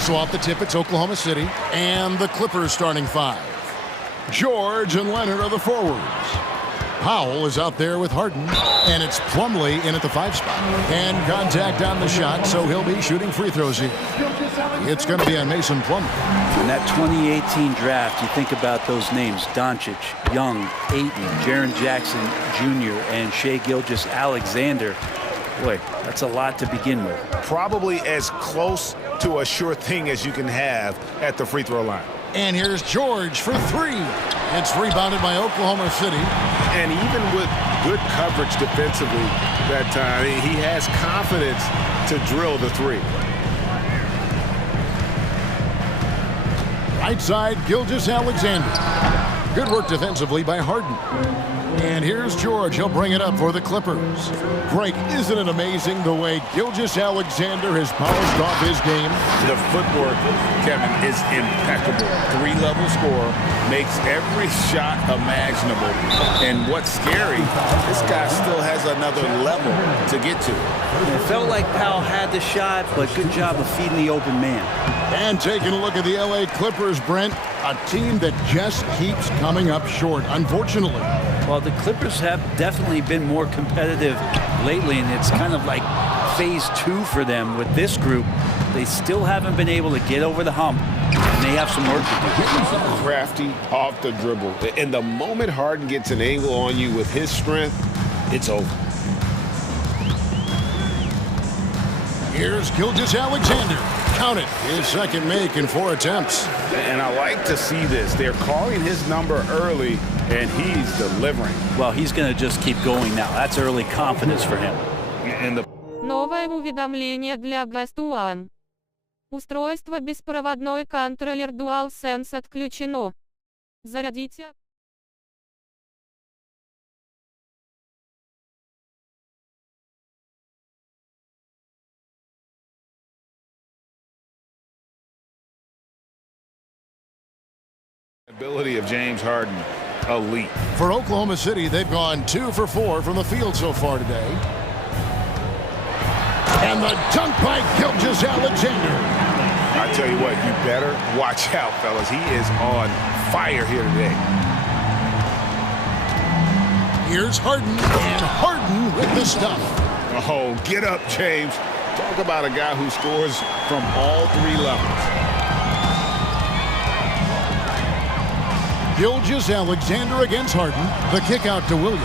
So off the tip, it's Oklahoma City. And the Clippers starting five. George and Leonard are the forwards. Powell is out there with Harden. And it's Plumlee in at the 5 spot. And contact on the shot, so he'll be shooting free throws here. It's going to be on Mason Plumlee. In that 2018 draft, you think about those names: Doncic, Young, Ayton, Jaren Jackson Jr., and Shai Gilgeous-Alexander. Boy, that's a lot to begin with. Probably as close to a sure thing as you can have at the free throw line. And here's George for 3. It's rebounded by Oklahoma City. And even with good coverage defensively that time, he has confidence to drill the 3. Right side, Gilgeous-Alexander. Good work defensively by Harden. And here's George. He'll bring it up for the Clippers. Greg, isn't it amazing the way Gilgeous-Alexander has polished off his game? The footwork, Kevin, is impeccable. 3-level scorer, makes every shot imaginable. And what's scary, this guy still has another level to get to. It felt like Powell had the shot, but good job of feeding the open man. And taking a look at the LA Clippers, Brent, a team that just keeps coming up short, unfortunately. Well, the Clippers have definitely been more competitive lately, and it's kind of like phase 2 for them with this group. They still haven't been able to get over the hump, and they have some work to do. Crafty off the dribble. And the moment Harden gets an angle on you with his strength, it's over. Here's Gilgeous-Alexander. Count it. His second make in 4 attempts. And I like to see this. They're calling his number early, and he's delivering. Well, he's going to just keep going now. That's early confidence for him. Новое уведомление для Best One. Устройство беспроводной контроллер DualSense отключено. Зарядите. Ability of James Harden, elite. For Oklahoma City, they've gone 2 for 4 from the field so far today. And the dunk by Gilgeous-Alexander. I tell you what, you better watch out, fellas. He is on fire here today. Here's Harden, and Harden with the stuff. Oh, get up, James. Talk about a guy who scores from all 3 levels. Gilgeous-Alexander against Harden. The kick out to Williams.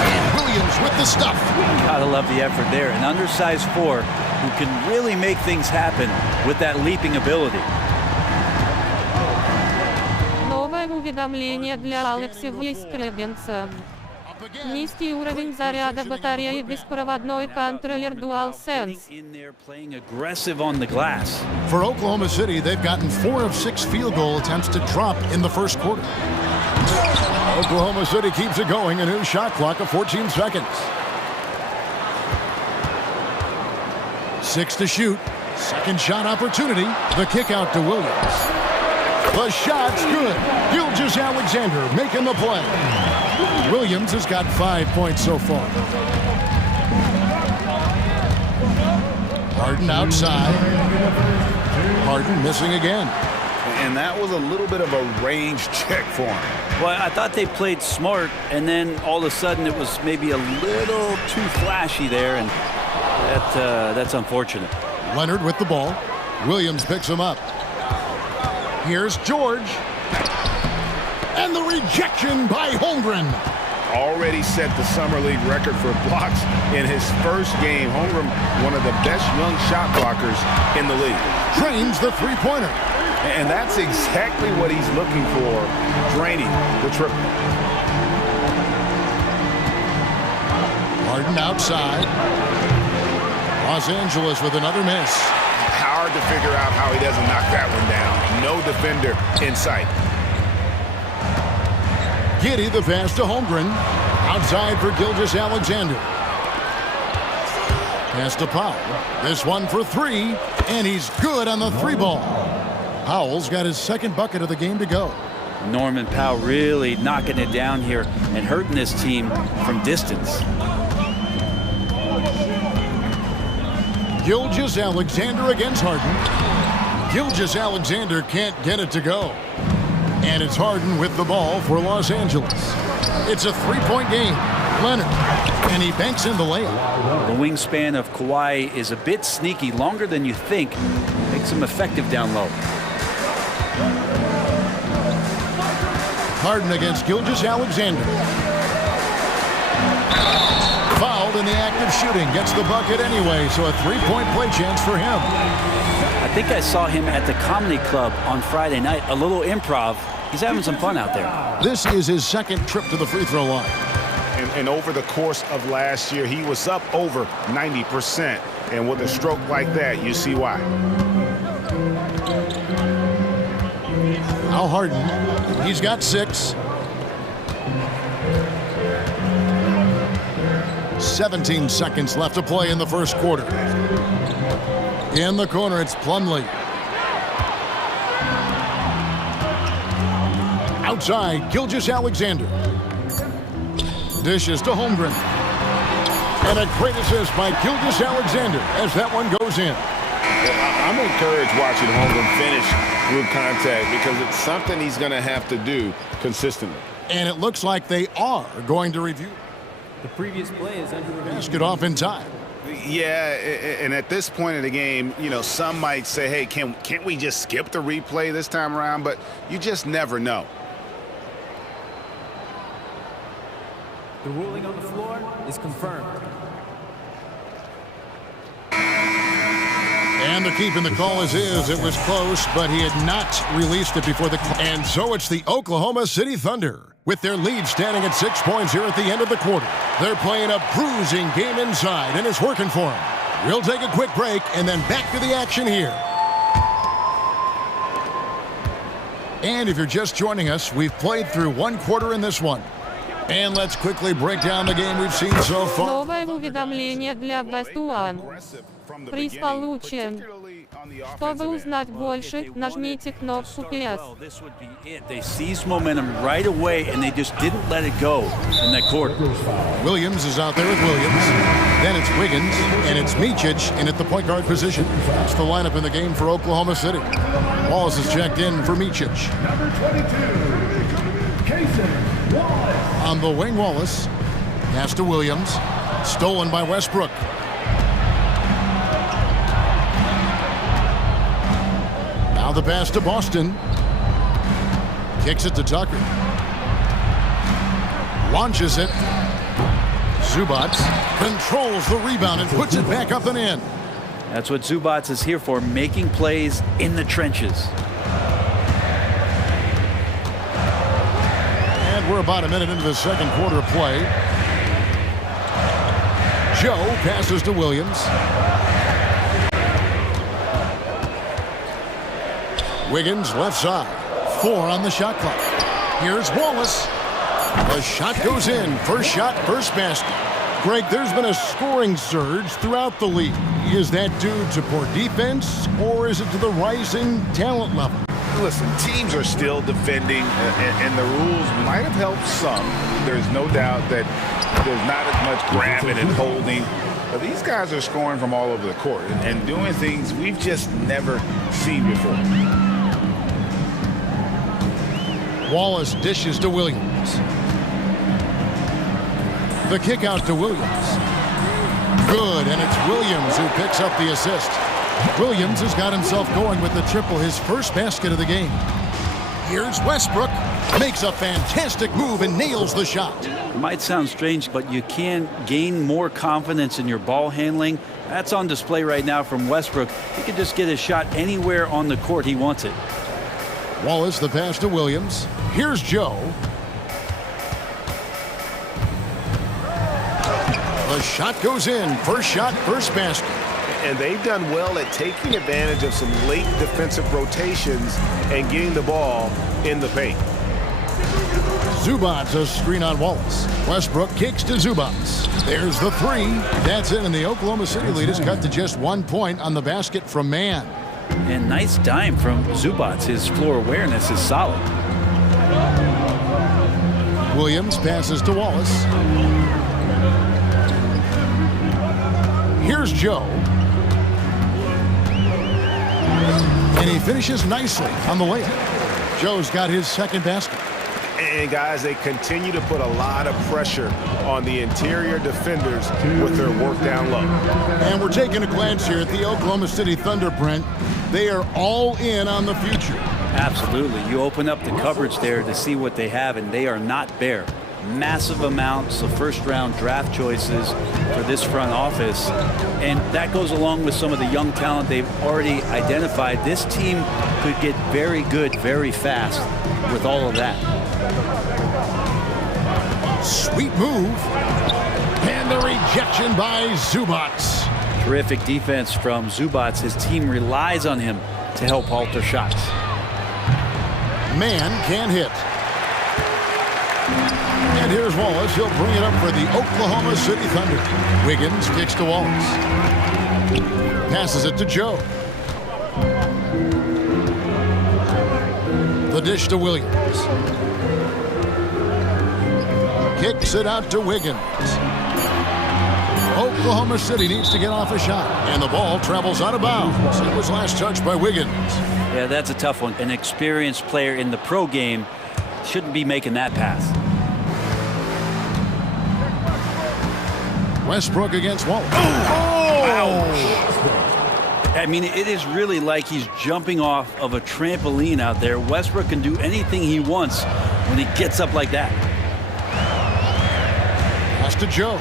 And Williams with the stuff. Gotta love the effort there. An undersized 4 who can really make things happen with that leaping ability. Новое уведомление для Алекса Вейскребенца. Низкий уровень заряда батареи беспроводной контроллер DualSense. For Oklahoma City, they've gotten 4 of 6 field goal attempts to drop in the first quarter. Oklahoma City keeps it going, a new shot clock of 14 seconds. 6 to shoot. Second shot opportunity. The kick out to Williams. The shot's good. Gilgeous-Alexander making the play. Williams has got 5 points so far. Harden outside. Harden missing again. And that was a little bit of a range check for him. Well, I thought they played smart, and then all of a sudden it was maybe a little too flashy there, and that's unfortunate. Leonard with the ball. Williams picks him up. Here's George. And the rejection by Holmgren. Already set the Summer League record for blocks in his first game. Holmgren, one of the best young shot blockers in the league. Drains the three-pointer. And that's exactly what he's looking for, draining the triple. Harden outside. Los Angeles with another miss. Hard to figure out how he doesn't knock that one down. No defender in sight. Giddey the pass to Holmgren. Outside for Gilgeous-Alexander. Pass to Powell. This one for 3, and he's good on the 3-ball. Powell's got his second bucket of the game to go. Norman Powell really knocking it down here and hurting this team from distance. Gilgeous-Alexander against Harden. Gilgeous-Alexander can't get it to go. And it's Harden with the ball for Los Angeles. It's a three-point game. Leonard, and he banks in the layup. The wingspan of Kawhi is a bit sneaky, longer than you think. Makes him effective down low. Harden against Gilgeous-Alexander. Fouled in the act of shooting. Gets the bucket anyway, so a three-point play chance for him. I think I saw him at the Comedy Club on Friday night. A little improv. He's having some fun out there. This is his second trip to the free throw line. And over the course of last year, he was up over 90%. And with a stroke like that, you see why. Now Harden. He's got 6. 17 seconds left to play in the first quarter. In the corner, it's Plumlee. Outside, Gilgeous-Alexander. Dishes to Holmgren. And a great assist by Gilgeous-Alexander as that one goes in. I'm encouraged watching Holmgren finish through contact because it's something he's going to have to do consistently. And it looks like they are going to review. The previous play is under review. Basket off in time. Yeah, and at this point in the game, you know, some might say, hey, can't we just skip the replay this time around? But you just never know. The ruling on the floor is confirmed. And the keep in the call is his. It was close, but he had not released it before the... And so it's the Oklahoma City Thunder with their lead standing at 6 points here at the end of the quarter. They're playing a bruising game inside, and it's working for them. We'll take a quick break and then back to the action here. And if you're just joining us, we've played through one quarter in this one. And let's quickly break down the game we've seen so far. Новое уведомление для Best One. Приз получен. Чтобы узнать больше, нажмите кнопку PS. This would be it. They seized momentum right away, and they just didn't let it go in that quarter. Williams is out there with Williams. Then it's Wiggins, and it's Micic in at the point guard position. That's the lineup in the game for Oklahoma City. Wallace is checked in for Micic. On the wing, Wallace. Pass to Williams. Stolen by Westbrook. Now the pass to Boston. Kicks it to Tucker. Launches it. Zubac controls the rebound and puts it back up and in. That's what Zubac is here for, making plays in the trenches. And we're about a minute into the second quarter of play. Joe passes to Williams. Wiggins left side. 4 on the shot clock. Here's Wallace. The shot goes in. First shot, first basket. Greg, there's been a scoring surge throughout the league. Is that due to poor defense, or is it to the rising talent level? Listen, teams are still defending, and the rules might have helped some. There's no doubt that there's not as much grabbing and holding. But these guys are scoring from all over the court and doing things we've just never seen before. Wallace dishes to Williams. The kick out to Williams. Good, and it's Williams who picks up the assist. Williams has got himself going with the triple, his first basket of the game. Here's Westbrook. Makes a fantastic move and nails the shot. It might sound strange, but you can gain more confidence in your ball handling. That's on display right now from Westbrook. He can just get his shot anywhere on the court he wants it. Wallace, the pass to Williams. Here's Joe. The shot goes in. First shot, first basket. And they've done well at taking advantage of some late defensive rotations and getting the ball in the paint. Zubac, a screen on Wallace. Westbrook kicks to Zubac. There's the 3. That's in, and the Oklahoma City lead is cut to just 1 point on the basket from Mann. And nice dime from Zubac. His floor awareness is solid. Williams passes to Wallace. Here's Joe. And he finishes nicely on the layup. Joe's got his second basket. And guys, they continue to put a lot of pressure on the interior defenders with their work down low. And we're taking a glance here at the Oklahoma City Thunder, Brent. They are all in on the future. Absolutely. You open up the coverage there to see what they have, and they are not bare. Massive amounts of first-round draft choices for this front office, and that goes along with some of the young talent they've already identified. This team could get very good very fast with all of that. Sweet move. And the rejection by Zubats. Terrific defense from Zubats. His team relies on him to help alter shots. Man can't hit. And here's Wallace. He'll bring it up for the Oklahoma City Thunder. Wiggins kicks to Wallace. Passes it to Joe. The dish to Williams. Kicks it out to Wiggins. Oklahoma City needs to get off a shot. And the ball travels out of bounds. It was last touched by Wiggins. Yeah, that's a tough one. An experienced player in the pro game shouldn't be making that pass. Westbrook against Wallace. I mean, it is really like he's jumping off of a trampoline out there. Westbrook can do anything he wants when he gets up like that. Pass to Joe.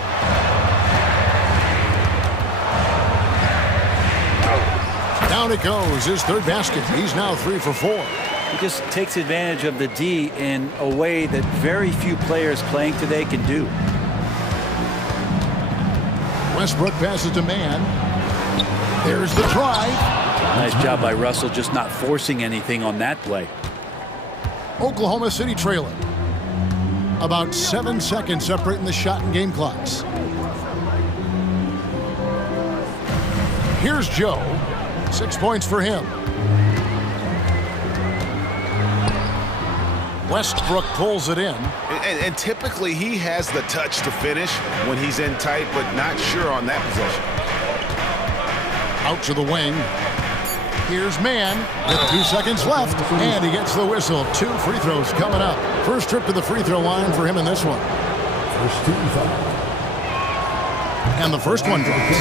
Down it goes, his third basket. He's now 3 for 4. He just takes advantage of the D in a way that very few players playing today can do. Westbrook passes to Man. There's the try. Nice job by Russell, just not forcing anything on that play. Oklahoma City trailing. About 7 seconds separating the shot and game clocks. Here's Joe. 6 points for him. Westbrook pulls it in. And typically he has the touch to finish when he's in tight, but not sure on that possession. Out to the wing. Here's Man with 2 seconds left, and he gets the whistle. 2 free throws coming up. First trip to the free throw line for him in this one. And the first one drops.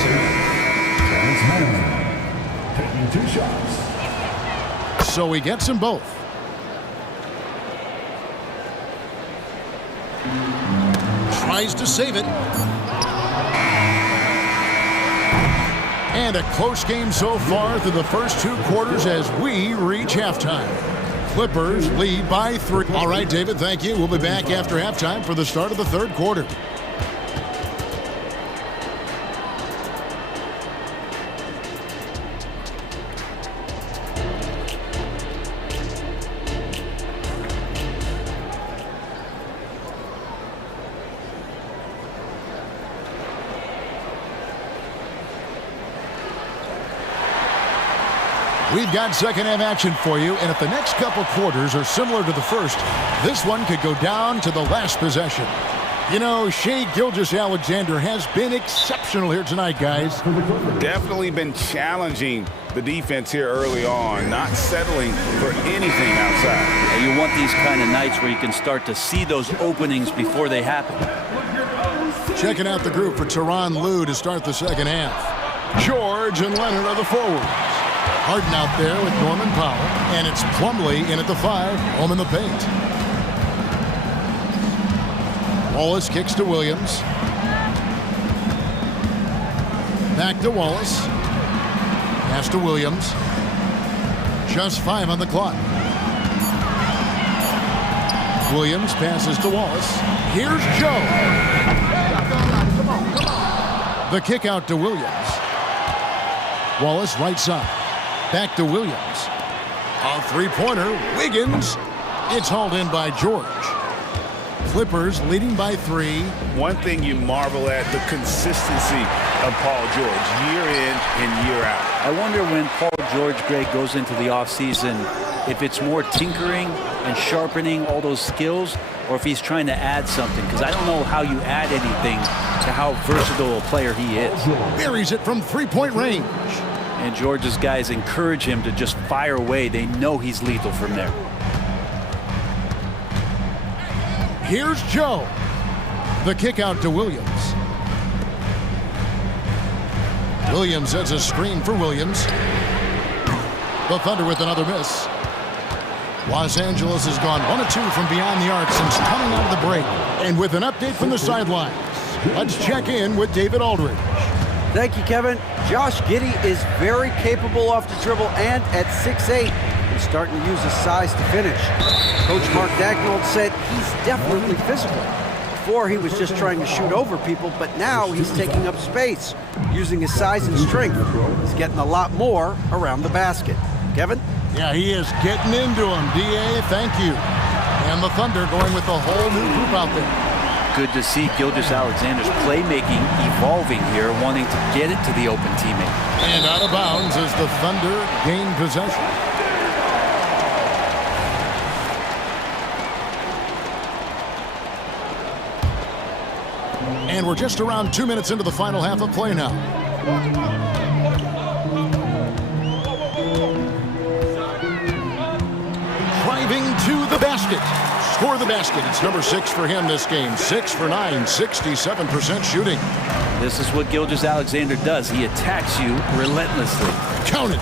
Taking 2 shots. So he gets them both. Tries to save it. And a close game so far through the first 2 quarters as we reach halftime. Clippers lead by 3. All right, David, thank you. We'll be back after halftime for the start of the third quarter. We've got second half action for you, and if the next couple quarters are similar to the first, this one could go down to the last possession. You know, Shai Gilgeous-Alexander has been exceptional here tonight, guys. Definitely been challenging the defense here early on, not settling for anything outside. And you want these kind of nights where you can start to see those openings before they happen. Checking out the group for Tyronn Lue to start the second half. George and Leonard are the forwards. Harden out there with Norman Powell, and it's Plumlee in at the 5, home in the paint. Wallace kicks to Williams. Back to Wallace. Pass to Williams. Just 5 on the clock. Williams passes to Wallace. Here's Joe. The kick out to Williams. Wallace right side. Back to Williams. A three-pointer. Wiggins. It's hauled in by George. Clippers leading by 3. One thing you marvel at, the consistency of Paul George year in and year out. I wonder when Paul George, Greg, goes into the offseason, if it's more tinkering and sharpening all those skills, or if he's trying to add something, because I don't know how you add anything to how versatile a player he is. Buries it from 3-point range. And Georgia's guys encourage him to just fire away. They know he's lethal from there. Here's Joe. The kick out to Williams. Williams sets a screen for Williams. The Thunder with another miss. Los Angeles has gone 1 of 2 from beyond the arc since coming out of the break. And with an update from the sidelines, let's check in with David Aldridge. Thank you, Kevin. Josh Giddey is very capable off the dribble, and at 6'8", he's starting to use his size to finish. Coach Mark Daigneault said he's definitely physical. Before, he was just trying to shoot over people, but now he's taking up space, using his size and strength. He's getting a lot more around the basket. Kevin? Yeah, he is getting into him. D.A., thank you. And the Thunder going with the whole new group out there. Good to see Gilgeous-Alexander's playmaking evolving here, wanting to get it to the open teammate. And out of bounds as the Thunder gain possession. And we're just around 2 minutes into the final half of play now. Driving to the basket. Score the basket. It's number 6 for him this game. 6 for 9, 67% shooting. This is what Gilgeous-Alexander does. He attacks you relentlessly. Count it.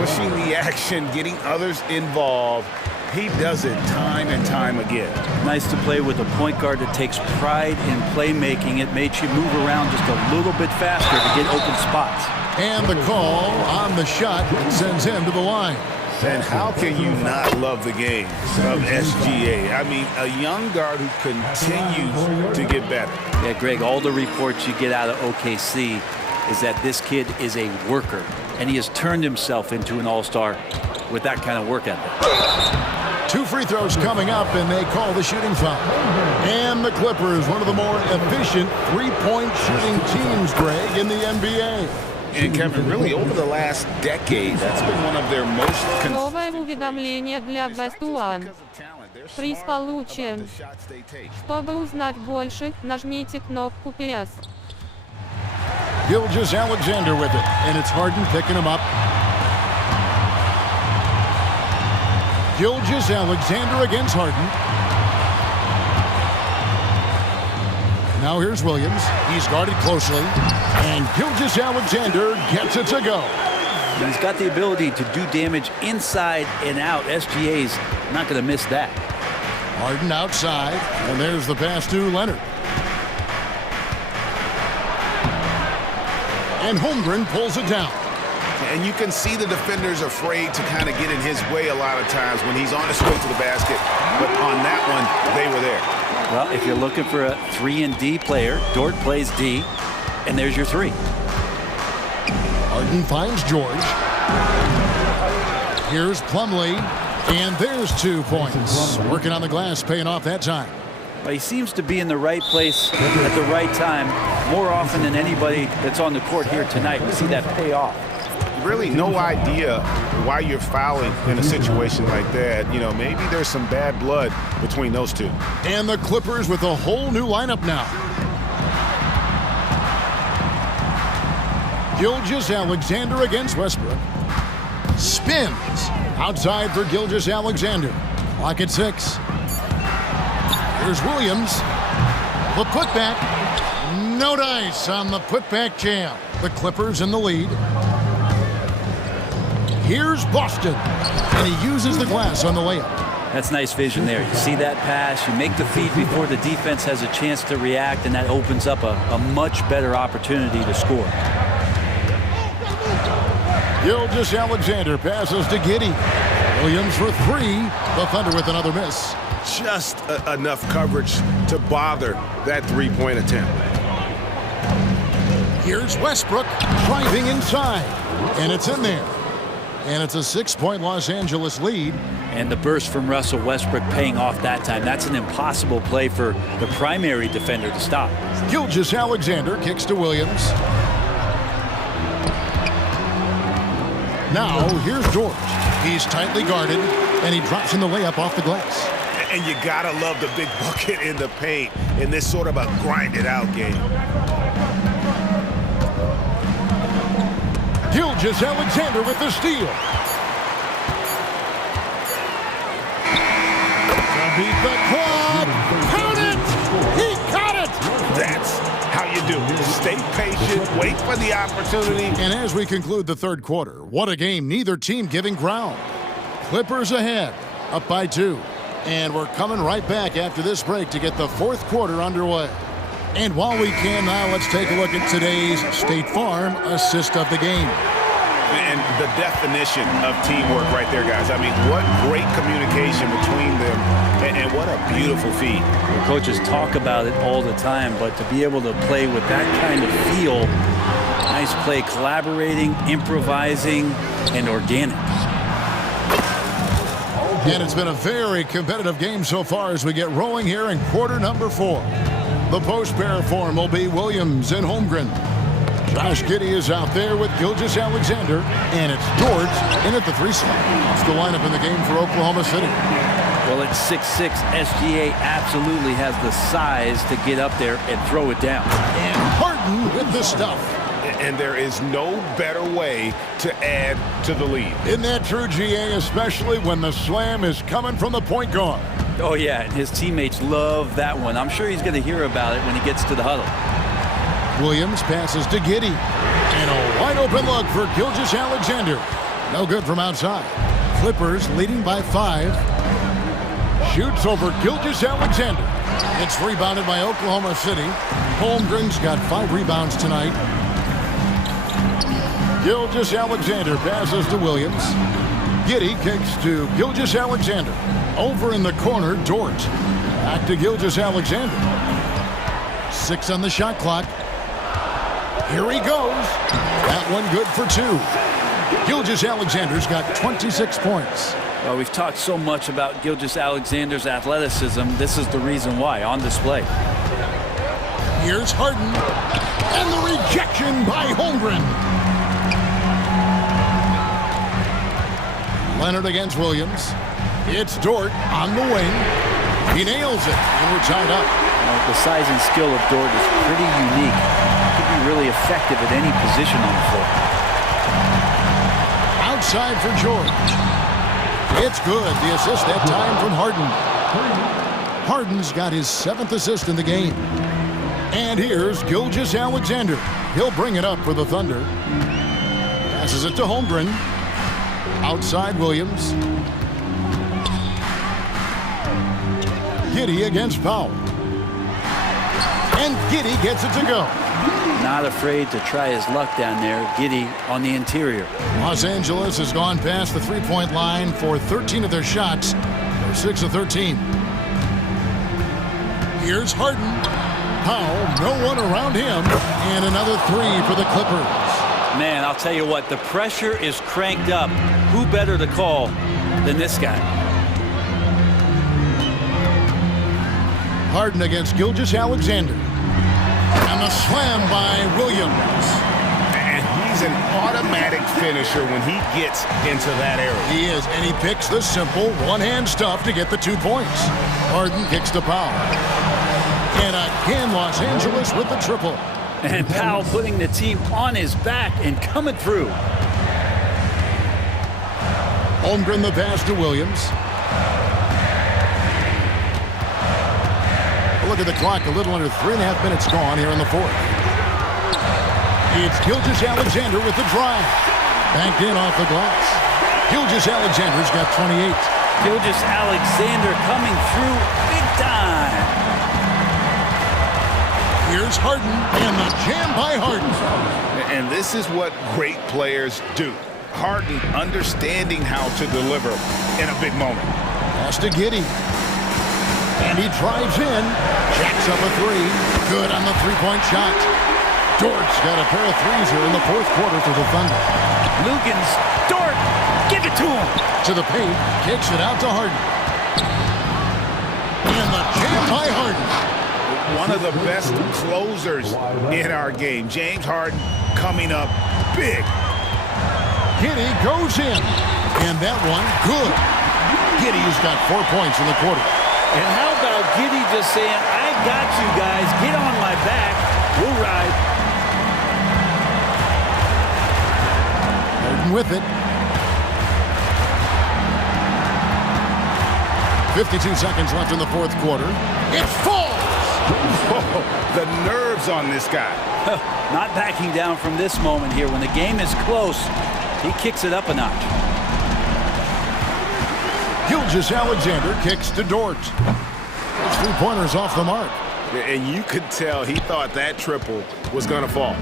Pushing the action, getting others involved. He does it time and time again. Nice to play with a point guard that takes pride in playmaking. It makes you move around just a little bit faster to get open spots. And the call on the shot sends him to the line. And how can you not love the game of SGA? I mean, a young guard who continues to get better. Yeah, Greg, all the reports you get out of OKC is that this kid is a worker, and he has turned himself into an all-star with that kind of work ethic. 2 free throws coming up, and they call the shooting foul. And the Clippers, one of the more efficient three-point shooting teams, Greg, in the NBA. And Kevin, really over the last decade, that's been one of their most Новое уведомление для Best One. Приз получен. Чтобы узнать больше, нажмите кнопку PS. Gilgeous-Alexander with it, and it's Harden picking him up. Gilgeous-Alexander against Harden. Now here's Williams. He's guarded closely. And Gilgeous-Alexander gets it to go. He's got the ability to do damage inside and out. SGA's not going to miss that. Harden outside. And there's the pass to Leonard. And Holmgren pulls it down. And you can see the defenders afraid to kind of get in his way a lot of times when he's on his way to the basket. But on that one, they were there. Well, if you're looking for a 3-and-D player, Dort plays D, and there's your 3. Harden finds George. Here's Plumlee, and there's 2 points. Working on the glass, paying off that time. Well, he seems to be in the right place at the right time more often than anybody that's on the court here tonight. We see that pay off. Really no idea why you're fouling in a situation like that. You know, maybe there's some bad blood between those two. And the Clippers with a whole new lineup now. Gilgeous-Alexander against Westbrook. Spins. Outside for Gilgeous-Alexander. Clock at 6. Here's Williams. The putback. No dice on the putback jam. The Clippers in the lead. Here's Boston, and he uses the glass on the layup. That's nice vision there. You see that pass, you make the feed before the defense has a chance to react, and that opens up a much better opportunity to score. Gilgeous-Alexander passes to Giddey. Williams for 3. The Thunder with another miss. Just enough coverage to bother that three-point attempt. Here's Westbrook driving inside, and it's in there. And it's a 6-point Los Angeles lead. And the burst from Russell Westbrook paying off that time. That's an impossible play for the primary defender to stop. Gilgeous-Alexander kicks to Williams. Now, here's George. He's tightly guarded, and he drops in the layup off the glass. And you gotta love the big bucket in the paint in this sort of a grinded-out game. Gilgeous-Alexander with the steal. To beat the clock. Count it! He caught it! That's how you do it. Stay patient, wait for the opportunity. And as we conclude the third quarter, what a game, neither team giving ground. Clippers ahead, up by 2. And we're coming right back after this break to get the fourth quarter underway. And while we can now, let's take a look at today's State Farm assist of the game. And the definition of teamwork right there, guys. I mean, what great communication between them, and what a beautiful feed. The coaches talk about it all the time, but to be able to play with that kind of feel, nice play, collaborating, improvising, and organic. And it's been a very competitive game so far as we get rolling here in quarter number 4. The post pair form will be Williams and Holmgren. Josh Giddey is out there with Gilgeous-Alexander, and it's George in at the 3 slot. It's the lineup in the game for Oklahoma City. Well, at 6'6", SGA absolutely has the size to get up there and throw it down. And Harden with the stuff. And there is no better way to add to the lead. Isn't that true, GA, especially when the slam is coming from the point guard? Oh, yeah, and his teammates love that one. I'm sure he's going to hear about it when he gets to the huddle. Williams passes to Giddey. And a wide-open look for Gilgeous-Alexander. No good from outside. Clippers leading by 5. Shoots over Gilgeous-Alexander. It's rebounded by Oklahoma City. Holmgren's got 5 rebounds tonight. Gilgeous-Alexander passes to Williams. Giddey kicks to Gilgeous-Alexander. Over in the corner, Dort. Back to Gilgeous-Alexander. 6 on the shot clock. Here he goes. That one good for 2. Gilgeous-Alexander's got 26 points. Well, we've talked so much about Gilgeous-Alexander's athleticism. This is the reason why, on display. Here's Harden. And the rejection by Holmgren. Leonard against Williams. It's Dort on the wing. He nails it, and we're tied up. The size and skill of Dort is pretty unique. He can be really effective at any position on the floor. Outside for George. It's good. The assist that time from Harden. Harden's got his 7th assist in the game. And here's Gilgeous-Alexander. He'll bring it up for the Thunder. Passes it to Holmgren. Outside Williams. Giddey against Powell. And Giddey gets it to go. Not afraid to try his luck down there. Giddey on the interior. Los Angeles has gone past the 3-point line for 13 of their shots. They're 6 of 13. Here's Harden. Powell, no one around him. And another 3 for the Clippers. Man, I'll tell you what, the pressure is cranked up. Who better to call than this guy? Harden against Gilgeous-Alexander. And the slam by Williams. And he's an automatic finisher when he gets into that area. He is, and he picks the simple one-hand stuff to get the 2 points. Harden kicks to Powell. And again, Los Angeles with the triple. And Powell putting the team on his back and coming through. Holmgren the pass to Williams. Look at the clock, a little under 3.5 minutes gone here in the 4th. It's Gilgeous-Alexander with the drive. Banked in off the glass. Gilgeous-Alexander's got 28. Gilgeous-Alexander coming through big time. Here's Harden, and the jam by Harden. And this is what great players do. Harden understanding how to deliver in a big moment. Pass to Giddey. And he drives in. Jacks up a 3. Good on the 3-point shot. Dort's got a pair of 3s here in the 4th quarter for the Thunder. Lugans, Dort, give it to him. To the paint, kicks it out to Harden. And the jam by Harden. One of the best closers in our game. James Harden coming up big. Giddey goes in. And that one, good. Giddey's got 4 points in the quarter. And how about Giddey just saying, I got you guys, get on my back, we'll ride. Harden with it. 52 seconds left in the fourth quarter. It falls! Whoa, the nerves on this guy. Not backing down from this moment here. When the game is close, he kicks it up a notch. Gilgeous-Alexander kicks to Dort. His three-pointers off the mark. And you could tell he thought that triple was going to fall.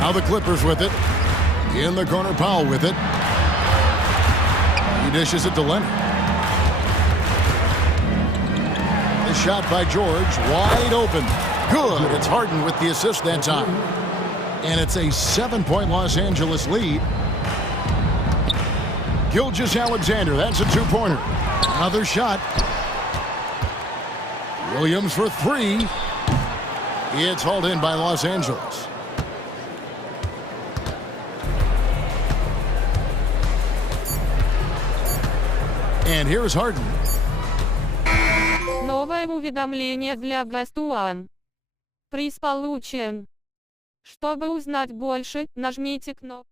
Now the Clippers with it. In the corner, Powell with it. He dishes it to Leonard. The shot by George, wide open. Good. It's Harden with the assist that time. And it's a 7-point Los Angeles lead. Gilgeous-Alexander, that's a two-pointer. Another shot. Williams for three. It's hauled in by Los Angeles. And here's Harden. Новое уведомление для Best One. Приз получен. Чтобы узнать больше, нажмите кнопку.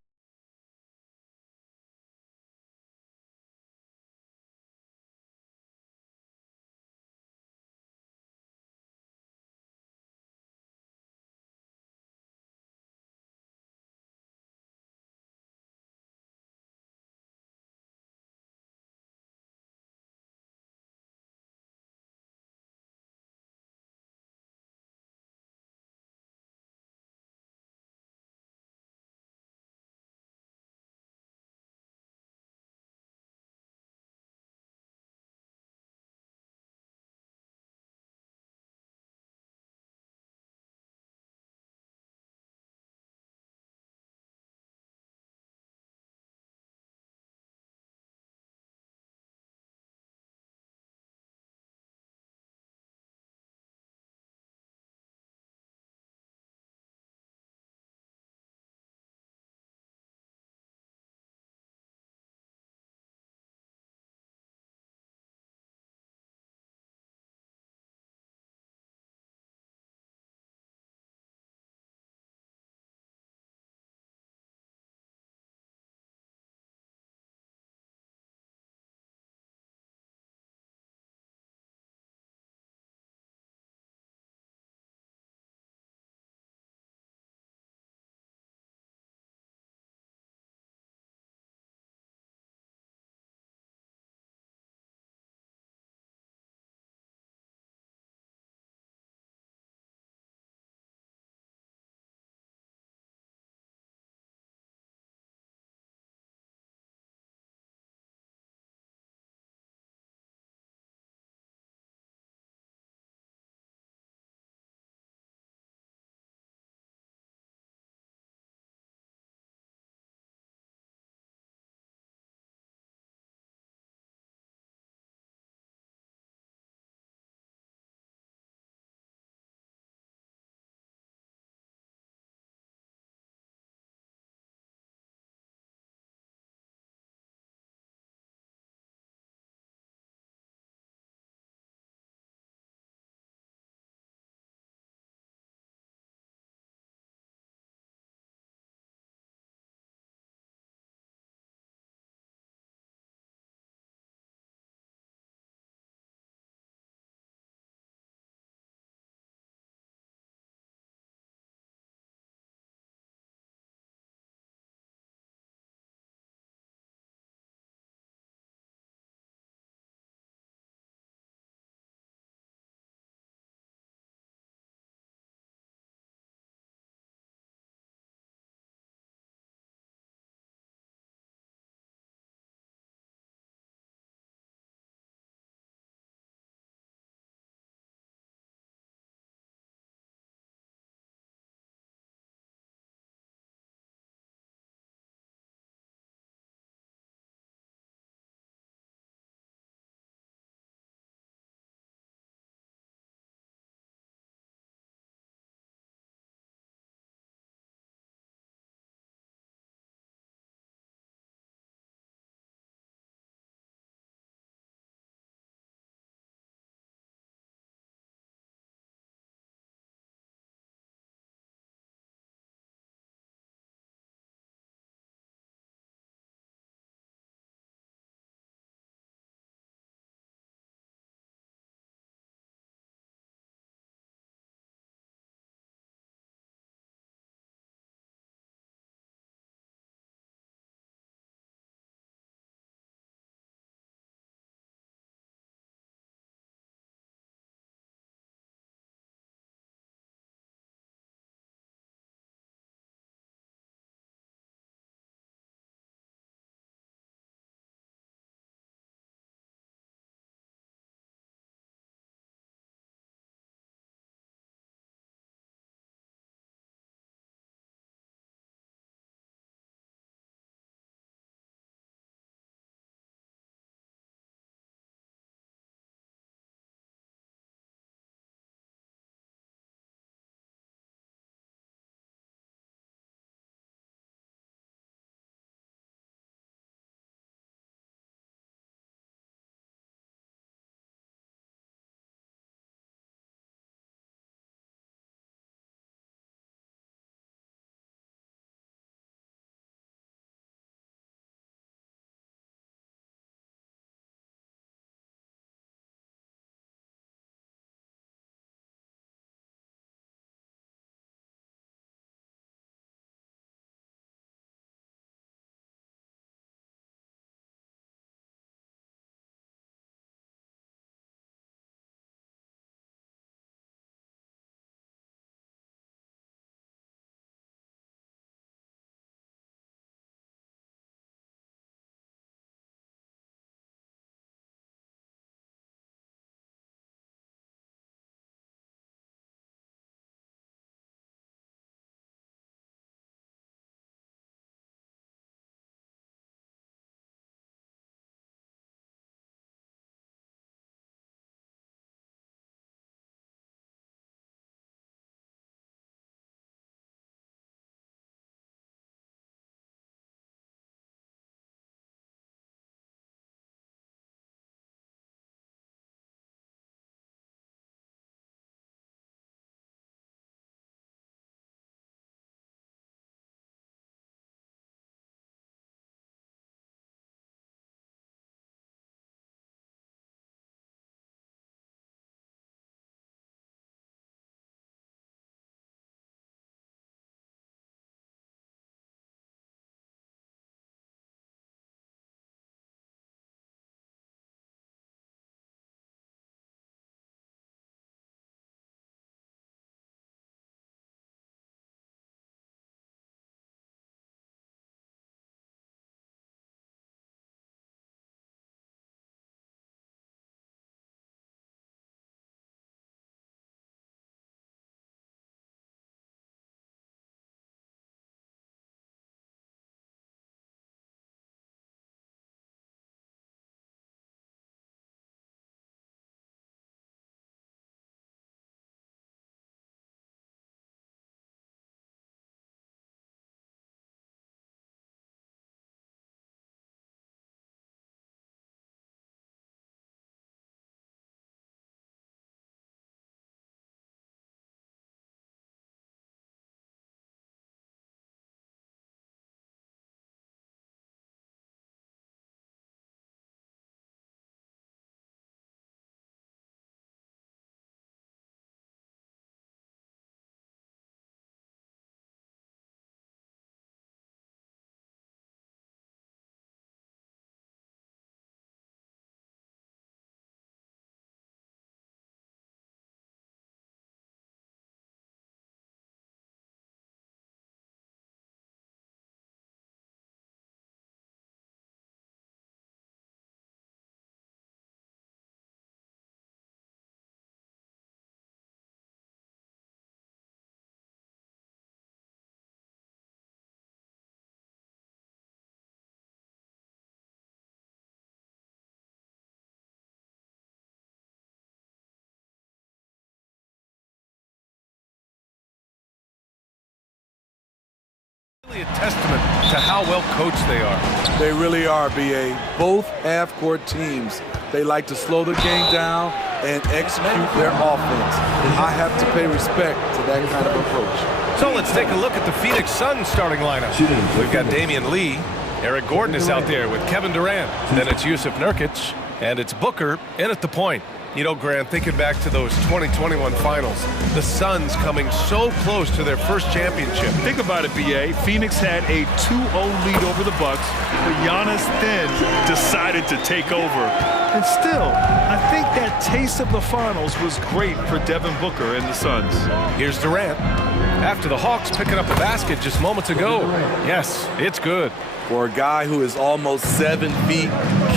Really a testament to how well coached they are. They really are, BA. Both half-court teams, they like to slow the game down and execute their offense. I have to pay respect to that kind of approach. So let's take a look at the Phoenix Suns starting lineup. We've got Damian Lee. Eric Gordon is out there with Kevin Durant. Then it's Yusuf Nurkic. And it's Booker in at the point. You know, Grant, thinking back to those 2021 finals, the Suns coming so close to their first championship. Think about it, BA. Phoenix had a 2-0 lead over the Bucks, but Giannis then decided to take over. And still, I think that taste of the finals was great for Devin Booker and the Suns. Here's Durant. After the Hawks picking up a basket just moments ago. Yes, it's good. For a guy who is almost 7 feet,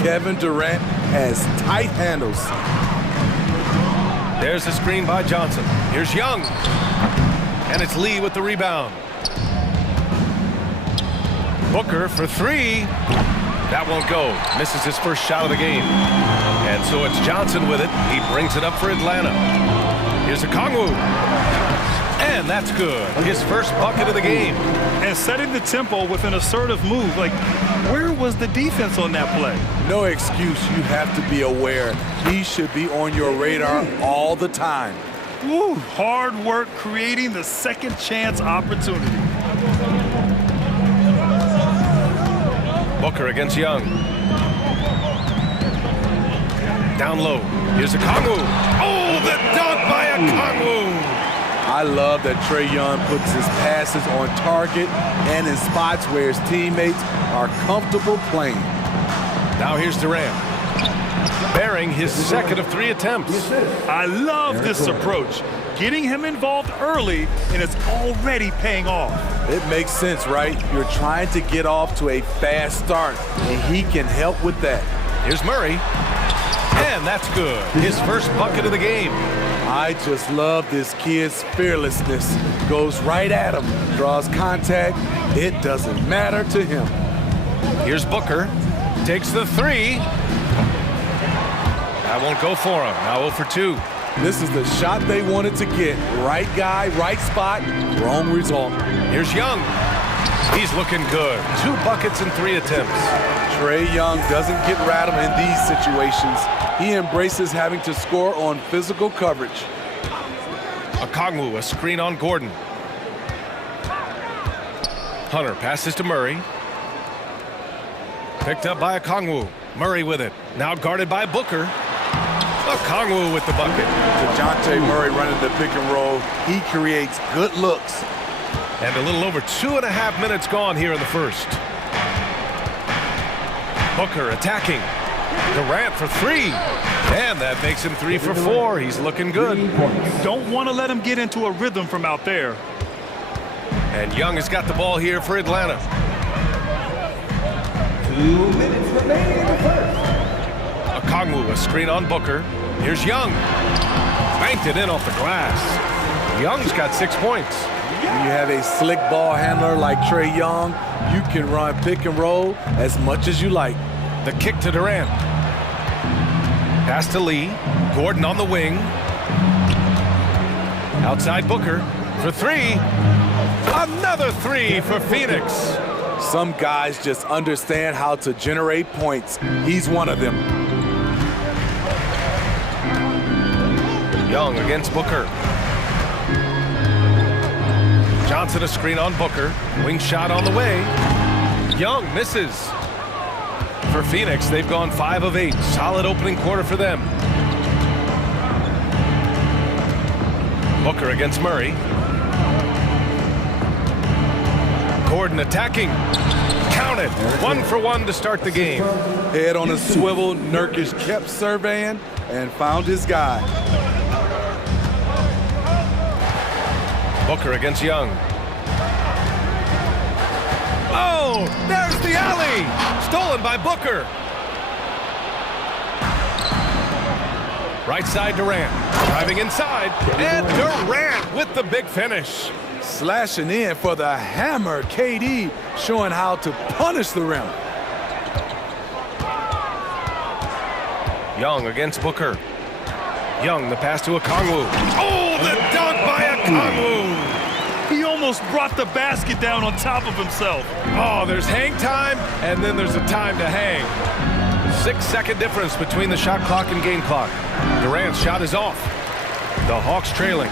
Kevin Durant has tight handles. There's the screen by Johnson. Here's Young. And it's Lee with the rebound. Booker for three. That won't go. Misses his first shot of the game. And so it's Johnson with it. He brings it up for Atlanta. Here's Okongwu. And that's good. His first bucket of the game. And setting the tempo with an assertive move. Like, where was the defense on that play? No excuse. You have to be aware. He should be on your radar all the time. Woo, hard work creating the second chance opportunity. Booker against Young. Down low. Here's Okongwu. Oh, the dunk by Okongwu. I love that Trae Young puts his passes on target and in spots where his teammates are comfortable playing. Now here's Durant, bearing his second of 3 attempts. I love this approach. Getting him involved early, and it's already paying off. It makes sense, right? You're trying to get off to a fast start, and he can help with that. Here's Murray, and that's good. His first bucket of the game. I just love this kid's fearlessness. Goes right at him, draws contact. It doesn't matter to him. Here's Booker, takes the three. That won't go for him. Now 0 for 2. This is the shot they wanted to get. Right guy, right spot, wrong result. Here's Young. He's looking good. 2 buckets and 3 attempts. Trae Young doesn't get rattled in these situations. He embraces having to score on physical coverage. Okongwu, a screen on Gordon. Hunter passes to Murray. Picked up by Okongwu. Murray with it. Now guarded by Booker. Okongwu with the bucket. DeJounte Murray running the pick and roll. He creates good looks. And a little over 2.5 minutes gone here in the first. Booker attacking. Durant for 3. And that makes him 3 for 4. He's looking good. You don't want to let him get into a rhythm from out there. And Young has got the ball here for Atlanta. 2 minutes remaining in the first. Okongwu, a screen on Booker. Here's Young. Banked it in off the glass. Young's got 6 points. When you have a slick ball handler like Trae Young, you can run pick and roll as much as you like. The kick to Durant. Pass to Lee. Gordon on the wing. Outside Booker for 3. Another 3 for Phoenix. Some guys just understand how to generate points. He's one of them. Young against Booker. Johnson a screen on Booker. Wing shot on the way. Young misses. For Phoenix, they've gone 5 of 8. Solid opening quarter for them. Booker against Murray. Gordon attacking. Count it. 1 for 1 to start the game. Head on a swivel, Nurkic kept surveying and found his guy. Booker against Young. Oh, there's the alley. Stolen by Booker. Right side Durant. Driving inside. And Durant with the big finish. Slashing in for the hammer. KD showing how to punish the rim. Young against Booker. Young, the pass to Okongwu. Oh, the dunk by Okongwu. He almost almost brought the basket down on top of himself. Oh, there's hang time, and then there's a time to hang. 6-second difference between the shot clock and game clock. Durant's shot is off. The Hawks trailing.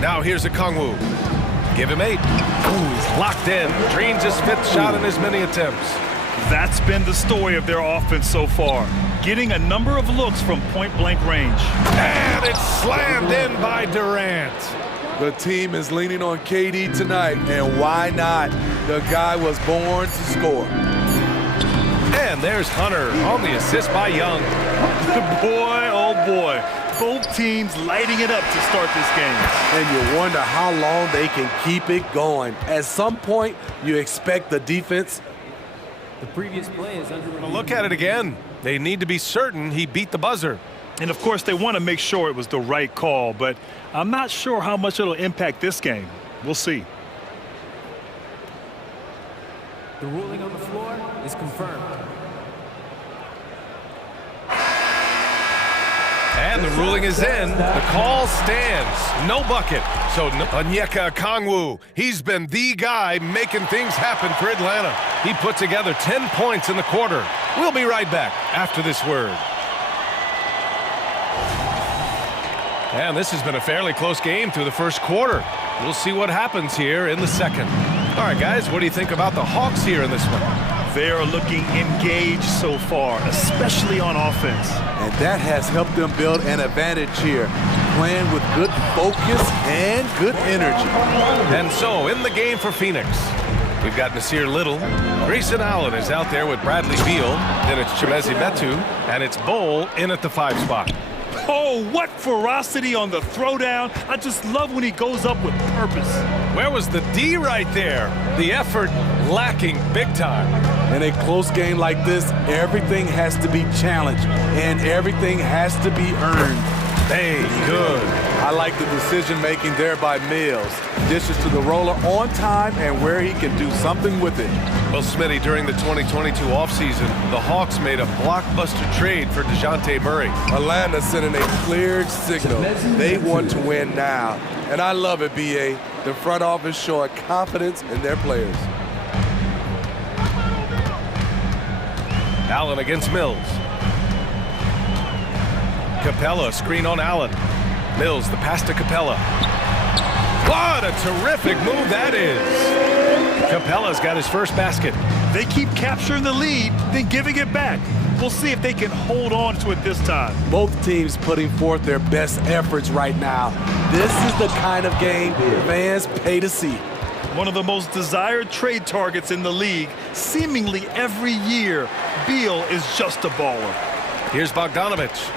Now here's a Kongwu. Give him 8. Ooh, he's locked in. Drains his 5th shot in as many attempts. That's been the story of their offense so far. Getting a number of looks from point-blank range. And it's slammed in by Durant. The team is leaning on KD tonight, and why not? The guy was born to score. And there's Hunter on the assist by Young. Boy, oh boy. Both teams lighting it up to start this game. And you wonder how long they can keep it going. At some point, you expect the defense. The previous play is under review. Look at it again. They need to be certain he beat the buzzer. And of course, they want to make sure it was the right call, but I'm not sure how much it'll impact this game. We'll see. The ruling on the floor is confirmed. And the ruling is in. The call stands. No bucket. So Onyeka Kongwu, he's been the guy making things happen for Atlanta. He put together 10 points in the quarter. We'll be right back after this word. And this has been a fairly close game through the first quarter. We'll see what happens here in the second. All right, guys, what do you think about the Hawks here in this one? They are looking engaged so far, especially on offense. And that has helped them build an advantage here, playing with good focus and good energy. And so, in the game for Phoenix, we've got Nasir Little. Grayson Allen is out there with Bradley Beal. Then it's Chimezi Metu, and it's Bol in at the 5 spot. Oh, what ferocity on the throwdown. I just love when he goes up with purpose. Where was the D right there? The effort lacking big time. In a close game like this, everything has to be challenged, and everything has to be earned. Hey, good. I like the decision-making there by Mills. Dishes to the roller on time and where he can do something with it. Well, Smitty, during the 2022 offseason, the Hawks made a blockbuster trade for DeJounte Murray. Atlanta sending a clear signal. They want to win now. And I love it, B.A. The front office showing confidence in their players. Allen against Mills. Capella, screen on Allen. Mills, the pass to Capella. What a terrific move that is. Capella's got his first basket. They keep capturing the lead, then giving it back. We'll see if they can hold on to it this time. Both teams putting forth their best efforts right now. This is the kind of game fans pay to see. One of the most desired trade targets in the league. Seemingly every year, Beal is just a baller. Here's Bogdanovich.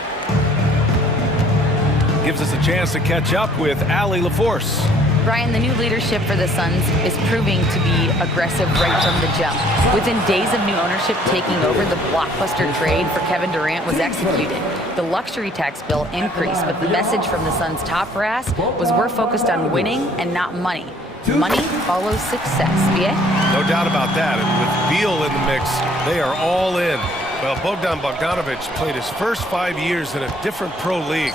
Gives us a chance to catch up with Allie LaForce. Brian, the new leadership for the Suns is proving to be aggressive right from the jump. Within days of new ownership taking over, the blockbuster trade for Kevin Durant was executed. The luxury tax bill increased, but the message from the Suns' top brass was we're focused on winning and not money. Money follows success, yeah? No doubt about that. And with Beal in the mix, they are all in. Well, Bogdanovich played his first 5 years in a different pro league,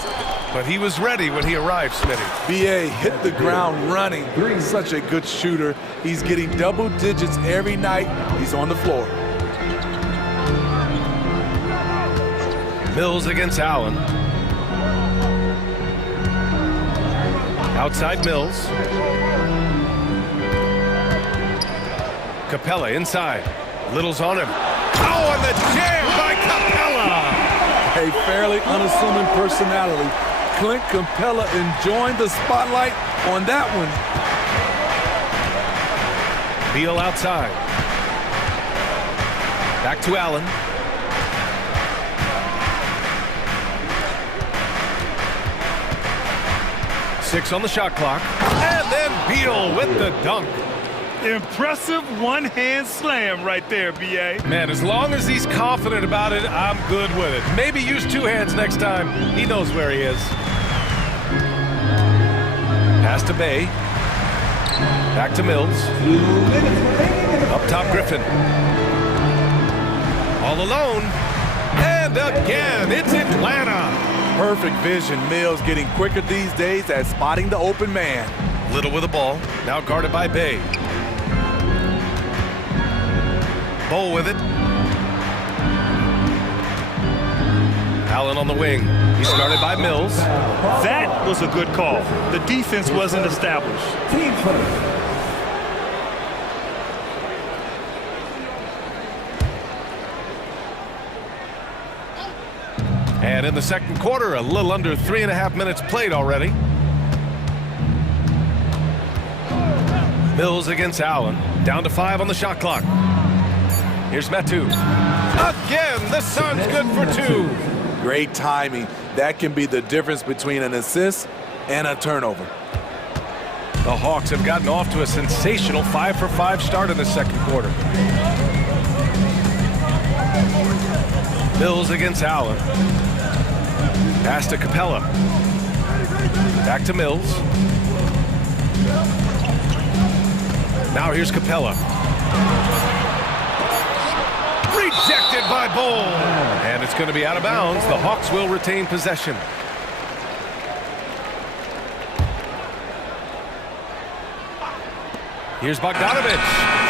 but he was ready when he arrived, Smitty. B.A. hit the ground running. Such a good shooter. He's getting double digits every night he's on the floor. Mills against Allen. Outside Mills. Capella inside. Little's on him. Oh, and the jam by Capella! A fairly unassuming personality. Clint Capella enjoying the spotlight on that one. Beal outside. Back to Allen. Six on the shot clock. And then Beal with the dunk. Impressive one-hand slam right there, B.A. Man, as long as he's confident about it, I'm good with it. Maybe use 2 hands next time. He knows where he is. Pass to Bay. Back to Mills. Up top, Griffin. All alone. And again, it's Atlanta. Perfect vision. Mills getting quicker these days at spotting the open man. Little with the ball, now guarded by Bay. Bowl with it. Allen on the wing. He's guarded by Mills. That was a good call. The defense wasn't established. Team first. And in the second quarter, a little under 3.5 minutes played already. Mills against Allen. Down to 5 on the shot clock. Here's Metu. Again, the Suns good for 2. Great timing. That can be the difference between an assist and a turnover. The Hawks have gotten off to a sensational 5-for-5 start in the second quarter. Mills against Allen. Pass to Capella. Back to Mills. Now here's Capella. Rejected by Bull. And it's going to be out of bounds. The Hawks will retain possession. Here's Bogdanovich.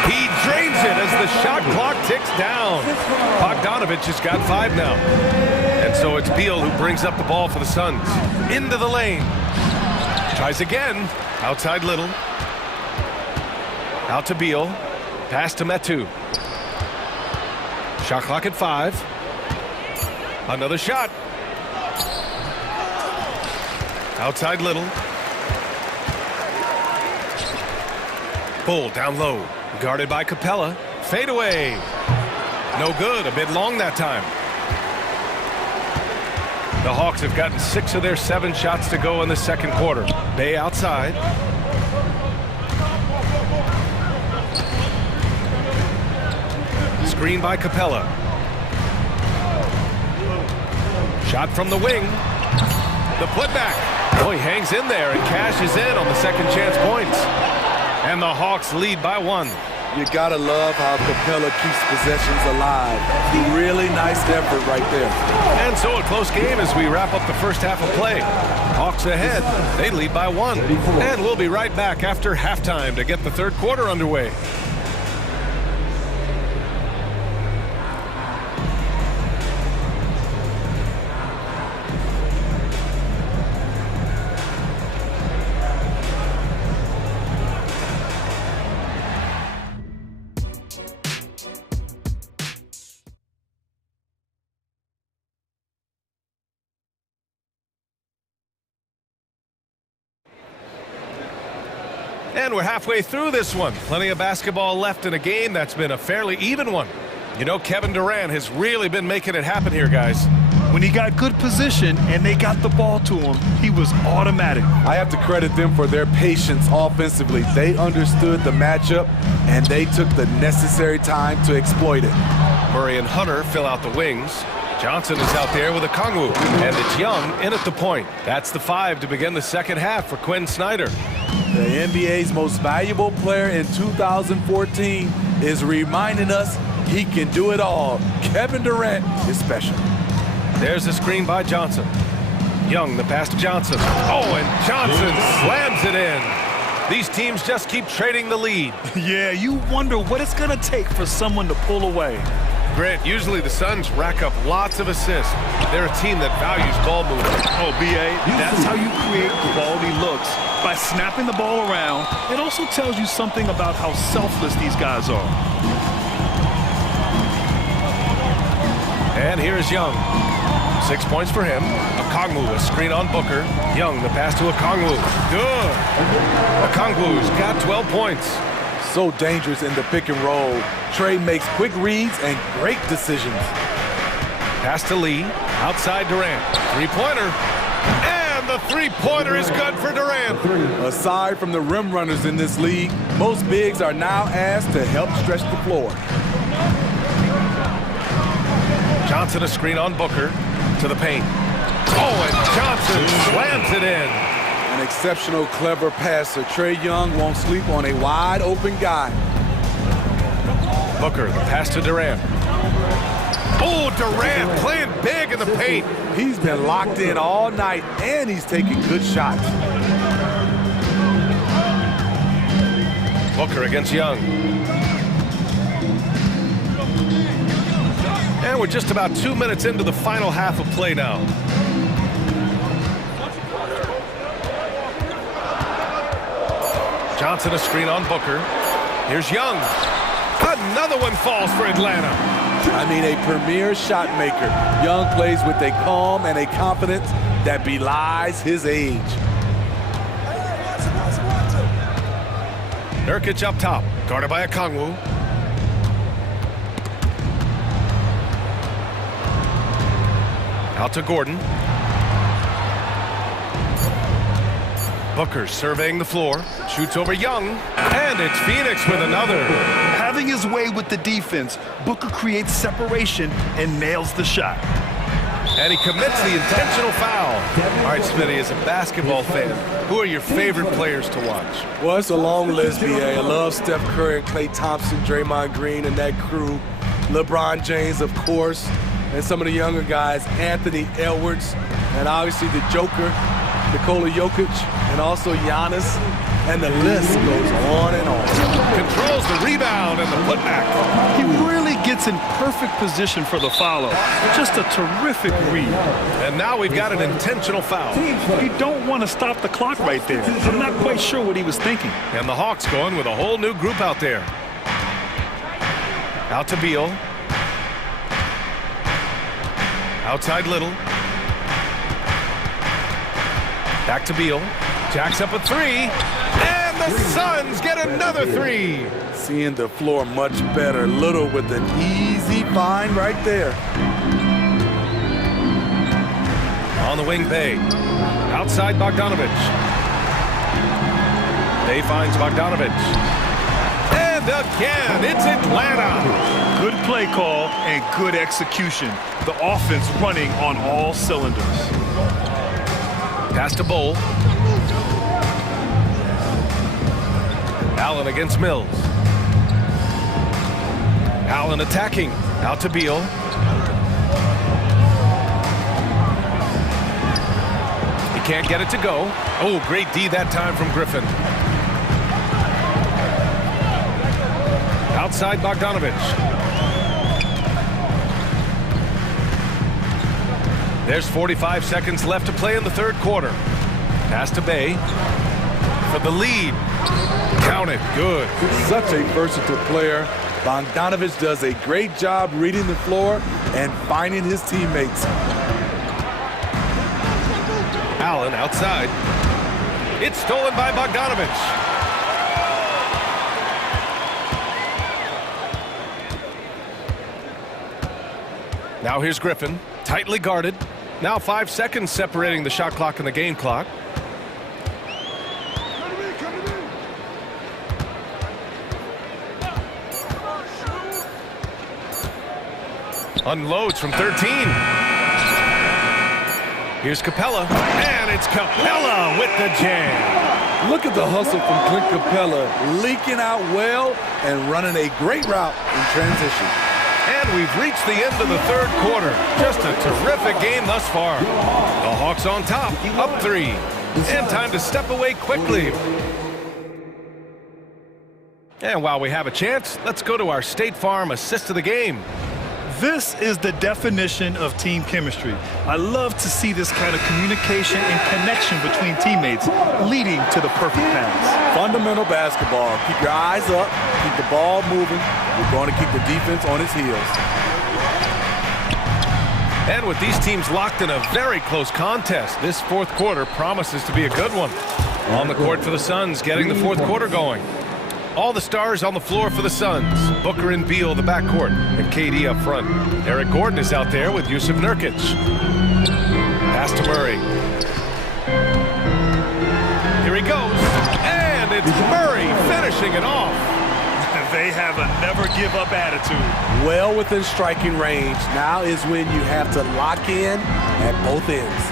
He drains it as the shot clock ticks down. Bogdanovich has got 5 now. And so it's Beal who brings up the ball for the Suns. Into the lane. Tries again. Outside Little. Out to Beal. Pass to Metu. Shot clock at 5. Another shot. Outside Little. Bull down low. Guarded by Capella. Fade away. No good. A bit long that time. The Hawks have gotten 6 of their 7 shots to go in the second quarter. Bay outside. Screen by Capella. Shot from the wing. The putback. Oh, he hangs in there and cashes in on the second chance points. And the Hawks lead by 1. You gotta love how Capella keeps possessions alive. Really nice effort right there. And so a close game as we wrap up the first half of play. Hawks ahead. They lead by 1. And we'll be right back after halftime to get the third quarter underway. And we're halfway through this one. Plenty of basketball left in a game that's been a fairly even one. You know, Kevin Durant has really been making it happen here, guys. When he got good position and they got the ball to him, he was automatic. I have to credit them for their patience offensively. They understood the matchup, and they took the necessary time to exploit it. Murray and Hunter fill out the wings. Johnson is out there with a Kongwu, and it's Young in at the point. That's the 5 to begin the second half for Quinn Snyder. The NBA's most valuable player in 2014 is reminding us he can do it all. Kevin Durant is special. There's a screen by Johnson. Young, the pass to Johnson. Oh, and Johnson slams it in. These teams just keep trading the lead. Yeah, you wonder what it's going to take for someone to pull away. Grant, usually the Suns rack up lots of assists. They're a team that values ball movement. Oh, B.A., that's how you create quality looks. By snapping the ball around, it also tells you something about how selfless these guys are. And here is Young. 6 points for him. Okongwu, a screen on Booker. Young, the pass to Okongwu. Good. Okongwu's got 12 points. So dangerous in the pick and roll. Trey makes quick reads and great decisions. Pass to Lee. Outside Durant. Three-pointer. And the three-pointer is good for Durant. Aside from the rim runners in this league, most bigs are now asked to help stretch the floor. Johnson a screen on Booker to the paint. Oh, and Johnson slams it in. An exceptional, clever passer. Trae Young won't sleep on a wide-open guy. Booker, the pass to Durant. Oh, Oh, Durant playing big in the paint. He's been locked in all night, and he's taking good shots. Booker against Young. And we're just about 2 minutes into the final half of play now. Johnson a screen on Booker. Here's Young. Another one falls for Atlanta. I mean, a premier shot maker. Young plays with a calm and a confidence that belies his age. Nurkic up top, guarded by Okongwu. Out to Gordon. Booker surveying the floor, shoots over Young, and it's Phoenix with another. Having his way with the defense, Booker creates separation and nails the shot. And he commits the intentional foul. All right, Smitty, as a basketball fan, who are your favorite players to watch? Well, it's a long list, BA. I love Steph Curry, Klay Thompson, Draymond Green, and that crew. LeBron James, of course, and some of the younger guys, Anthony Edwards, and obviously the Joker, Nikola Jokic, and also Giannis, and the list goes on and on. Controls the rebound and the putback. He really gets in perfect position for the follow. Just a terrific read. And now we've got an intentional foul. You don't want to stop the clock right there. I'm not quite sure what he was thinking. And the Hawks going with a whole new group out there. Out to Beal. Outside Little. Back to Beal. Jacks up a three. And the Suns get another three. Seeing the floor much better. Little with an easy find right there. On the wing, Bay. Outside Bogdanovich. Bay finds Bogdanovich. And again, it's Atlanta. Good play call and good execution. The offense running on all cylinders. Pass to Bowl. Allen against Mills. Allen attacking. Out to Beal. He can't get it to go. Oh, great D that time from Griffin. Outside Bogdanovich. There's 45 seconds left to play in the third quarter. Pass to Bay for the lead. Count it. Good. Such a versatile player. Bogdanovich does a great job reading the floor and finding his teammates. Allen outside. It's stolen by Bogdanovich. Now here's Griffin, tightly guarded. Now 5 seconds separating the shot clock and the game clock. Unloads from 13. Here's Capella, and it's Capella with the jam. Look at the hustle from Clint Capella, leaking out well and running a great route in transition. And we've reached the end of the third quarter. Just a terrific game thus far. The Hawks on top, up 3. And time to step away quickly. And while we have a chance, let's go to our State Farm assist of the game. This is the definition of team chemistry. I love to see this kind of communication and connection between teammates leading to the perfect pass. Fundamental basketball. Keep your eyes up, keep the ball moving. We're going to keep the defense on its heels. And with these teams locked in a very close contest, this fourth quarter promises to be a good one. On the court for the Suns, getting the fourth quarter going. All the stars on the floor for the Suns. Booker and Beal, the backcourt, and KD up front. Eric Gordon is out there with Yusuf Nurkic. Pass to Murray. Here he goes. And it's Murray finishing it off. They have a never-give-up attitude. Well within striking range. Now is when you have to lock in at both ends.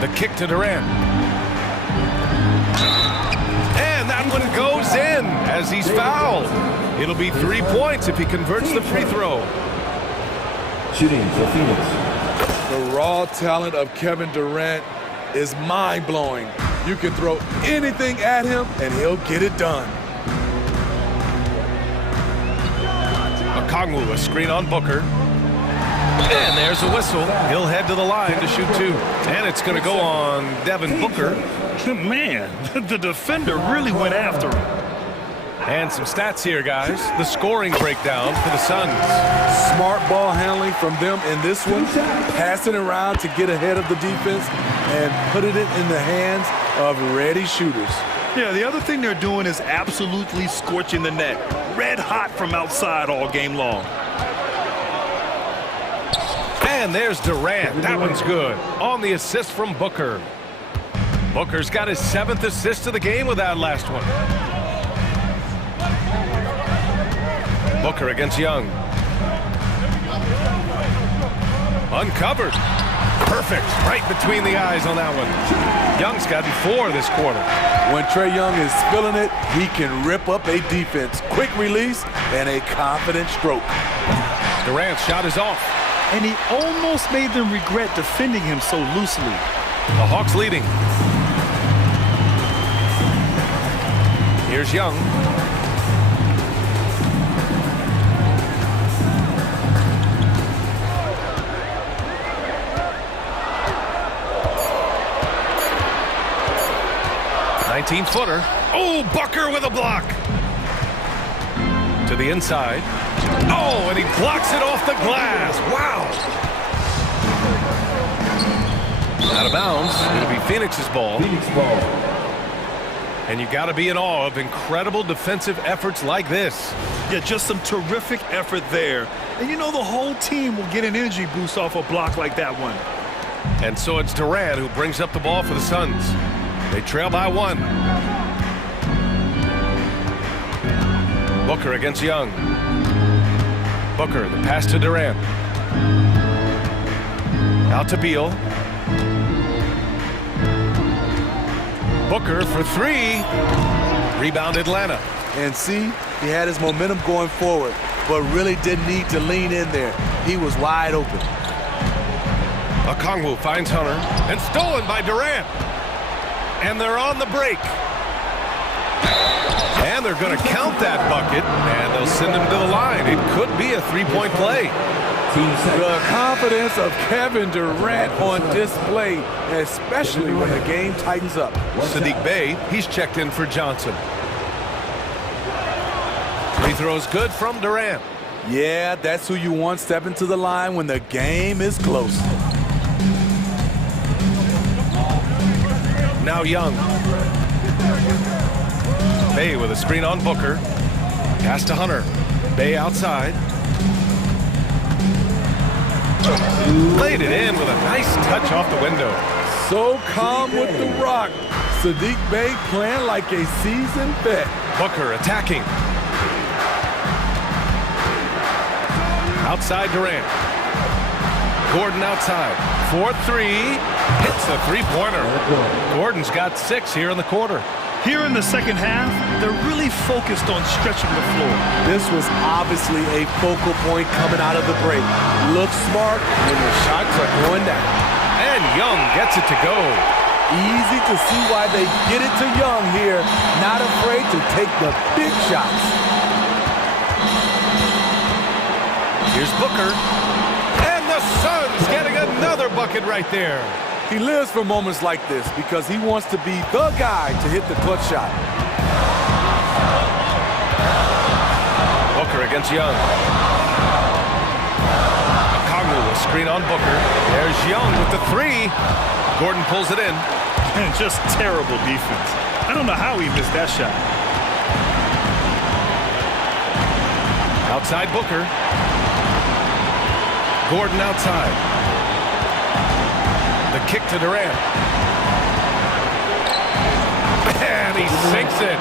The kick to Durant. And that one goes in as he's fouled. It'll be 3 points if he converts the free throw. Shooting for Phoenix. The raw talent of Kevin Durant is mind-blowing. You can throw anything at him, and he'll get it done. Okongwu, a screen on Booker. And there's a whistle. He'll head to the line to shoot 2. And it's going to go on Devin Booker. Man, the defender really went after him. And some stats here, guys. The scoring breakdown for the Suns. Smart ball handling from them in this one. Passing around to get ahead of the defense and putting it in the hands of ready shooters. Yeah, the other thing they're doing is absolutely scorching the net. Red hot from outside all game long. And there's Durant. That one's good. On the assist from Booker. Booker's got his 7th assist of the game with that last one. Booker against Young. Uncovered. Perfect. Right between the eyes on that one. Young's got 4 this quarter. When Trae Young is feeling it, he can rip up a defense. Quick release and a confident stroke. Durant's shot is off. And he almost made them regret defending him so loosely. The Hawks leading. Here's Young. Footer. Oh, Booker with a block. To the inside. Oh, and he blocks it off the glass. Wow. Out of bounds. It'll be Phoenix's ball. Phoenix ball. And you got to be in awe of incredible defensive efforts like this. Yeah, just some terrific effort there. And you know the whole team will get an energy boost off a block like that one. And so it's Durant who brings up the ball for the Suns. They trail by 1. Booker against Young. Booker, the pass to Durant. Out to Beal. Booker for 3. Rebound Atlanta. And see, he had his momentum going forward, but really didn't need to lean in there. He was wide open. Okongwu finds Hunter and stolen by Durant. And they're on the break. And they're going to count that bucket, and they'll send him to the line. It could be a 3-point play. The confidence of Kevin Durant on display, especially when the game tightens up. Sadiq Bey, he's checked in for Johnson. Free throw's good from Durant. Yeah, that's who you want stepping to the line when the game is close. Now Young. Bey with a screen on Booker. Pass to Hunter. Bey outside. Laid it in with a nice touch off the window. So calm with the rock. Sadiq Bey playing like a seasoned vet. Booker attacking. Outside Durant. Gordon outside. 4-3. Hits the 3-pointer. Gordon's got 6 here in the quarter. Here in the second half, they're really focused on stretching the floor. This was obviously a focal point coming out of the break. Looks smart when the shots are going down. And Young gets it to go. Easy to see why they get it to Young here. Not afraid to take the big shots. Here's Booker. And the Suns getting another bucket right there. He lives for moments like this because he wants to be the guy to hit the clutch shot. Booker against Young. Okongwu will screen on Booker. There's Young with the 3. Gordon pulls it in. And just terrible defense. I don't know how he missed that shot. Outside Booker. Gordon outside. The kick to Durant. And he sinks it.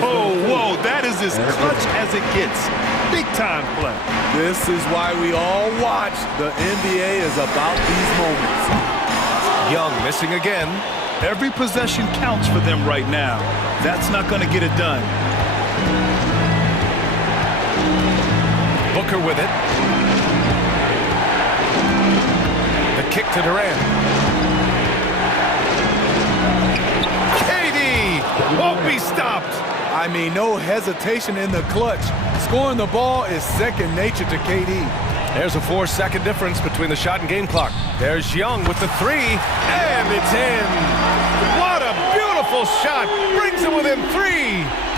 Whoa, that is as clutch as it gets. Big time play. This is why we all watch. The NBA is about these moments. Young missing again. Every possession counts for them right now. That's not going to get it done. Booker with it. The kick to Durant. KD won't be stopped. I mean, no hesitation in the clutch. Scoring the ball is second nature to KD. There's a 4-second difference between the shot and game clock. There's Young with the three, and it's in. What a beautiful shot. Brings it within 3.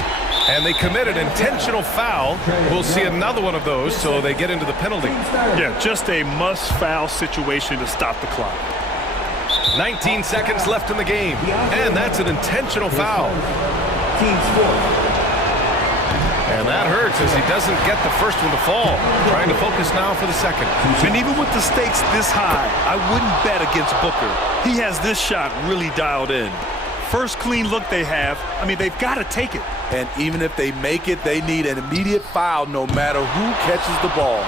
And they commit an intentional foul. We'll see another one of those, so they get into the penalty. Yeah, just a must-foul situation to stop the clock. 19 seconds left in the game, and that's an intentional foul. Team sport. And that hurts as he doesn't get the first one to fall. Trying to focus now for the second. And even with the stakes this high, I wouldn't bet against Booker. He has this shot really dialed in. First clean look they have, I mean, they've got to take it. And even if they make it, they need an immediate foul no matter who catches the ball.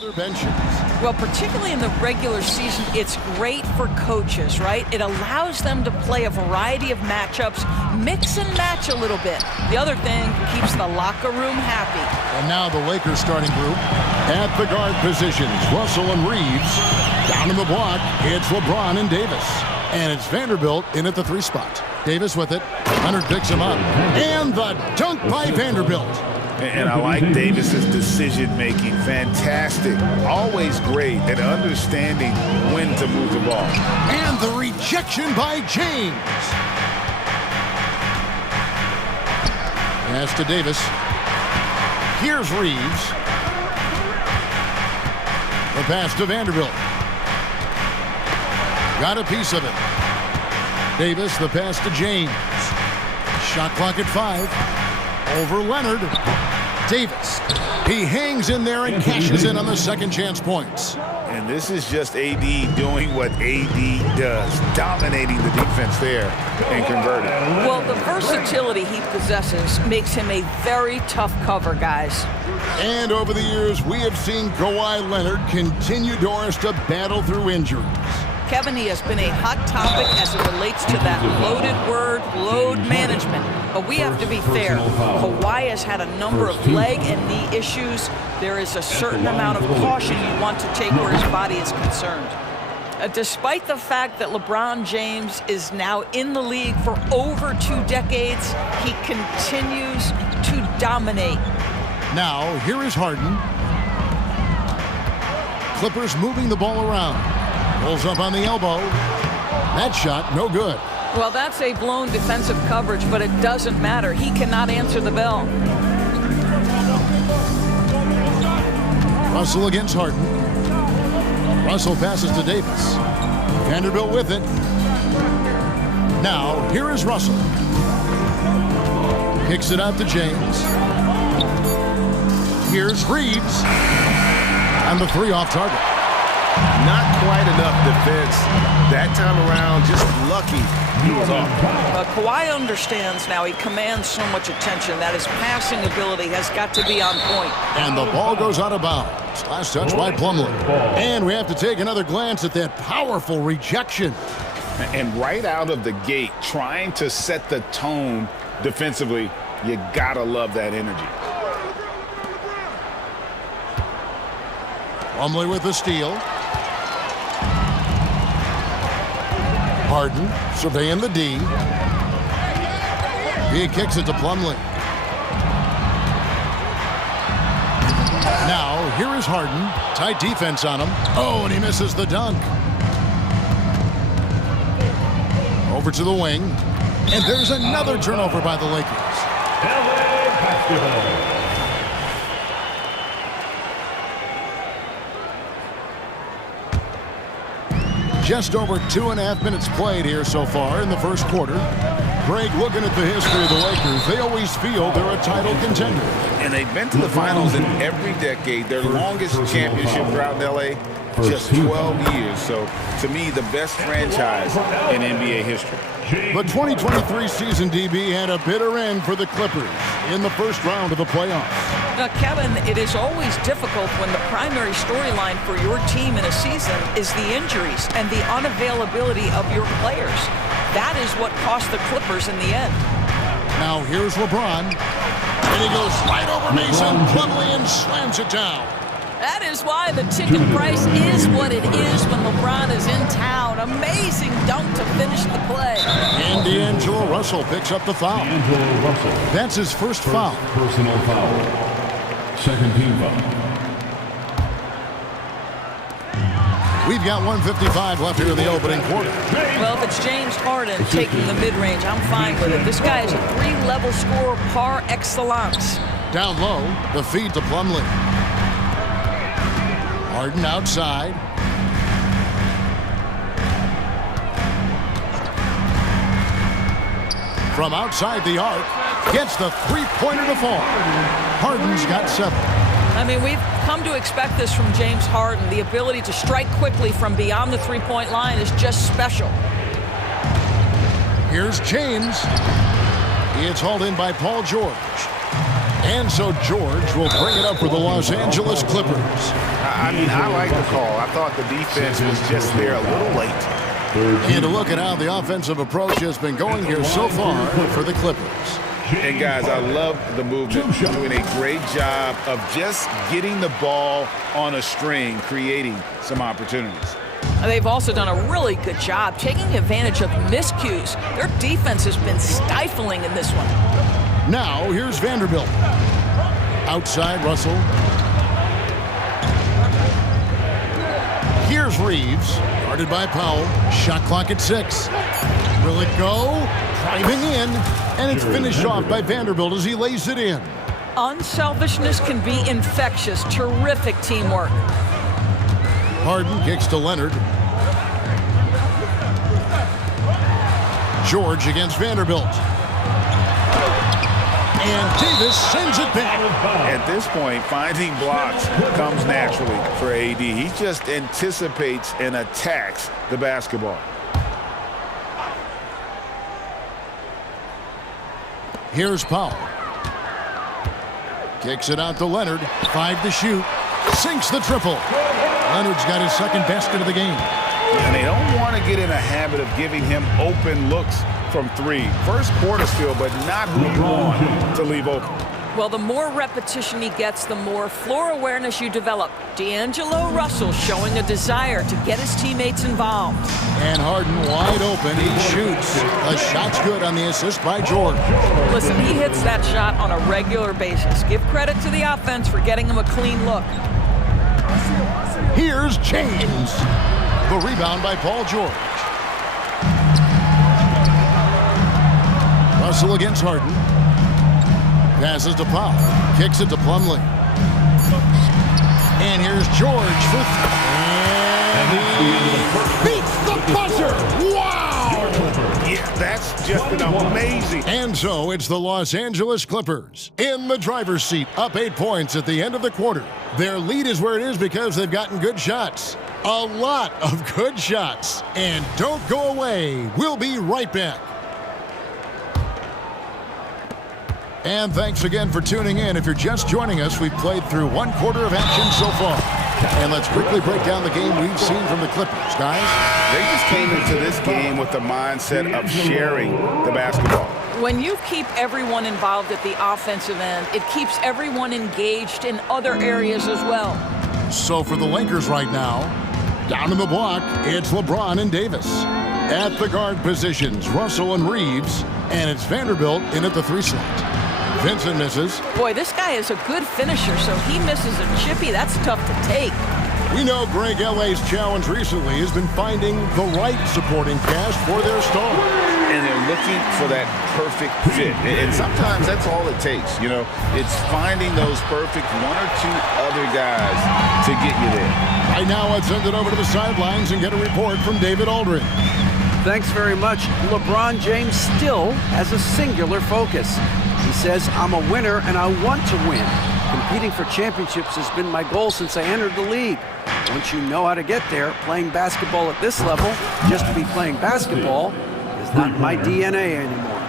Their benches. Well, particularly in the regular season, it's great for coaches, right? It allows them to play a variety of matchups, mix and match a little bit. The other thing keeps the locker room happy. And now the Lakers starting group at the guard positions. Russell and Reeves. Down in the block, it's LeBron and Davis. And it's Vanderbilt in at the 3 spot. Davis with it. Leonard picks him up. And the dunk by Vanderbilt. And I like Davis's decision-making. Fantastic. Always great at understanding when to move the ball. And the rejection by James. Pass to Davis. Here's Reeves. The pass to Vanderbilt. Got a piece of it. Davis, the pass to James. Shot clock at 5. Over Leonard. Davis. He hangs in there and cashes in on the second chance points. And this is just AD doing what AD does, dominating the defense there and converting. Well, the versatility he possesses makes him a very tough cover, guys. And over the years, we have seen Kawhi Leonard continue Doris to battle through injuries. Kevin, he has been a hot topic as it relates to that loaded word, load management. But we have to be fair. Kawhi has had a number of leg and knee issues. There is a certain amount of caution you want to take where his body is concerned. Despite the fact that LeBron James is now in the league for over 2 decades, he continues to dominate. Now, here is Harden. Clippers moving the ball around. Pulls up on the elbow. That shot, no good. Well, that's a blown defensive coverage, but it doesn't matter. He cannot answer the bell. Russell against Harden. Russell passes to Davis. Vanderbilt with it. Now, here is Russell. Kicks it out to James. Here's Reeves. And the 3 off target. Not quite enough defense that time around, just lucky he was off. Kawhi understands now. He commands so much attention that his passing ability has got to be on point. And the ball goes out of bounds. Last touch by Plumlee. And we have to take another glance at that powerful rejection. And right out of the gate, trying to set the tone defensively, you gotta love that energy. Plumlee with the steal. Harden surveying the D. He kicks it to Plumlee. Now, here is Harden. Tight defense on him. Oh, and he misses the dunk. Over to the wing. And there's another turnover by the Lakers. Just over 2.5 minutes played here so far in the first quarter. Greg, looking at the history of the Lakers, they always feel they're a title contender. And they've been to the finals in every decade. Their longest championship drought in LA, just 12 years. So, to me, the best franchise in NBA history. The 2023 season, DB, had a bitter end for the Clippers in the first round of the playoffs. Now, Kevin, it is always difficult when the primary storyline for your team in a season is the injuries and the unavailability of your players. That is what cost the Clippers in the end. Now, here's LeBron. And he goes right over Mason Plumlee and slams it down. That is why the ticket price is what it is when LeBron is in town. Amazing dunk to finish the play. And D'Angelo Russell picks up the foul. That's his first foul. Personal foul. Second team foul. We've got 1:55 left here in the opening quarter. Well, if it's James Harden taking the mid-range, I'm fine with it. This guy is a 3-level scorer par excellence. Down low, the feed to Plumlee. Harden outside. From outside the arc, gets the 3-pointer to fall. Harden's got 7. I mean, we've come to expect this from James Harden. The ability to strike quickly from beyond the 3-point line is just special. Here's James. It's hauled in by Paul George. And so George will bring it up for the Los Angeles Clippers. I mean, I like the call. I thought the defense was just there a little late. And a look at how the offensive approach has been going here so far for the Clippers. And guys, I love the movement, doing a great job of just getting the ball on a string, creating some opportunities. They've also done a really good job taking advantage of miscues. Their defense has been stifling in this one. Now, here's Vanderbilt. Outside, Russell. Here's Reeves, guarded by Powell. Shot clock at 6. Will it go? Driving in, and it's finished off by Vanderbilt as he lays it in. Unselfishness can be infectious. Terrific teamwork. Harden kicks to Leonard. George against Vanderbilt. And Davis sends it back. At this point, finding blocks comes naturally for AD. He just anticipates and attacks the basketball. Here's Powell. Kicks it out to Leonard. 5 to shoot. Sinks the triple. Leonard's got his second basket of the game. And they don't want to get in a habit of giving him open looks from 3. First quarter still, but not who you want to leave open. Well, the more repetition he gets, the more floor awareness you develop. D'Angelo Russell showing a desire to get his teammates involved. And Harden wide open. He shoots. The shot's good on the assist by George. Listen, he hits that shot on a regular basis. Give credit to the offense for getting him a clean look. Here's James. The rebound by Paul George. Russell against Harden. Passes to Powell. Kicks it to Plumlee. And here's George for and he beats the buzzer. Wow! Yeah, that's just an amazing. And so it's the Los Angeles Clippers in the driver's seat, up 8 points at the end of the quarter. Their lead is where it is because they've gotten good shots. A lot of good shots. And don't go away. We'll be right back. And thanks again for tuning in. If you're just joining us, we've played through 1 quarter of action so far. And let's quickly break down the game we've seen from the Clippers, guys. They just came into this game with the mindset of sharing the basketball. When you keep everyone involved at the offensive end, it keeps everyone engaged in other areas as well. So for the Lakers right now, down in the block, it's LeBron and Davis. At the guard positions, Russell and Reeves. And it's Vanderbilt in at the 3 slot. Vincent misses. Boy, this guy is a good finisher, so he misses a chippy. That's tough to take. We know Greg L.A.'s challenge recently has been finding the right supporting cast for their stars. And they're looking for that perfect fit. And sometimes that's all it takes, you know. It's finding those perfect 1 or 2 other guys to get you there. Right now, let's send it over to the sidelines and get a report from David Aldridge. Thanks very much. LeBron James still has a singular focus. He says, I'm a winner and I want to win. Competing for championships has been my goal since I entered the league. Once you know how to get there, playing basketball at this level, just to be playing basketball, is not my DNA anymore.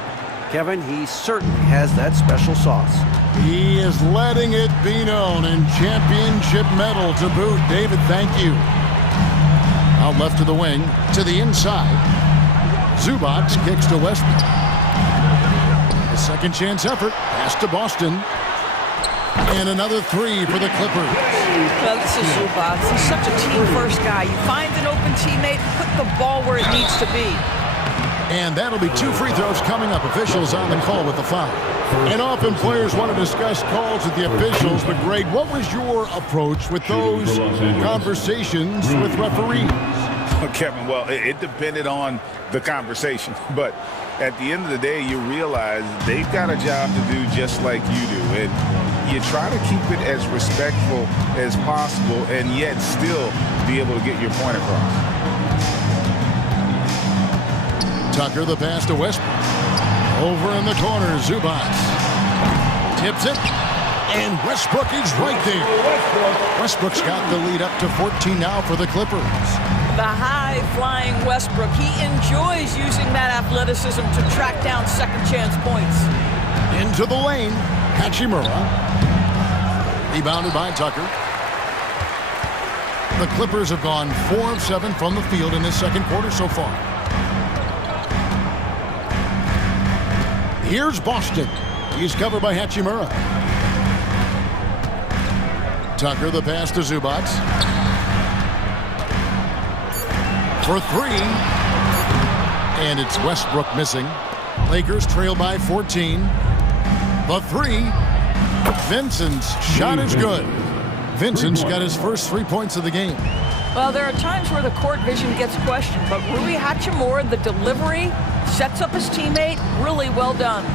Kevin, he certainly has that special sauce. He is letting it be known, and championship medal to boot. David, thank you. Out left to the wing, to the inside. Zubac kicks to Westbrook. A second chance effort, pass to Boston. And another 3 for the Clippers. Well, this is Zubac. He's such a team-first guy. You find an open teammate, put the ball where it needs to be. And that'll be 2 free throws coming up. Officials on the call with the foul. And often players want to discuss calls with the officials, but Greg, what was your approach with those conversations with referees? Kevin, well, it depended on the conversation, but at the end of the day, you realize they've got a job to do just like you do, and you try to keep it as respectful as possible and yet still be able to get your point across. Tucker, the pass to Westbrook. Over in the corner, Zubac. Tips it, and Westbrook is right there. Westbrook's got the lead up to 14 now for the Clippers. The high-flying Westbrook, he enjoys using that athleticism to track down second-chance points. Into the lane. Hachimura. Rebounded by Tucker. The Clippers have gone 4 of 7 from the field in this second quarter so far. Here's Boston. He's covered by Hachimura. Tucker, the pass to Zubats. For 3. And it's Westbrook missing. Lakers trail by 14. The 3. Vincent's shot is good. Vincent's got his first 3 points of the game. Well, there are times where the court vision gets questioned, but Rui Hachimura, the delivery, sets up his teammate. Really well done.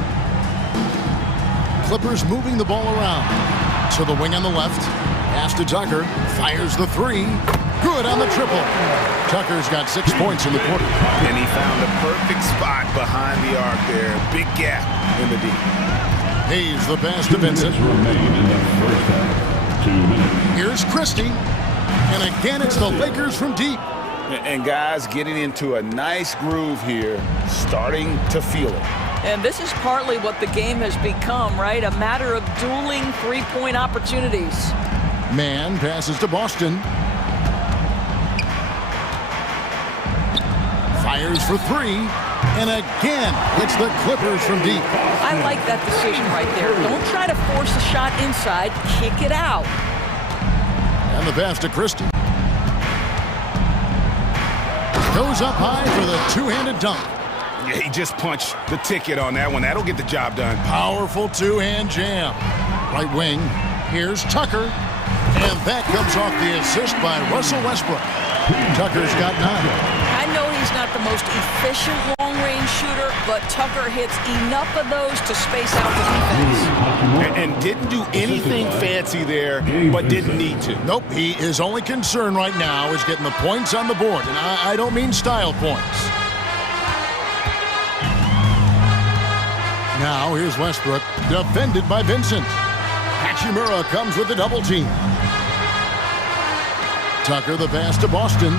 Clippers moving the ball around. To the wing on the left. Pass to Tucker. Fires the 3. Good on the triple. Tucker's got 6 points in the quarter. And he found a perfect spot behind the arc there. Big gap in the D. Hayes the pass to Vincent. Here's Christie. And again, it's the Lakers from deep. And guys getting into a nice groove here, starting to feel it. And this is partly what the game has become, right? A matter of dueling three-point opportunities. Man passes to Boston. Fires for 3. And again, it's the Clippers from deep. I like that decision right there. Don't try to force a shot inside. Kick it out. And the pass to Christie. Goes up high for the two-handed dunk. Yeah, he just punched the ticket on that one. That'll get the job done. Powerful two-hand jam. Right wing. Here's Tucker. And that comes off the assist by Russell Westbrook. Tucker's got 9. I know he's not the most efficient long-range shooter, but Tucker hits enough of those to space out the defense. And didn't do anything fancy there, but didn't need to. Nope, his only concern right now is getting the points on the board. And I don't mean style points. Now here's Westbrook, defended by Vincent. Hachimura comes with the double team. Tucker the pass to Boston.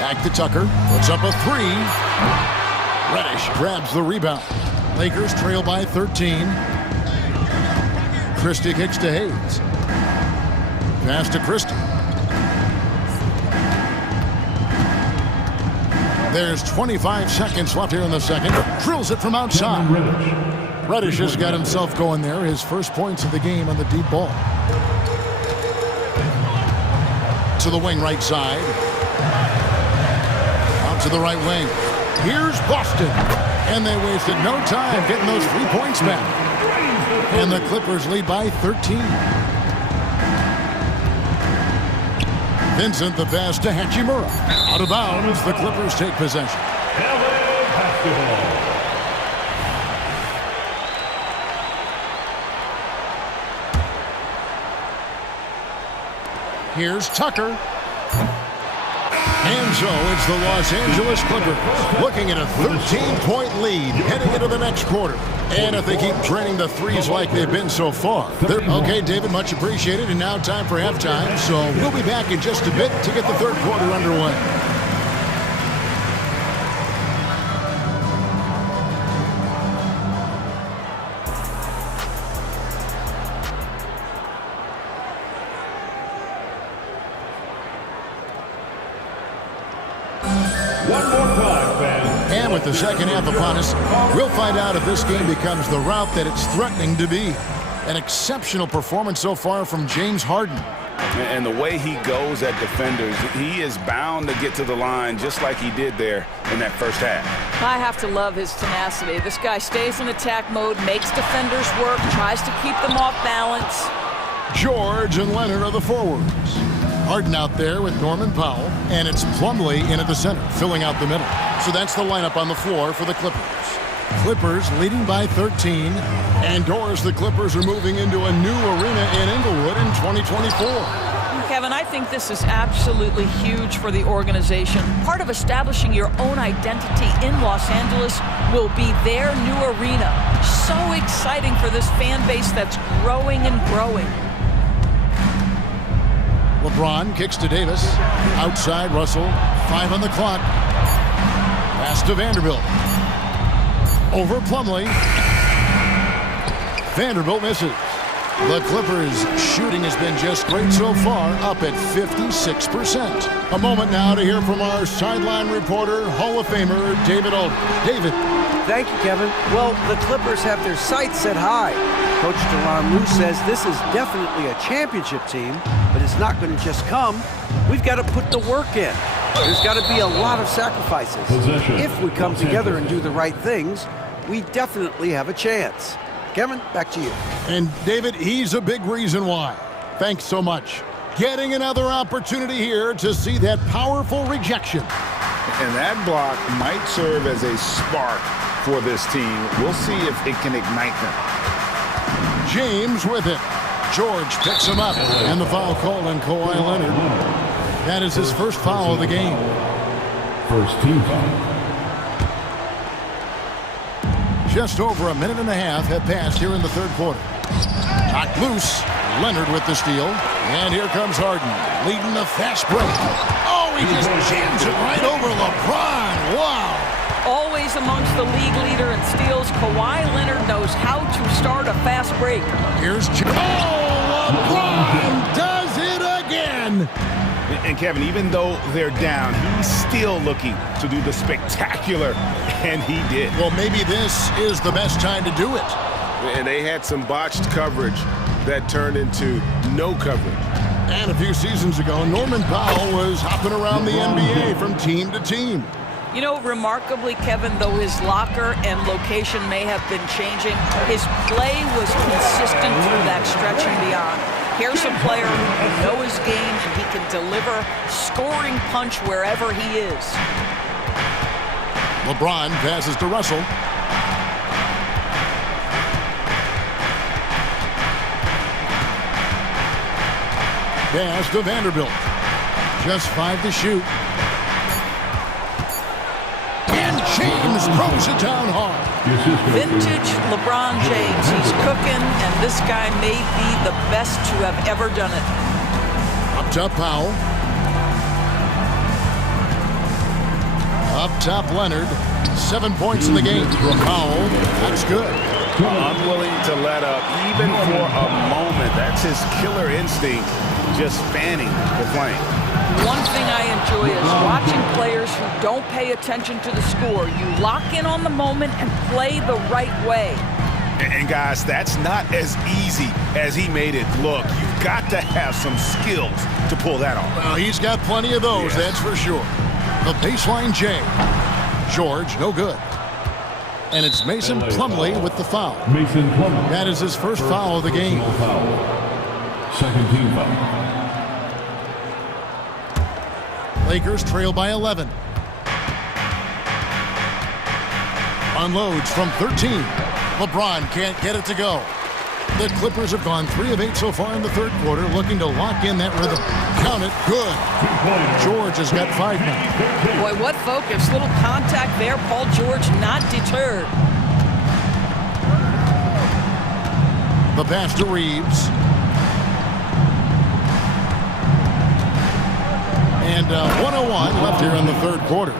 Back to Tucker, puts up a 3. Reddish grabs the rebound. Lakers trail by 13. Christie kicks to Hayes. Pass to Christie. There's 25 seconds left here in the second. Drills it from outside. Reddish has got himself going there. His first points of the game on the deep ball. To the wing right side. Out to the right wing. Here's Boston. And they wasted no time getting those 3 points back. And the Clippers lead by 13. Vincent the pass to Hachimura. Out of bounds, the Clippers take possession. Here's Tucker. And so it's the Los Angeles Clippers looking at a 13-point lead heading into the next quarter. And if they keep draining the threes like they've been so far. Okay, David, much appreciated. And now time for halftime. So we'll be back in just a bit to get the third quarter underway. And with the second half upon us, we'll find out if this game becomes the route that it's threatening to be. An exceptional performance so far from James Harden. And the way he goes at defenders, he is bound to get to the line just like he did there in that first half. I have to love his tenacity. This guy stays in attack mode, makes defenders work, tries to keep them off balance. George and Leonard are the forwards. Harden out there with Norman Powell, and it's Plumlee in at the center, filling out the middle. So that's the lineup on the floor for the Clippers. Clippers leading by 13. And doors, the Clippers are moving into a new arena in Inglewood in 2024. Kevin, I think this is absolutely huge for the organization. Part of establishing your own identity in Los Angeles will be their new arena. So exciting for this fan base that's growing and growing. LeBron kicks to Davis. Outside Russell. 5 on the clock. Pass to Vanderbilt. Over Plumlee. Vanderbilt misses. The Clippers' shooting has been just great so far, up at 56%. A moment now to hear from our sideline reporter, Hall of Famer David Aldridge. David. Thank you, Kevin. Well, the Clippers have their sights set high. Coach Deron Lue says this is definitely a championship team, but it's not going to just come. We've got to put the work in. There's got to be a lot of sacrifices. If we come together and do the right things, we definitely have a chance. Kevin, back to you. And David, he's a big reason why. Thanks so much. Getting another opportunity here to see that powerful rejection. And that block might serve as a spark for this team. We'll see if it can ignite them. James with it. George picks him up, and the foul called on Kawhi Leonard. That is his first foul of the game. First team foul. Just over a minute and a half have passed here in the third quarter. Knocked loose. Leonard with the steal. And here comes Harden, leading the fast break. Oh, he just jams it right over LeBron. Wow. Always amongst the league leader in steals, Kawhi Leonard knows how to start a fast break. Here's LeBron does it again. And Kevin, even though they're down, he's still looking to do the spectacular, and he did. Well, maybe this is the best time to do it. And they had some botched coverage that turned into no coverage. And a few seasons ago, Norman Powell was hopping around the NBA from team to team. You know, remarkably, Kevin, though his locker and location may have been changing, his play was consistent through that stretch and beyond. Here's a player who can know his game and he can deliver scoring punch wherever he is. LeBron passes to Russell. Pass to Vanderbilt. Just 5 to shoot. And James throws it down hard. Vintage LeBron James. He's cooking, and this guy may be the best to have ever done it. Up top, Powell. Up top, Leonard. 7 points in the game for Powell. That's good. Unwilling to let up, even for a moment. That's his killer instinct, just fanning the flame. One thing I enjoy is watching players who don't pay attention to the score. You lock in on the moment and play the right way. And guys, that's not as easy as he made it look. You've got to have some skills to pull that off. Well, he's got plenty of those, that's for sure. The baseline J. George, no good. And it's Mason Plumlee with the foul. Mason Plumlee. That is his first foul of the game. Second team foul. Lakers trail by 11. Unloads from 13. LeBron can't get it to go. The Clippers have gone 3 of 8 so far in the third quarter, looking to lock in that rhythm. Count it, good. George has got 5 now. Boy, what focus. Little contact there. Paul George not deterred. The pass to Reeves. And 101 left here in the third quarter.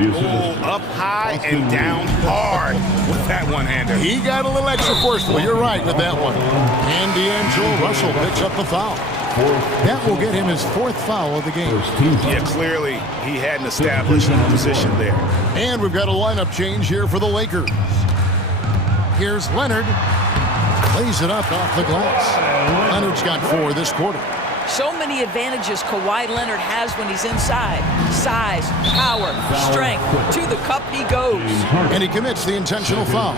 Oh, up high and down hard with that one-hander. He got a little extra forceful. You're right with that one. And D'Angelo Russell picks up the foul. That will get him his 4th foul of the game. Yeah, clearly he hadn't established a position there. And we've got a lineup change here for the Lakers. Here's Leonard. Plays it up off the glass. Leonard's got 4 this quarter. So many advantages Kawhi Leonard has when he's inside. Size, power, strength. To the cup he goes. And he commits the intentional foul.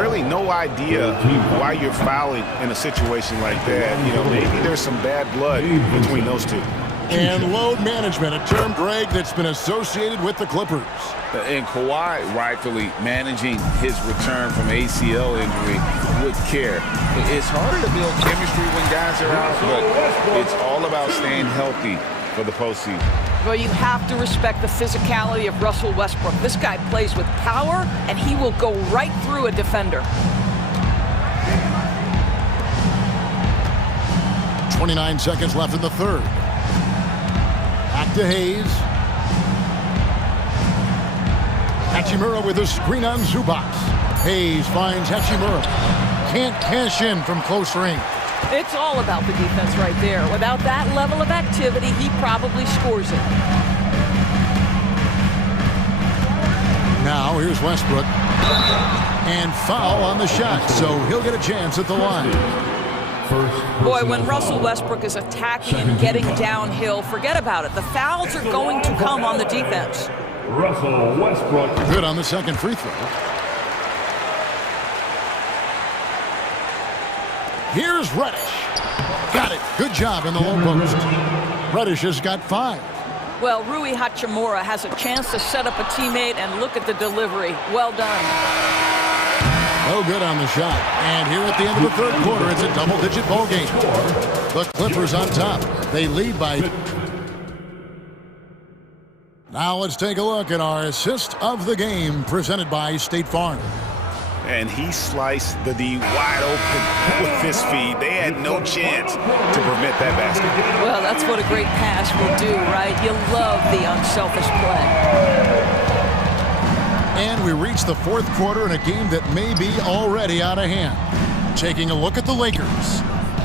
Really no idea why you're fouling in a situation like that. You know, maybe there's some bad blood between those two. And load management, a term, Greg, that's been associated with the Clippers. And Kawhi rightfully managing his return from ACL injury with care. It's harder to build chemistry when guys are out, but it's all about staying healthy for the postseason. Well, you have to respect the physicality of Russell Westbrook. This guy plays with power, and he will go right through a defender. 29 seconds left in the third. Back to Hayes. Hachimura with a screen on Zubac. Hayes finds Hachimura. can't cash in from close range. It's all about the defense right there. Without that level of activity, he probably scores it. Now here's Westbrook. And foul on the shot, so he'll get a chance at the line. Boy, when Russell Westbrook is attacking and getting downhill, forget about it. The fouls are going to come on the defense. Russell Westbrook. Good on the second free throw. Here's Reddish. Got it. Good job in the low post. Reddish has got 5. Well, Rui Hachimura has a chance to set up a teammate, and look at the delivery. Well done. No good on the shot. And here at the end of the third quarter, it's a double-digit ball game. The Clippers on top. They lead by... Now let's take a look at our assist of the game presented by State Farm. And he sliced the D wide open with his feed. They had no chance to prevent that basket. Well, that's what a great pass will do, right? You love the unselfish play. And we reach the fourth quarter in a game that may be already out of hand. Taking a look at the Lakers.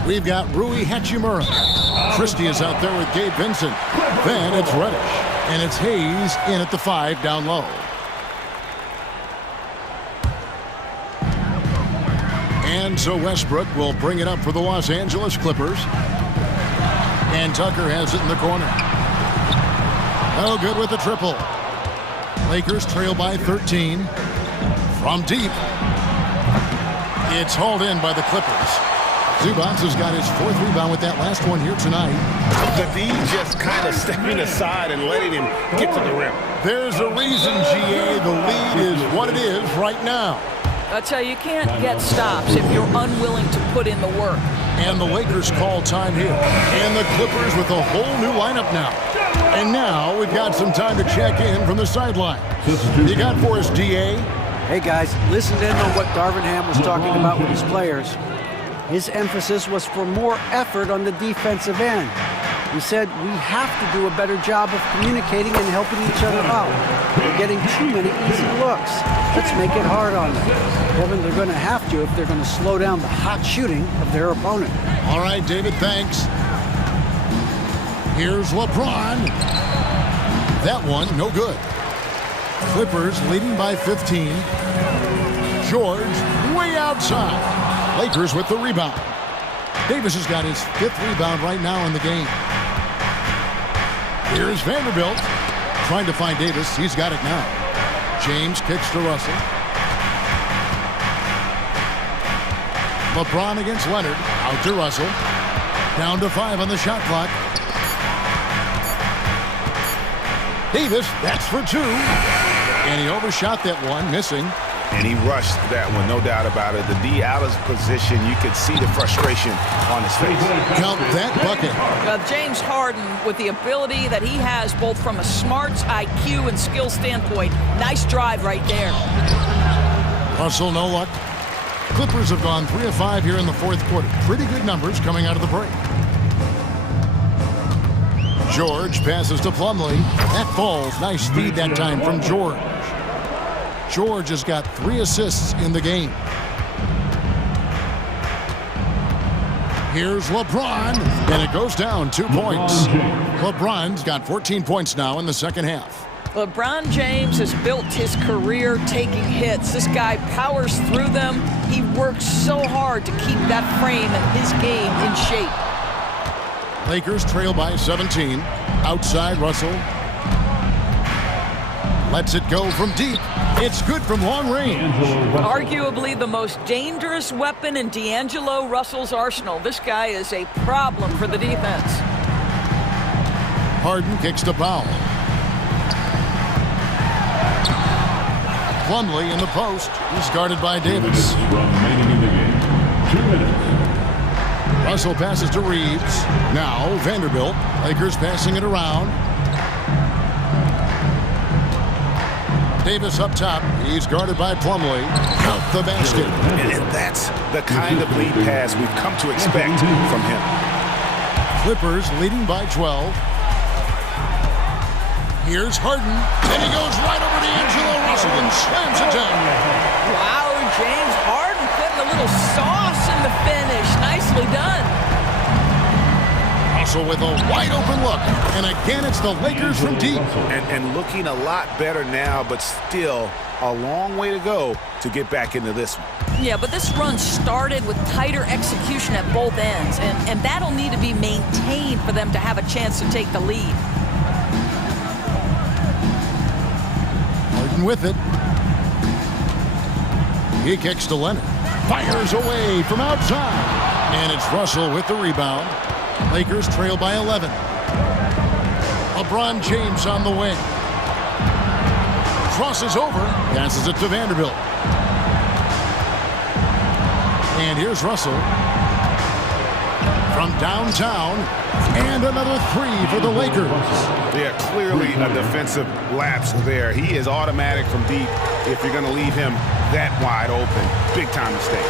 We've got Rui Hachimura. Christie is out there with Gabe Vincent. Then it's Reddish. And it's Hayes in at the 5 down low. And so Westbrook will bring it up for the Los Angeles Clippers. And Tucker has it in the corner. Oh, good with the triple. Lakers trail by 13. From deep. It's hauled in by the Clippers. Zubac has got his 4th rebound with that last one here tonight. The D just kind of stepping aside and letting him get to the rim. There's a reason, GA. The lead is what it is right now. I tell you, you can't get stops if you're unwilling to put in the work. And the Lakers call time here. And the Clippers with a whole new lineup now. And now we've got some time to check in from the sideline. You got for us, DA? Hey guys, listen in on what Darvin Ham was talking about with his players. His emphasis was for more effort on the defensive end. He said we have to do a better job of communicating and helping each other out. They're getting too many easy looks. Let's make it hard on them. Kevin, they're going to have to if they're going to slow down the hot shooting of their opponent. All right, David, thanks. Here's LeBron. That one, no good. Clippers leading by 15. George way outside. Lakers with the rebound. Davis has got his 5th rebound right now in the game. Here's Vanderbilt trying to find Davis. He's got it now. James kicks to Russell. LeBron against Leonard. Out to Russell. Down to 5 on the shot clock. Davis, that's for 2. And he overshot that one, missing. And he rushed that one, no doubt about it. The D out of position, you could see the frustration on his face. Count that bucket. James Harden, with the ability that he has both from a smarts, IQ, and skill standpoint, nice drive right there. Russell, no luck. Clippers have gone 3 of 5 here in the fourth quarter. Pretty good numbers coming out of the break. George passes to Plumlee. That falls. Nice feed that time from George. George has got 3 assists in the game. Here's LeBron, and it goes down 2 points. LeBron's got 14 points now in the second half. LeBron James has built his career taking hits. This guy powers through them. He works so hard to keep that frame and his game in shape. Lakers trail by 17. Outside Russell. Lets it go from deep. It's good from long range. Arguably the most dangerous weapon in D'Angelo Russell's arsenal. This guy is a problem for the defense. Harden kicks to Powell. Plumlee in the post. He's guarded by Davis. Remaining in the game. 2 minutes. Russell passes to Reeves. Now Vanderbilt. Lakers passing it around. Davis up top. He's guarded by Plumlee. Count the basket. And that's the kind of lead pass we've come to expect from him. Clippers leading by 12. Here's Harden. And he goes right over to D'Angelo Russell and slams it down. Wow, James Harden putting a little sauce in the finish. Nicely done. Russell with a wide open look. And again, it's the Lakers from deep. And looking a lot better now, but still a long way to go to get back into this one. Yeah, but this run started with tighter execution at both ends, and that'll need to be maintained for them to have a chance to take the lead. Harden with it. He kicks to Leonard. Fires away from outside. And it's Russell with the rebound. Lakers trail by 11. LeBron James on the wing. Crosses over. Passes it to Vanderbilt. And here's Russell. From downtown. And another three for the Lakers. Yeah, clearly a defensive lapse there. He is automatic from deep if you're going to leave him that wide open. Big time mistake.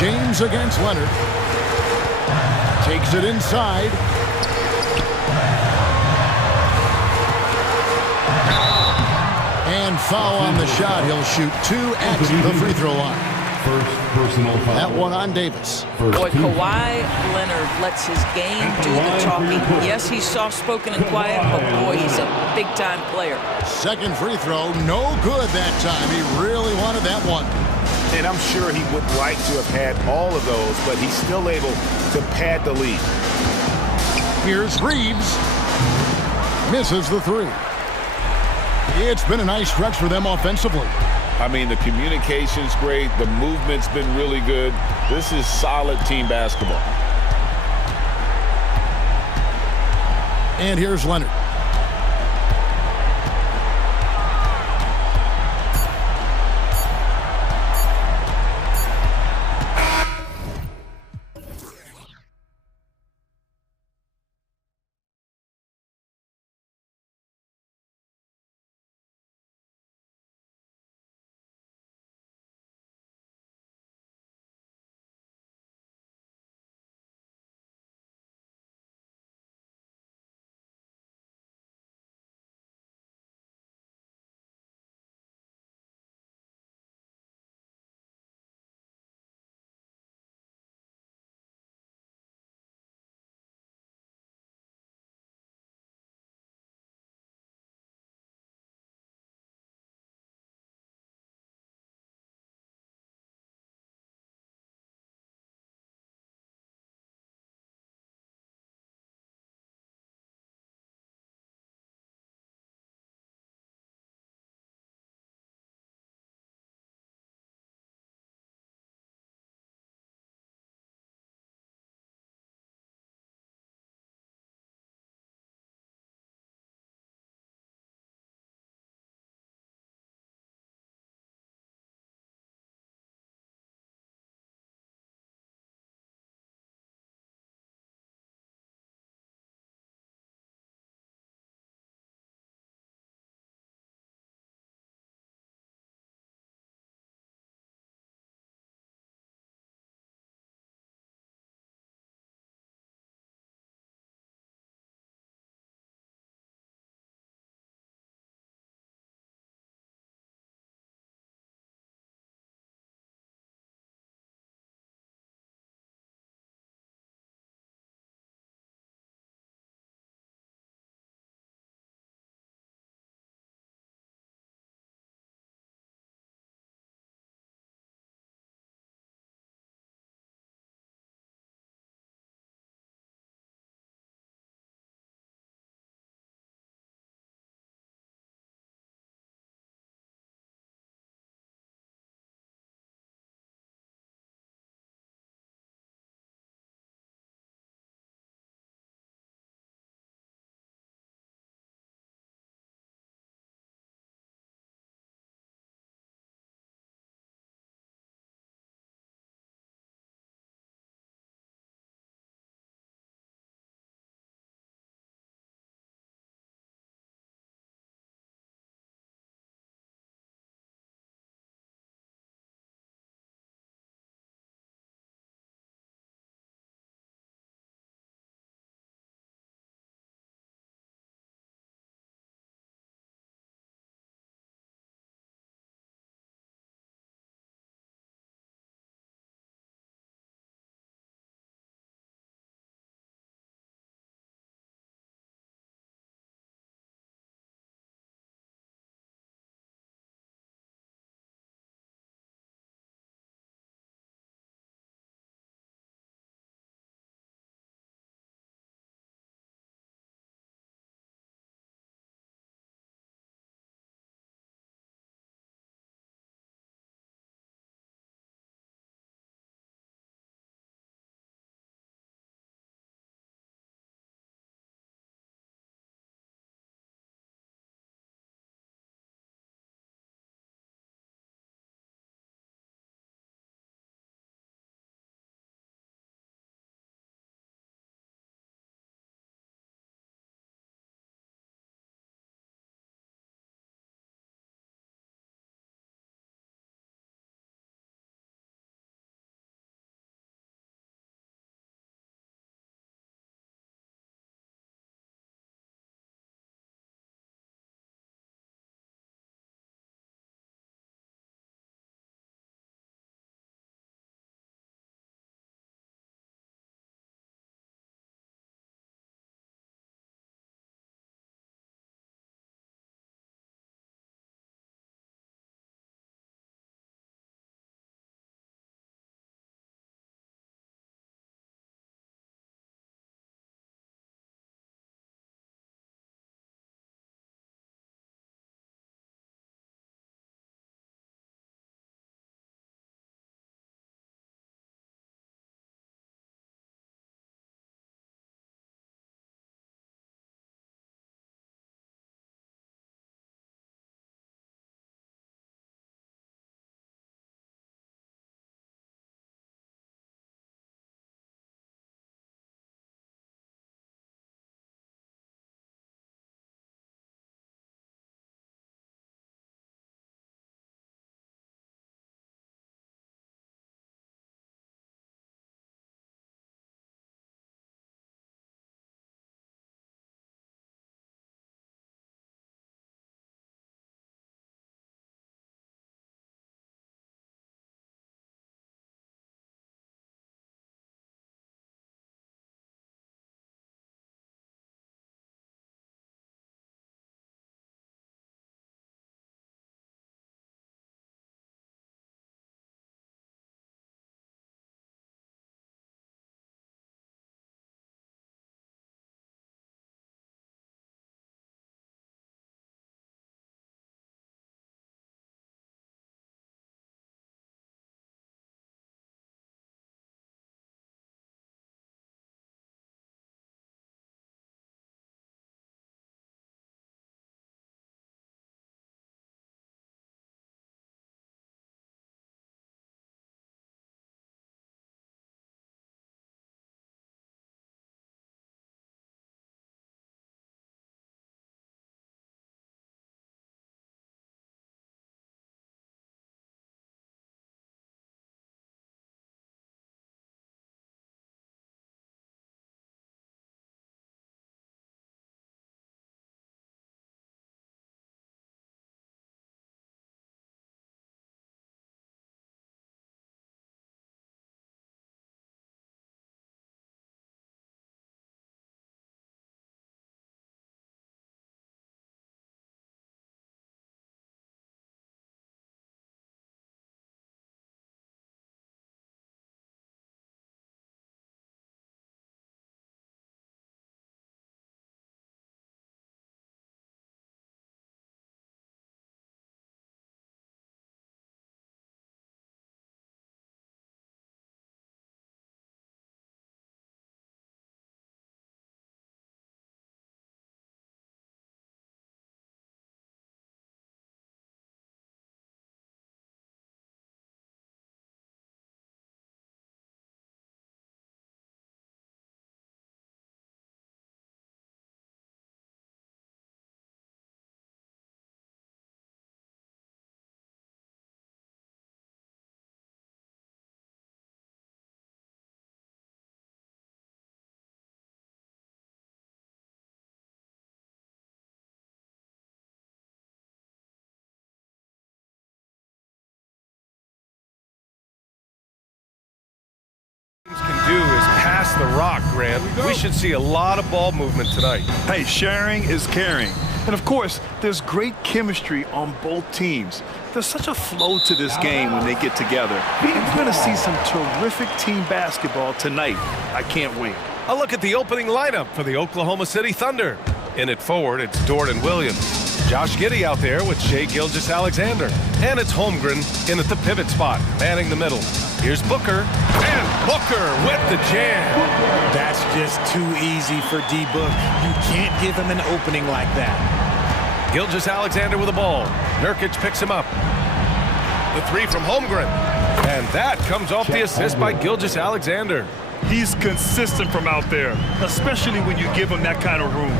James against Leonard. Takes it inside. And foul on the shot. He'll shoot 2 at the free throw line. First personal foul. That one on Davis. Boy, Kawhi Leonard lets his game do the talking. Yes, he's soft-spoken and quiet, but boy, he's a big-time player. Second free throw, no good that time. He really wanted that one. And I'm sure he would like to have had all of those, but he's still able to pad the lead. Here's Reeves. Misses the three. It's been a nice stretch for them offensively. I mean, the communication's great. The movement's been really good. This is solid team basketball. And here's Leonard. Grant. We should see a lot of ball movement tonight. Hey, sharing is caring. And of course, there's great chemistry on both teams. There's such a flow to this game when they get together. And we're going to see some terrific team basketball tonight. I can't wait. A look at the opening lineup for the Oklahoma City Thunder. In it forward, it's Jordan Williams. Josh Giddey out there with Shai Gilgeous-Alexander. And it's Holmgren in at the pivot spot, manning the middle. Here's Booker, and Booker with the jam. That's just too easy for D-Book. You can't give him an opening like that. Gilgeous-Alexander with the ball. Nurkic picks him up. The three from Holmgren. And that comes off the assist by Gilgeous-Alexander. He's consistent from out there, especially when you give him that kind of room.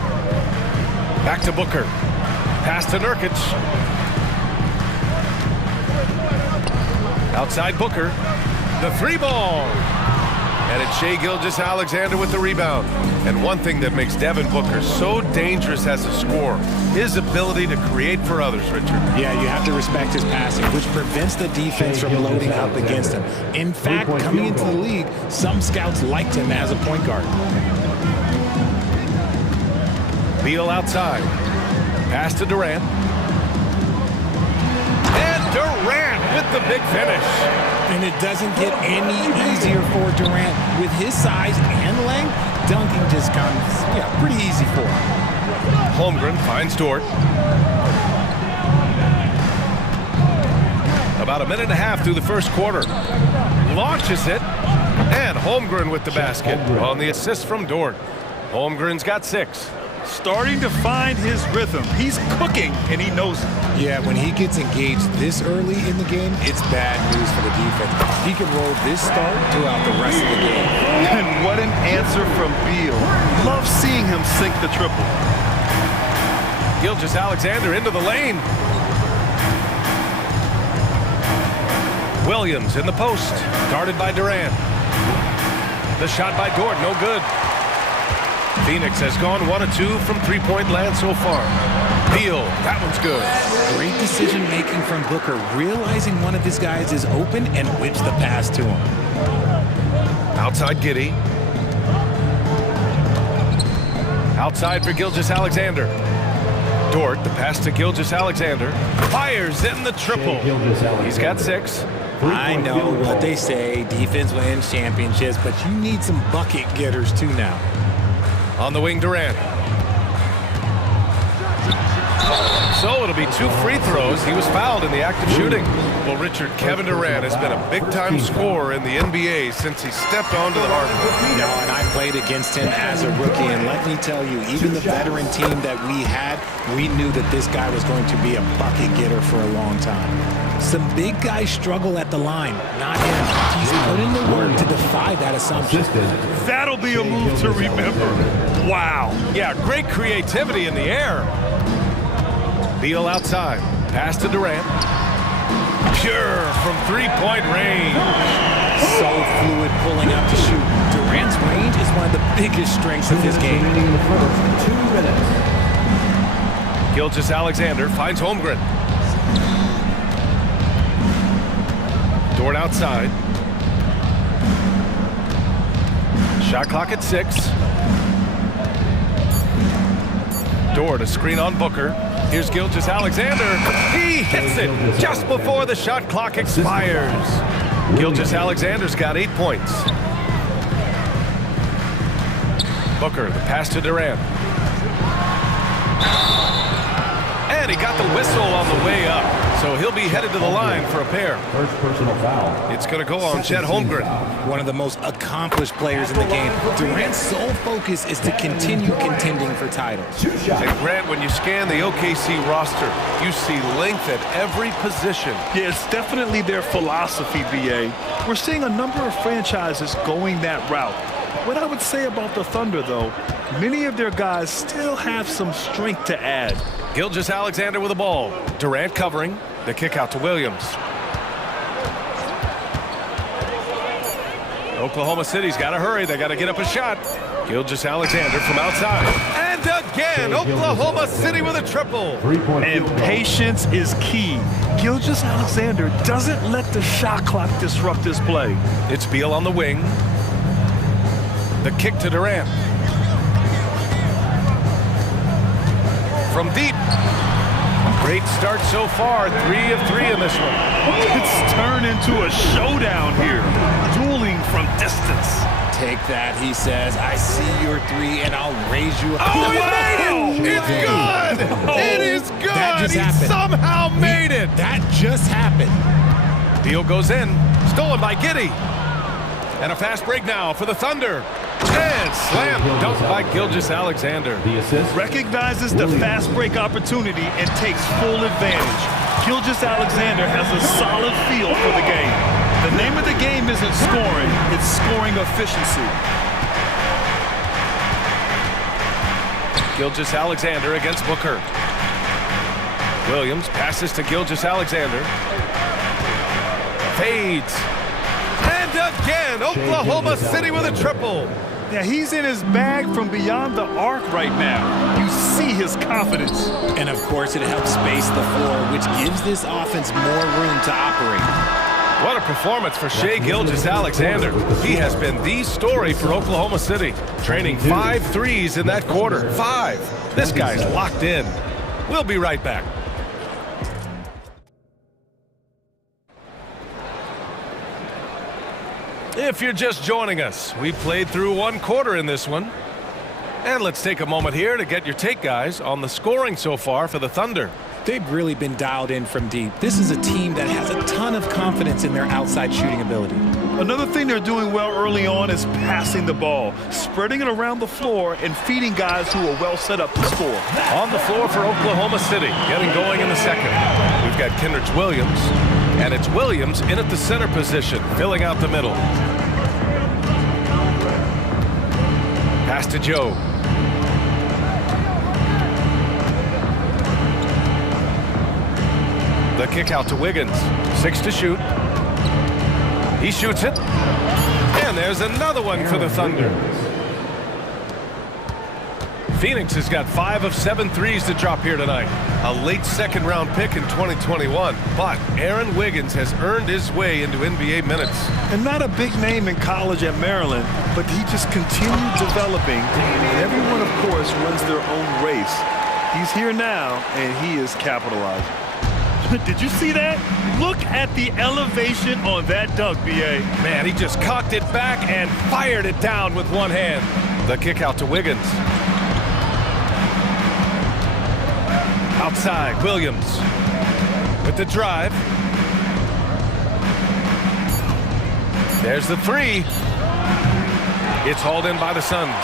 Back to Booker. Pass to Nurkic. Outside Booker. The three ball. And it's Shai Gilgeous-Alexander with the rebound. And one thing that makes Devin Booker so dangerous as a scorer, his ability to create for others, Richard. Yeah, you have to respect his passing, which prevents the defense from loading up against him. In fact, coming into the league, some scouts liked him as a point guard. Beal outside. Pass to Durant. And Durant with the big finish. And it doesn't get any easier for Durant. With his size and length, dunking just comes, pretty easy for him. Holmgren finds Dort. About a minute and a half through the first quarter. Launches it. And Holmgren with the basket on the assist from Dort. Holmgren's got 6. Starting to find his rhythm. He's cooking, and he knows it. Yeah, when he gets engaged this early in the game, it's bad news for the defense. He can roll this start throughout the rest of the game. And what an answer from Beal. Love seeing him sink the triple. Gilgeous-Alexander into the lane. Williams in the post. Guarded by Durant. The shot by Dort, no good. Phoenix has gone 1 of 2 from three-point land so far. Beal, that one's good. Great decision-making from Booker, realizing one of his guys is open and whips the pass to him. Outside Giddey. Outside for Gilgeous-Alexander. Dort, the pass to Gilgeous-Alexander. Fires in the triple. He's got 6. I know what they say, defense wins championships, but you need some bucket getters too now. On the wing, Durant. So it'll be 2 free throws. He was fouled in the act of shooting. Well, Richard, Kevin Durant has been a big-time scorer in the NBA since he stepped onto the hardwood. No, and I played against him as a rookie, and let me tell you, even the veteran team that we had, we knew that this guy was going to be a bucket getter for a long time. Some big guys struggle at the line, not him. He's put in the work to defy that assumption. That'll be a move to remember. Wow. Yeah, great creativity in the air. Beal outside. Pass to Durant. Pure from three-point range. So fluid pulling out to shoot. Durant's range is one of the biggest strengths of his game. 2 minutes. Gilgeous-Alexander finds Holmgren. Dort outside. Shot clock at 6. Dort, a screen on Booker. Here's Gilgeous-Alexander. He hits it just before the shot clock expires. Gilgeous-Alexander's got 8 points. Booker, the pass to Durant. And he got the whistle on the way up. So he'll be headed to the line for a pair. First personal foul. It's going to go on Chet Holmgren. One of the most accomplished players in the game. Durant's sole focus is to continue contending for titles. And Grant, when you scan the OKC roster, you see length at every position. Yeah, it's definitely their philosophy, BA. We're seeing a number of franchises going that route. What I would say about the Thunder, though, many of their guys still have some strength to add. Gilgeous-Alexander with the ball. Durant covering. The kick out to Williams. Oklahoma City's got to hurry. They got to get up a shot. Gilgeous-Alexander from outside. And again, Oklahoma City with a triple. And patience is key. Gilgeous-Alexander doesn't let the shot clock disrupt this play. It's Beal on the wing. The kick to Durant. From deep. Great start so far. 3 of 3 in this one. It's turned into a showdown here. Dueling from distance. Take that, he says. I see your 3 and I'll raise you up. Oh, he made it! It's good! It is good! That just he happened. somehow made it! That just happened. Deal goes in. Stolen by Giddey. And a fast break now for the Thunder. And slam dunk by Gilgeous-Alexander. The assist. Recognizes the fast break opportunity and takes full advantage. Gilgeous-Alexander has a solid feel for the game. The name of the game isn't scoring, it's scoring efficiency. Gilgeous-Alexander against Booker. Williams passes to Gilgeous-Alexander. Fades. And again, Oklahoma City with a triple. Yeah, he's in his bag from beyond the arc right now. You see his confidence. And of course, it helps space the floor, which gives this offense more room to operate. What a performance for Shai Gilgeous-Alexander. He has been the story for Oklahoma City, training 5 threes in that quarter. 5. This guy's locked in. We'll be right back. If you're just joining us, we played through 1 quarter in this one. And let's take a moment here to get your take, guys, on the scoring so far for the Thunder. They've really been dialed in from deep. This is a team that has a ton of confidence in their outside shooting ability. Another thing they're doing well early on is passing the ball, spreading it around the floor and feeding guys who are well set up to score. On the floor for Oklahoma City, getting going in the second. We've got Kenrich Williams, and it's Williams in at the center position, filling out the middle. Pass to Joe. The kick out to Wiggins. 6 to shoot. He shoots it. And there's another one for the Thunder. Phoenix has got 5 of 7 threes to drop here tonight. A late second-round pick in 2021. But Aaron Wiggins has earned his way into NBA minutes. And not a big name in college at Maryland, but he just continued developing. And everyone, of course, runs their own race. He's here now, and he is capitalizing. Did you see that? Look at the elevation on that dunk, B.A. Man, he just cocked it back and fired it down with one hand. The kick out to Wiggins. Outside, Williams with the drive. There's the 3. It's hauled in by the Suns.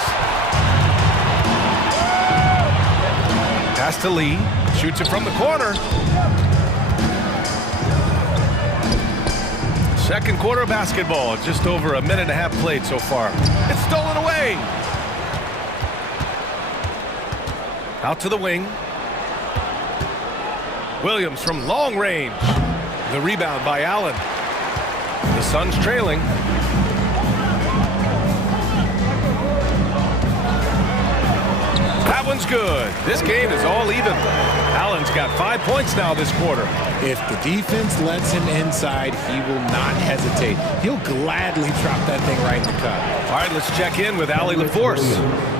Pass to Lee. Shoots it from the corner. Second quarter of basketball. Just over a minute and a half played so far. It's stolen away. Out to the wing. Williams from long range. The rebound by Allen. The Suns trailing. That one's good. This game is all even. Allen's got 5 points now this quarter. If the defense lets him inside, he will not hesitate. He'll gladly drop that thing right in the cup. All right, let's check in with Allie LaForce.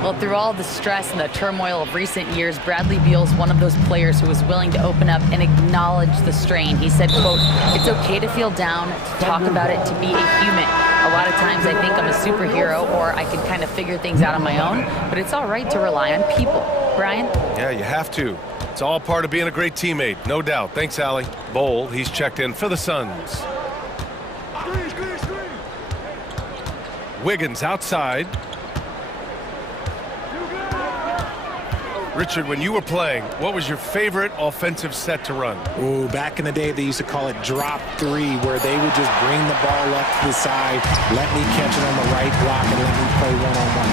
Well, through all the stress and the turmoil of recent years, Bradley Beal's one of those players who was willing to open up and acknowledge the strain. He said, quote, "It's okay to feel down, to talk about it, to be a human. A lot of times I think I'm a superhero or I can kind of figure things out on my own, but it's all right to rely on people." Brian? Yeah, you have to. It's all part of being a great teammate, no doubt. Thanks, Allie. Bowl, he's checked in for the Suns. Wiggins outside. Richard, when you were playing, what was your favorite offensive set to run? Ooh, back in the day, they used to call it drop 3, where they would just bring the ball up to the side, let me catch it on the right block, and let me play one-on-one.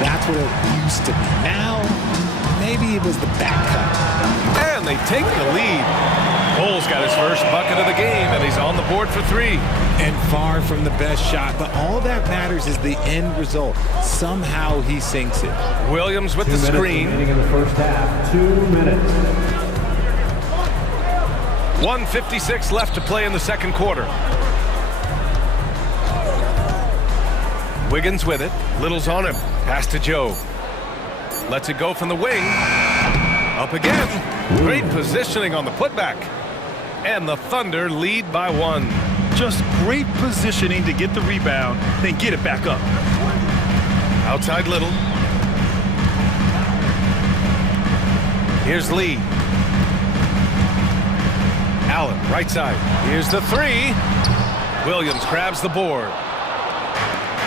That's what it used to be. Now, maybe it was the back cut. And they take the lead. Cole's got his first bucket of the game, and he's on the board for 3. And far from the best shot, but all that matters is the end result. Somehow he sinks it. Williams with the screen. In the first half, 2 minutes. 1:56 left to play in the second quarter. Wiggins with it. Little's on him. Pass to Joe. Lets it go from the wing. Up again. Great positioning on the putback. And the Thunder lead by 1. Just great positioning to get the rebound, then get it back up. Outside Little. Here's Lee. Allen, right side. Here's the 3. Williams grabs the board.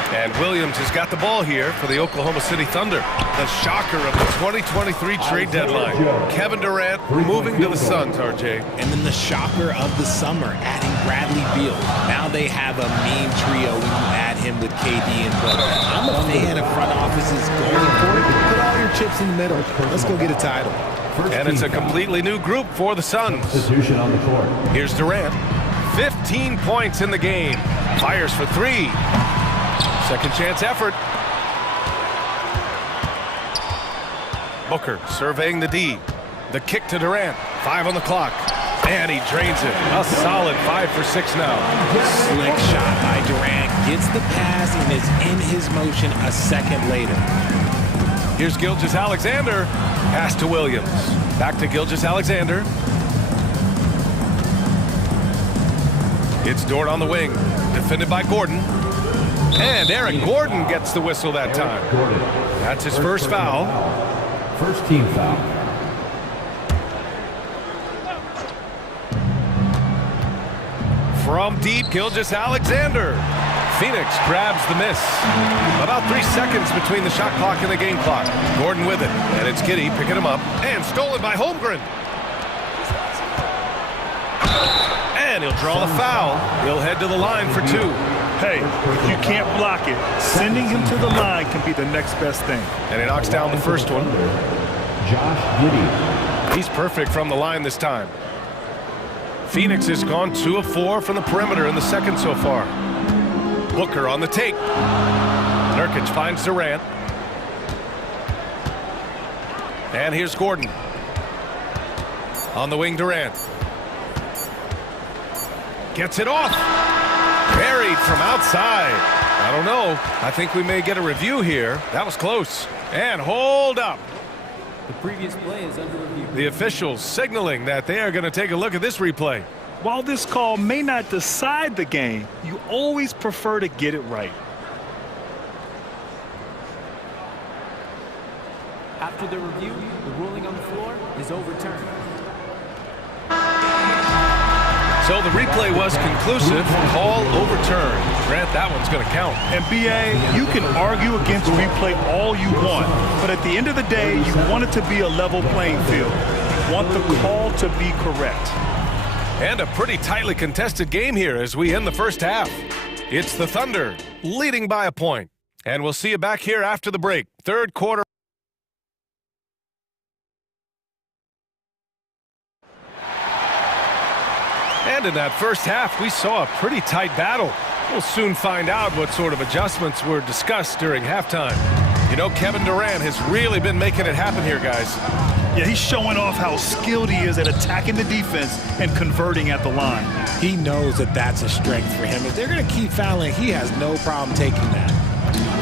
And Williams has got the ball here for the Oklahoma City Thunder. The shocker of the 2023 trade deadline. Kevin Durant moving to the Suns, RJ. And then the shocker of the summer, adding Bradley Beal. Now they have a mean trio when you add him with KD and Booker. I'm a fan of front offices going for it. Put all your chips in the middle. Let's go get a title. And it's a completely new group for the Suns. Here's Durant. 15 points in the game. Fires for 3. Second chance effort. Booker surveying the D. The kick to Durant. 5 on the clock. And he drains it. A solid 5 for 6 now. Slick shot by Durant. Gets the pass and is in his motion a second later. Here's Gilgeous-Alexander. Pass to Williams. Back to Gilgeous-Alexander. It's Dort on the wing. Defended by Gordon. And Eric Gordon gets the whistle that time. That's his first foul. First team foul. From deep, Gilgeous-Alexander. Phoenix grabs the miss. About 3 seconds between the shot clock and the game clock. Gordon with it. And it's Giddey picking him up. And stolen by Holmgren. And he'll draw the foul. He'll head to the line for 2. Hey, if you can't block it, sending him to the line can be the next best thing. And he knocks down the first one. Josh Giddey. He's perfect from the line this time. Phoenix has gone 2 of 4 from the perimeter in the second so far. Booker on the take. Nurkic finds Durant. And here's Gordon. On the wing, Durant. Gets it off. Buried from outside. I don't know. I think we may get a review here. That was close. And hold up. The previous play is under review. The officials signaling that they are going to take a look at this replay. While this call may not decide the game, you always prefer to get it right. After the review, the ruling on the floor is overturned. So the replay was conclusive. Call overturned. Grant, that one's going to count. And BA, you can argue against replay all you want, but at the end of the day, you want it to be a level playing field. You want the call to be correct. And a pretty tightly contested game here as we end the first half. It's the Thunder leading by a point. And we'll see you back here after the break. Third quarter. And in that first half, we saw a pretty tight battle. We'll soon find out what sort of adjustments were discussed during halftime. You know, Kevin Durant has really been making it happen here, guys. Yeah, he's showing off how skilled he is at attacking the defense and converting at the line. He knows that that's a strength for him. If they're going to keep fouling, he has no problem taking that.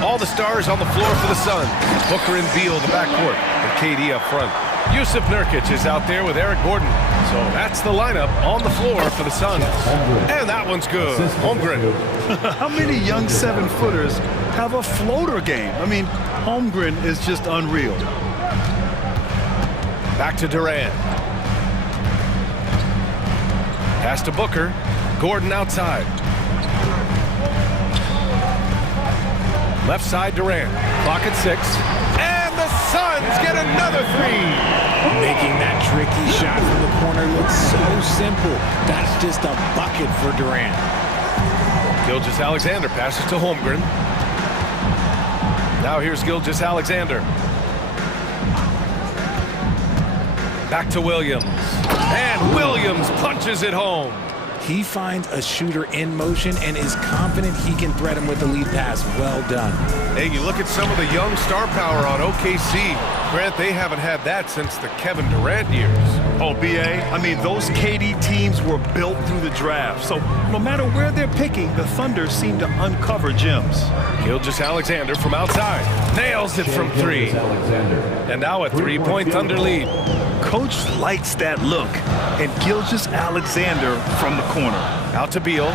All the stars on the floor for the Suns. Booker and Beal, the backcourt, and KD up front. Yusuf Nurkic is out there with Eric Gordon. So that's the lineup on the floor for the Suns. And that one's good. Holmgren. How many young 7-footers have a floater game? I mean, Holmgren is just unreal. Back to Durant. Pass to Booker. Gordon outside. Left side Durant. Clock at 6. And the Suns get another 3. Making that tricky shot from the corner look so simple. That's just a bucket for Durant. Gilgeous-Alexander passes to Holmgren. Now here's Gilgeous-Alexander. Back to Williams. And Williams punches it home. He finds a shooter in motion and is confident he can thread him with the lead pass. Well done. Hey, you look at some of the young star power on OKC. Grant, they haven't had that since the Kevin Durant years. Oh, BA, I mean, those KD teams were built through the draft. So no matter where they're picking, the Thunder seem to uncover gems. Gilgeous-Alexander from outside. Nails it from three. And now a three-point Thunder lead. Coach likes that look. And Gilgeous-Alexander from the corner. Out to Beal.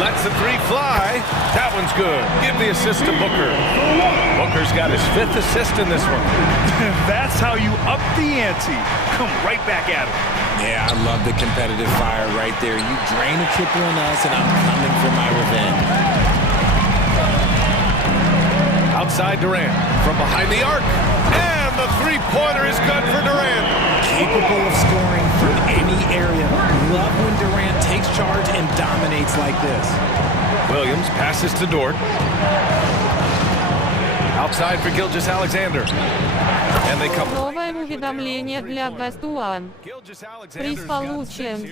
Lets the three fly. That one's good. Give the assist to Booker. Booker's got his 5th assist in this one. That's how you up the ante. Come right back at him. Yeah, I love the competitive fire right there. You drain a triple on us, and I'm coming for my revenge. Outside Durant. From behind the arc. And the three-pointer is good for Durant. Capable of scoring from any area. Love when Durant takes charge and dominates like this. Williams passes to Dort. Outside for Gilgeous-Alexander. And they come. Новое уведомление для Best One. Приз получен.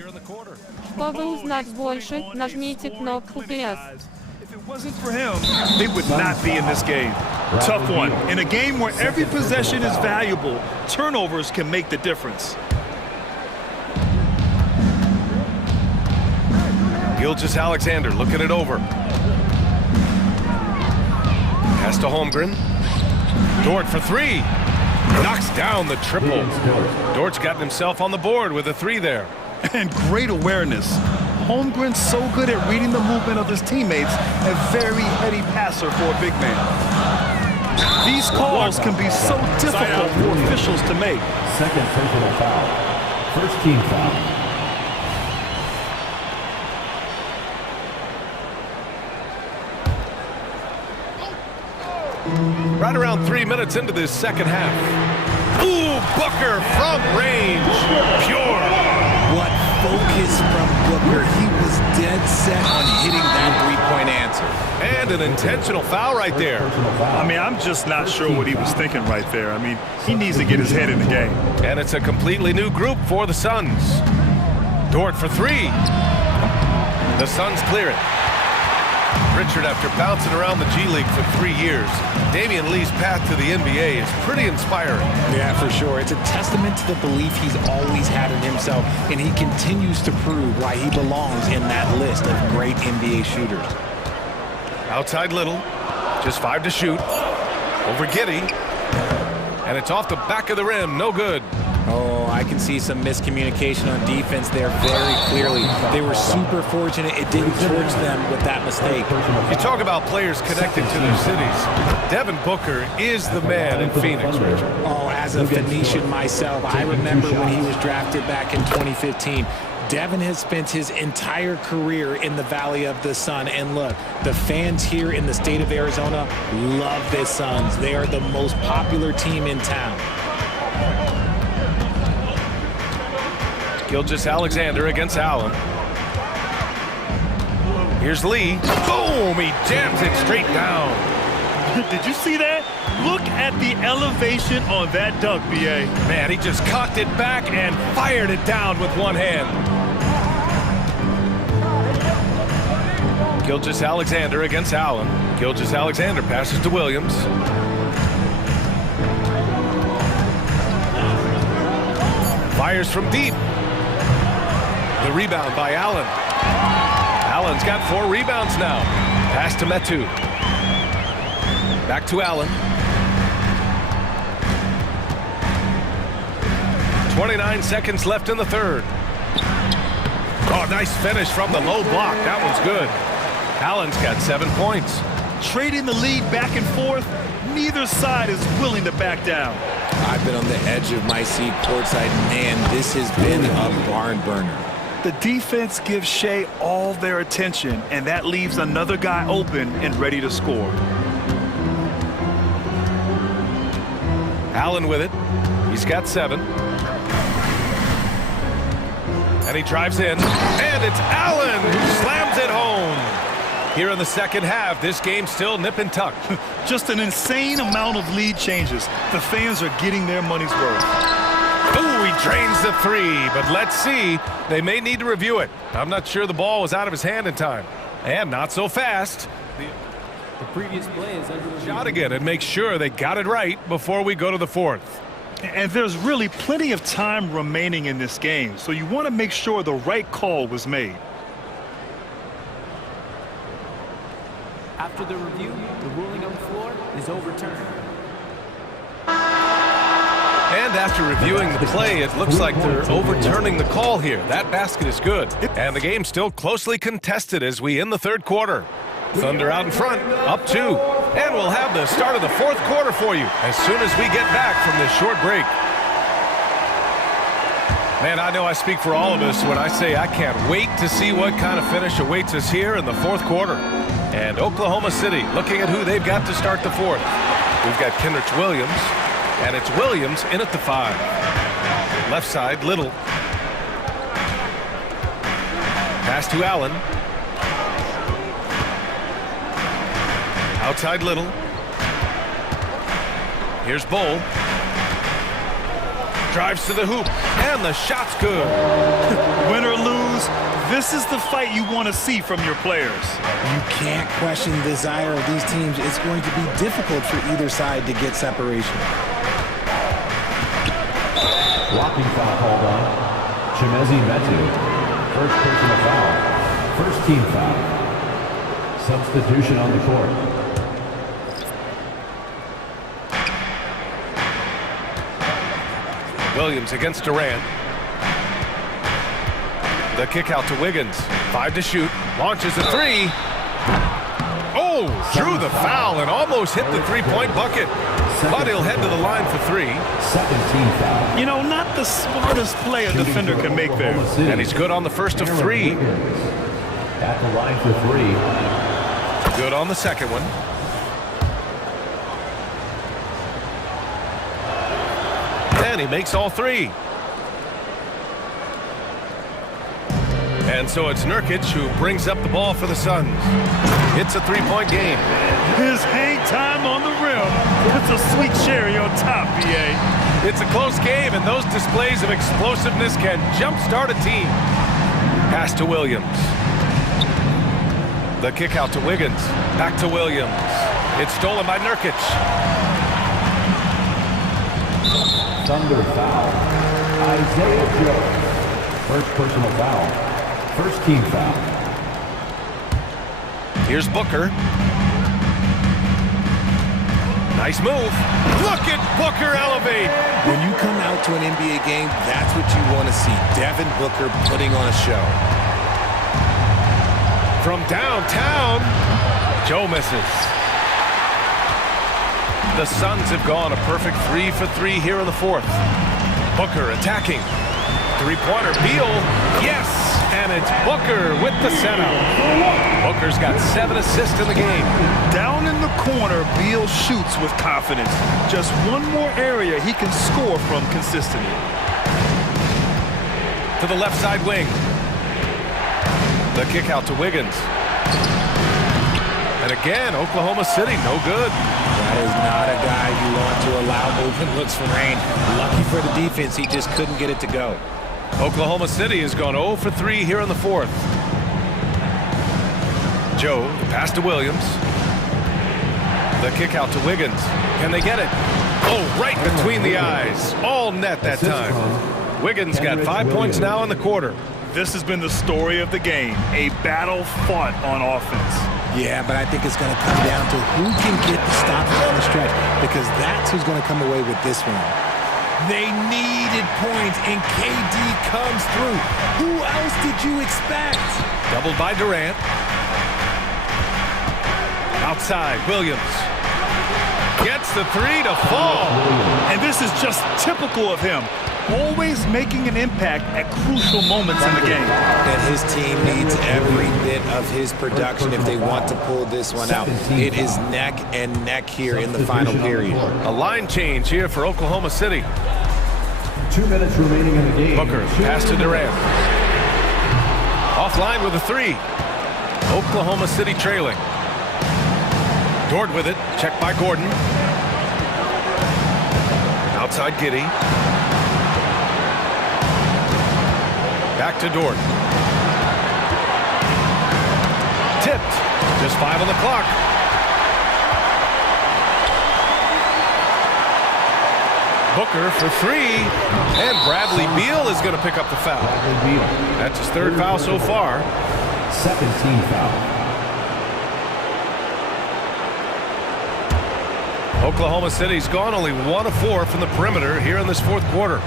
Чтобы узнать больше, нажмите кнопку «Плюс». If it wasn't for him, they would not be in this game. Tough one. In a game where every possession is valuable, turnovers can make the difference. Gilgeous-Alexander looking it over. Pass to Holmgren. Dort for three. Knocks down the triple. Dort's gotten himself on the board with a three there. And great awareness. Holmgren's so good at reading the movement of his teammates, a very heady passer for a big man. These calls can be so difficult for officials to make. Second personal foul. First team foul. Right around 3 minutes into this second half. Ooh, Booker from range. Pure. What focus from Booker. He was dead set on hitting that three-point answer. And an intentional foul right there. I mean, I'm just not sure what he was thinking right there. I mean, he needs to get his head in the game. And it's a completely new group for the Suns. Dort for three. The Suns clear it. Richard, after bouncing around the G League for 3 years, Damian Lee's path to the NBA is pretty inspiring. Yeah, for sure. It's a testament to the belief he's always had in himself, and he continues to prove why he belongs in that list of great NBA shooters. Outside Little, just 5 to shoot. Over Giddey, and it's off the back of the rim, no good. Oh, I can see some miscommunication on defense there very clearly. They were super fortunate it didn't torch them with that mistake. You talk about players connected to their cities. Devin Booker is the man in Phoenix, Richard. Oh, as a Phoenician myself, I remember when he was drafted back in 2015. Devin has spent his entire career in the Valley of the Sun. And look, the fans here in the state of Arizona love the Suns. They are the most popular team in town. Gilgeous-Alexander against Allen. Here's Lee. Boom! He jams it straight down. Did you see that? Look at the elevation on that dunk, B.A. Man, he just cocked it back and fired it down with one hand. Gilgeous-Alexander against Allen. Gilgeous-Alexander passes to Williams. Fires from deep. The rebound by Allen. Allen's got 4 rebounds now. Pass to Metu. Back to Allen. 29 seconds left in the third. Oh, nice finish from the low block. That one's good. Allen's got 7 points. Trading the lead back and forth, neither side is willing to back down. I've been on the edge of my seat courtside. Man, this has been a barn burner. The defense gives Shea all their attention, and that leaves another guy open and ready to score. Allen with it. He's got 7. And he drives in. And it's Allen who slams it home. Here in the second half, this game's still nip and tuck. Just an insane amount of lead changes. The fans are getting their money's worth. Ooh, he drains the three, but let's see. They may need to review it. I'm not sure the ball was out of his hand in time. And not so fast. The previous play is under review. Shot again and make sure they got it right before we go to the fourth. And there's really plenty of time remaining in this game, so you want to make sure the right call was made. After the review, the ruling on the floor is overturned. And after reviewing the play, it looks like they're overturning the call here. That basket is good. And the game's still closely contested as we end the third quarter. Thunder out in front, up 2. And we'll have the start of the fourth quarter for you as soon as we get back from this short break. Man, I know I speak for all of us when I say I can't wait to see what kind of finish awaits us here in the fourth quarter. And Oklahoma City looking at who they've got to start the fourth. We've got Kenrich Williams, and it's Williams in at the 5. Left side, Little. Pass to Allen. Outside Little. Here's Bull. Drives to the hoop, and the shot's good. Win or lose, this is the fight you want to see from your players. You can't question the desire of these teams. It's going to be difficult for either side to get separation. Blocking foul called on Chimezi Metu. First personal foul. First team foul. Substitution on the court. Williams against Durant. The kick out to Wiggins. 5 to shoot. Launches a 3. Oh, threw the foul and almost hit the three-point bucket. But he'll head to the line for 3. Second team foul. You know, not the smartest play a defender can make there. And he's good on the first of 3. At the line for 3. Good on the second one. And he makes all 3. And so it's Nurkic who brings up the ball for the Suns. It's a 3-point game. His hang time on the rim puts a sweet cherry on top, BA. It's a close game, and those displays of explosiveness can jumpstart a team. Pass to Williams. The kick out to Wiggins. Back to Williams. It's stolen by Nurkic. Thunder foul. Isaiah Joe. First personal foul. First team foul. Here's Booker. Nice move. Look at Booker elevate. When you come out to an NBA game, that's what you want to see. Devin Booker putting on a show. From downtown, Joe misses. The Suns have gone a perfect 3 for 3 here in the fourth. Booker attacking. Three-pointer, Beal, yes! And it's Booker with the setup. Booker's got 7 assists in the game. Down in the corner, Beal shoots with confidence. Just one more area he can score from consistently. To the left side wing. The kick out to Wiggins. And again, Oklahoma City, no good. That is not a guy you want to allow open looks for rain. Lucky for the defense, he just couldn't get it to go. Oklahoma City has gone 0 for 3 here in the fourth. Joe, the pass to Williams. The kick out to Wiggins. Can they get it? Oh, right between the eyes. All net that time. Wiggins got 5 points now in the quarter. This has been the story of the game, a battle fought on offense. Yeah, but I think it's going to come down to who can get the stop down the stretch, because that's who's going to come away with this one. They needed points, and KD comes through. Who else did you expect? Doubled by Durant. Outside, Williams. Gets the 3 to fall. And this is just typical of him. Always making an impact at crucial moments in the game. And his team needs every bit of his production if they want to pull this one out. It is neck and neck here in the final period. A line change here for Oklahoma City. 2 minutes remaining in the game. Booker, pass to Durant. Offline with a 3. Oklahoma City trailing. Dort with it, checked by Gordon. Outside Giddey. Back to Dort. Tipped. Just 5 on the clock. Booker for 3. And Bradley Beal is going to pick up the foul. That's his 3rd foul so far. 2nd team foul. Oklahoma City's gone only 1 of 4 from the perimeter here in this 4th quarter.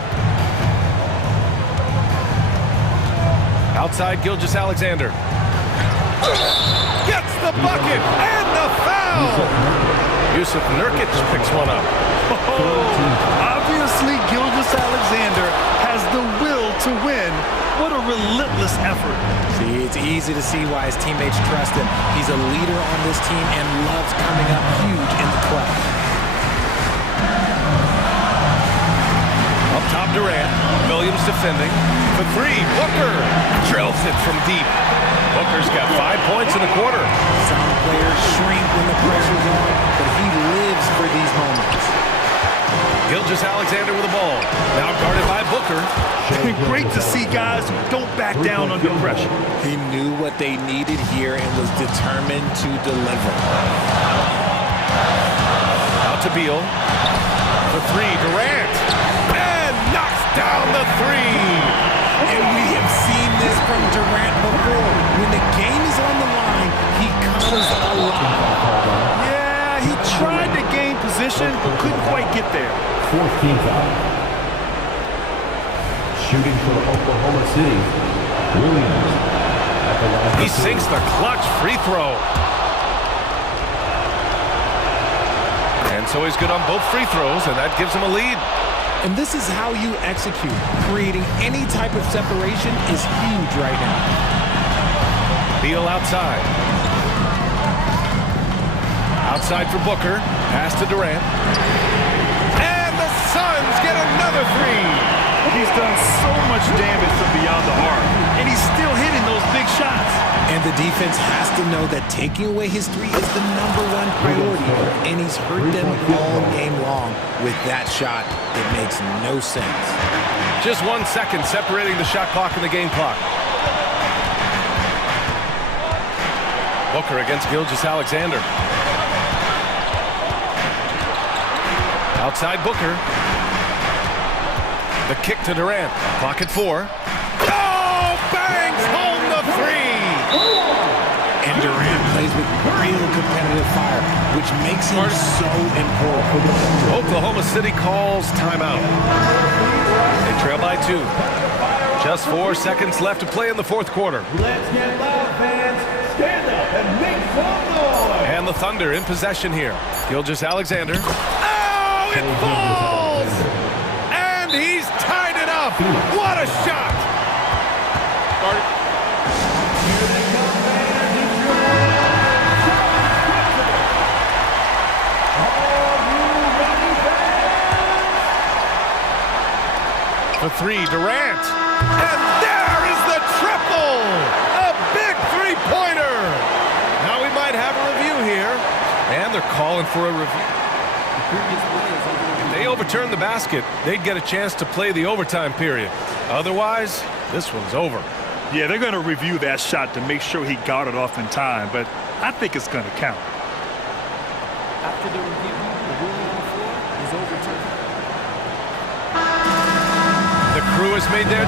Outside Gilgeous-Alexander. Gets the bucket and the foul! Yusuf Nurkic picks one up. Obviously, Gilgeous-Alexander has the will to win. What a relentless effort. See, it's easy to see why his teammates trust him. He's a leader on this team and loves coming up huge in the clutch. Up top Durant. Williams defending. For 3, Booker drills it from deep. Booker's got 5 points in the quarter. Some players shrink when the pressure's on, but he lives for these moments. Gilgeous-Alexander with the ball. Now guarded by Booker. Great to see guys who don't back down under pressure. He knew what they needed here and was determined to deliver. Out to Beal. For 3, Durant. And knocks down the 3. And we have seen this from Durant before. When the game is on the line, he comes alive. Yeah, he tried to gain position, but couldn't quite get there. 4th team foul. Shooting for Oklahoma City, Williams. At the line. He sinks the clutch free throw. And so he's good on both free throws, and that gives him a lead. And this is how you execute. Creating any type of separation is huge right now. Beal outside. Outside for Booker. Pass to Durant. And the Suns get another 3. He's done so much damage from beyond the arc, and he's still hitting those big shots. And the defense has to know that taking away his 3 is the #1 priority, and he's hurt them all game long with that shot. It makes no sense. Just 1 second separating the shot clock and the game clock. Booker against Gilgeous-Alexander. Outside Booker. The kick to Durant. Clock at 4. Oh, bangs home the 3. And Durant plays with real competitive fire, which makes him so important. Oklahoma City calls timeout. They trail by 2. Just 4 seconds left to play in the 4th quarter. Let's get loud, fans. Stand up and make some noise. And the Thunder in possession here. Gilgeous-Alexander. Oh, it falls! And he's tied it up. What a shot! For 3, Durant. And there is the triple! A big 3-pointer! Now we might have a review here. And they're calling for a review. If they overturn the basket, they'd get a chance to play the overtime period. Otherwise, this one's over. Yeah, they're going to review that shot to make sure he got it off in time, but I think it's going to count. After the review, the ruling on the floor is overturned. The crew has made their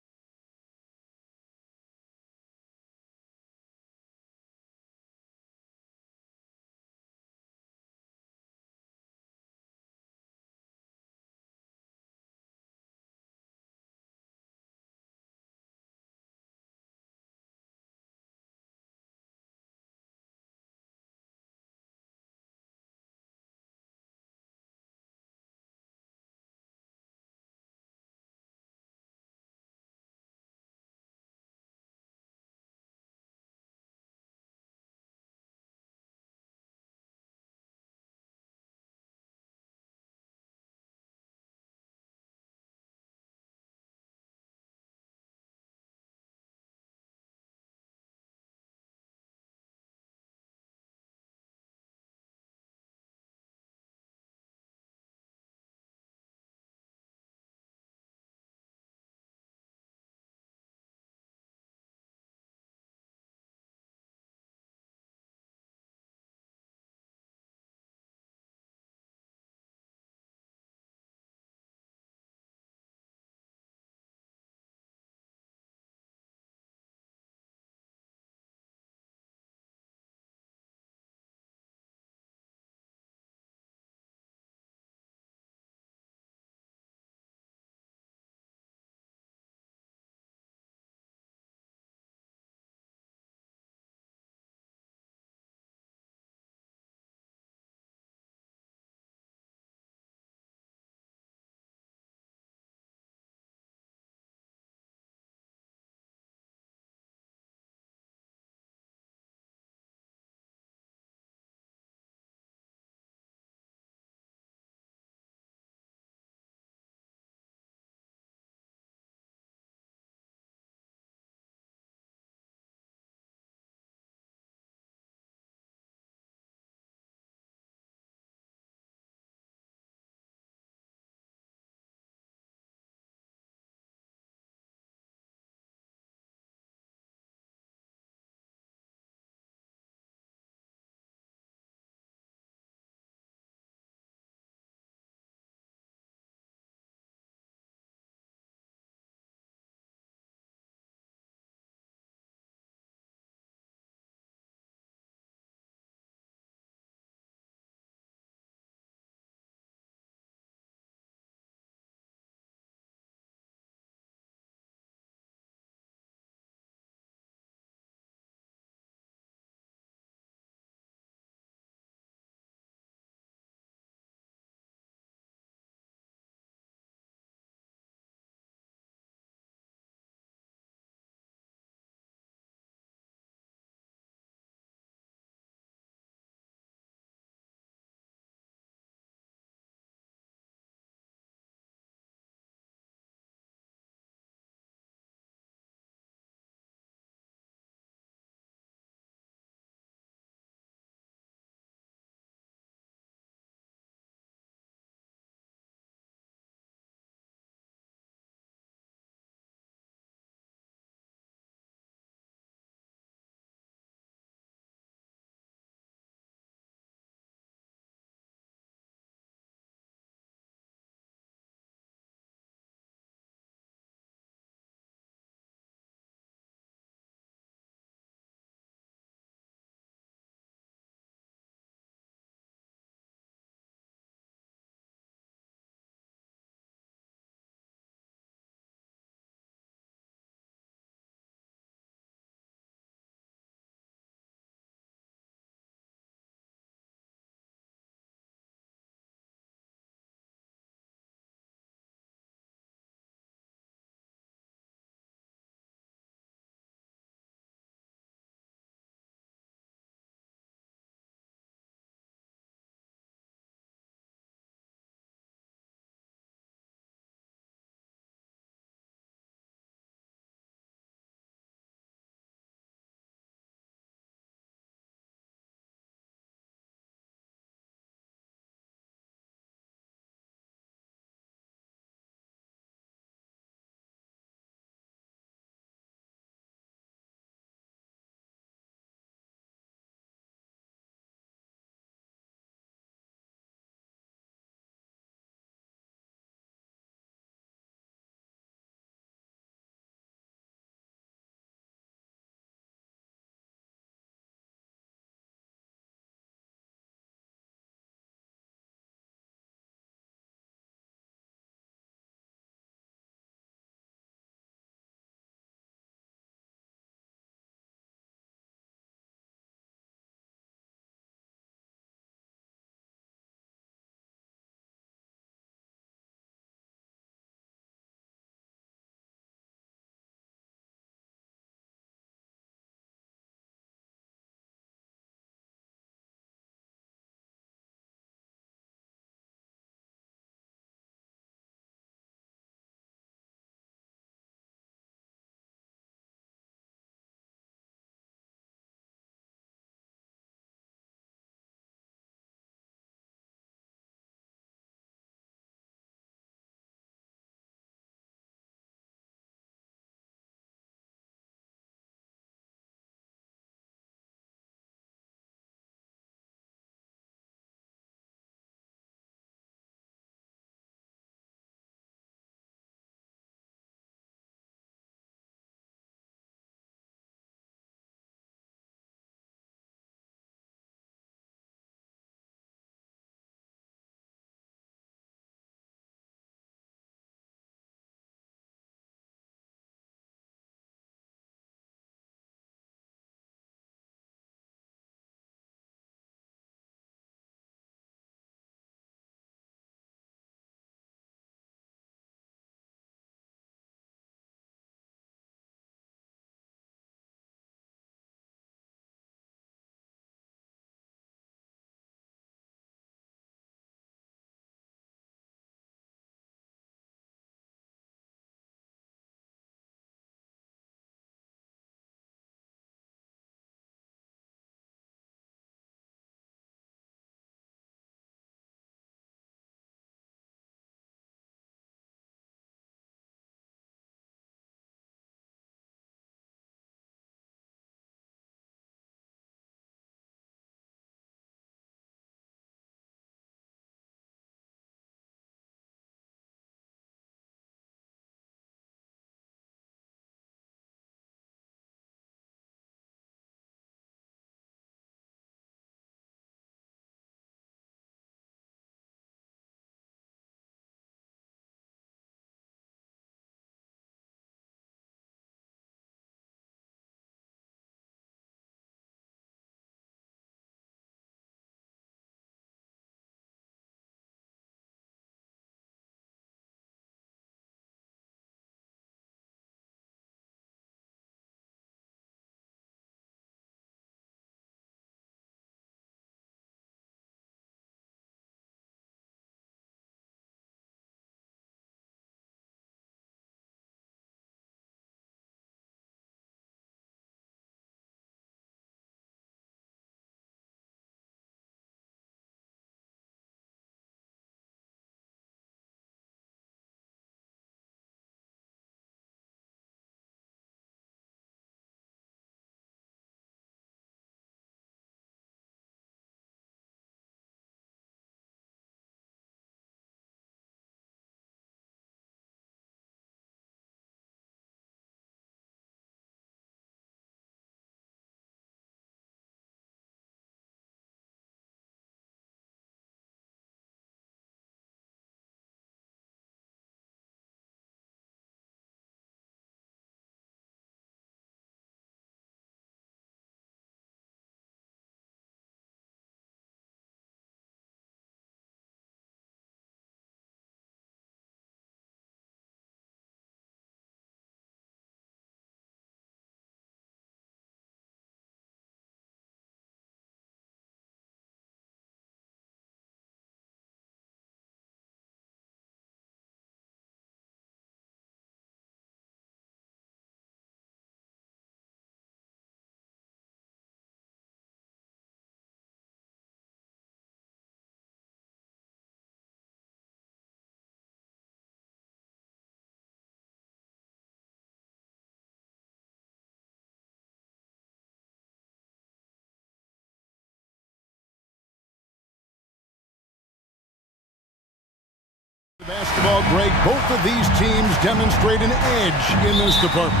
Basketball, Greg, both of these teams demonstrate an edge in this department.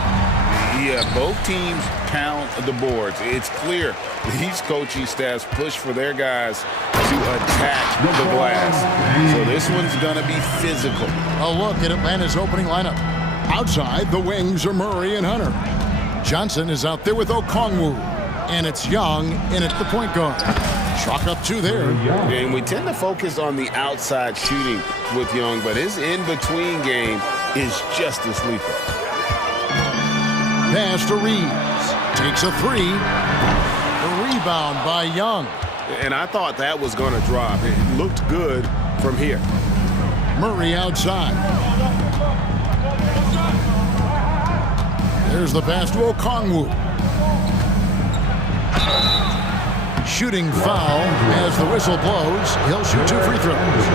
Yeah, both teams pound the boards. It's clear these coaching staffs push for their guys to attack the glass. So this one's going to be physical. A look at Atlanta's opening lineup. Outside, the wings are Murray and Hunter. Johnson is out there with Okongwu. And it's Young in at the point guard. Chalk up two there. And we tend to focus on the outside shooting with Young, but his in-between game is just as lethal. Pass to Reeves. Takes a three. The rebound by Young. And I thought that was going to drop. It looked good from here. Murray outside. There's the pass to Okongwu. Shooting foul as the whistle blows. He'll shoot 2 free throws.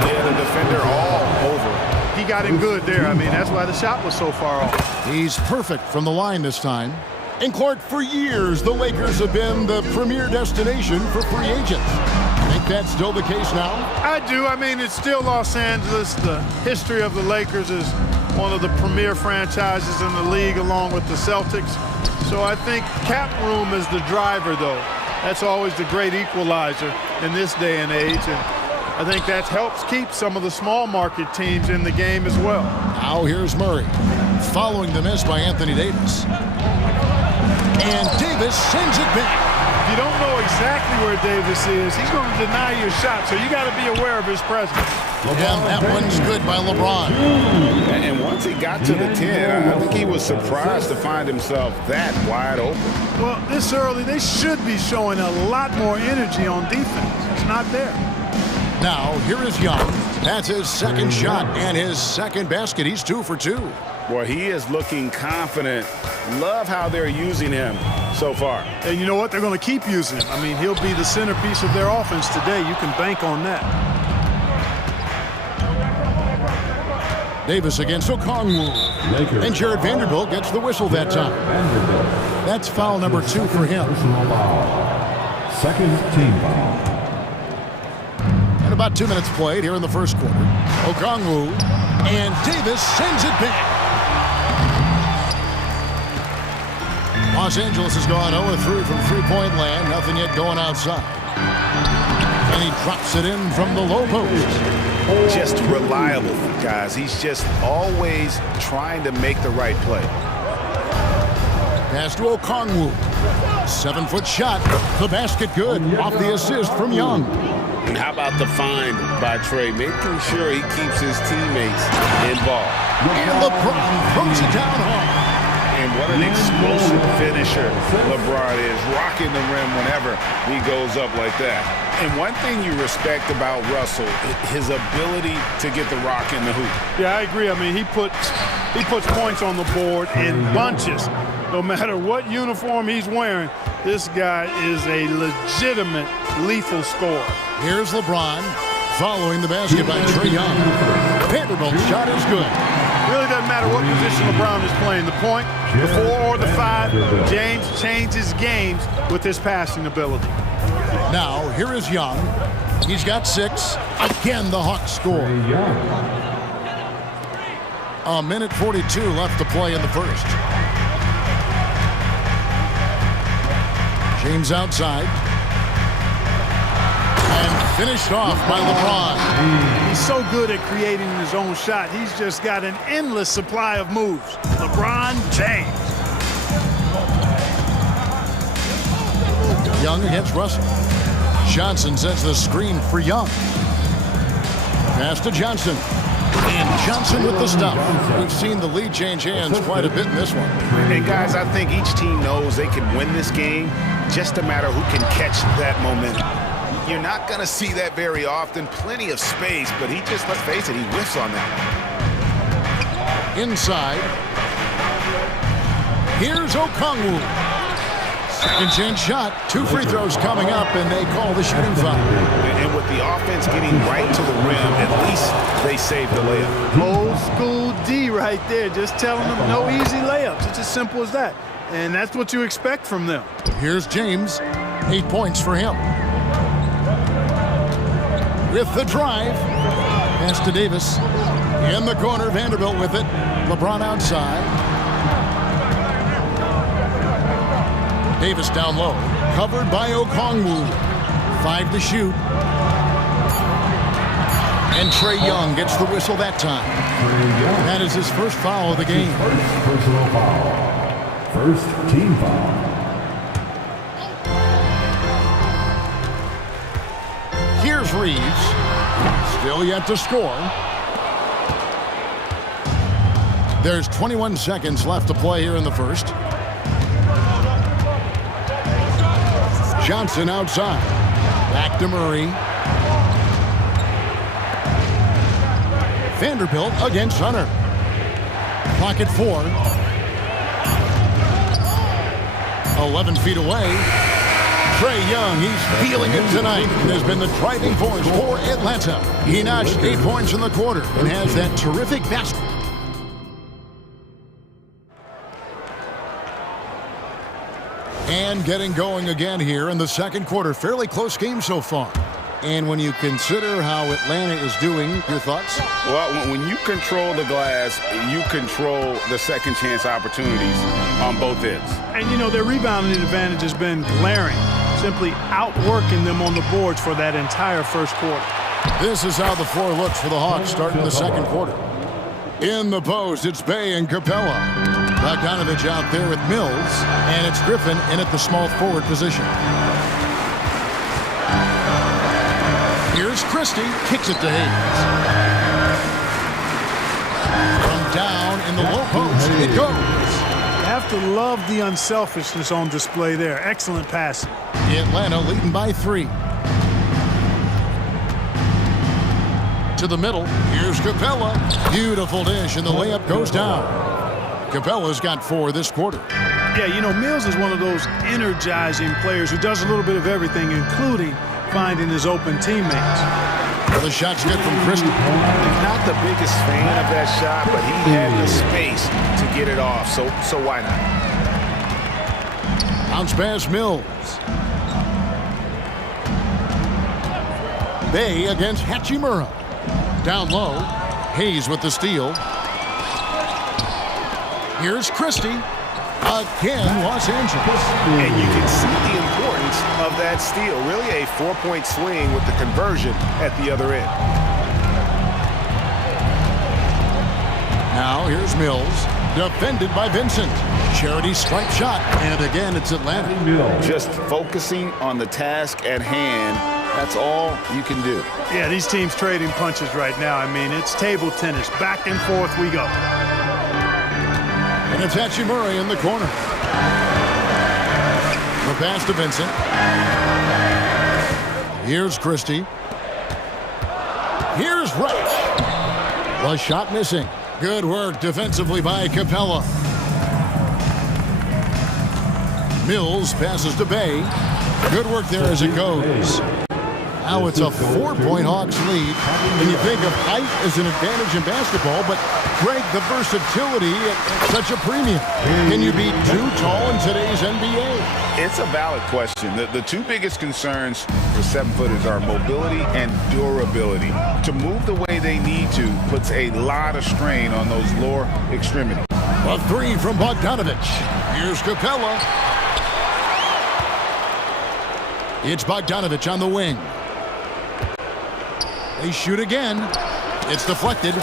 Yeah, the defender all over. He got him good there. I mean, that's why the shot was so far off. He's perfect from the line this time. And Clark, for years, the Lakers have been the premier destination for free agents. Think that's still the case now? I do. I mean, it's still Los Angeles. The history of the Lakers is one of the premier franchises in the league, along with the Celtics. So I think cap room is the driver, though. That's always the great equalizer in this day and age. And I think that helps keep some of the small market teams in the game as well. Now here's Murray, following the miss by Anthony Davis. And Davis sends it back. If you don't know exactly where Davis is, he's going to deny your shot, so you got to be aware of his presence. And that one's good by LeBron. And once he got to the 10, I think he was surprised to find himself that wide open. Well, this early, they should be showing a lot more energy on defense. It's not there. Now, here is Young. That's his second shot and his second basket. He's 2 for 2. Boy, he is looking confident. Love how they're using him so far. And you know what? They're going to keep using him. I mean, he'll be the centerpiece of their offense today. You can bank on that. Davis against Okongwu. And Jared Vanderbilt gets the whistle that time. That's foul number 2 for him. Second team foul. And about 2 minutes played here in the first quarter. Okongwu and Davis sends it back. Los Angeles has gone 0-3 from three-point land. Nothing yet going outside. And he drops it in from the low post. Just reliable, guys. He's just always trying to make the right play. Pass to Okongwu. 7-foot shot. The basket good. Off the assist from Young. And how about the find by Trey, making sure he keeps his teammates involved. And LeBron throws it down hard. And what an explosive finisher LeBron is, rocking the rim whenever he goes up like that. And one thing you respect about Russell, his ability to get the rock in the hoop. Yeah, I agree. I mean, he puts points on the board in bunches. No matter what uniform he's wearing, this guy is a legitimate lethal scorer. Here's LeBron following the basket by Trae Young. Vanderbilt's shot is good. Really doesn't matter what position LeBron is playing, the point, the 4 or the 5, James changes games with his passing ability. Now, here is Young. He's got 6. Again, the Hawks score. A minute 42 left to play in the first. James outside. And finished off by LeBron. He's so good at creating his own shot. He's just got an endless supply of moves. LeBron James. Young against Russell. Johnson sets the screen for Young. Pass to Johnson. And Johnson with the stuff. We've seen the lead change hands quite a bit in this one. And guys, I think each team knows they can win this game. Just a matter who can catch that momentum. You're not going to see that very often. Plenty of space, but he just, let's face it, he whiffs on that. Inside. Here's Okongwu. Second chance shot. 2 free throws coming up, and they call the shooting foul. And with the offense getting right to the rim, at least they saved the layup. Old school D right there, just telling them no easy layups. It's as simple as that. And that's what you expect from them. Here's James. 8 points for him. With the drive. Pass to Davis. In the corner, Vanderbilt with it. LeBron outside. Davis down low. Covered by Okongwu. 5 to shoot. And Trae Young gets the whistle that time. That is his first foul of the game. First personal foul. First team foul. Here's Reeves. Still yet to score. There's 21 seconds left to play here in the first. Johnson outside. Back to Murray. Vanderbilt against Hunter. Clock at 4. 11 feet away. Trae Young, he's feeling it tonight and has been the driving force for Atlanta. He notched 8 points in the quarter and has that terrific basket. And getting going again here in the second quarter. Fairly close game so far. And when you consider how Atlanta is doing, your thoughts? Well, when you control the glass, you control the second chance opportunities on both ends. And, you know, their rebounding advantage has been glaring, simply outworking them on the boards for that entire first quarter. This is how the floor looks for the Hawks starting the second quarter. In the post, it's Bay and Capella. Bogdanovich out there with Mills, and it's Griffin in at the small forward position. Here's Christie, kicks it to Hayes. From down in the low post, it goes. You have to love the unselfishness on display there. Excellent passing. Atlanta leading by 3. To the middle, here's Capella. Beautiful dish, and the layup goes down. Capella's got 4 this quarter. Yeah, you know, Mills is one of those energizing players who does a little bit of everything, including finding his open teammates. The shot's good from Christie. He's not the biggest fan of that shot, but he had the space to get it off, so why not? Bounce pass Mills. Bay against Hachimura. Down low, Hayes with the steal. Here's Christie. Again, Los Angeles. And you can see the importance of that steal. Really a 4-point swing with the conversion at the other end. Now here's Mills. Defended by Vincent. Charity stripe shot. And again, it's Atlanta. Just focusing on the task at hand. That's all you can do. Yeah, these teams trading punches right now. I mean, it's table tennis. Back and forth we go. And it's Hachimura in the corner. The pass to Vincent. Here's Christie. Here's Reddish. The shot missing. Good work defensively by Capella. Mills passes to Bay. Good work there as it goes. Now it's a 4-point Hawks lead. And you think of height as an advantage in basketball, but Greg, the versatility at such a premium. Can you be too tall in today's NBA? It's a valid question. The 2 biggest concerns for 7-footers are mobility and durability. To move the way they need to puts a lot of strain on those lower extremities. A 3 from Bogdanovich. Here's Capella. It's Bogdanovich on the wing. They shoot again. It's deflected.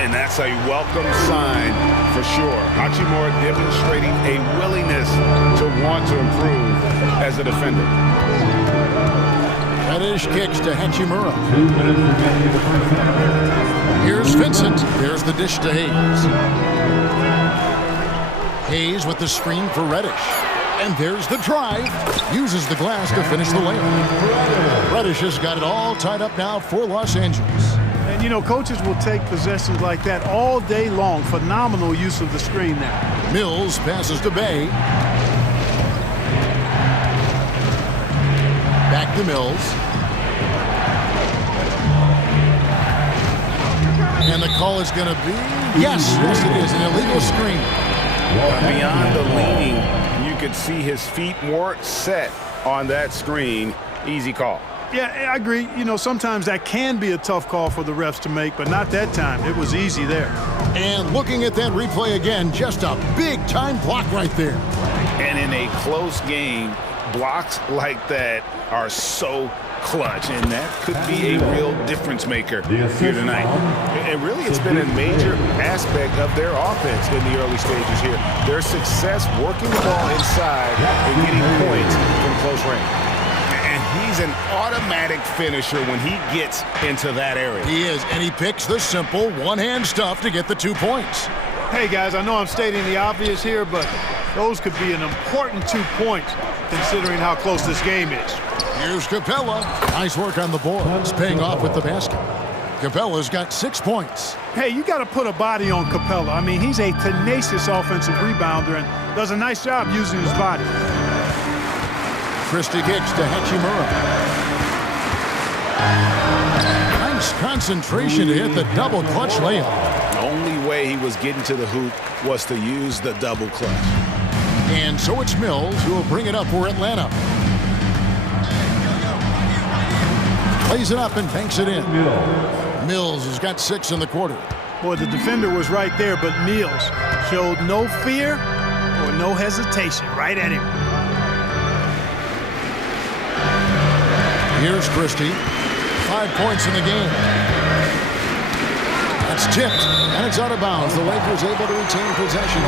And that's a welcome sign for sure. Hachimura demonstrating a willingness to want to improve as a defender. Reddish kicks to Hachimura. Here's Vincent. There's the dish to Hayes. Hayes with the screen for Reddish. And there's the drive. Uses the glass to finish the layup. Reddish has got it all tied up now for Los Angeles. And, you know, coaches will take possessions like that all day long. Phenomenal use of the screen there. Mills passes to Bay. Back to Mills. And the call is going to be, yes, it is, an illegal screen. Beyond the leaning, you could see his feet more set on that screen. Easy call. Yeah, I agree. You know, sometimes that can be a tough call for the refs to make, but not that time. It was easy there. And looking at that replay again, just a big-time block right there. And in a close game, blocks like that are so clutch, and that could be a real difference maker here tonight. And really, it's been a major aspect of their offense in the early stages here. Their success working the ball inside and getting points from close range. And he's an automatic finisher when he gets into that area. He is, and he picks the simple one-hand stuff to get the 2 points. Hey, guys, I know I'm stating the obvious here, but those could be an important 2 points considering how close this game is. Here's Capella. Nice work on the boards, paying off with the basket. Capella's got 6 points. Hey, you got to put a body on Capella. I mean, he's a tenacious offensive rebounder and does a nice job using his body. Christie kicks to Hachimura. Nice concentration to hit the double clutch layup. The only way he was getting to the hoop was to use the double clutch. And so it's Mills who will bring it up for Atlanta. Plays it up and banks it in. Mills has got 6 in the quarter. Boy, the defender was right there, but Mills showed no fear or no hesitation right at him. Here's Christie. 5 points in the game. That's tipped, and it's out of bounds. The Lakers able to retain possession.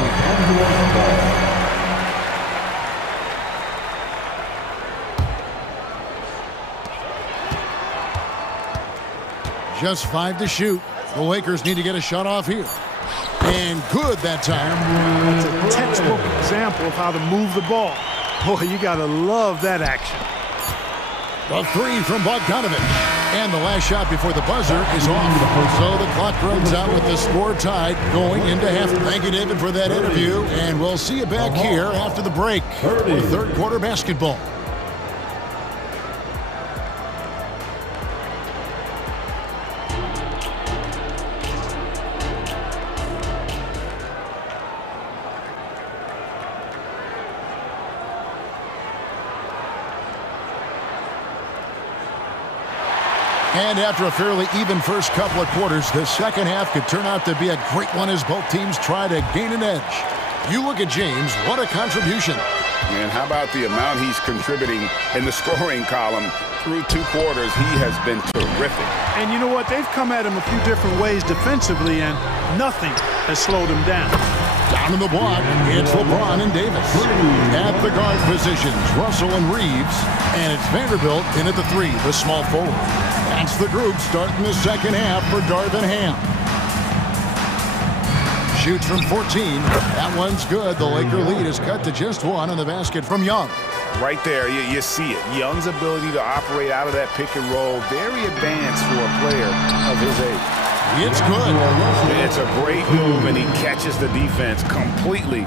Just 5 to shoot. The Lakers need to get a shot off here. And good that time. That's a textbook example of how to move the ball. Boy, you got to love that action. The 3 from Bogdanovic. And the last shot before the buzzer is off. So the clock runs out with the score tied going into half. Thank you, David, for that interview. And we'll see you back here after the break for third quarter basketball. And after a fairly even first couple of quarters, the second half could turn out to be a great one as both teams try to gain an edge. You look at James, what a contribution. And how about the amount he's contributing in the scoring column through 2 quarters? He has been terrific. And you know what? They've come at him a few different ways defensively, and nothing has slowed him down. Down in the block, it's LeBron and Davis. At the guard positions, Russell and Reeves. And it's Vanderbilt in at the 3, the small forward. That's the group starting the second half for Darvin Ham. Shoots from 14. That one's good. The Laker lead is cut to just 1 on the basket from Young. Right there, you see it. Young's ability to operate out of that pick and roll, very advanced for a player of his age. It's good. It's a great move, and he catches the defense completely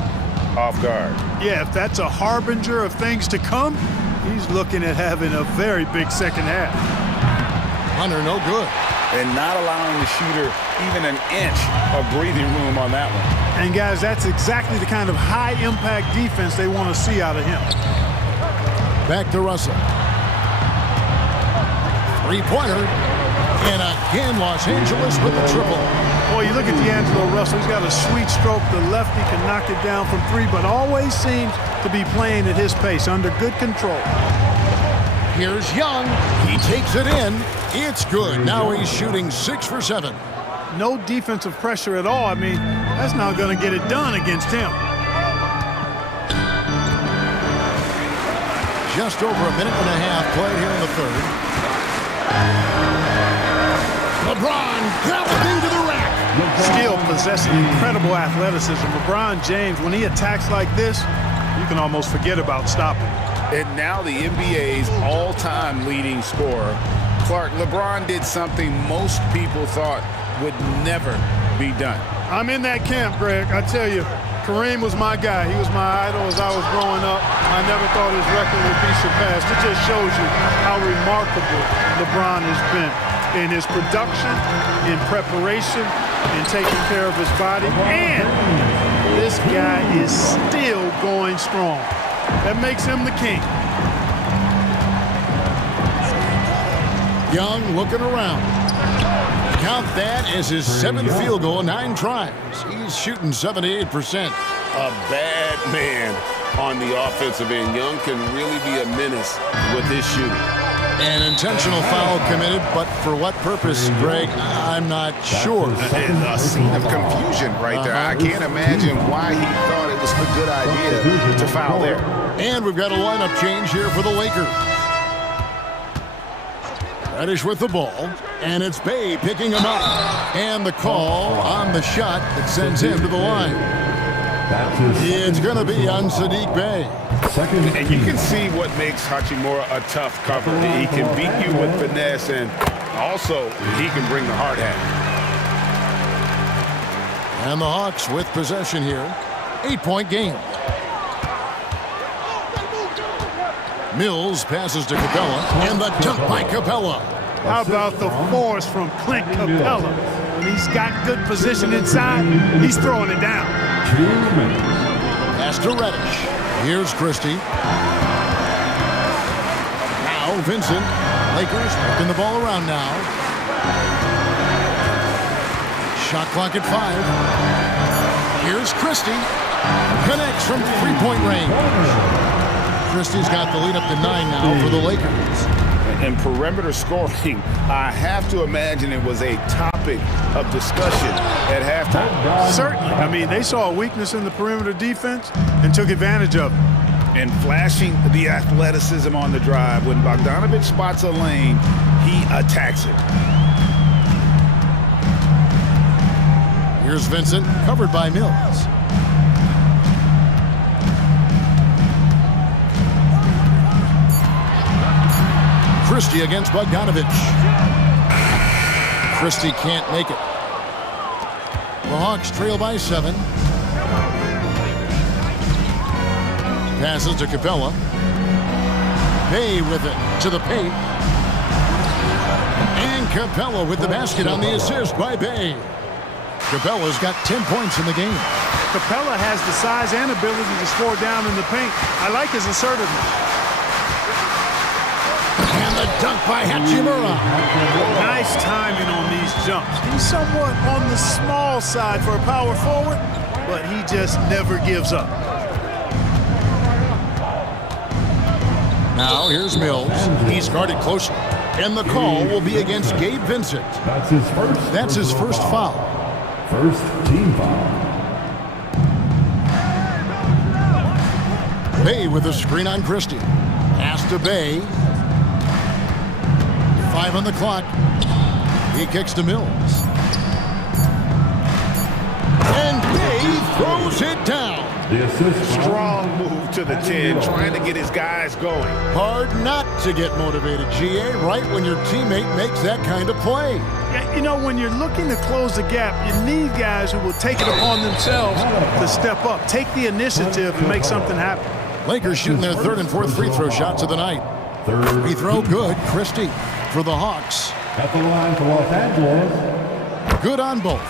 off guard. Yeah, if that's a harbinger of things to come, he's looking at having a very big second half. Hunter, no good. And not allowing the shooter even an inch of breathing room on that one. And guys, that's exactly the kind of high-impact defense they want to see out of him. Back to Russell. 3-pointer. And again, Los Angeles with the triple. Boy, you look at D'Angelo Russell. He's got a sweet stroke. The lefty can knock it down from 3, but always seems to be playing at his pace, under good control. Here's Young. He takes it in. It's good. Now he's shooting 6 for 7. No defensive pressure at all. I mean, that's not going to get it done against him. Just over a minute and a half played here in the third. LeBron galloping to the rack. Still possessing incredible athleticism. LeBron James, when he attacks like this, you can almost forget about stopping. And now the NBA's all-time leading scorer. Clark, LeBron did something most people thought would never be done. I'm in that camp, Greg. I tell you, Kareem was my guy. He was my idol as I was growing up. I never thought his record would be surpassed. It just shows you how remarkable LeBron has been in his production, in preparation, in taking care of his body. And this guy is still going strong. That makes him the king. Young looking around. Count that as his 7th field goal in 9 tries. He's shooting 78%. A bad man on the offensive end. Young can really be a menace with his shooting. An intentional foul committed, but for what purpose, Greg, I'm not sure. A scene of confusion right there. I can't imagine why he thought it was a good idea to foul there. And we've got a lineup change here for the Lakers. Reddish with the ball, and it's Bay picking him up. And the call on the shot that sends him to the line. It's going to be on Sadiq Bey. And you can see what makes Hachimura a tough cover. He can beat you with finesse, and also he can bring the hard hat. And the Hawks with possession here. 8-point game. Mills passes to Capella, and the dunk by Capella. How about the force from Clint Capella? When he's got good position inside, he's throwing it down. 2 minutes. Pass to Reddish. Here's Christie. Now Vincent. Lakers working the ball around now. Shot clock at 5. Here's Christie. Connects from 3-point range. Christie's got the lead up to 9 now for the Lakers. And perimeter scoring, I have to imagine it was a topic of discussion at halftime. Certainly. I mean, they saw a weakness in the perimeter defense and took advantage of it. And flashing the athleticism on the drive. When Bogdanovic spots a lane, he attacks it. Here's Vincent, covered by Mills. Christie against Bogdanovic. Christie can't make it. The Hawks trail by 7. Passes to Capella. Bay with it to the paint. And Capella with the basket on the assist by Bay. Capella's got 10 points in the game. Capella has the size and ability to score down in the paint. I like his assertiveness. And the dunk by Hachimura. Nice timing on these jumps. He's somewhat on the small side for a power forward, but he just never gives up. Now here's Mills. He's guarded closely. And the call will be against Gabe Vincent. That's his first foul. First team foul. Bay with a screen on Christie. Pass to Bay. 5 on the clock. He kicks to Mills. And Bay throws it down. The assist. Strong move to the 10, trying to get his guys going. Hard not to get motivated, GA, right when your teammate makes that kind of play. Yeah, you know, when you're looking to close the gap, you need guys who will take it upon themselves to step up, take the initiative and make something happen. Lakers shooting their 3rd and 4th free throw shots of the night. Free throw good. Christie for the Hawks. At the line for Los Angeles. Good on both.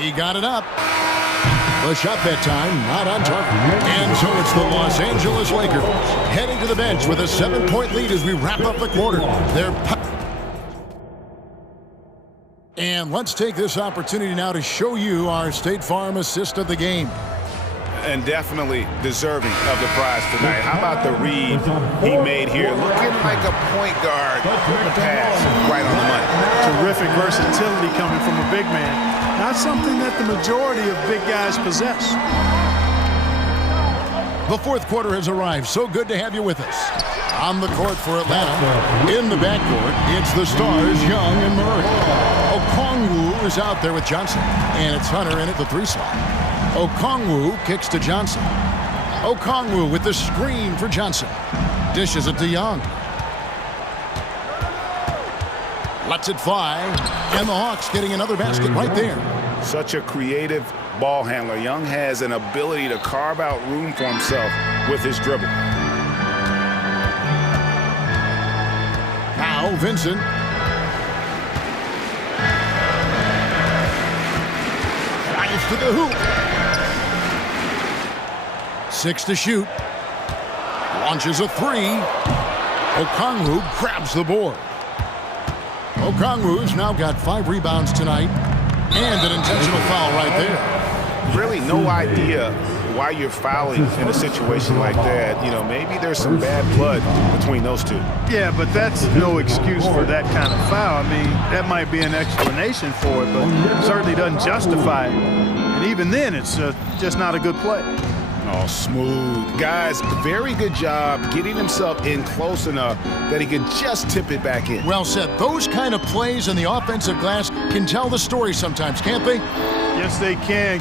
He got it up. The shot that time, not on target. And so it's the Los Angeles Lakers heading to the bench with a 7-point lead as we wrap up the quarter. And let's take this opportunity now to show you our State Farm assist of the game. And definitely deserving of the prize tonight. How about the read he made here? Looking like a point guard. The pass right on the money. Terrific versatility coming from a big man. Not something that the majority of big guys possess. The 4th quarter has arrived. So good to have you with us. On the court for Atlanta. In the backcourt, it's the stars, Young and Murray. Okongwu is out there with Johnson. And it's Hunter in at the 3 slot. Okongwu kicks to Johnson. Okongwu with the screen for Johnson. Dishes it to Young. Lets it fly. And the Hawks getting another basket right there. Such a creative ball handler. Young has an ability to carve out room for himself with his dribble. Now Vincent. Drives to the hoop. 6 to shoot. Launches a three. Okongwu grabs the board. Okongwu's now got 5 rebounds tonight and an intentional foul right there. Really no idea why you're fouling in a situation like that. You know, maybe there's some bad blood between those two. Yeah, but that's no excuse for that kind of foul. I mean, that might be an explanation for it, but it certainly doesn't justify it. And even then, it's just not a good play. Oh, smooth. Guys, very good job getting himself in close enough that he can just tip it back in. Well said. Those kind of plays in the offensive glass can tell the story sometimes, can't they? Yes, they can.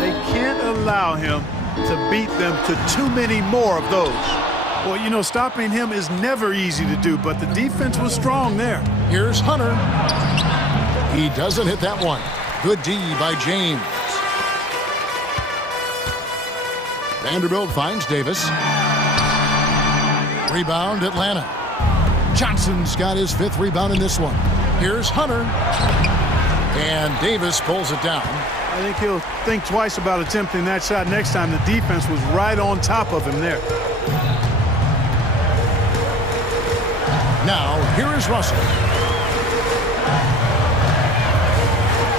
They can't allow him to beat them to too many more of those. Well, you know, stopping him is never easy to do, but the defense was strong there. Here's Hunter. He doesn't hit that one. Good D by James. Vanderbilt finds Davis. Rebound, Atlanta. Johnson's got his 5th rebound in this one. Here's Hunter. And Davis pulls it down. I think he'll think twice about attempting that shot next time. The defense was right on top of him there. Now, here is Russell.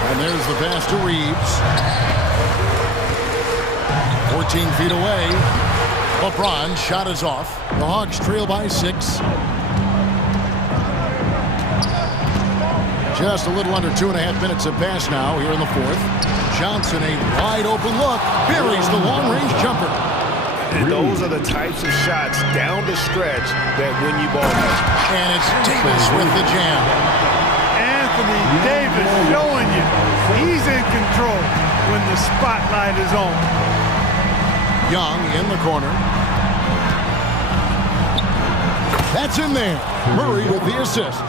And there's the pass to Reeves. 14 feet away. LeBron shot is off. The Hawks trail by 6. Just a little under 2.5 minutes have passed now here in the 4th. Johnson, a wide open look, buries the long-range jumper. And those are the types of shots down the stretch that win you ball games. And it's Davis with the jam. Anthony Davis showing you he's in control when the spotlight is on. Young in the corner. That's in there. Murray with the assist.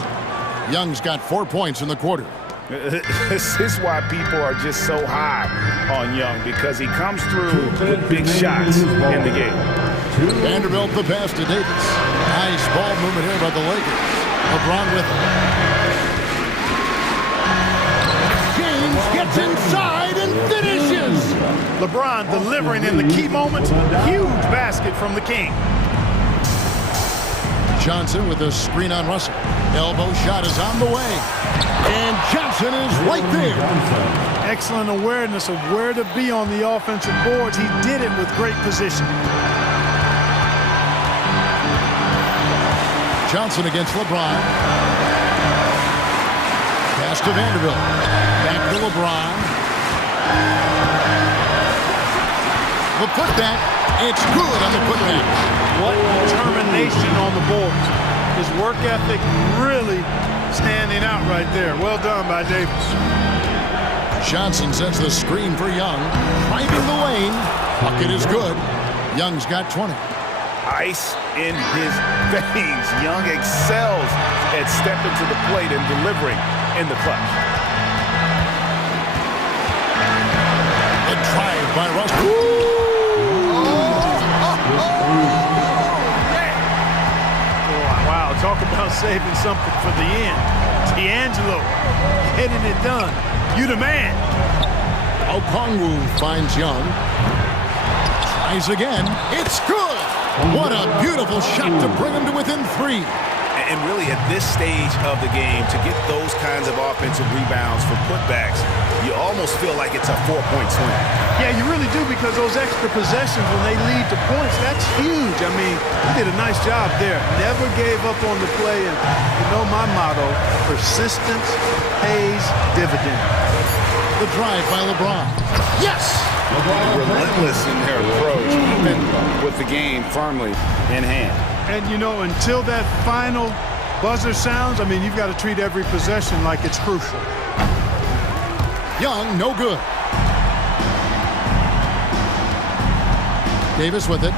Young's got 4 points in the quarter. This is why people are just so high on Young, because he comes through with big shots in the game. Vanderbilt the pass to Davis. Nice ball movement here by the Lakers. LeBron with it. James gets inside and finishes. LeBron delivering in the key moments. Huge basket from the King. Johnson with a screen on Russell. Elbow shot is on the way. And Johnson is right there. Excellent awareness of where to be on the offensive boards. He did it with great position. Johnson against LeBron. Pass to Vanderbilt. Back to LeBron. The putback. It's good on the putback. What determination on the boards. His work ethic really standing out right there. Well done by Davis. Johnson sets the screen for Young. Driving the lane. Bucket is good. Young's got 20. Ice in his veins. Young excels at stepping to the plate and delivering in the clutch. The drive by Russell. Wow, talk about saving something for the end. D'Angelo getting it done. You the man. Okongwu finds Young. Tries again. It's good. What a beautiful shot to bring him to within 3. And really, at this stage of the game, to get those kinds of offensive rebounds for putbacks, you almost feel like it's a 4-point swing. Yeah, you really do, because those extra possessions, when they lead to points, that's huge. I mean, he did a nice job there. Never gave up on the play. And you know my motto, persistence pays dividends. The drive by LeBron. Yes! Relentless in their approach, even with the game firmly in hand. And, you know, until that final buzzer sounds, I mean, you've got to treat every possession like it's crucial. Young, no good. Davis with it.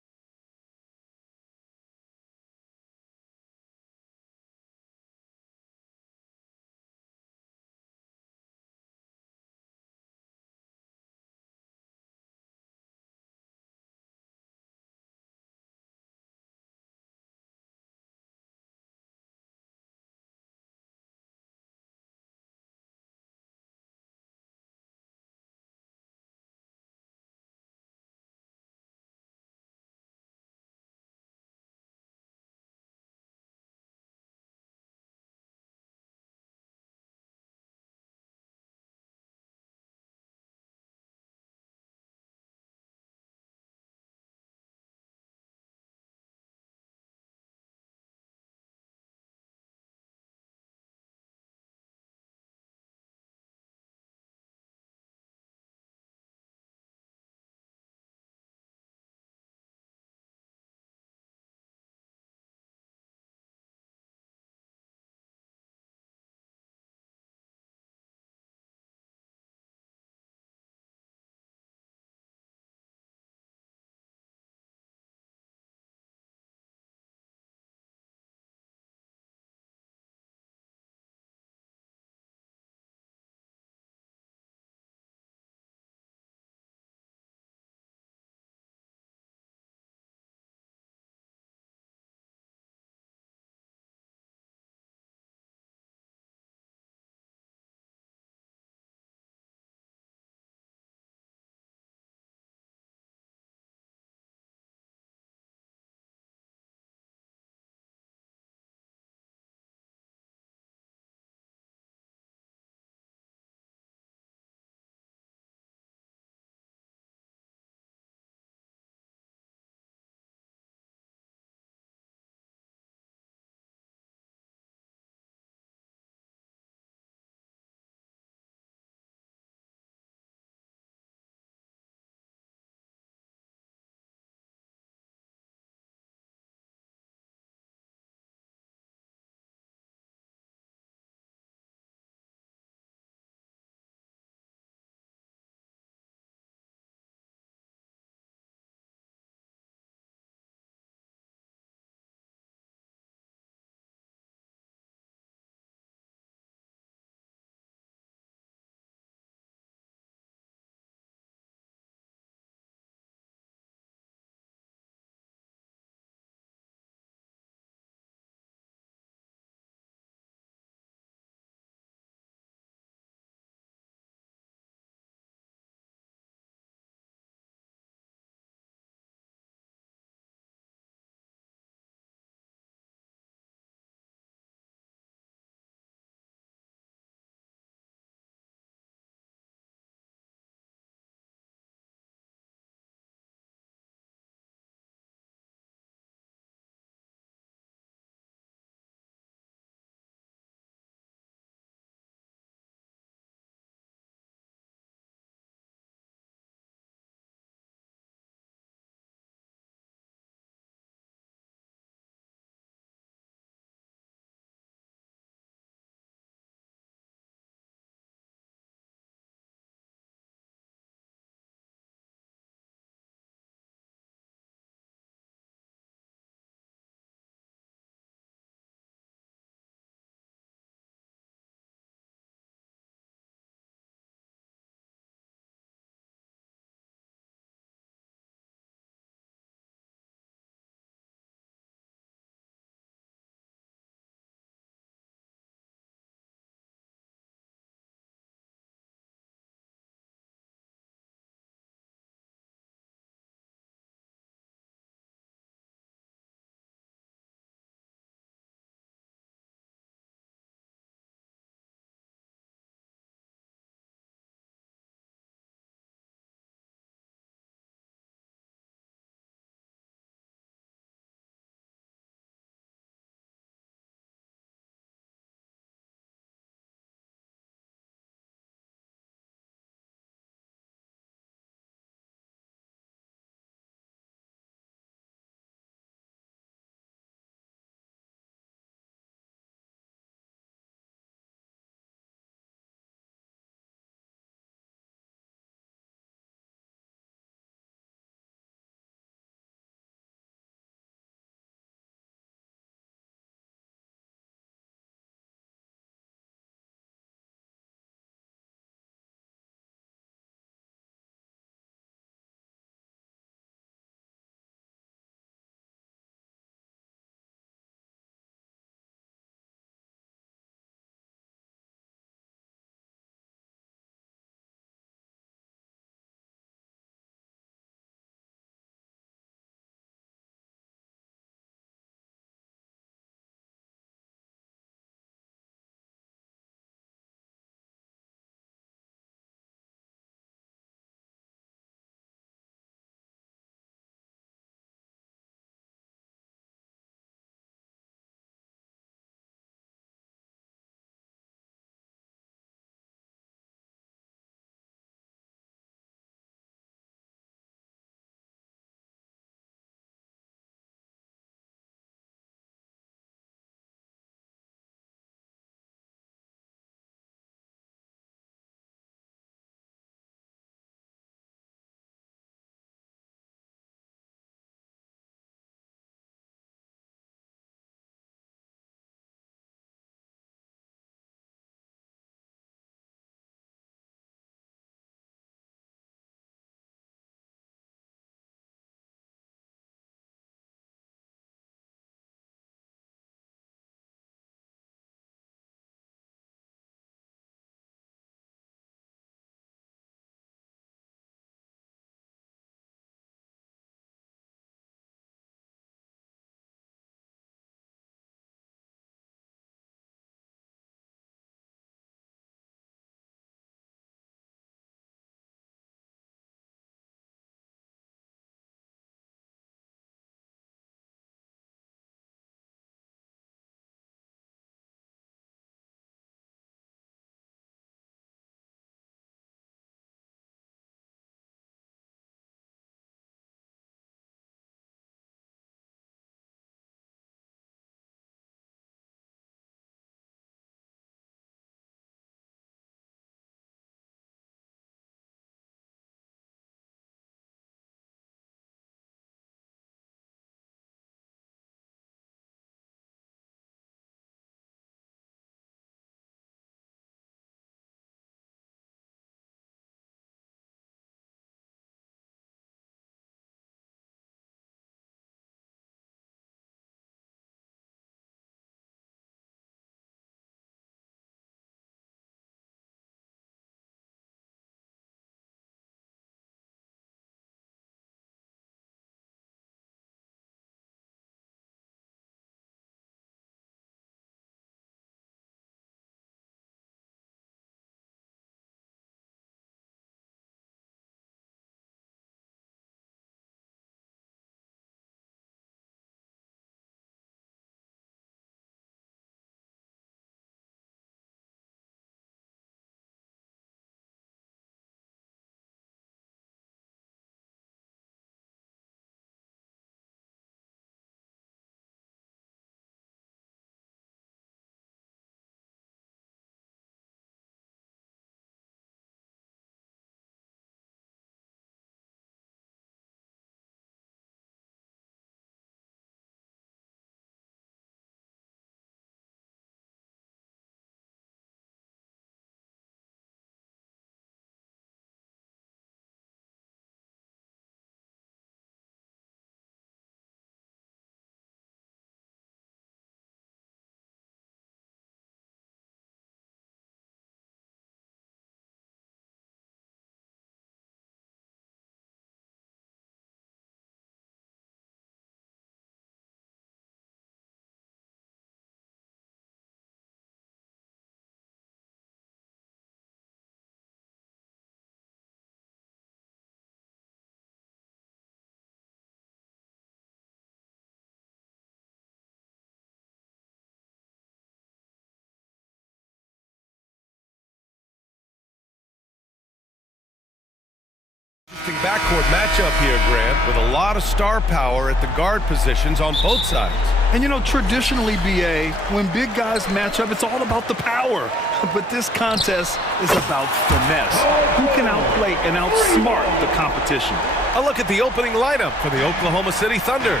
interesting backcourt matchup here, Grant, with a lot of star power at the guard positions on both sides. And you know, traditionally, BA, when big guys match up, it's all about the power. But this contest is about finesse. Who can outplay and outsmart the competition? A look at the opening lineup for the Oklahoma City Thunder.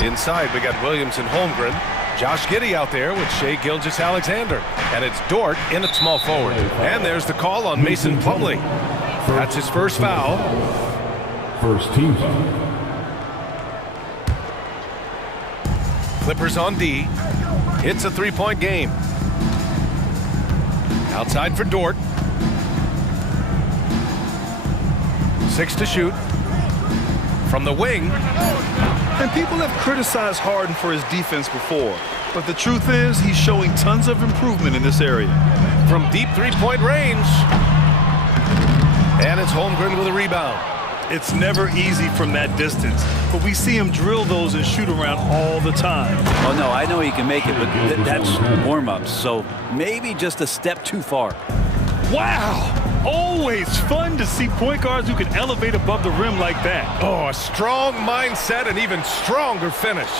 Inside, we got Williams and Holmgren. Josh Giddey out there with Shai Gilgeous-Alexander. And it's Dort in at small forward. And there's the call on Mason Plumlee. That's his first foul. First team foul. Clippers on D. It's a three-point game. Outside for Dort. 6 to shoot. From the wing. And people have criticized Harden for his defense before. But the truth is, he's showing tons of improvement in this area. From deep three-point range. And it's Holmgren with a rebound. It's never easy from that distance, but we see him drill those and shoot around all the time. Oh, no, I know he can make it, but that's warm-ups, so maybe just a step too far. Wow! Always fun to see point guards who can elevate above the rim like that. Oh, a strong mindset and even stronger finish.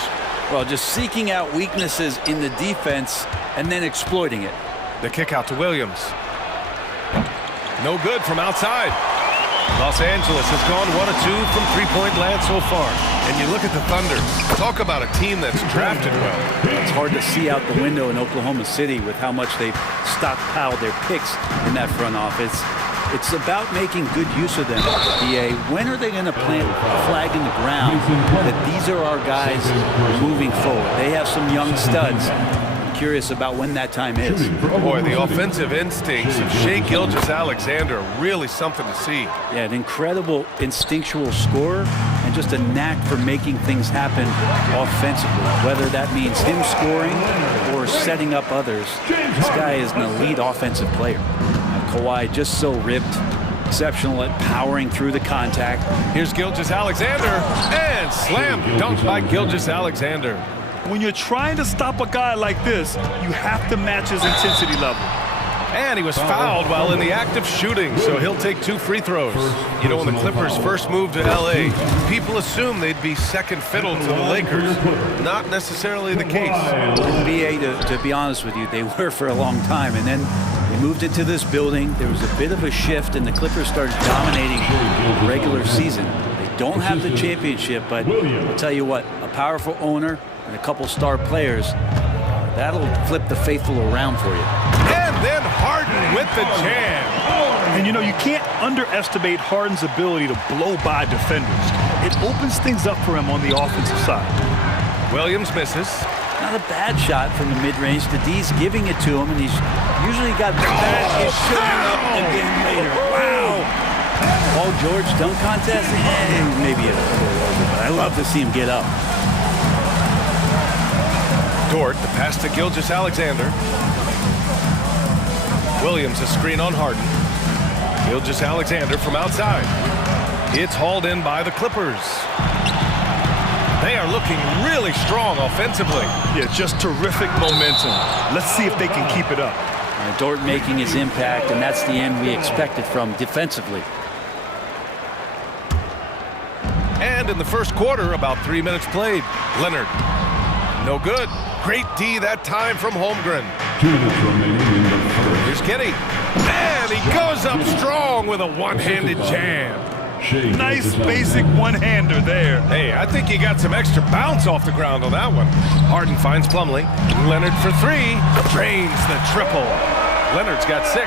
Well, just seeking out weaknesses in the defense and then exploiting it. The kick out to Williams. No good from outside. Los Angeles has gone 1 of 2 from three-point land so far. And you look at the Thunder. Talk about a team that's drafted well. It's hard to see out the window in Oklahoma City with how much they've stockpiled their picks in that front office. It's about making good use of them. DA, when are they going to plant a flag in the ground that these are our guys moving forward? They have some young studs. Curious about when that time is. Boy, the offensive instincts of Shai Gilgeous-Alexander are really something to see. Yeah, an incredible instinctual scorer and just a knack for making things happen offensively, whether that means him scoring or setting up others. This guy is an elite offensive player. Kawhi just so ripped, exceptional at powering through the contact. Here's Gilgeous-Alexander, and slam dunk by Gilgeous-Alexander. When you're trying to stop a guy like this, you have to match his intensity level. And he was fouled while in the act of shooting, so he'll take 2 free throws. You know, when the Clippers first moved to L.A., people assumed they'd be second fiddle to the Lakers. Not necessarily the case. NBA, to be honest with you, they were for a long time, and then they moved into this building. There was a bit of a shift, and the Clippers started dominating the regular season. They don't have the championship, but I'll tell you what, a powerful owner and a couple star players, that'll flip the faithful around for you. And then Harden with the jam. And you know, you can't underestimate Harden's ability to blow by defenders. It opens things up for him on the offensive side. Williams misses. Not a bad shot from the mid-range. The D's giving it to him, and he's usually got that is showing up again later. Wow. Paul George dunk contest? Maybe a little over, but I love to see him get up. Dort, the pass to Gilgeous-Alexander. Williams, a screen on Harden. Gilgeous-Alexander from outside. It's hauled in by the Clippers. They are looking really strong offensively. Yeah, just terrific momentum. Let's see if they can keep it up. Dort making his impact, and that's the end we expected from defensively. And in the first quarter, about 3 minutes played. Leonard, no good. Great D that time from Holmgren. 2 minutes remaining in the first. Here's Giddey. And he goes up strong with a one-handed jam. Nice basic one-hander there. Hey, I think he got some extra bounce off the ground on that one. Harden finds Plumlee. Leonard for 3. Drains the triple. Leonard's got 6.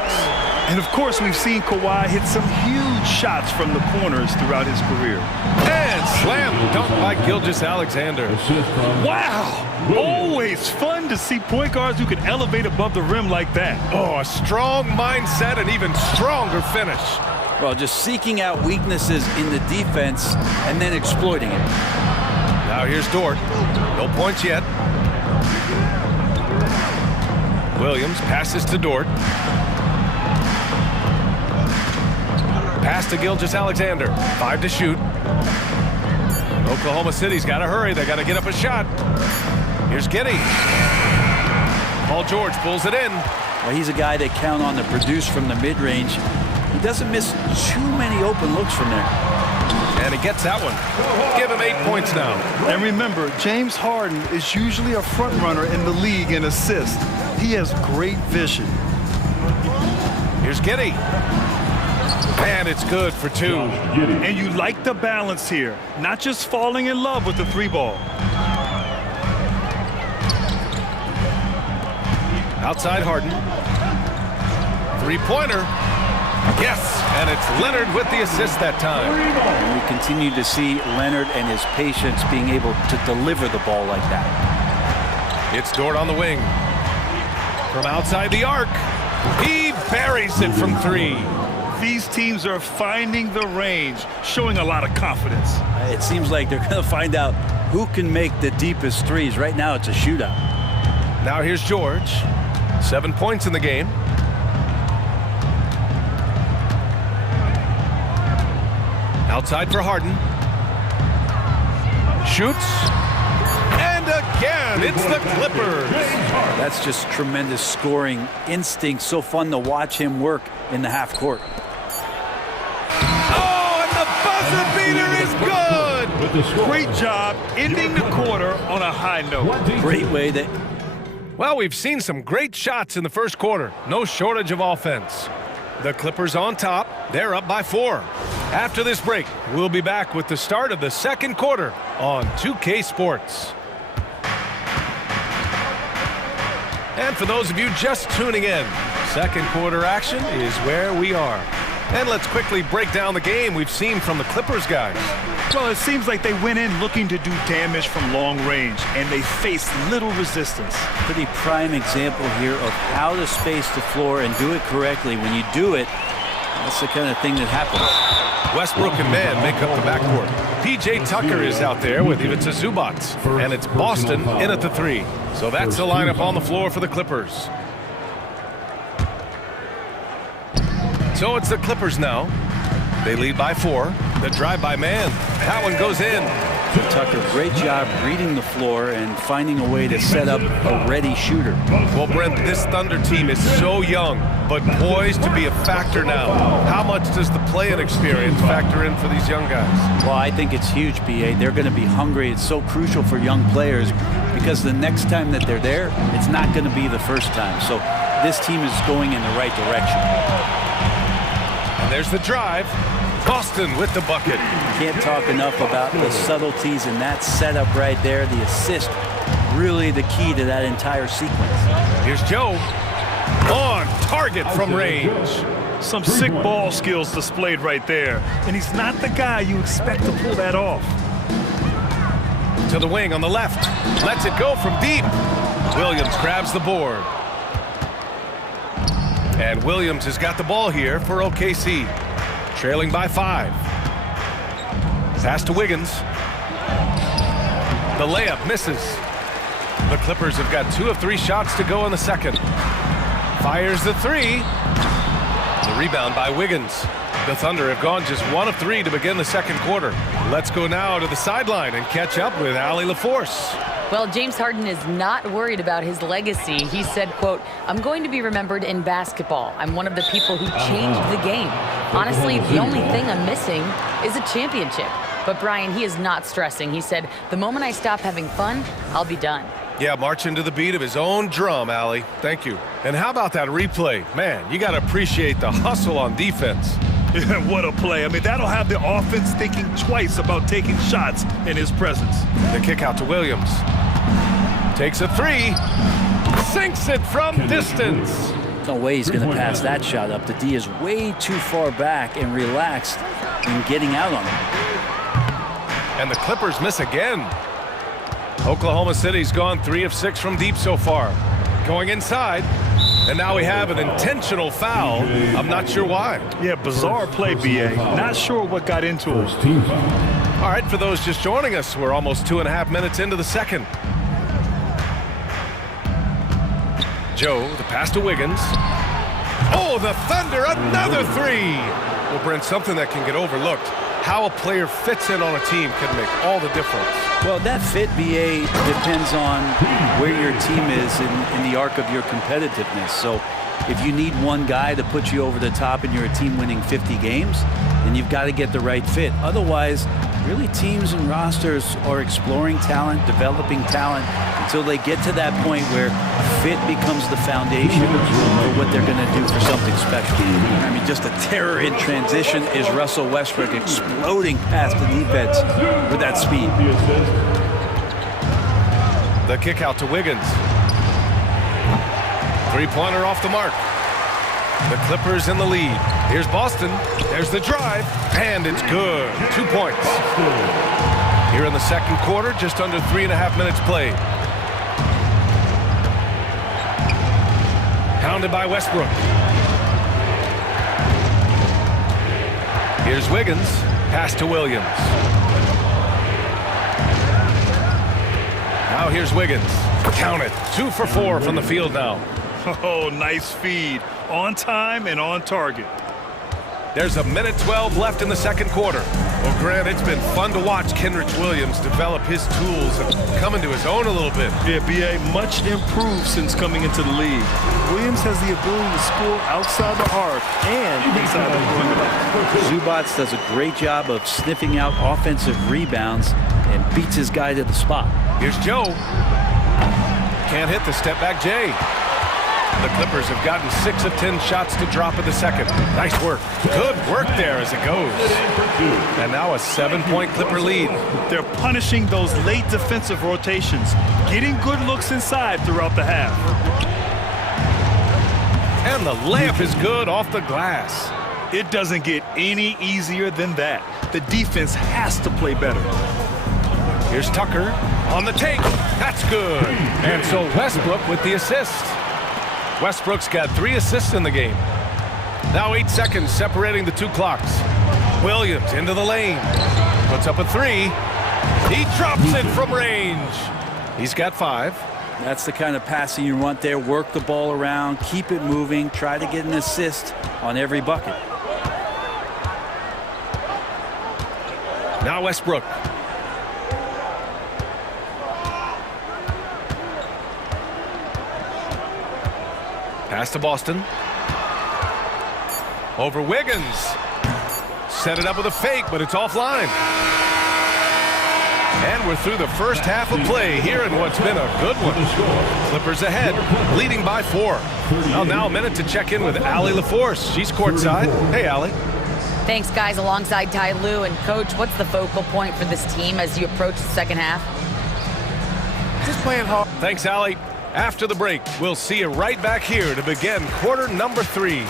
And of course, we've seen Kawhi hit some huge shots from the corners throughout his career. And slam dunk by Gilgeous-Alexander. Wow! Always fun to see point guards who can elevate above the rim like that. Oh, a strong mindset and even stronger finish. Well, just seeking out weaknesses in the defense and then exploiting it. Now here's Dort. No points yet. Williams passes to Dort. Pass to Gilgeous-Alexander. 5 to shoot. Oklahoma City's got to hurry. They got to get up a shot. Here's Giddey. Paul George pulls it in. Well, he's a guy they count on to produce from the mid-range. He doesn't miss too many open looks from there. And he gets that one. Give him 8 points now. And remember, James Harden is usually a front runner in the league in assists. He has great vision. Here's Giddey. And it's good for 2. And you like the balance here, not just falling in love with the 3-ball. Outside Harden. 3-pointer. Yes, and it's Leonard with the assist that time. And we continue to see Leonard and his patience being able to deliver the ball like that. It's Dort on the wing. From outside the arc, he buries it from 3. These teams are finding the range, showing a lot of confidence. It seems like they're going to find out who can make the deepest threes. Right now, it's a shootout. Now here's George. 7 points in the game. Outside for Harden. Shoots. And again, it's the Clippers. That's just tremendous scoring instinct. So fun to watch him work in the half court. Oh, and the buzzer beater is good. Great job ending the quarter on a high note. Great way that... Well, we've seen some great shots in the first quarter. No shortage of offense. The Clippers on top. They're up by 4. After this break, we'll be back with the start of the second quarter on 2K Sports. And for those of you just tuning in, second quarter action is where we are. And let's quickly break down the game we've seen from the Clippers guys. Well, it seems like they went in looking to do damage from long range, and they faced little resistance. Pretty prime example here of how to space the floor and do it correctly. When you do it, that's the kind of thing that happens. Westbrook and Mann make up the backcourt. P.J. Tucker is out there with Ivica Zubac. And it's Boston in at the 3. So that's the lineup on the floor for the Clippers. So it's the Clippers now. They lead by 4. The drive by Mann. That one goes in. Tucker, great job reading the floor and finding a way to set up a ready shooter. Well, Brent, this Thunder team is so young, but poised to be a factor now. How much does the play-in experience factor in for these young guys? Well, I think it's huge, B.A. They're going to be hungry. It's so crucial for young players because the next time that they're there, it's not going to be the first time. So this team is going in the right direction. And there's the drive. Boston with the bucket. Can't talk enough about the subtleties in that setup right there. The assist, really the key to that entire sequence. Here's Joe. On target from range. Some sick ball skills displayed right there. And he's not the guy you expect to pull that off. To the wing on the left. Lets it go from deep. Williams grabs the board. And Williams has got the ball here for OKC. Trailing by 5. Pass to Wiggins. The layup misses. The Clippers have got 2 of 3 shots to go in the second. Fires the 3. The rebound by Wiggins. The Thunder have gone just 1 of 3 to begin the second quarter. Let's go now to the sideline and catch up with Allie LaForce. Well, James Harden is not worried about his legacy. He said, quote, "I'm going to be remembered in basketball. I'm one of the people who changed the game. Honestly, the only thing I'm missing is a championship." But Brian, he is not stressing. He said, "The moment I stop having fun, I'll be done." Yeah, marching to the beat of his own drum, Allie. Thank you. And how about that replay? Man, you got to appreciate the hustle on defense. What a play. I mean, that'll have the offense thinking twice about taking shots in his presence. The kick out to Williams. Takes a 3. Sinks it from distance. No way he's going to pass that shot up. The D is way too far back and relaxed in getting out on him. And the Clippers miss again. Oklahoma City's gone 3 of 6 from deep so far. Going inside. And now we have an intentional foul. I'm not sure why. Yeah, bizarre play, B.A. Not sure what got into him. All right, for those just joining us, we're almost 2.5 minutes into the second. Joe, the pass to Wiggins. Oh, the Thunder, another 3. Well, Brent, something that can get overlooked. how a player fits in on a team can make all the difference. Well, that fit, BA, depends on where your team is in the arc of your competitiveness. So if you need one guy to put you over the top and you're a team winning 50 games, then you've got to get the right fit. Otherwise, really teams and rosters are exploring talent, developing talent until they get to that point where fit becomes the foundation for what they're going to do for something special. I mean, just a terror in transition is Russell Westbrook exploding past the defense with that speed. The kick out to Wiggins. Three-pointer off the mark. The Clippers in the lead. Here's Boston. There's the drive, and it's good. 2 points. Here in the second quarter, just under 3.5 minutes played. Hounded by Westbrook. Here's Wiggins. Pass to Williams. Now here's Wiggins. Count it. 2 for 4 from the field now. Oh, nice feed. On time and on target. There's a minute 12 left in the second quarter. Well, Grant, it's been fun to watch Kenrich Williams develop his tools and come into his own a little bit. Yeah, BA, much improved since coming into the league. Williams has the ability to score outside the arc and inside the perimeter. Zubats does a great job of sniffing out offensive rebounds and beats his guy to the spot. Here's Joe. Can't hit the step-back Jay. The Clippers have gotten 6 of 10 shots to drop in the second. Nice work. Good work there as it goes. And now a 7-point Clipper lead. They're punishing those late defensive rotations, getting good looks inside throughout the half. And the layup is good off the glass. It doesn't get any easier than that. The defense has to play better. Here's Tucker on the take. That's good. And so Westbrook with the assist. Westbrook's got 3 assists in the game. Now 8 seconds separating the 2 clocks. Williams into the lane. Puts up a 3. He drops it from range. He's got 5. That's the kind of passing you want there. Work the ball around, keep it moving, try to get an assist on every bucket. Now Westbrook. Pass to Boston. Over Wiggins. Set it up with a fake, but it's offline. And we're through the first half of play here in what's been a good one. Clippers ahead, leading by 4. Well, now a minute to check in with Allie LaForce. She's courtside. Hey, Allie. Thanks, guys, alongside Ty Lue. And, Coach, what's the focal point for this team as you approach the second half? Just playing hard. Thanks, Allie. After the break, we'll see you right back here to begin quarter number 3.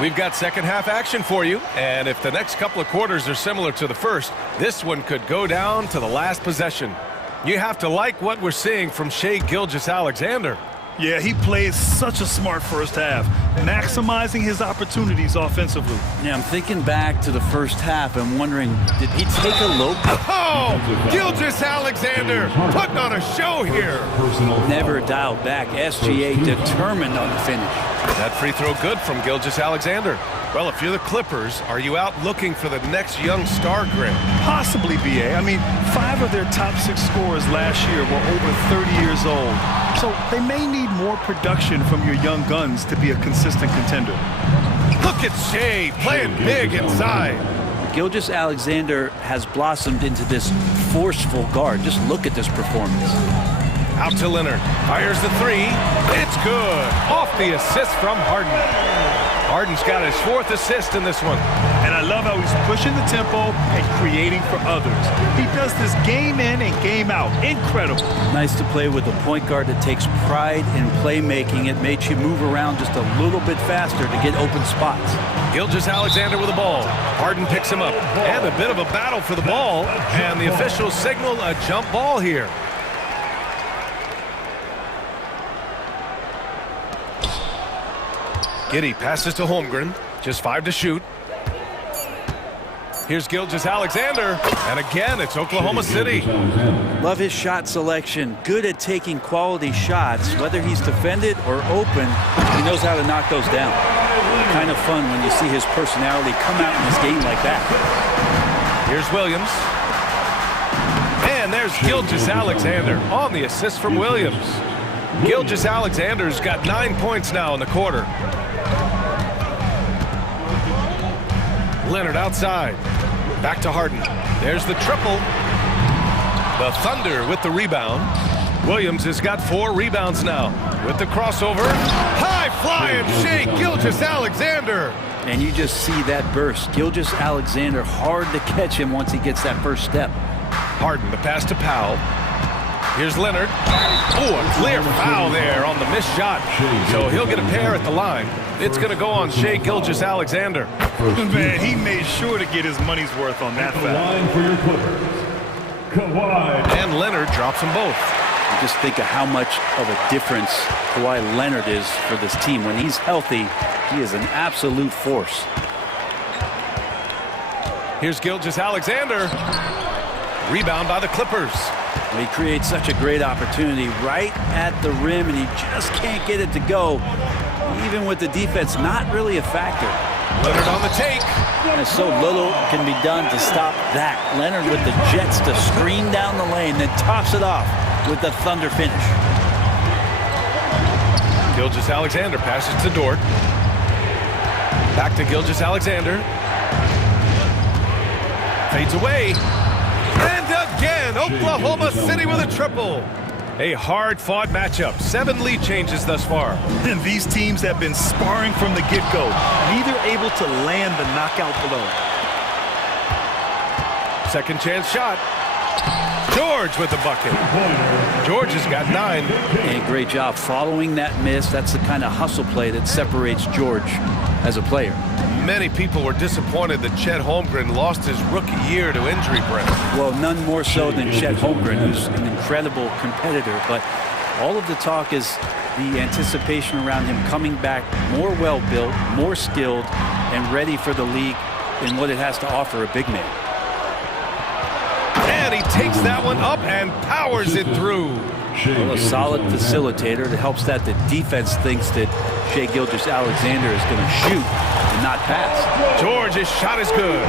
We've got second half action for you, and if the next couple of quarters are similar to the first, this one could go down to the last possession. You have to like what we're seeing from Shai Gilgeous-Alexander. Yeah, he played such a smart first half, maximizing his opportunities offensively. Yeah, I'm thinking back to the first half and wondering, did he take a low? Oh, Gilgeous-Alexander putting on a show here. Never dialed back. SGA determined on the finish. That free throw good from Gilgeous-Alexander. Well, if you're the Clippers, are you out looking for the next young star, Grant? Possibly, BA. I mean, 5 of their top 6 scorers last year were over 30 years old. So they may need more production from your young guns to be a consistent contender. Look at Shai playing big inside. Gilgeous-Alexander has blossomed into this forceful guard. Just look at this performance. Out to Leonard. Fires the 3. It's good. Off the assist from Harden. Harden's got his 4th assist in this one. And I love how he's pushing the tempo and creating for others. He does this game in and game out. Incredible. Nice to play with a point guard that takes pride in playmaking. It makes you move around just a little bit faster to get open spots. Gilgeous-Alexander with the ball. Harden picks him up. And a bit of a battle for the ball. And the officials signal a jump ball here. Giddey passes to Holmgren. Just 5 to shoot. Here's Gilgeous-Alexander, and again, it's Oklahoma City. Love his shot selection. Good at taking quality shots. Whether he's defended or open, he knows how to knock those down. Kind of fun when you see his personality come out in this game like that. Here's Williams. And there's Gilgeous-Alexander on the assist from Williams. Gilgeous-Alexander's got 9 points now in the quarter. Leonard outside. Back to Harden. There's the triple. The Thunder with the rebound. Williams has got 4 rebounds now. With the crossover. High flying shake, Gilgeous-Alexander. And you just see that burst. Gilgeous-Alexander, hard to catch him once he gets that first step. Harden, the pass to Powell. Here's Leonard. Oh, a clear foul there on the missed shot. So he'll get a pair at the line. It's going to go on Shai Gilgeous-Alexander. Man, he made sure to get his money's worth on that foul. And Leonard drops them both. You just think of how much of a difference Kawhi Leonard is for this team. When he's healthy, he is an absolute force. Here's Gilgeous-Alexander. Rebound by the Clippers. He creates such a great opportunity right at the rim, and he just can't get it to go. Even with the defense not really a factor. Leonard on the take. And so little can be done to stop that. Leonard with the jets to screen down the lane, then tops it off with the Thunder finish. Gilgeous-Alexander passes to Dort. Back to Gilgeous-Alexander. Fades away. And again, Oklahoma City with a triple. A hard-fought matchup. 7 lead changes thus far. And these teams have been sparring from the get-go, neither able to land the knockout blow. Second chance shot. George with the bucket. George has got 9. And great job following that miss. That's the kind of hustle play that separates George as a player. Many people were disappointed that Chet Holmgren lost his rookie year to injury, Brent. Well, none more so than Chet Holmgren, who's an incredible competitor. But all of the talk is the anticipation around him coming back more well-built, more skilled, and ready for the league in what it has to offer a big man. And he takes that one up and powers it through. Well, a solid facilitator that helps that the defense thinks that Shai Gilgeous-Alexander is going to shoot and not pass. George's shot is good.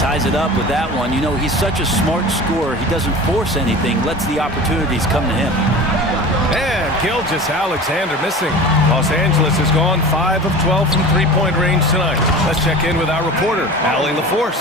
Ties it up with that one. You know, he's such a smart scorer. He doesn't force anything, lets the opportunities come to him. And Gilgeous-Alexander missing. Los Angeles has gone 5 of 12 from three-point range tonight. Let's check in with our reporter, Allie LaForce.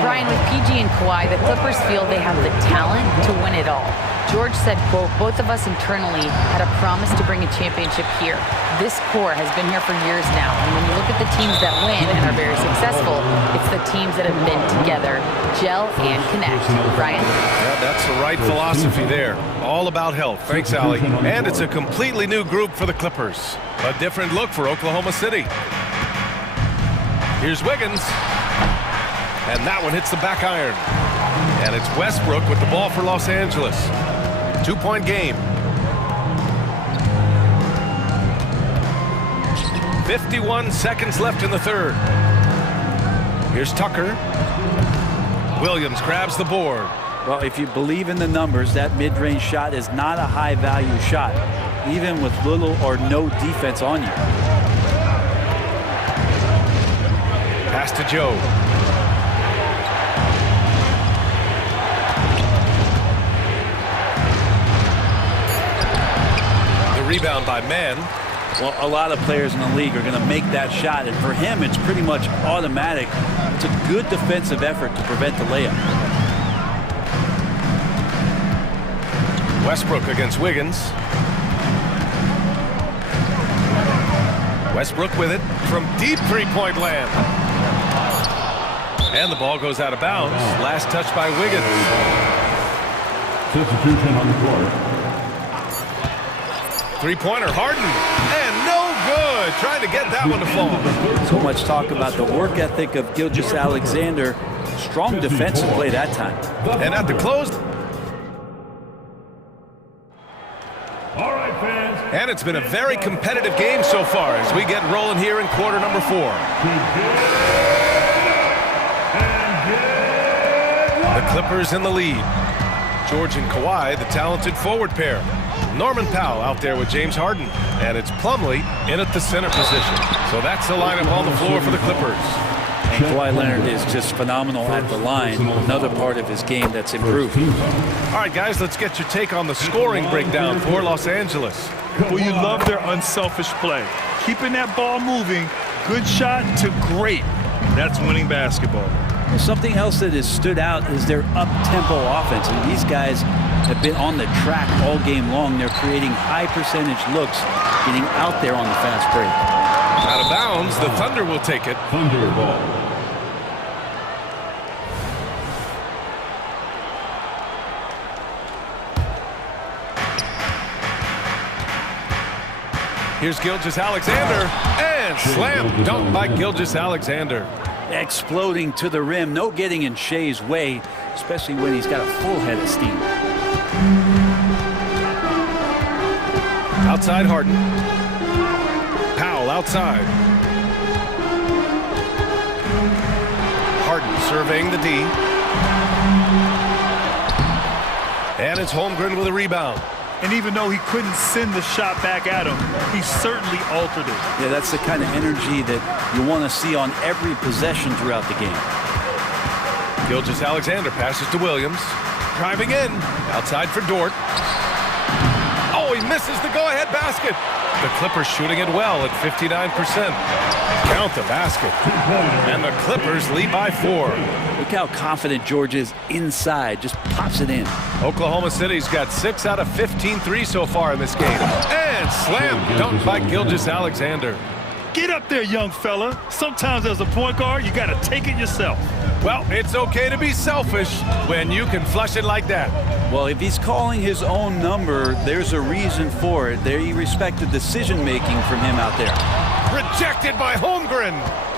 Brian, with PG and Kawhi, the Clippers feel they have the talent to win it all. George said, quote, both of us internally had a promise to bring a championship here. This core has been here for years now. And when you look at the teams that win and are very successful, it's the teams that have been together, gel and connect. Brian? Yeah, that's the right philosophy there. All about health. Thanks, Allie. And it's a completely new group for the Clippers. A different look for Oklahoma City. Here's Wiggins. And that one hits the back iron. And it's Westbrook with the ball for Los Angeles. 2-point game. 51 seconds left in the third. Here's Tucker. Williams grabs the board. Well, if you believe in the numbers, that mid-range shot is not a high-value shot, even with little or no defense on you. Pass to Joe. Rebound by Mann. Well, a lot of players in the league are going to make that shot, and for him, it's pretty much automatic. It's a good defensive effort to prevent the layup. Westbrook against Wiggins. Westbrook with it from deep three-point land. And the ball goes out of bounds. Last touch by Wiggins. Substitution on the court. Three-pointer, Harden, and no good. Trying to get that one to fall. So much talk about the work ethic of Gilgeous-Alexander. Strong defensive play that time. And at the close. All right, fans, And it's been a very competitive game so far as we get rolling here in quarter number 4. The Clippers in the lead. George and Kawhi, the talented forward pair. Norman Powell out there with James Harden. And it's Plumlee in at the center position. So that's the lineup on the floor for the Clippers. And Kawhi Leonard is just phenomenal at the line. Another part of his game that's improved. All right, guys, let's get your take on the scoring breakdown for Los Angeles. Well, you love their unselfish play. Keeping that ball moving, good shot to great. That's winning basketball. Well, something else that has stood out is their up-tempo offense. And these guys have been on the track all game long. They're creating high-percentage looks, getting out there on the fast break. Out of bounds, the Thunder will take it. Thunder ball. Here's Gilgeous-Alexander, and slam dunk by Gilgeous-Alexander. Exploding to the rim, no getting in Shea's way, especially when he's got a full head of steam. Outside Harden. Powell outside. Harden surveying the D. And it's Holmgren with a rebound. And even though he couldn't send the shot back at him, he certainly altered it. Yeah, that's the kind of energy that you want to see on every possession throughout the game. Gilgeous-Alexander passes to Williams. Driving in. Outside for Dort. Oh, he misses the go-ahead basket. The Clippers shooting it well at 59%. Count the basket. And the Clippers lead by 4. Look how confident George is inside. Just pops it in. Oklahoma City's got 6 out of 15 threes so far in this game. And slam dunk by Gilgeous-Alexander. Get up there, young fella. Sometimes as a point guard, you got to take it yourself. Well, it's okay to be selfish when you can flush it like that. Well, if he's calling his own number, there's a reason for it. They respect the decision-making from him out there. Rejected by Holmgren.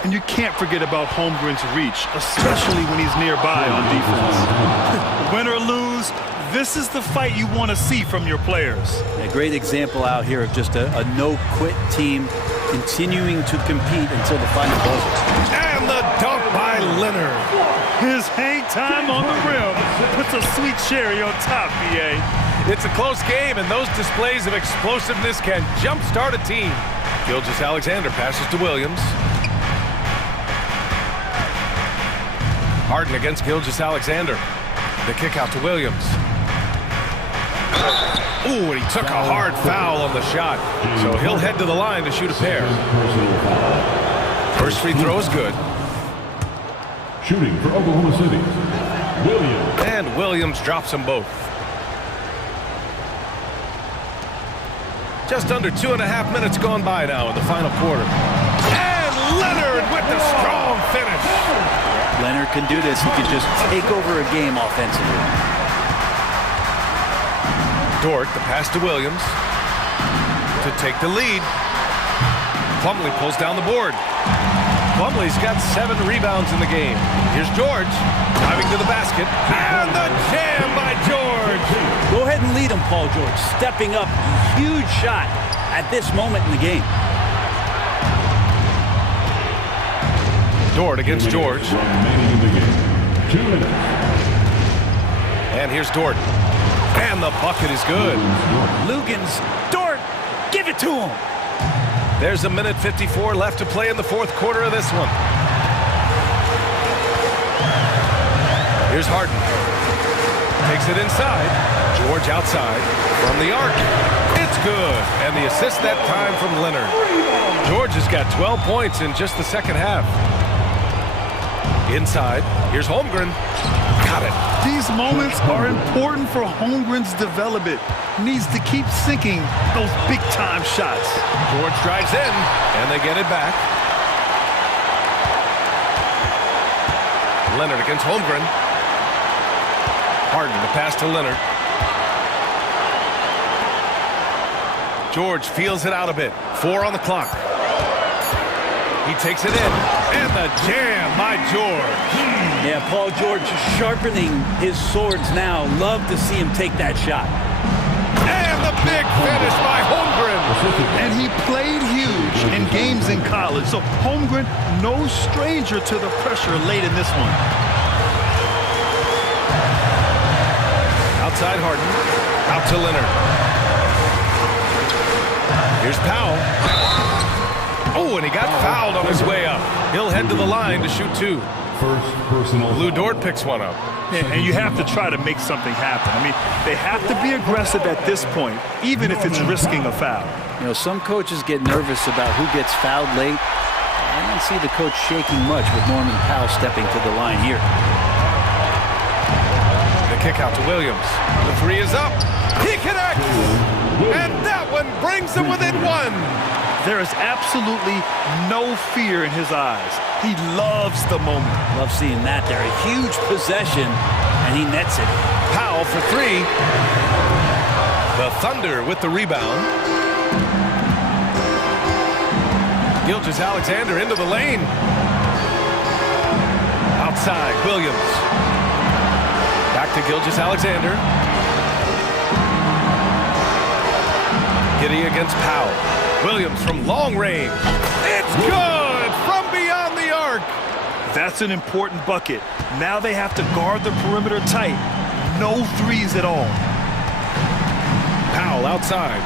And you can't forget about Holmgren's reach, especially when he's nearby on defense. Win or lose, this is the fight you want to see from your players. A great example out here of just a no-quit team continuing to compete until the final buzzer. And the dunk by Leonard. His hang time on the rim puts a sweet cherry on top, BA. It's a close game, and those displays of explosiveness can jumpstart a team. Gilgeous-Alexander passes to Williams. Harden against Gilgeous-Alexander. The kick out to Williams. Ooh, and he took a hard foul on the shot. So he'll head to the line to shoot a pair. First free throw is good. Shooting for Oklahoma City, Williams. And Williams drops them both. Just under 2.5 minutes gone by now in the final quarter. And Leonard with the strong finish. Leonard can do this. He can just take over a game offensively. Dort, the pass to Williams to take the lead. Plumlee pulls down the board. Plumlee's got 7 rebounds in the game. Here's George driving to the basket. And the jam by George. Go ahead and lead him, Paul George. Stepping up. Huge shot at this moment in the game. Dort against George. 2 minutes. And here's Dort. And the bucket is good. Lugans, Dort, give it to him. There's 1:54 left to play in the 4th quarter of this one. Here's Harden. Takes it inside. George outside from the arc. It's good. And the assist that time from Leonard. George has got 12 points in just the second half. Inside. Here's Holmgren. Got it. These moments are important for Holmgren's development. He needs to keep sinking those big-time shots. George drives in, and they get it back. Leonard against Holmgren. Harden, the pass to Leonard. George feels it out a bit. 4 on the clock. He takes it in, and the jam by George. Yeah, Paul George sharpening his swords now. Love to see him take that shot. And the big finish by Holmgren. And he played huge in games in college. So Holmgren, no stranger to the pressure late in this one. Outside Harden. Out to Leonard. Here's Powell. Oh, and he got fouled on his way up. He'll head to the line to shoot two. First personal. Lou Dort picks one up. And you have to try to make something happen. I mean, they have to be aggressive at this point, even if it's risking a foul. You know, some coaches get nervous about who gets fouled late. I don't see the coach shaking much with Norman Powell stepping to the line here. The kick out to Williams. The three is up. He connects! And that one brings him within one. There is absolutely no fear in his eyes. He loves the moment. Love seeing that there. A huge possession, and he nets it. Powell for three. The Thunder with the rebound. Gilgeous-Alexander into the lane. Outside, Williams. Back to Gilgeous-Alexander. Giddey against Powell. Williams from long range. It's good from beyond the arc. That's an important bucket. Now they have to guard the perimeter tight. No threes at all. Powell outside.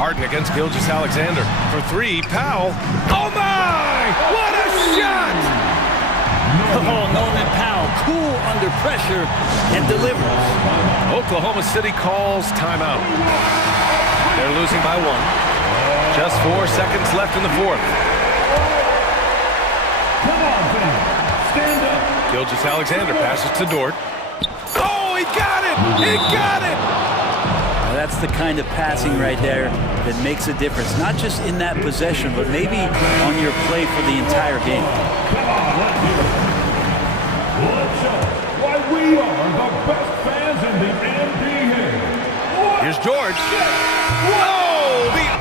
Harden against Gilgeous-Alexander. For three, Powell. Oh my! What a shot! Oh, Norman Powell, cool under pressure and delivers. Oklahoma City calls timeout. They're losing by one. Just 4 seconds left in the fourth. Come on, fans. Stand up. Gilgeous-Alexander passes to Dort. Oh, he got it! He got it! Now that's the kind of passing right there that makes a difference. Not just in that possession, but maybe on your play for the entire game. Let's show why we are the best fans in the NBA. Here's George. Whoa! The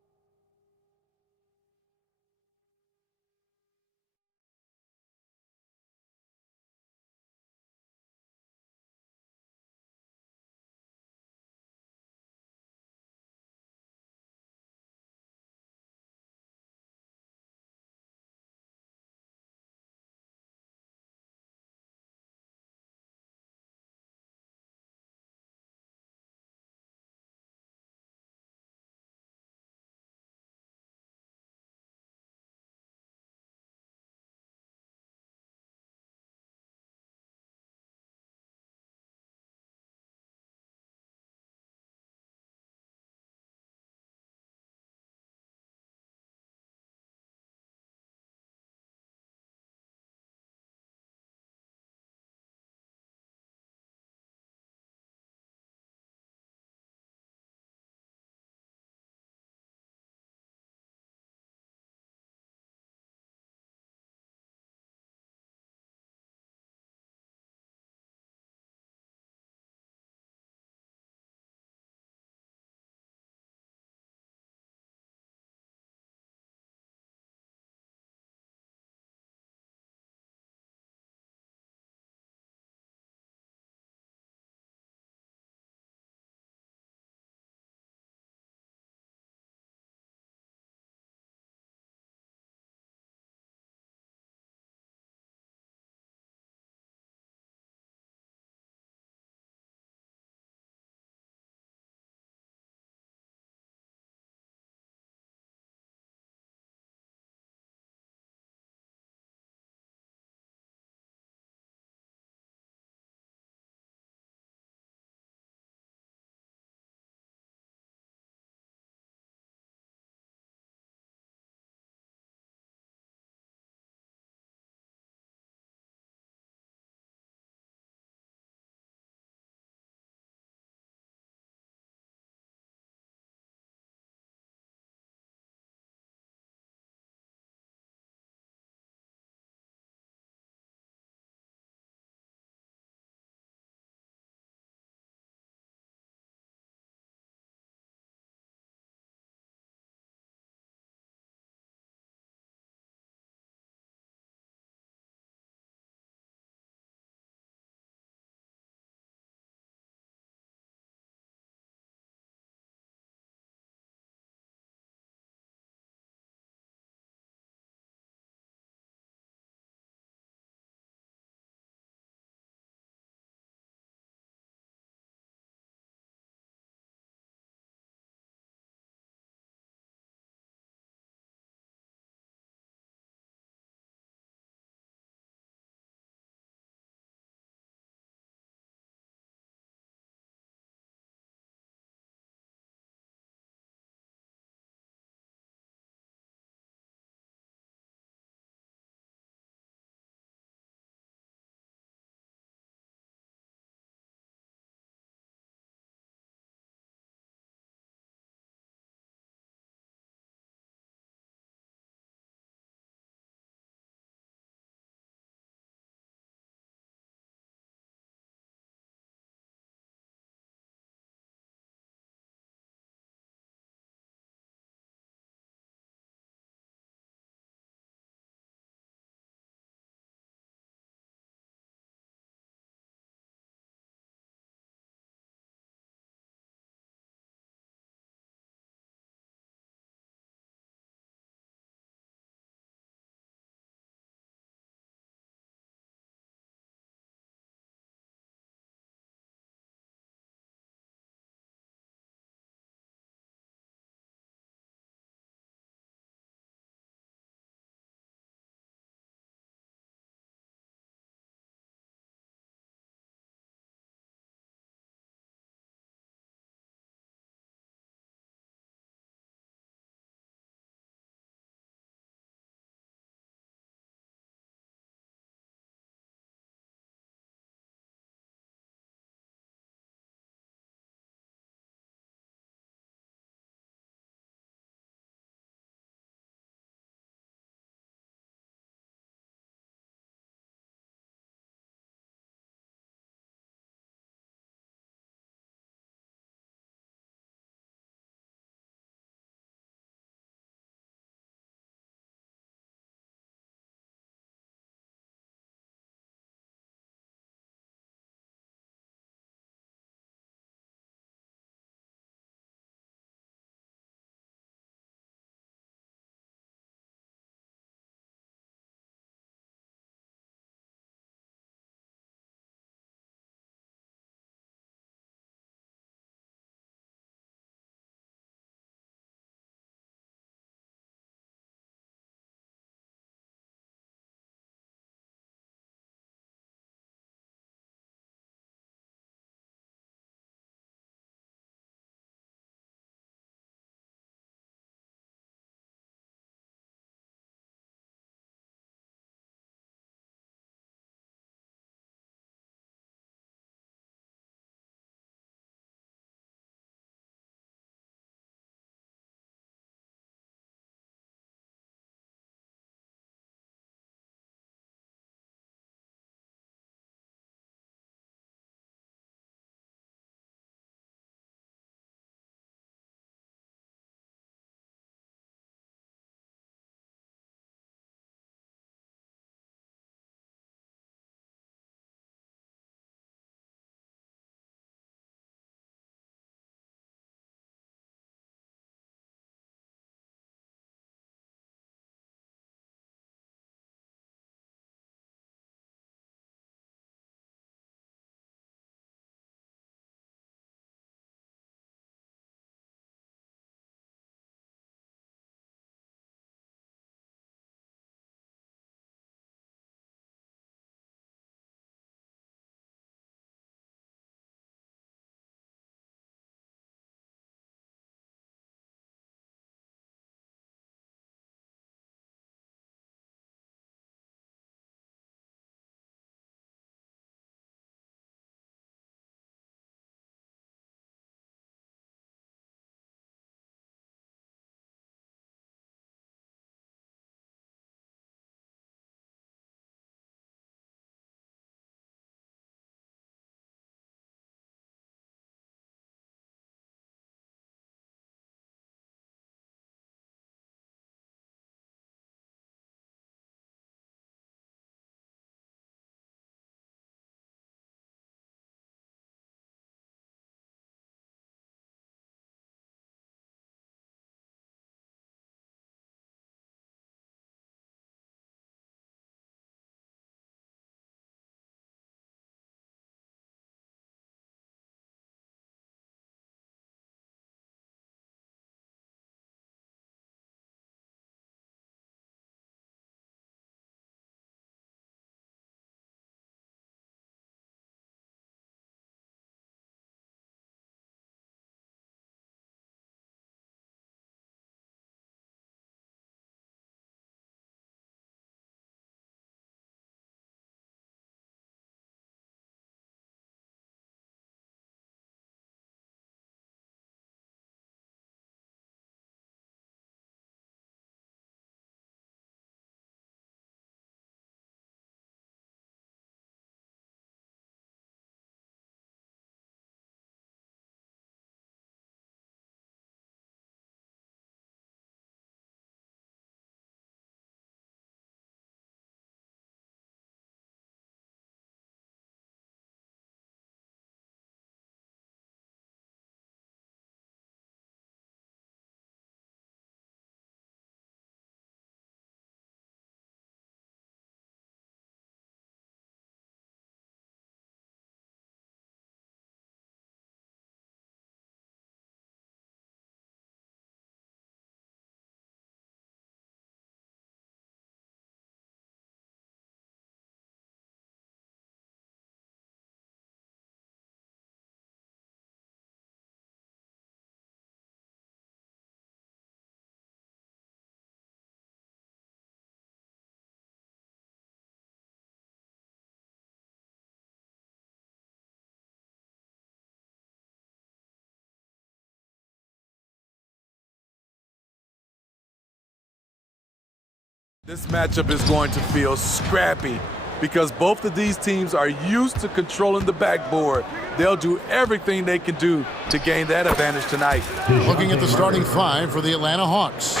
This matchup is going to feel scrappy because both of these teams are used to controlling the backboard. They'll do everything they can do to gain that advantage tonight. Looking at the starting five for the Atlanta Hawks.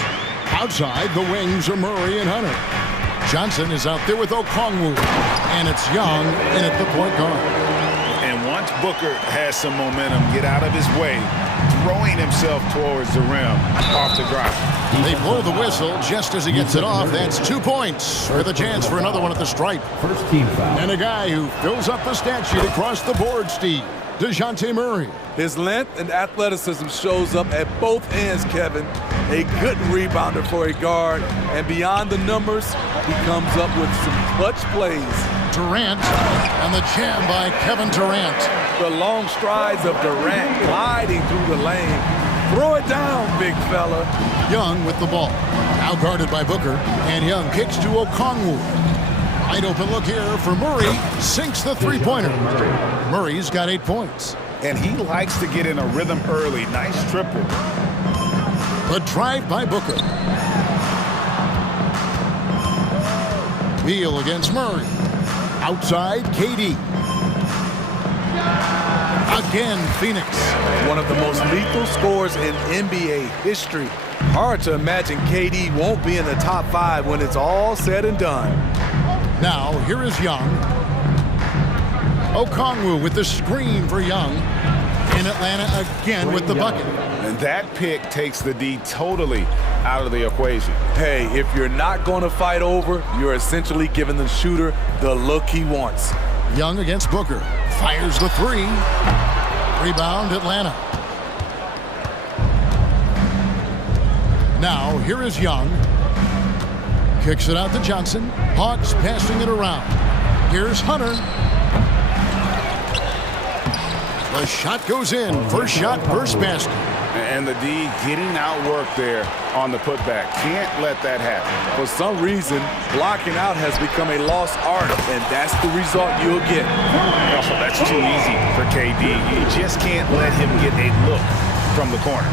Outside, the wings are Murray and Hunter. Johnson is out there with Okongwu, and it's Young in at the point guard. And once Booker has some momentum, get out of his way, throwing himself towards the rim off the drive. They blow the whistle just as he gets it off. That's 2 points with a chance for another one at the stripe. First team foul. And a guy who fills up the stat sheet across the board, Steve. DeJounte Murray. His length and athleticism shows up at both ends, Kevin. A good rebounder for a guard, and beyond the numbers, he comes up with some clutch plays. Durant, and the jam by Kevin Durant. The long strides of Durant gliding through the lane. Throw it down, big fella. Young with the ball. Now guarded by Booker, and Young kicks to Okongwu. Wide open look here for Murray. Sinks the three-pointer. Murray's got 8 points. And he likes to get in a rhythm early. Nice triple. The drive by Booker. Beal against Murray. Outside, KD. Again, Phoenix. One of the most lethal scorers in NBA history. Hard to imagine KD won't be in the top 5 when it's all said and done. Now, here is Young. Okongwu with the screen for Young. In Atlanta again with the bucket. And that pick takes the D totally out of the equation. Hey, if you're not going to fight over, you're essentially giving the shooter the look he wants. Young against Booker. Fires the three. Rebound, Atlanta. Now, here is Young. Kicks it out to Johnson. Hawks passing it around. Here's Hunter. The shot goes in. First shot, first basket. And the D getting outworked there on the putback. Can't let that happen. For some reason, blocking out has become a lost art, and that's the result you'll get. Also, that's too easy for KD. You just can't let him get a look from the corner.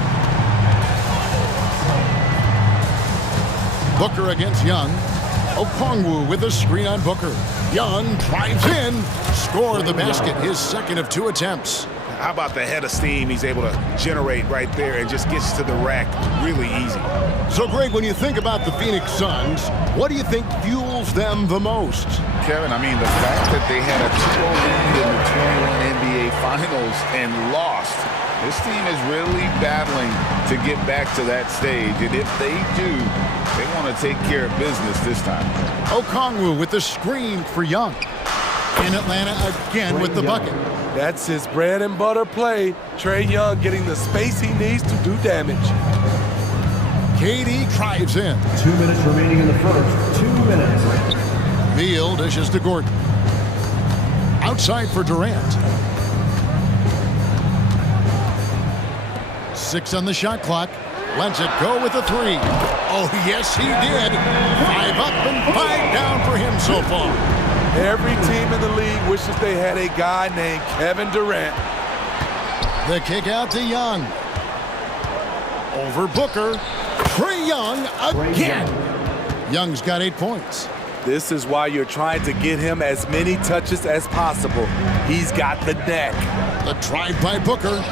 Booker against Young. Okongwu with a screen on Booker. Young drives in. Score the basket, his second of 2 attempts. How about the head of steam he's able to generate right there and just gets to the rack really easy. So, Greg, when you think about the Phoenix Suns, what do you think fuels them the most? Kevin, I mean, the fact that they had a 2-0 lead in the 21 NBA Finals and lost. This team is really battling to get back to that stage, and if they do, they want to take care of business this time. Okongwu with the screen for Young. In Atlanta again with the bucket. That's his bread and butter play. Trae Young getting the space he needs to do damage. KD drives in. 2 minutes remaining in the first. 2 minutes. Beal dishes to Gordon. Outside for Durant. 6 on the shot clock. Lets it go with a 3. Oh, yes, he did. 5 up and 5 down for him so far. Every team in the league wishes they had a guy named Kevin Durant. The kick out to Young. Over Booker. Trae Young again. Young's got 8 points. This is why you're trying to get him as many touches as possible. He's got the neck. The drive by Booker.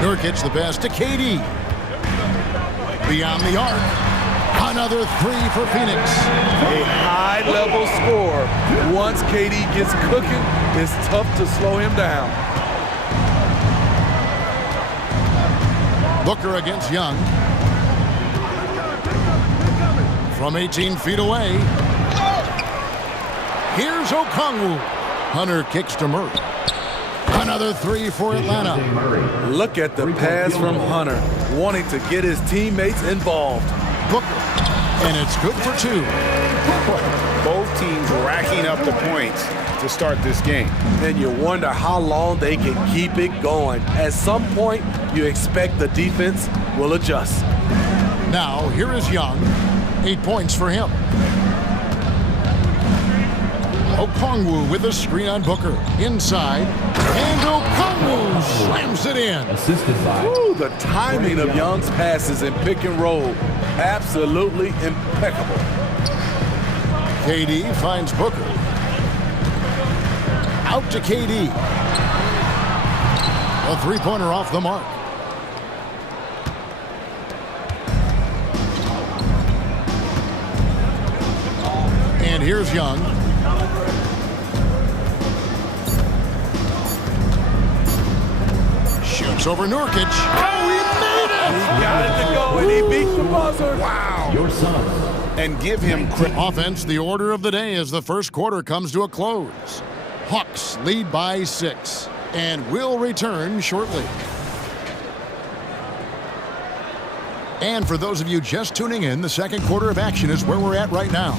Nurkic the pass to KD. Beyond the arc. Another 3 for Phoenix. A high-level score. Once KD gets cooking, it's tough to slow him down. Booker against Young. From 18 feet away. Here's Okongwu. Hunter kicks to Murray. Another 3 for Atlanta. Look at the pass from Hunter, wanting to get his teammates involved. Booker, and it's good for 2. Both teams racking up the points to start this game. And you wonder how long they can keep it going. At some point, you expect the defense will adjust. Now, here is Young. 8 points for him. Okongwu with a screen on Booker. Inside. And Okongwu slams it in. Assisted by. Ooh, the timing of Young's passes in pick and roll. Absolutely impeccable. KD finds Booker. Out to KD. A three-pointer off the mark. And here's Young. Shoots over Nurkic. Oh, he made it! He got it to go, and he beat the buzzer. Wow. Your son. And give him credit. Offense, the order of the day as the first quarter comes to a close. Hawks lead by 6 and will return shortly. And for those of you just tuning in, the second quarter of action is where we're at right now.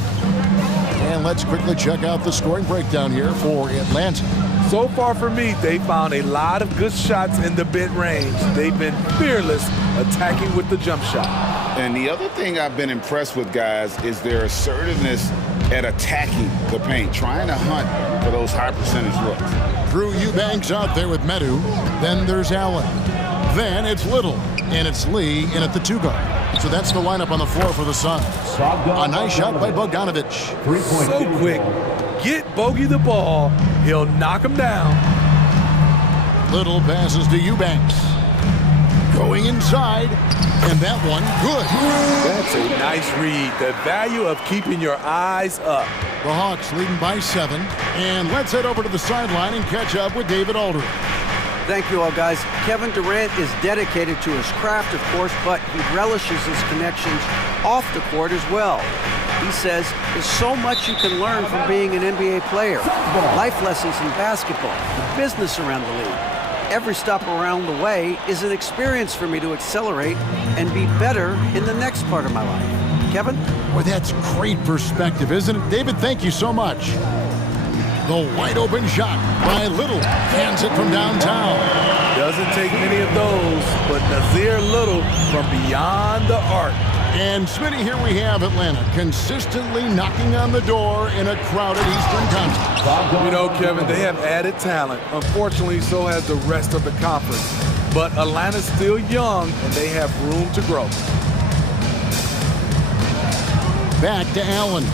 And let's quickly check out the scoring breakdown here for Atlanta. So far for me, they found a lot of good shots in the mid-range. They've been fearless attacking with the jump shot. And the other thing I've been impressed with, guys, is their assertiveness at attacking the paint, trying to hunt for those high percentage looks. Drew Eubanks out there with Medu. Then there's Allen. Then it's Little. And it's Lee in at the 2 guard. So that's the lineup on the floor for the Suns. A nice shot by Bogdanovic. So quick. Get Bogey the ball. He'll knock him down. Little passes to Eubanks. Going inside. And that one, good. That's a nice read. The value of keeping your eyes up. The Hawks leading by 7. And let's head over to the sideline and catch up with David Aldridge. Thank you all, guys. Kevin Durant is dedicated to his craft, of course, but he relishes his connections off the court as well. He says there's so much you can learn from being an NBA player. Life lessons in basketball, the business around the league. Every stop around the way is an experience for me to accelerate and be better in the next part of my life. Kevin? Well, that's great perspective, isn't it? David, thank you so much. The wide open shot by Little. Hands it from downtown. Doesn't take many of those, but Nazir Little from beyond the arc. And Smitty, here we have Atlanta consistently knocking on the door in a crowded Eastern Conference. You know, Kevin, they have added talent. Unfortunately, so has the rest of the conference. But Atlanta's still young, and they have room to grow. Back to Allen.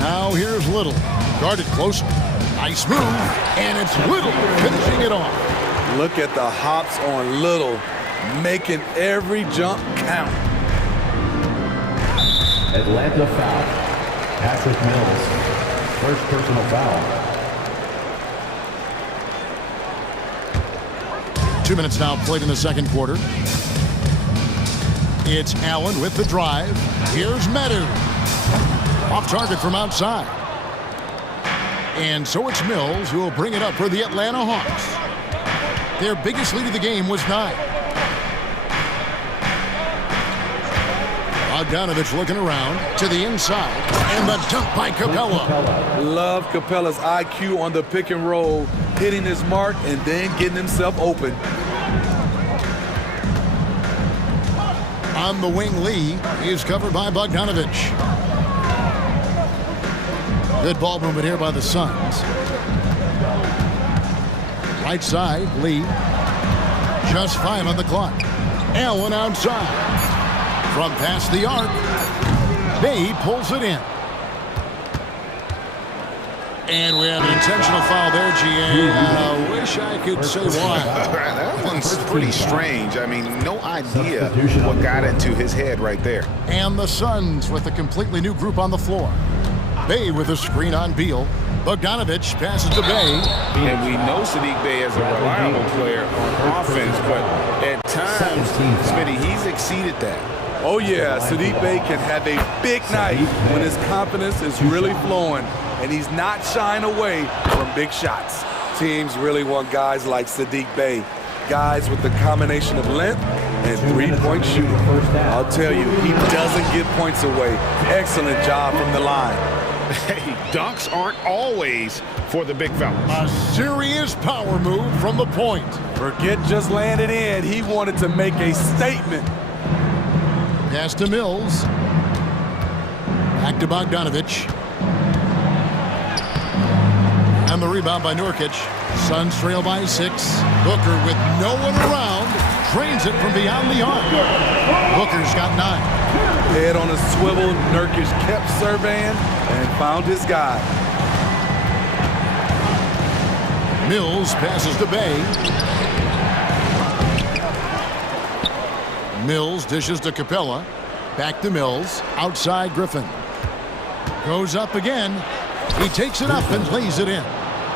Now here's Little. Guarded closer. Nice move. And it's Little finishing it off. Look at the hops on Little, making every jump count. Atlanta foul. Patrick Mills. First personal foul. 2 minutes now played in the second quarter. It's Allen with the drive. Here's Medu. Off target from outside. And so it's Mills who will bring it up for the Atlanta Hawks. Their biggest lead of the game was 9. Bogdanovic looking around to the inside. And the dunk by Capella. Love Capella's IQ on the pick and roll, hitting his mark and then getting himself open. On the wing, Lee is covered by Bogdanovic. Good ball movement here by the Suns. Right side, Lee. Just 5 on the clock. Allen outside. From past the arc. Bay pulls it in. And we have an intentional foul there, GA. I wish I could say why. That one's pretty strange. I mean, no idea what got into his head right there. And the Suns with a completely new group on the floor. Bay with a screen on Beal. Bogdanovic passes to Bay. And we know Saddiq Bey is a reliable player on offense, but at times, Smitty, he's exceeded that. Oh yeah, Saddiq Bey can have a big night when his confidence is really flowing and he's not shying away from big shots. Teams really want guys like Saddiq Bey, guys with the combination of length and three-point shooting. I'll tell you, he doesn't give points away. Excellent job from the line. Hey, dunks aren't always for the big fellas. A serious power move from the point. Forget just laying it in. He wanted to make a statement. Pass to Mills. Back to Bogdanovic. And the rebound by Nurkic. Suns trail by 6. Booker with no one around. drains it from beyond the arc. Booker's got 9. Head on a swivel, Nurkic kept surveying and found his guy. Mills passes to Bay. Mills dishes to Capella. Back to Mills. Outside Griffin. Goes up again. He takes it up and lays it in.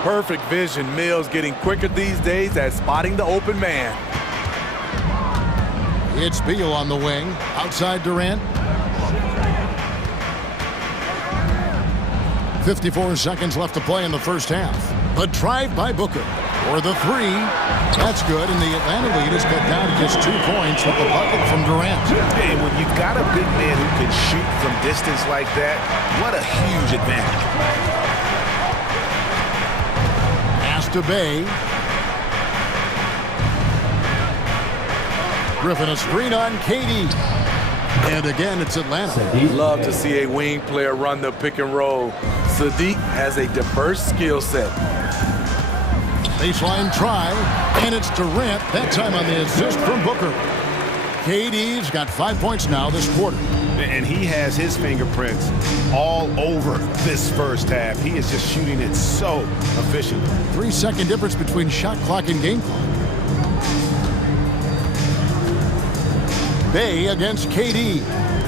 Perfect vision. Mills getting quicker these days at spotting the open man. It's Beal on the wing. Outside Durant. 54 seconds left to play in the first half. A drive by Booker for the 3. That's good, and the Atlanta lead is cut down to just 2 points with the bucket from Durant. And when you've got a big man who can shoot from distance like that, what a huge advantage. Pass to Bay. Griffin a screen on KD. And again, it's Atlanta. Love to see a wing player run the pick and roll. Sadiq has a diverse skill set. Baseline try, and it's Durant, that time on the assist from Booker. KD's got 5 points now this quarter. And he has his fingerprints all over this first half. He is just shooting it so efficiently. 3-second difference between shot clock and game clock. Bay against KD.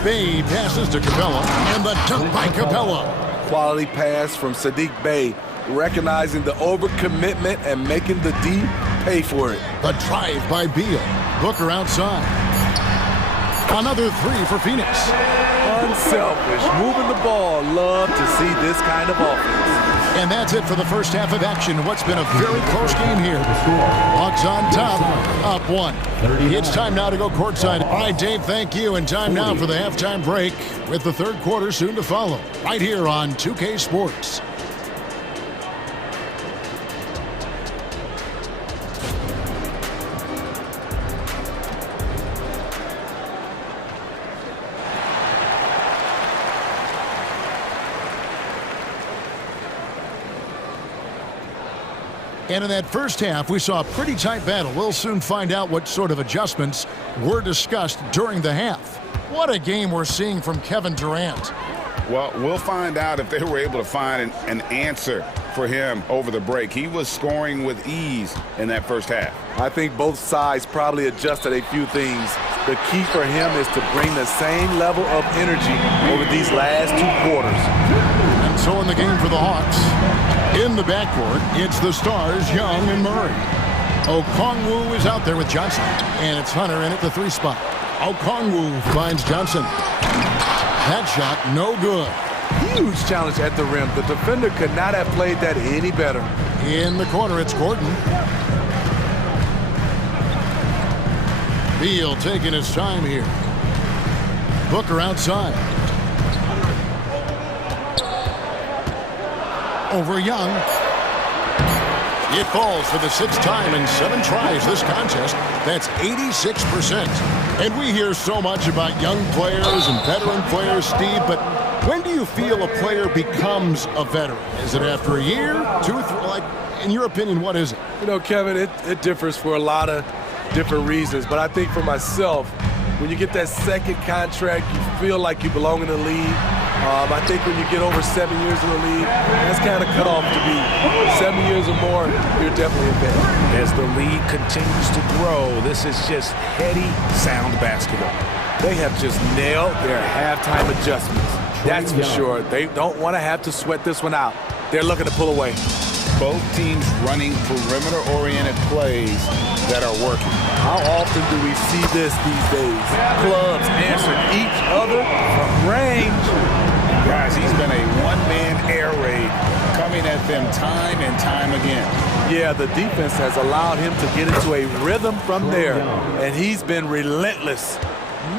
Bay passes to Capella, and the dunk by Capella. Quality pass from Sadiq Bey, recognizing the overcommitment and making the D pay for it. The drive by Beal. Booker outside. Another 3 for Phoenix. Unselfish, moving the ball. Love to see this kind of offense. And that's it for the first half of action. What's been a very close game here. Hawks on top, up 1. It's time now to go courtside. All right, Dave, thank you. And time now for the halftime break with the third quarter soon to follow. Right here on 2K Sports. And in that first half, we saw a pretty tight battle. We'll soon find out what sort of adjustments were discussed during the half. What a game we're seeing from Kevin Durant. Well, we'll find out if they were able to find an answer for him over the break. He was scoring with ease in that first half. I think both sides probably adjusted a few things. The key for him is to bring the same level of energy over these last 2 quarters. And so in the game for the Hawks, in the backcourt, it's the stars, Young and Murray. Okongwu is out there with Johnson, and it's Hunter in at the 3 spot. Okongwu finds Johnson. That shot, no good. Huge challenge at the rim. The defender could not have played that any better. In the corner, it's Gordon. Beal taking his time here. Booker outside. Over Young. It falls for the 6th time in 7 tries this contest. That's 86%. And we hear so much about young players and veteran players, Steve, but when do you feel a player becomes a veteran? Is it after a year, 2, 3? Like, in your opinion, what is it? You know, Kevin, it differs for a lot of different reasons. But I think for myself, when you get that second contract, you feel like you belong in the league. I think when you get over 7 years in the league, that's kind of cut off to be 7 years or more, you're definitely a vet. As the league continues to grow, this is just heady, sound basketball. They have just nailed their halftime adjustments. That's for sure. They don't want to have to sweat this one out. They're looking to pull away. Both teams running perimeter-oriented plays that are working. How often do we see this these days? Clubs answering each other from range. Guys, he's been a one-man air raid coming at them time and time again. Yeah, the defense has allowed him to get into a rhythm from there, and he's been relentless.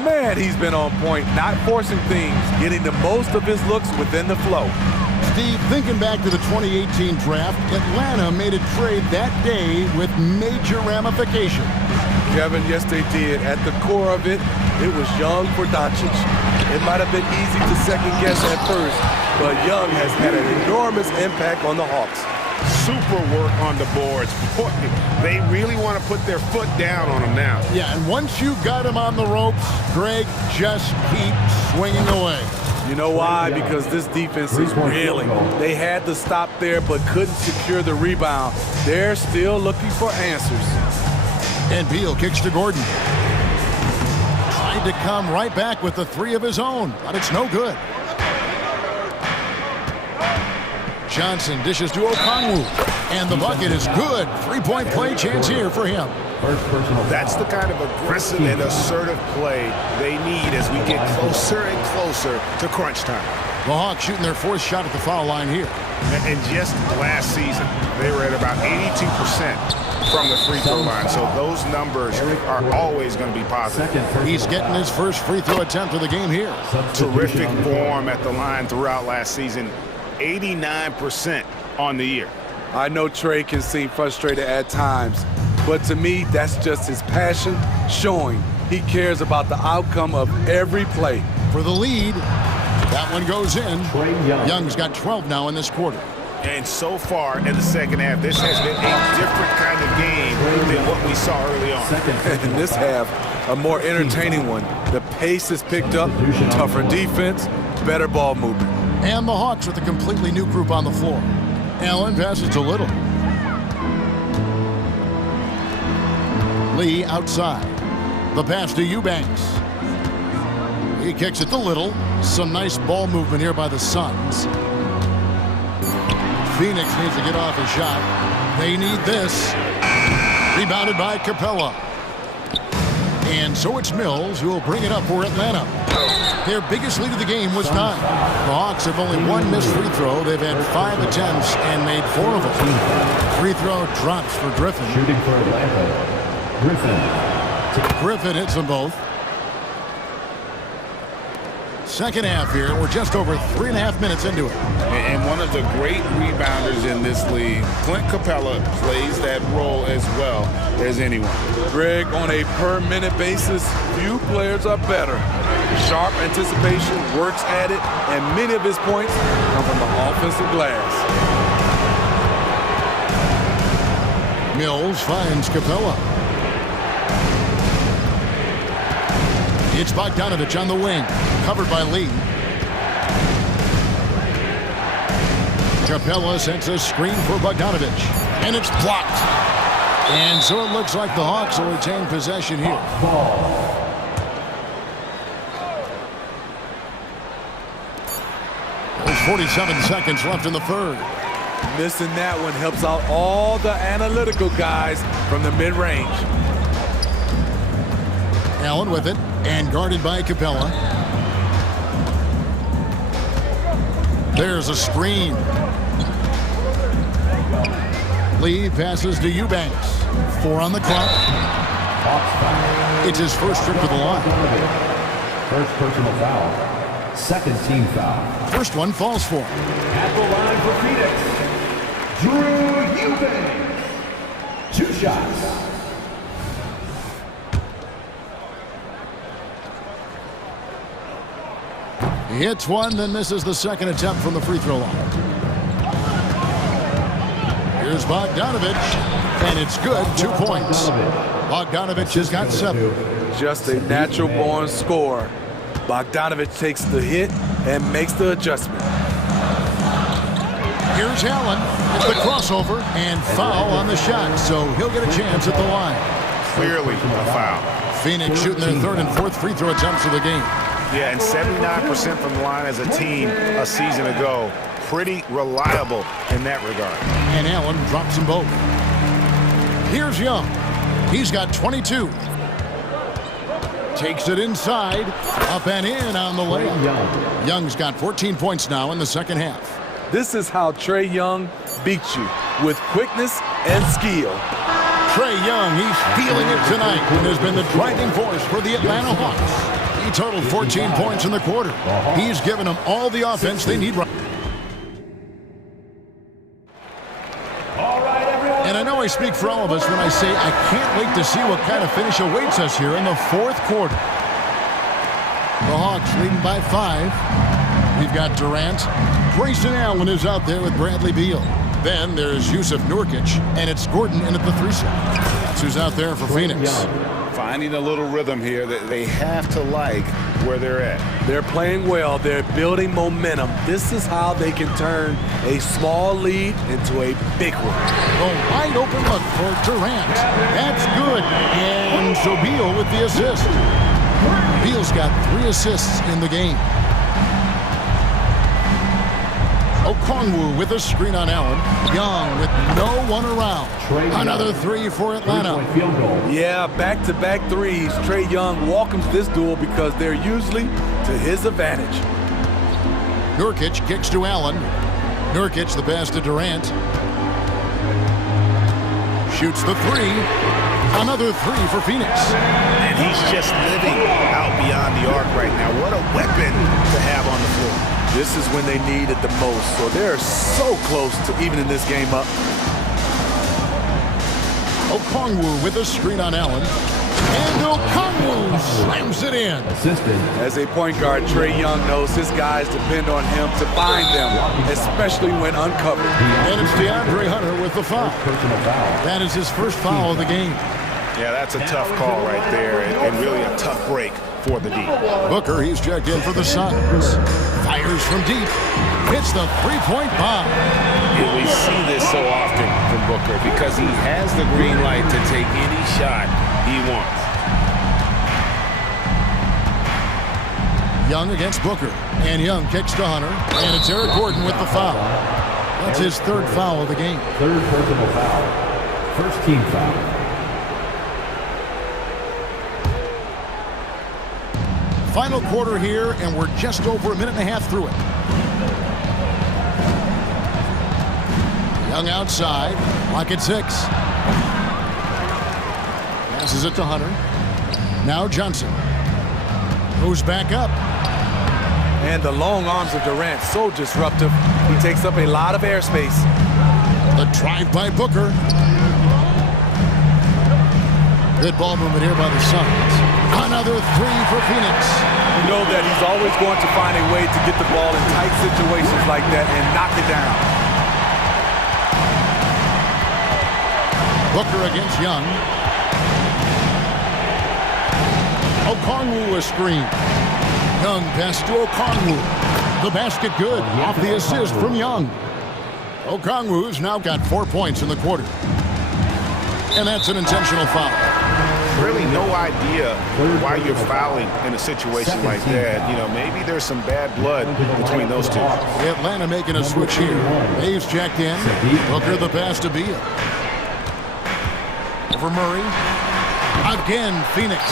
Man, he's been on point, not forcing things, getting the most of his looks within the flow. Steve, thinking back to the 2018 draft, Atlanta made a trade that day with major ramifications. Kevin, yes, they did. At the core of it, it was Young for Doncic. It might have been easy to second guess at first, but Young has had an enormous impact on the Hawks. Super work on the boards. Boy, they really want to put their foot down on them now. Yeah, and once you got him on the ropes, Greg, just keep swinging away. You know why? Because this defense is reeling. They had to stop there but couldn't secure the rebound. They're still looking for answers. And Beal kicks to Gordon. Tried to come right back with the three of his own, but it's no good. Johnson dishes to Okongwu, and the bucket is good. Three-point play chance here for him. That's the kind of aggressive and assertive play they need as we get closer and closer to crunch time. The Hawks shooting their fourth shot at the foul line here. And just last season, they were at about 82% from the free throw line. So those numbers are always going to be positive. He's getting his first free throw attempt of the game here. Terrific form at the line throughout last season. 89% on the year. I know Trey can seem frustrated at times, but to me, that's just his passion showing. He cares about the outcome of every play. For the lead, that one goes in. Young's got 12 now in this quarter. And so far in the second half, this has been a different kind of game than what we saw early on. In this half, a more entertaining one. The pace is picked up, tougher defense, better ball movement. And the Hawks with a completely new group on the floor. Allen passes to Little. Lee outside. The pass to Eubanks. He kicks it to Little. Some nice ball movement here by the Suns. Phoenix needs to get off a shot. They need this. Rebounded by Capella. And so it's Mills who will bring it up for Atlanta. Their biggest lead of the game was 9. The Hawks have only one missed free throw. They've had 5 attempts and made 4 of them. Free throw drops for Griffin. Shooting for Atlanta, Griffin hits them both. Second half here. We're just over 3.5 minutes into it. And one of the great rebounders in this league, Clint Capella, plays that role as well as anyone. Greg, on a per-minute basis, few players are better. Sharp anticipation, works at it, and many of his points come from the offensive glass. Mills finds Capella. It's Bogdanovich on the wing, covered by Lee. Capella sends a screen for Bogdanovich, and it's blocked. And so it looks like the Hawks will retain possession here. There's 47 seconds left in the third. Missing that one helps out all the analytical guys from the mid-range. Allen with it, and guarded by Capella. There's a screen. Lee passes to Eubanks. 4 on the clock. It's his first trip to the line. First personal foul. Second team foul. First one falls for him. At the line for Phoenix, Drew Eubanks. 2 shots. He hits one, then misses the second attempt from the free throw line. Here's Bogdanovich, and it's good. 2 points. Bogdanovich has got 7. Just a natural-born scorer. Bogdanovich takes the hit and makes the adjustment. Here's Allen. It's the crossover and foul on the shot, so he'll get a chance at the line. Clearly a foul. Phoenix shooting their 3rd and 4th free throw attempts of the game. Yeah, and 79% from the line as a team a season ago. Pretty reliable in that regard. And Allen drops them both. Here's Young. He's got 22. Takes it inside. Up and in on the layup. Young's got 14 points now in the second half. This is how Trae Young beats you, with quickness and skill. Trae Young, he's feeling it tonight and has been the driving force for the Atlanta Hawks. He totaled 14 points in the quarter. He's given them all the offense they need. And I know I speak for all of us when I say I can't wait to see what kind of finish awaits us here in the 4th quarter. The Hawks leading by 5. We've got Durant. Grayson Allen is out there with Bradley Beal. Then there's Yusuf Nurkic, and it's Gordon in at the 3 slot. That's who's out there for Phoenix. Finding a little rhythm here that they have to like where they're at. They're playing well. They're building momentum. This is how they can turn a small lead into a big one. A wide open look for Durant. That's good. And so Beal with the assist. Beal's got 3 assists in the game. Okongwu with a screen on Allen. Young with no one around. Another 3 for Atlanta. Yeah, back-to-back threes. Trae Young welcomes this duel because they're usually to his advantage. Nurkic kicks to Allen. Nurkic the pass to Durant. Shoots the 3. Another 3 for Phoenix. And he's just living out beyond the arc right now. What a weapon to have on the floor. This is when they need it the most, so they're so close to evening this game up. Okongwu with a screen on Allen. And Okongwu slams it in. Assisted. As a point guard, Trae Young knows his guys depend on him to find them, especially when uncovered. And it's DeAndre Hunter with the foul. That is his first foul of the game. Yeah, that's a tough call right there, and really a tough break for the D. Booker, he's checked in for the Suns. Fires from deep. Hits the three-point bomb. And we see this so often from Booker because he has the green light to take any shot he wants. Young against Booker. And Young kicks to Hunter. And it's Eric Gordon with the foul. That's his 3rd foul of the game. 3rd personal foul. First team foul. Final quarter here, and we're just over a minute and a half through it. Young outside, clock at 6. Passes it to Hunter. Now Johnson. Goes back up. And the long arms of Durant, so disruptive. He takes up a lot of airspace. The drive by Booker. Good ball movement here by the Suns. Another 3 for Phoenix. You know that he's always going to find a way to get the ball in tight situations like that and knock it down. Booker against Young. Okongwu a screen. Young pass to Okongwu. The basket good. Off the assist from Young. Okongwu's now got 4 points in the quarter. And that's an intentional foul. Really no idea why you're fouling in a situation like that. You know, maybe there's some bad blood between those two. Atlanta making a switch here. Hayes checked in. Booker the pass to Beal. Over Murray. Again, Phoenix.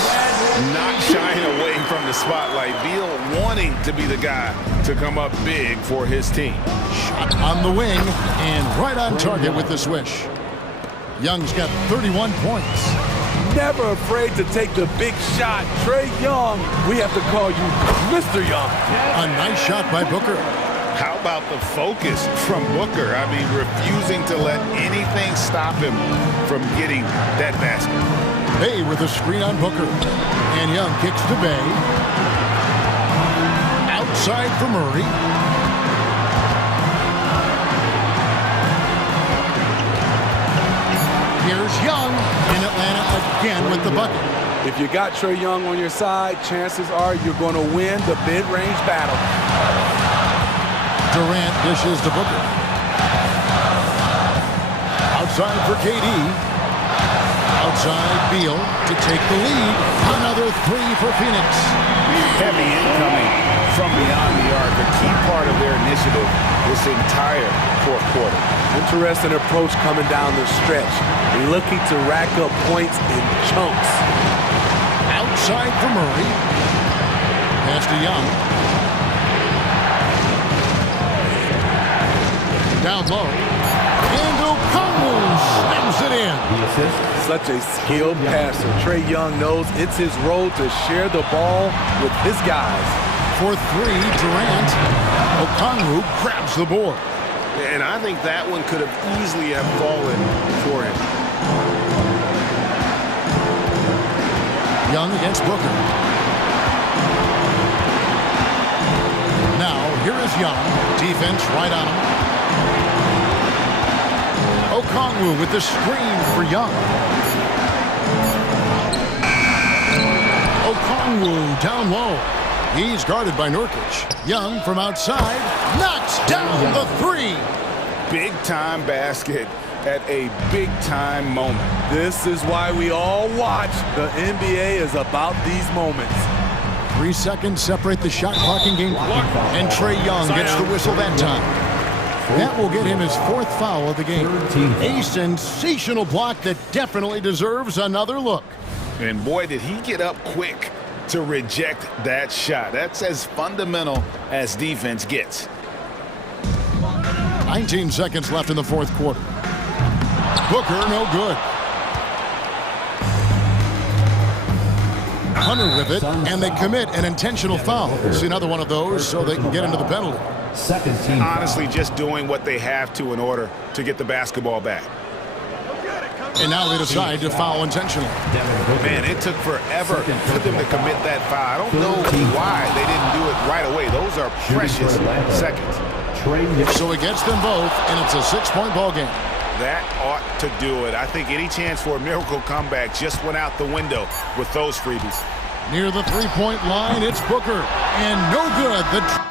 Not shying away from the spotlight. Beal wanting to be the guy to come up big for his team. Shot on the wing and right on target with the swish. Young's got 31 points. Never afraid to take the big shot. Trae Young, we have to call you Mr. Young. A nice shot by Booker. How about the focus from Booker? I mean, refusing to let anything stop him from getting that basket. Bay with a screen on Booker. And Young kicks to Bay. Outside for Murray. Here's Young in Atlanta again with the bucket. If you got Trae Young on your side, chances are you're going to win the mid-range battle. Durant dishes to Booker. Outside for KD. Outside Beal to take the lead. Another 3 for Phoenix. Heavy incoming from beyond the arc. A key part of their initiative this entire 4th quarter. Interesting approach coming down the stretch. Looking to rack up points in chunks. Outside for Murray. Pass to Young. Down low. And Okongwu slams it in. The assist. Such a skilled passer. Trae Young knows it's his role to share the ball with his guys. For 3, Durant. Okongwu grabs the board. And I think that one could have easily have fallen for him. Young against Booker. Now, here is Young. Defense right on him. Okongwu with the screen for Young. Okongwu down low. He's guarded by Nurkic. Young from outside knocks down the three. Big-time basket at a big-time moment. This is why we all watch. The NBA is about these moments. 3 seconds separate the shot clock and game clock. And Trae Young gets the whistle that time. That will get him his 4th foul of the game. A sensational block that definitely deserves another look. And boy, did he get up quick to reject that shot. That's as fundamental as defense gets. 19 seconds left in the 4th quarter. Booker, no good. Hunter with it, and they commit an intentional foul. See another one of those so they can get into the penalty. Honestly, just doing what they have to in order to get the basketball back. And now they decide to foul intentionally. Man, it took forever for them to commit that foul. I don't know why they didn't do it right away. Those are precious seconds. So it gets them both, and it's a 6-point ball game. That ought to do it. I think any chance for a miracle comeback just went out the window with those freebies. Near the 3-point line, it's Booker. And no good. The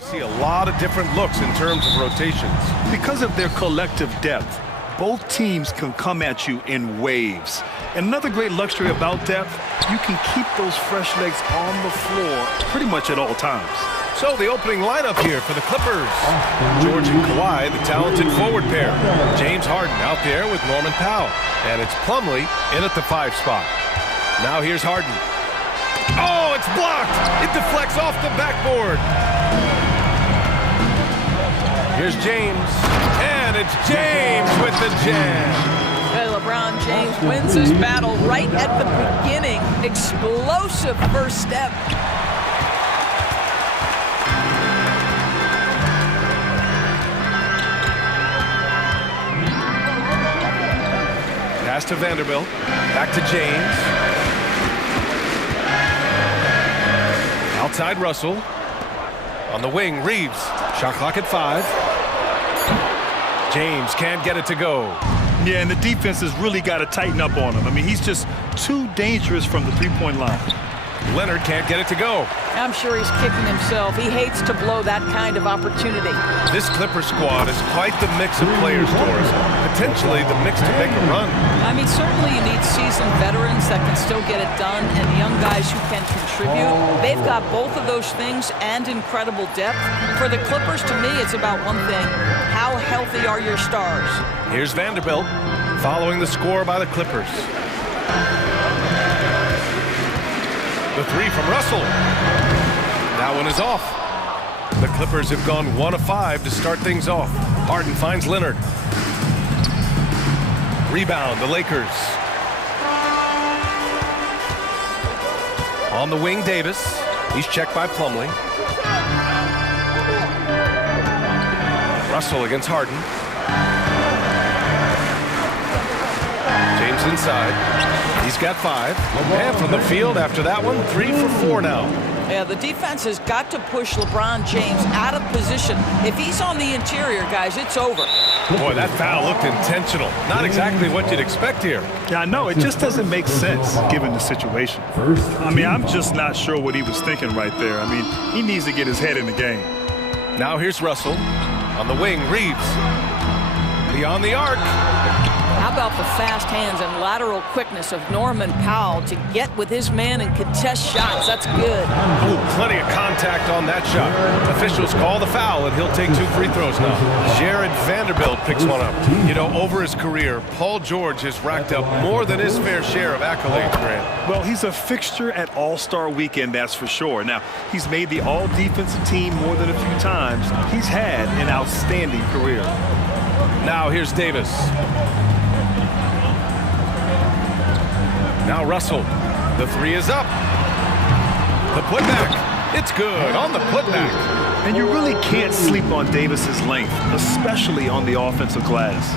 See a lot of different looks in terms of rotations. Because of their collective depth, both teams can come at you in waves. And another great luxury about depth, you can keep those fresh legs on the floor pretty much at all times. So the opening lineup here for the Clippers. George and Kawhi, the talented forward pair. James Harden out there with Norman Powell. And it's Plumlee in at the 5 spot. Now here's Harden. Oh, it's blocked! It deflects off the backboard. Here's James. And it's James with the jam. LeBron James wins this battle right at the beginning. Explosive first step. Pass to Vanderbilt. Back to James. Outside Russell. On the wing, Reeves. Shot clock at 5. James can't get it to go. Yeah, and the defense has really got to tighten up on him. I mean, he's just too dangerous from the three-point line. Leonard can't get it to go. I'm sure he's kicking himself. He hates to blow that kind of opportunity. This Clipper squad is quite the mix of players, Doris. Potentially the mix to make a run. I mean, certainly you need seasoned veterans that can still get it done and young guys who can contribute. They've got both of those things and incredible depth. For the Clippers, to me, it's about one thing. How healthy are your stars? Here's Vanderbilt following the score by the Clippers. The 3 from Russell. That one is off. The Clippers have gone 1 of 5 to start things off. Harden finds Leonard. Rebound, the Lakers. On the wing, Davis. He's checked by Plumlee. Russell against Harden. James inside. He's got 5. And from the field after that one, 3 for 4 now. Yeah, the defense has got to push LeBron James out of position. If he's on the interior, guys, it's over. Boy, that foul looked intentional. Not exactly what you'd expect here. Yeah, I know. It just doesn't make sense given the situation. I mean, I'm just not sure what he was thinking right there. I mean, he needs to get his head in the game. Now here's Russell. On the wing, Reeves. Beyond the arc. How about the fast hands and lateral quickness of Norman Powell to get with his man and contest shots? That's good. Ooh, plenty of contact on that shot. Officials call the foul, and he'll take 2 free throws now. Jared Vanderbilt picks one up. You know, over his career, Paul George has racked up more than his fair share of accolades, Grant. Well, he's a fixture at All-Star Weekend, that's for sure. Now, he's made the All-Defensive team more than a few times. He's had an outstanding career. Now here's Davis. Now Russell. The 3 is up. The putback. It's good on the putback. And you really can't sleep on Davis's length, especially on the offensive glass.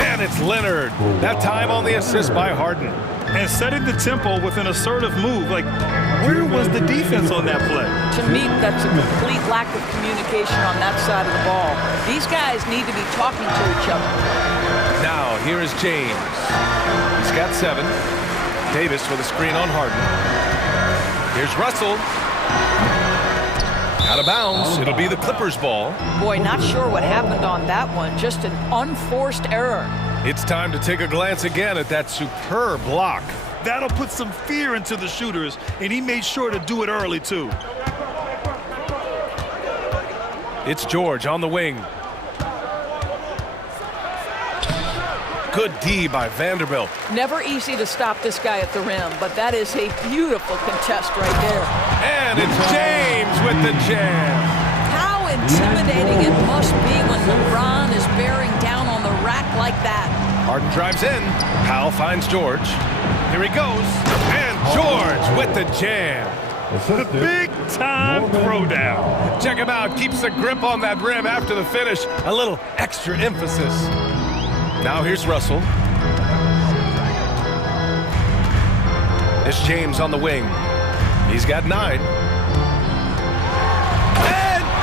And it's Leonard. That time on the assist by Harden. And setting the tempo with an assertive move. Like, where was the defense on that play? To me, that's a complete lack of communication on that side of the ball. These guys need to be talking to each other. Now, here is James. He's got 7. Davis with a screen on Harden. Here's Russell. Out of bounds. It'll be the Clippers' ball. Boy, not sure what happened on that one. Just an unforced error. It's time to take a glance again at that superb block. That'll put some fear into the shooters, and he made sure to do it early, too. It's George on the wing. Good D by Vanderbilt. Never easy to stop this guy at the rim, but that is a beautiful contest right there. And it's James with the jam. How intimidating it must be when LeBron is bearing down on the rack like that. Harden drives in. Powell finds George. Here he goes. And George with the jam. The big-time throwdown. Check him out. Keeps the grip on that rim after the finish. A little extra emphasis. Now here's Russell. It's James on the wing. He's got 9. And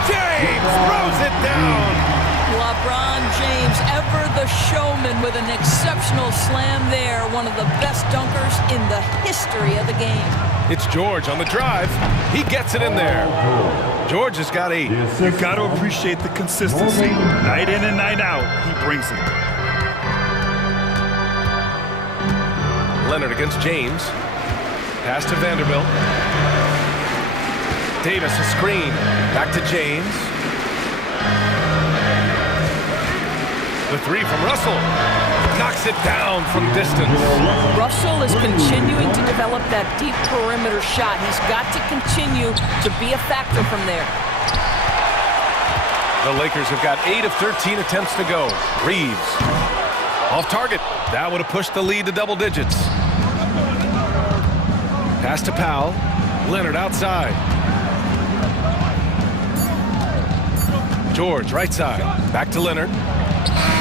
James throws it down. LeBron James, ever the showman, with an exceptional slam there. One of the best dunkers in the history of the game. It's George on the drive. He gets it in there. George has got 8. You've got to appreciate the consistency. Night in and night out, he brings it. Leonard against James. Pass to Vanderbilt. Davis, a screen. Back to James. The 3 from Russell. Knocks it down from distance. Russell is continuing to develop that deep perimeter shot. He's got to continue to be a factor from there. The Lakers have got 8 of 13 attempts to go. Reeves. Off target. That would have pushed the lead to double digits. Pass to Powell. Leonard outside. George, right side. Back to Leonard.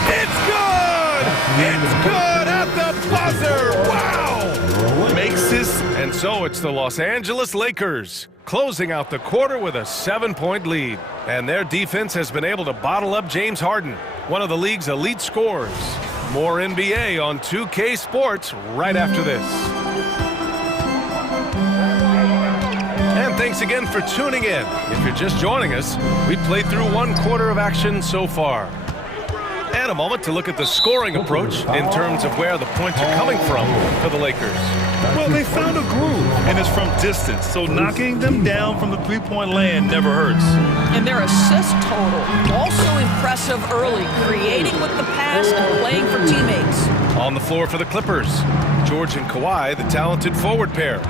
It's good! It's good at the buzzer! Wow! Makes this, and so it's the Los Angeles Lakers closing out the quarter with a 7-point lead. And their defense has been able to bottle up James Harden, one of the league's elite scorers. More NBA on 2K Sports right after this. And thanks again for tuning in. If you're just joining us, we played through 1 quarter of action so far. And a moment to look at the scoring approach in terms of where the points are coming from for the Lakers. Well, they found a groove, and it's from distance, so knocking them down from the three-point land never hurts. And their assist total, also impressive early, creating with the pass and playing for teammates. On the floor for the Clippers, George and Kawhi, the talented forward pair.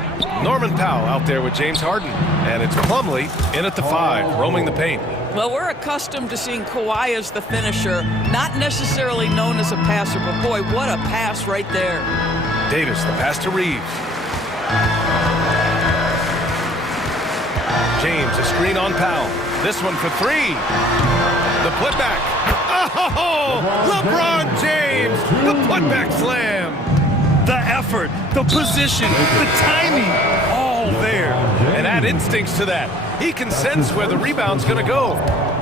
Norman Powell out there with James Harden. And it's Plumlee in at the 5, roaming the paint. Well, we're accustomed to seeing Kawhi as the finisher, not necessarily known as a passer, but boy, what a pass right there. Davis, the pass to Reeves. James, a screen on Powell. This one for 3. The putback. Oh, LeBron James, the putback slam. The effort, the position, the timing, all there. And add instincts to that. He can sense where the rebound's going to go.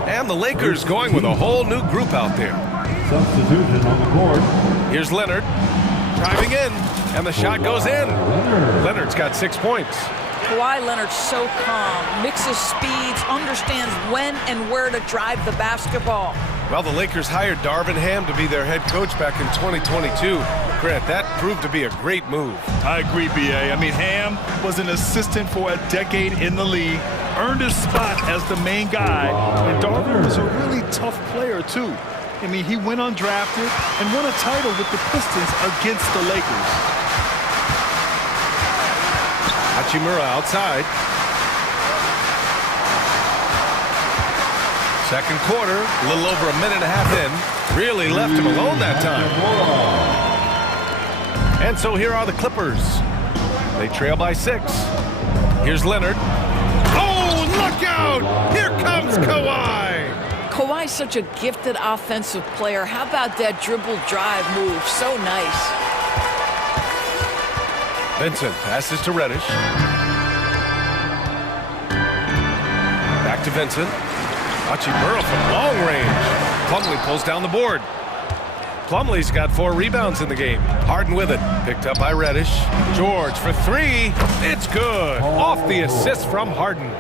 And the Lakers going with a whole new group out there. Substitution on the court. Here's Leonard driving in, and the shot goes in. Leonard's got 6 points. Kawhi Leonard's so calm, mixes speeds, understands when and where to drive the basketball. Well, the Lakers hired Darvin Ham to be their head coach back in 2022. Grant, that proved to be a great move. I agree, B.A. I mean, Ham was an assistant for a decade in the league, earned his spot as the main guy, and Darvin was a really tough player, too. I mean, he went undrafted and won a title with the Pistons against the Lakers. Hachimura outside. Second quarter, a little over a minute and a half in. Really left him alone that time. And so here are the Clippers. They trail by 6. Here's Leonard. Oh, look out! Here comes Kawhi! Kawhi's such a gifted offensive player. How about that dribble drive move? So nice. Vincent passes to Reddish. Back to Vincent. Hachimura from long range. Plumlee pulls down the board. Plumlee's got 4 rebounds in the game. Harden with it. Picked up by Reddish. George for 3. It's good. Off the assist from Harden.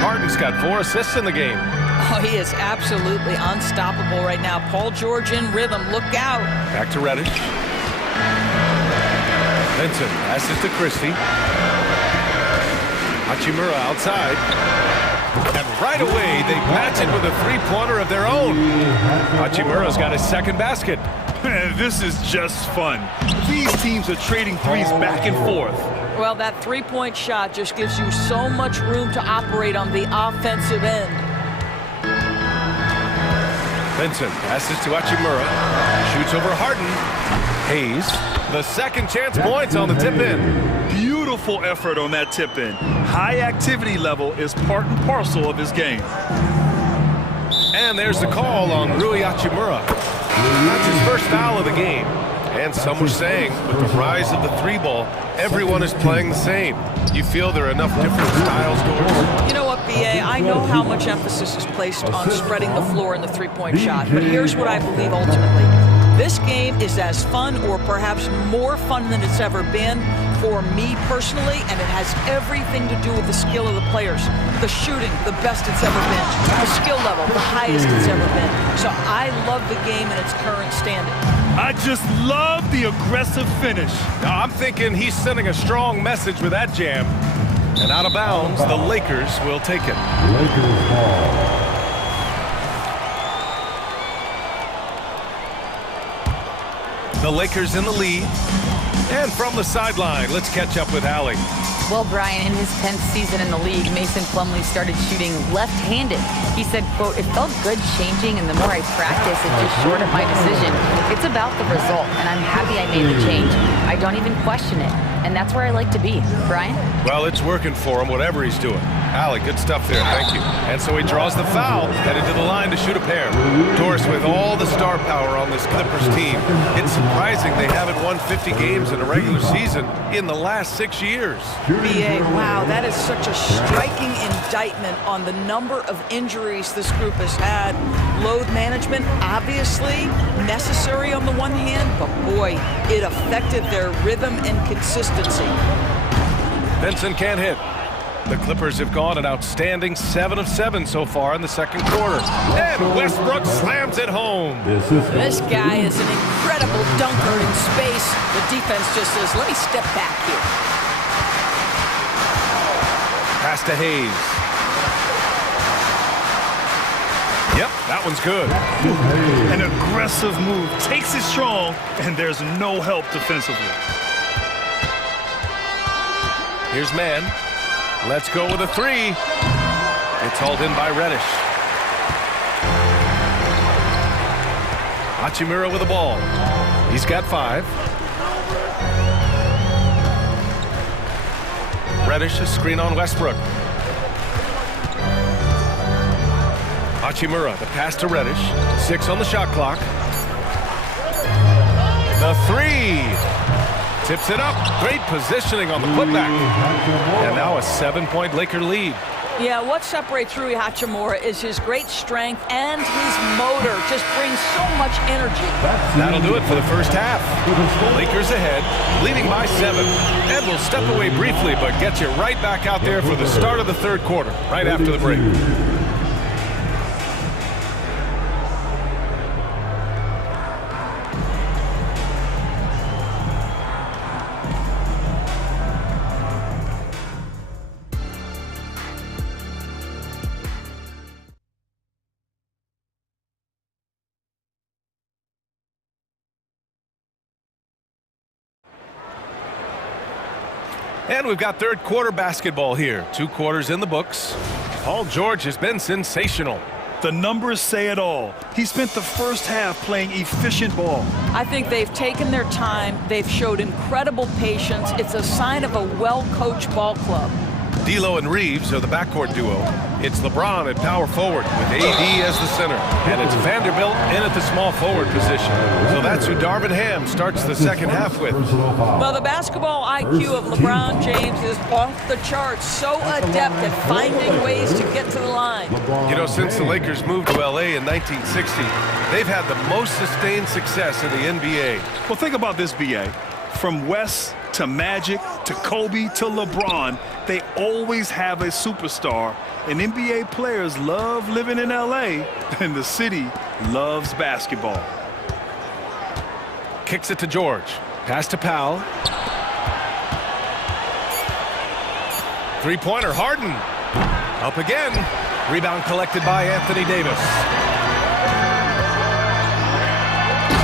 Harden's got 4 assists in the game. Oh, he is absolutely unstoppable right now. Paul George in rhythm. Look out. Back to Reddish. Vincent passes to Christie. Hachimura outside. And right away, they match it with a 3-pointer of their own. Hachimura's got his 2nd basket. This is just fun. These teams are trading threes back and forth. Well, that 3-point shot just gives you so much room to operate on the offensive end. Vincent passes to Hachimura. Shoots over Harden. Hayes. The second chance points on the tip-in. Beautiful effort on that tip-in. High activity level is part and parcel of his game. And there's the call on Rui Hachimura. That's his first foul of the game. And some were saying, with the rise of the 3-ball, everyone is playing the same. You feel there are enough different styles, George? You know what, BA, I know how much emphasis is placed on spreading the floor in the three-point shot, but here's what I believe ultimately. This game is as fun or perhaps more fun than it's ever been for me personally, and it has everything to do with the skill of the players. The shooting, the best it's ever been. The skill level, the highest it's ever been. So I love the game in its current standing. I just love the aggressive finish. Now, I'm thinking he's sending a strong message with that jam. And out of bounds, the Lakers will take it. Lakers ball. The Lakers in the lead. And from the sideline, let's catch up with Allie. Well, Brian, in his 10th season in the league, Mason Plumlee started shooting left-handed. He said, quote, "It felt good changing, and the more I practice, it just shored up my decision. It's about the result, and I'm happy I made the change. I don't even question it, and that's where I like to be." Brian? Well, it's working for him, whatever he's doing. Allie, good stuff there, thank you. And so he draws the foul, headed to the line to shoot a pair. Doris, with all the star power on this Clippers team, it's surprising they haven't won 50 games in a regular season in the last 6 years. BA, wow, that is such a striking indictment on the number of injuries this group has had. Load management, obviously necessary on the one hand, but boy, it affected their rhythm and consistency. Benson can't hit. The Clippers have gone an outstanding 7 of 7 so far in the second quarter. And Westbrook slams it home. This guy is an incredible dunker in space. The defense just says, let me step back here. Pass to Hayes. Yep, that one's good. An aggressive move. Takes it strong, and there's no help defensively. Here's Mann. Let's go with a three. It's hauled in by Reddish. Hachimura with the ball. He's got 5. Reddish, a screen on Westbrook. Hachimura, the pass to Reddish. 6 on the shot clock. The three. Tips it up. Great positioning on the putback. And now a 7-point Laker lead. Yeah, what separates Rui Hachimura is his great strength and his motor. Just brings so much energy. That'll do it for the first half. Lakers ahead, leading by 7. And we'll step away briefly, but get you right back out there for the start of the third quarter, right after the break. And we've got third quarter basketball here. 2 quarters in the books. Paul George has been sensational. The numbers say it all. He spent the first half playing efficient ball. I think they've taken their time. They've showed incredible patience. It's a sign of a well-coached ball club. D'Lo and Reeves are the backcourt duo. It's LeBron at power forward with AD as the center. And it's Vanderbilt in at the small forward position. So that's who Darvin Ham starts the second half with. Well, the basketball IQ of LeBron James is off the charts. So adept at finding ways to get to the line. You know, since the Lakers moved to LA in 1960, they've had the most sustained success in the NBA. Well, think about this, BA. From West to Magic to Kobe to LeBron, they always have a superstar. And NBA players love living in LA, and the city loves basketball. Kicks it to George. Pass to Powell. Three-pointer, Harden. Up again. Rebound collected by Anthony Davis.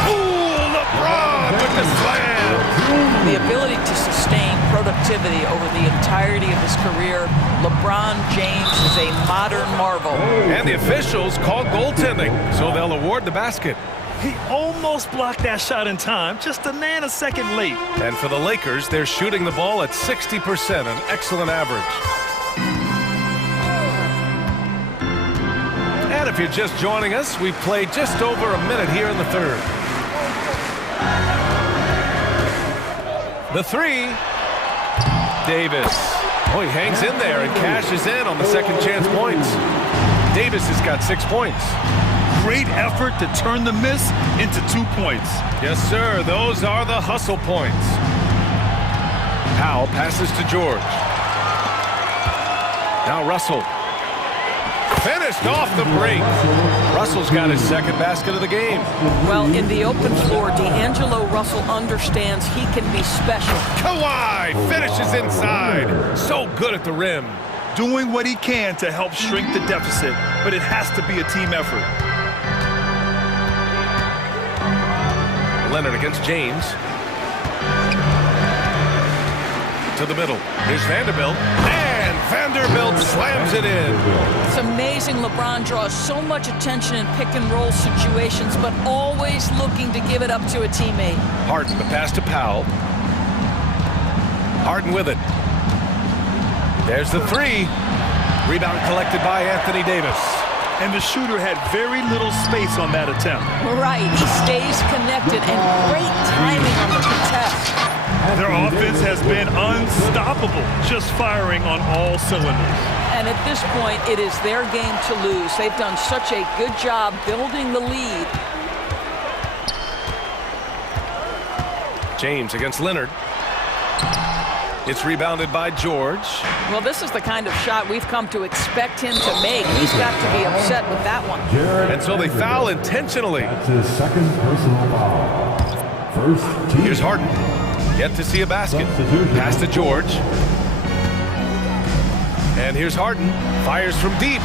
Ooh, LeBron with the slam. The ability to sustain productivity over the entirety of his career, LeBron James is a modern marvel. And the officials called goaltending, so they'll award the basket. He almost blocked that shot in time, just a nanosecond late. And for the Lakers, they're shooting the ball at 60%, an excellent average. And if you're just joining us, we've played just over a minute here in the third. The three. Davis. Oh, he hangs in there and cashes in on the second chance points. Davis has got 6 points. Great effort to turn the miss into 2 points. Yes, sir. Those are the hustle points. Powell passes to George. Now Russell. Finished off the break. Russell's got his second basket of the game. Well, in the open floor, D'Angelo Russell understands he can be special. Kawhi finishes inside. So good at the rim. Doing what he can to help shrink the deficit, but it has to be a team effort. Leonard against James. To the middle. Here's Vanderbilt. And Vanderbilt slams it in. It's amazing LeBron draws so much attention in pick-and-roll situations, but always looking to give it up to a teammate. Harden, the pass to Powell. Harden with it. There's the three. Rebound collected by Anthony Davis. And the shooter had very little space on that attempt. Right, he stays connected and great timing on the contest. Their offense has been unstoppable, just firing on all cylinders. And at this point, it is their game to lose. They've done such a good job building the lead. James against Leonard. It's rebounded by George. Well, this is the kind of shot we've come to expect him to make. He's got to be upset with that one. And so they foul intentionally. That's his second personal foul. First team. Here's Harden. Yet to see a basket. Pass to George. And here's Harden. Fires from deep.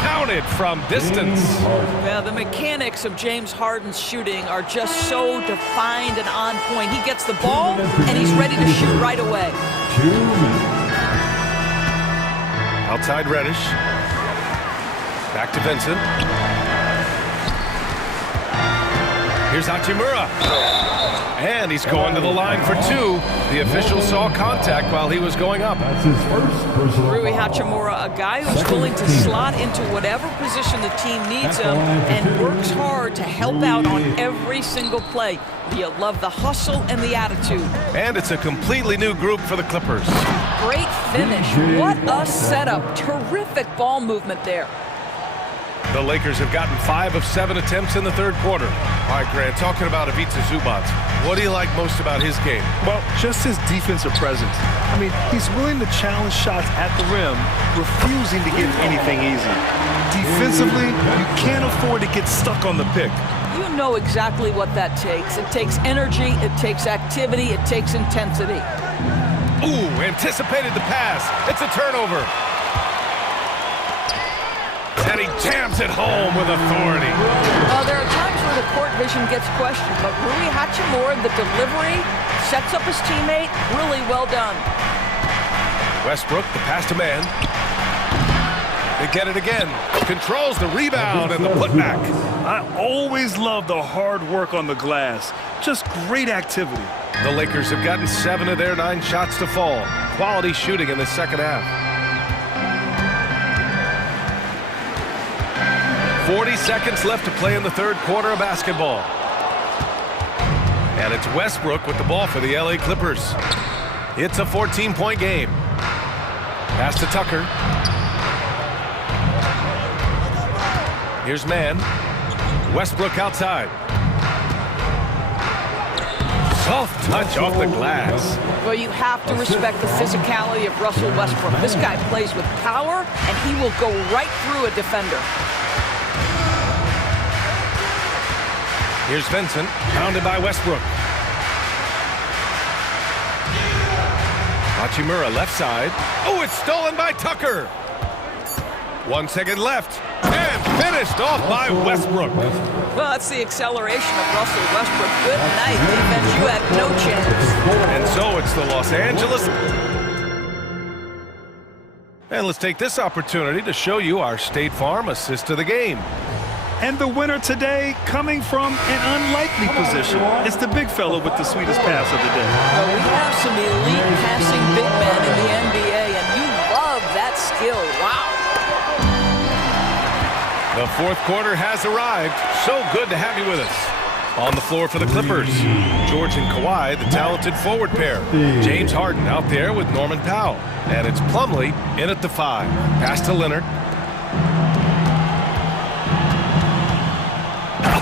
Counted from distance. Yeah, the mechanics of James Harden's shooting are just so defined and on point. He gets the ball, and he's ready to shoot right away. 2 minutes. Outside Reddish. Back to Vincent. Here's Hachimura. And he's going to the line for two. The official saw contact while he was going up. That's his first personal Rui foul. Hachimura, a guy who's willing to slot into whatever position the team needs him and works hard to help out on every single play. You love the hustle and the attitude. And it's a completely new group for the Clippers. Great finish. What a setup. Terrific ball movement there. The Lakers have gotten 5 of 7 attempts in the third quarter. All right, Grant, talking about Ivica Zubac, what do you like most about his game? Well, just his defensive presence. I mean, he's willing to challenge shots at the rim, refusing to give anything easy. Defensively, you can't afford to get stuck on the pick. You know exactly what that takes. It takes energy, it takes activity, it takes intensity. Ooh, anticipated the pass. It's a turnover. And he jams it home with authority. There are times where the court vision gets questioned, but Rui Hachimura, the delivery, sets up his teammate. Really well done. Westbrook, the pass to man. They get it again. Controls the rebound and the putback. I always love the hard work on the glass. Just great activity. The Lakers have gotten 7 of their 9 shots to fall. Quality shooting in the second half. 40 seconds left to play in the third quarter of basketball. And it's Westbrook with the ball for the LA Clippers. It's a 14-point game. Pass to Tucker. Here's Mann. Westbrook outside. Soft touch off the glass. Well, you have to respect the physicality of Russell Westbrook. This guy plays with power, and he will go right through a defender. Here's Vincent, pounded by Westbrook. Hachimura left side. Oh, it's stolen by Tucker. 1 second left. And finished off by Westbrook. Well, that's the acceleration of Russell Westbrook. Good night, defense. You had no chance. And so it's the Los Angeles. And let's take this opportunity to show you our State Farm assist of the game. And the winner today, coming from an unlikely position, is the big fella with the sweetest pass of the day. Well, we have some elite passing big men in the NBA, and you love that skill. Wow. The fourth quarter has arrived. So good to have you with us. On the floor for the Clippers, George and Kawhi, the talented forward pair. James Harden out there with Norman Powell. And it's Plumlee in at the 5. Pass to Leonard.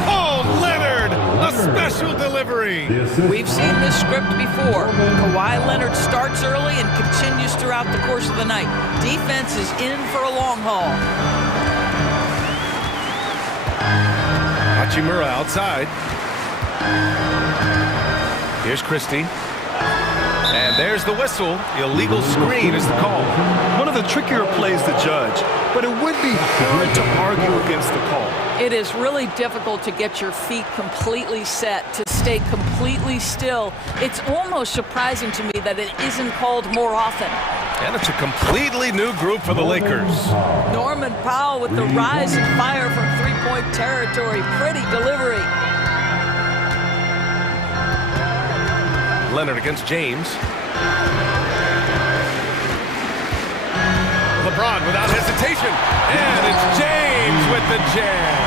Oh, Leonard! A special delivery! We've seen this script before. Kawhi Leonard starts early and continues throughout the course of the night. Defense is in for a long haul. Hachimura outside. Here's Christie. And there's the whistle. Illegal screen is the call. One of the trickier plays to judge, but it would be hard to argue against the call. It is really difficult to get your feet completely set, to stay completely still. It's almost surprising to me that it isn't called more often. And it's a completely new group for the Lakers. Norman Powell with the rise and fire from three-point territory. Pretty delivery. Leonard against James. LeBron without hesitation. And it's James with the jam.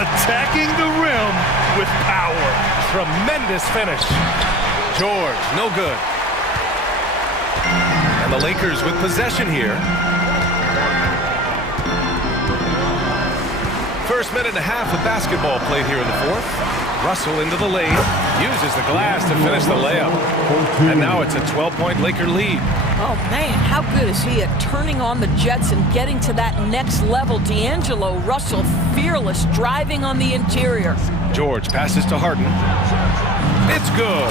Attacking the rim with power. Tremendous finish. George, no good. And the Lakers with possession here. First minute and a half of basketball played here in the fourth. Russell into the lane, uses the glass to finish the layup. And now it's a 12-point Laker lead. Oh, man, how good is he at turning on the Jets and getting to that next level? D'Angelo Russell, fearless, driving on the interior. George passes to Harden. It's good.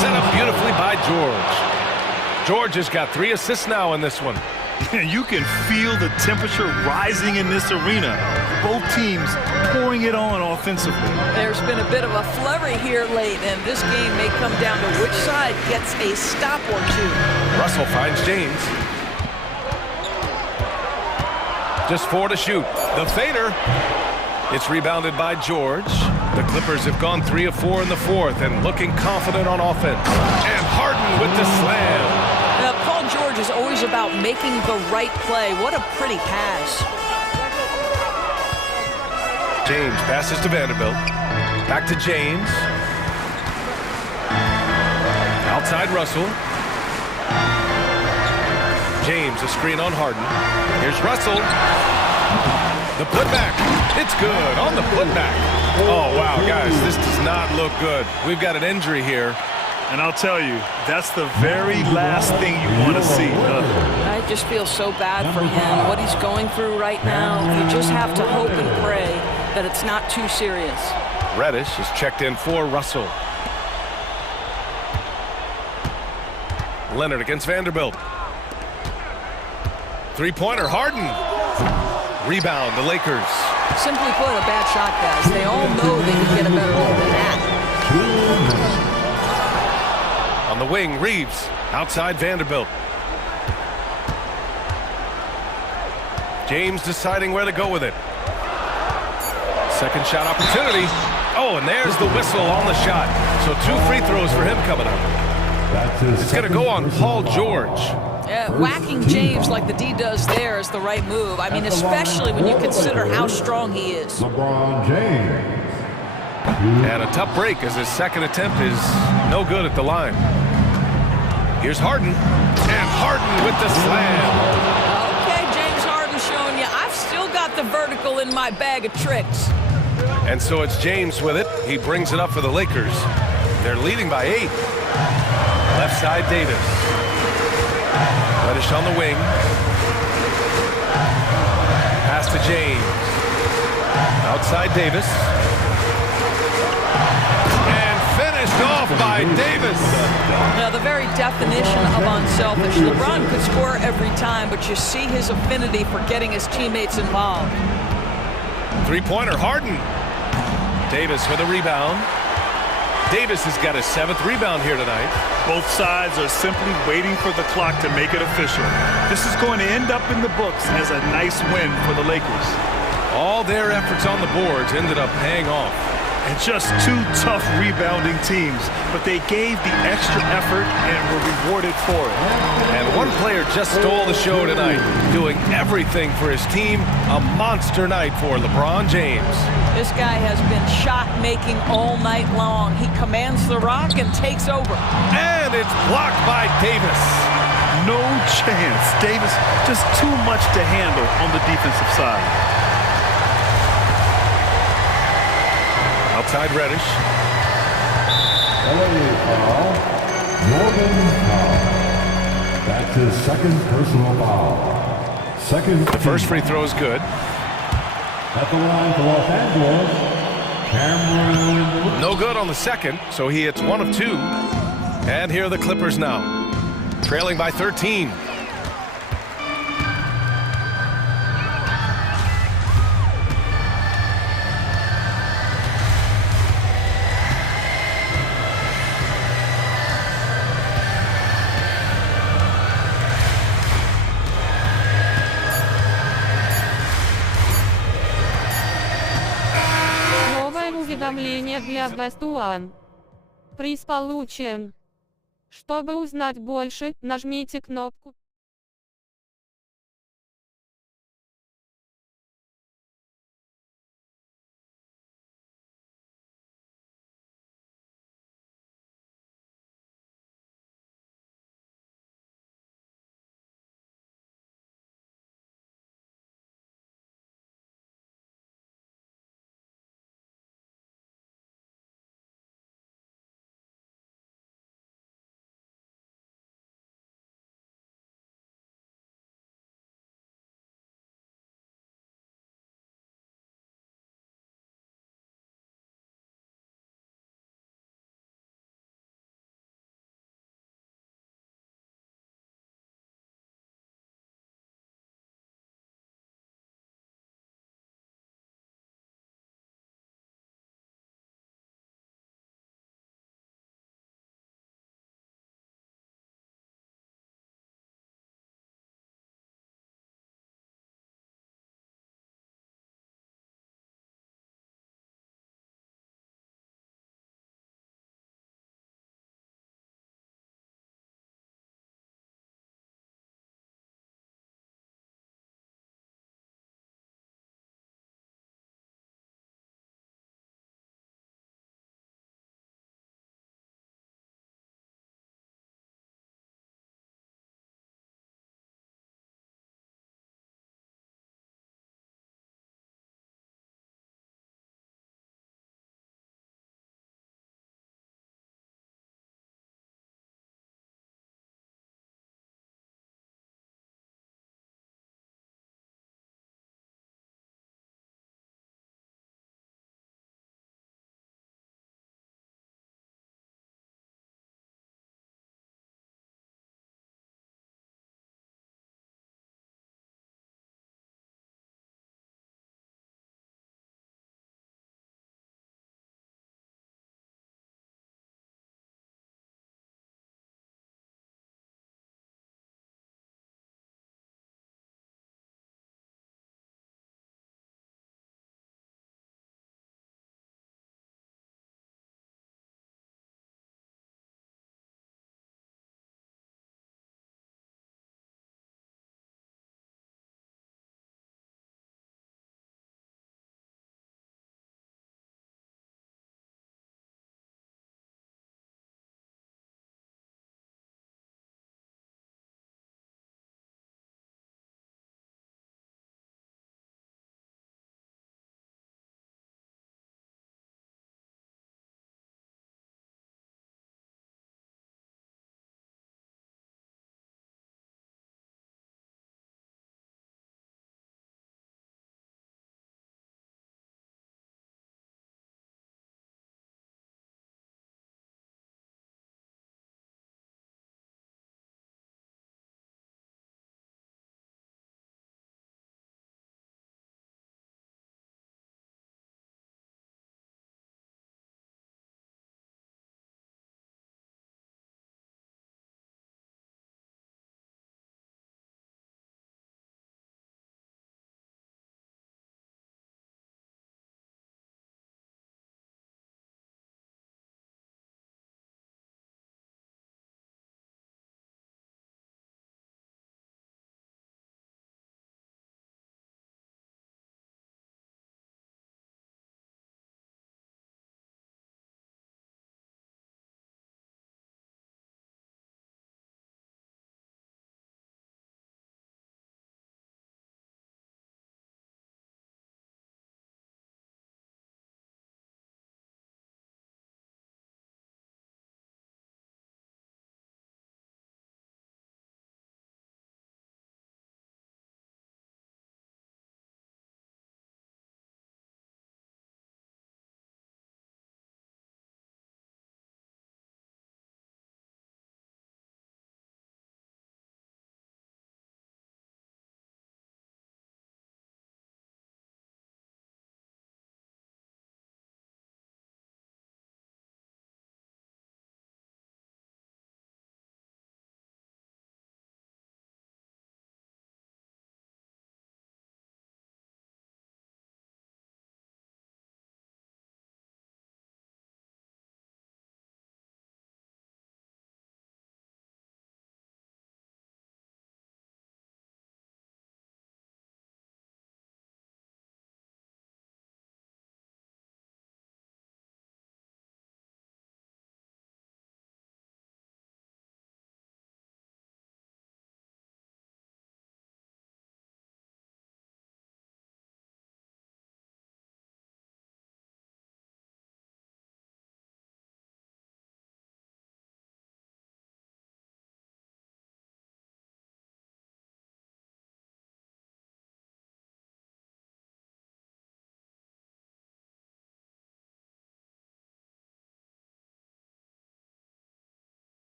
Set up beautifully by George. George has got 3 assists now in this one. You can feel the temperature rising in this arena. Both teams pouring it on offensively. There's been a bit of a flurry here late, and this game may come down to which side gets a stop or two. Russell finds James. Just 4 to shoot. The fader. It's rebounded by George. The Clippers have gone 3 of 4 in the fourth and looking confident on offense. And Harden with the slam. Paul George is always about making the right play. What a pretty pass. James passes to Vanderbilt. Back to James. Outside Russell. James, a screen on Harden. Here's Russell. The putback. It's good on the putback. Oh, wow, guys, this does not look good. We've got an injury here. And I'll tell you, that's the very last thing you want to see. I just feel so bad for him. What he's going through right now, you just have to hope and pray that it's not too serious. Reddish is checked in for Russell. Leonard against Vanderbilt. Three-pointer, Harden. Rebound, the Lakers. Simply put, a bad shot, guys. They all know they can get a better goal than that. On the wing, Reeves. Outside Vanderbilt. James deciding where to go with it. Second shot opportunity. Oh, and there's the whistle on the shot. So 2 free throws for him coming up. It's going to go on Paul George. Yeah, whacking James like the D does there is the right move. I mean, especially when you consider how strong he is. LeBron James. And a tough break as his second attempt is no good at the line. Here's Harden. And Harden with the slam. Okay, James Harden showing you I've still got the vertical in my bag of tricks. And so it's James with it. He brings it up for the Lakers. They're leading by 8. Left side, Davis. Reddish on the wing. Pass to James. Outside Davis. And finished off by Davis. Now, the very definition of unselfish. LeBron could score every time, but you see his affinity for getting his teammates involved. Three-pointer, Harden. Davis with a rebound. Davis has got his 7th rebound here tonight. Both sides are simply waiting for the clock to make it official. This is going to end up in the books as a nice win for the Lakers. All their efforts on the boards ended up paying off. And just two tough rebounding teams, but they gave the extra effort and were rewarded for it. And one player just stole the show tonight, doing everything for his team. A monster night for LeBron James. This guy has been shot-making all night long. He commands the rock and takes over. And it's blocked by Davis. No chance. Davis, just too much to handle on the defensive side. Outside Reddish. That's his second personal foul. The first free throw is good. At the line for Los Angeles, Cameron. No good on the second, so he hits 1 of 2. And here are the Clippers now, trailing by 13. Уведомление для Best One. Приз получен. Чтобы узнать больше, нажмите кнопку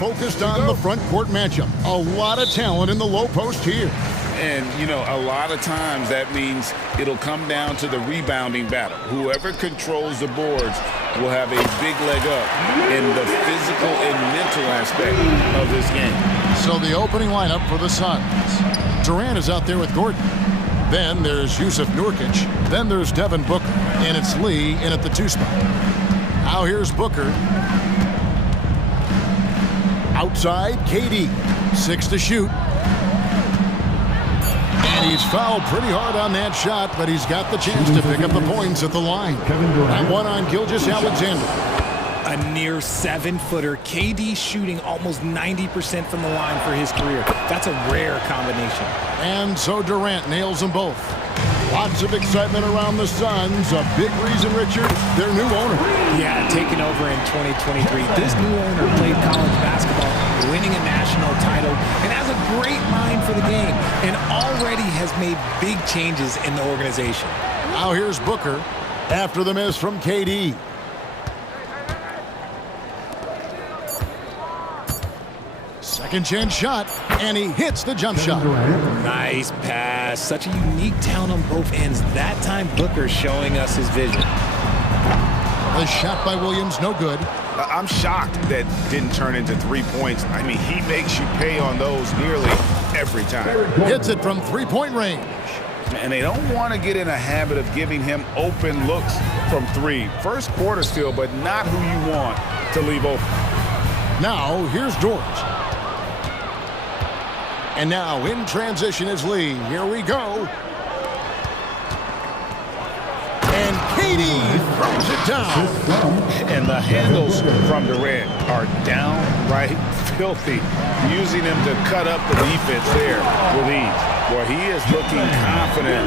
focused on the front court matchup. A lot of talent in the low post here. And, you know, a lot of times that means it'll come down to the rebounding battle. Whoever controls the boards will have a big leg up in the physical and mental aspect of this game. So the opening lineup for the Suns. Durant is out there with Gordon. Then there's Jusuf Nurkic. Then there's Devin Booker. And it's Lee in at the 2 spot. Now here's Booker. Outside, KD. 6 to shoot. And he's fouled pretty hard on that shot, but he's got the chance to pick up the points at the line. And one on Gilgeous-Alexander. A near 7-footer. KD shooting almost 90% from the line for his career. That's a rare combination. And so Durant nails them both. Lots of excitement around the Suns. A big reason, Richard, their new owner. Yeah, taking over in 2023. This new owner played college basketball, winning a national title, and has a great mind for the game, and already has made big changes in the organization. Now here's Booker after the miss from KD. Second chance shot, and he hits the jump shot. Nice pass. Such a unique talent on both ends. That time, Booker showing us his vision. The shot by Williams, no good. I'm shocked that didn't turn into 3 points. I mean, he makes you pay on those nearly every time. Hits it from 3-point range. And they don't want to get in a habit of giving him open looks from 3. First quarter still, but not who you want to leave open. Now, here's George. And now in transition is Lee. Here we go. And KD throws it down. And the handles from Durant are downright filthy, using him to cut up the defense there with ease. Well, he is looking confident.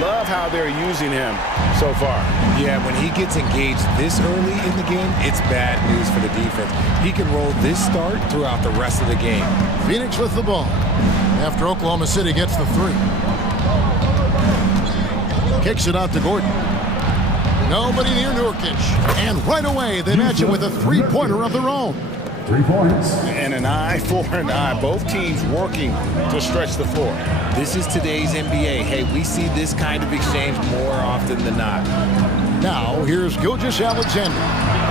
Love how they're using him so far. Yeah, when he gets engaged this early in the game, it's bad news for the defense. He can roll this start throughout the rest of the game. Phoenix with the ball after Oklahoma City gets the 3. Kicks it out to Gordon. Nobody near Nurkic. And right away, they match it with a 3-pointer of their own. 3 points. And an eye for an eye. Both teams working to stretch the floor. This is today's NBA. Hey, we see this kind of exchange more often than not. Now, here's Gilgeous-Alexander.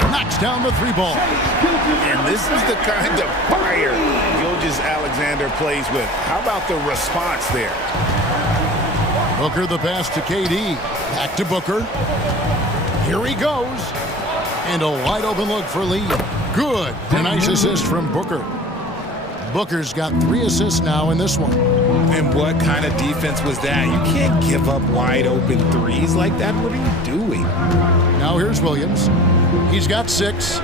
Knocks down the 3 ball. And this is the kind of fire Gilgeous-Alexander plays with. How about the response there? Booker the pass to KD. Back to Booker. Here he goes. And a wide open look for Lee. Good. A nice assist from Booker. Booker's got 3 assists now in this one. And what kind of defense was that? You can't give up wide open threes like that. What are you doing? Now here's Williams. He's got 6.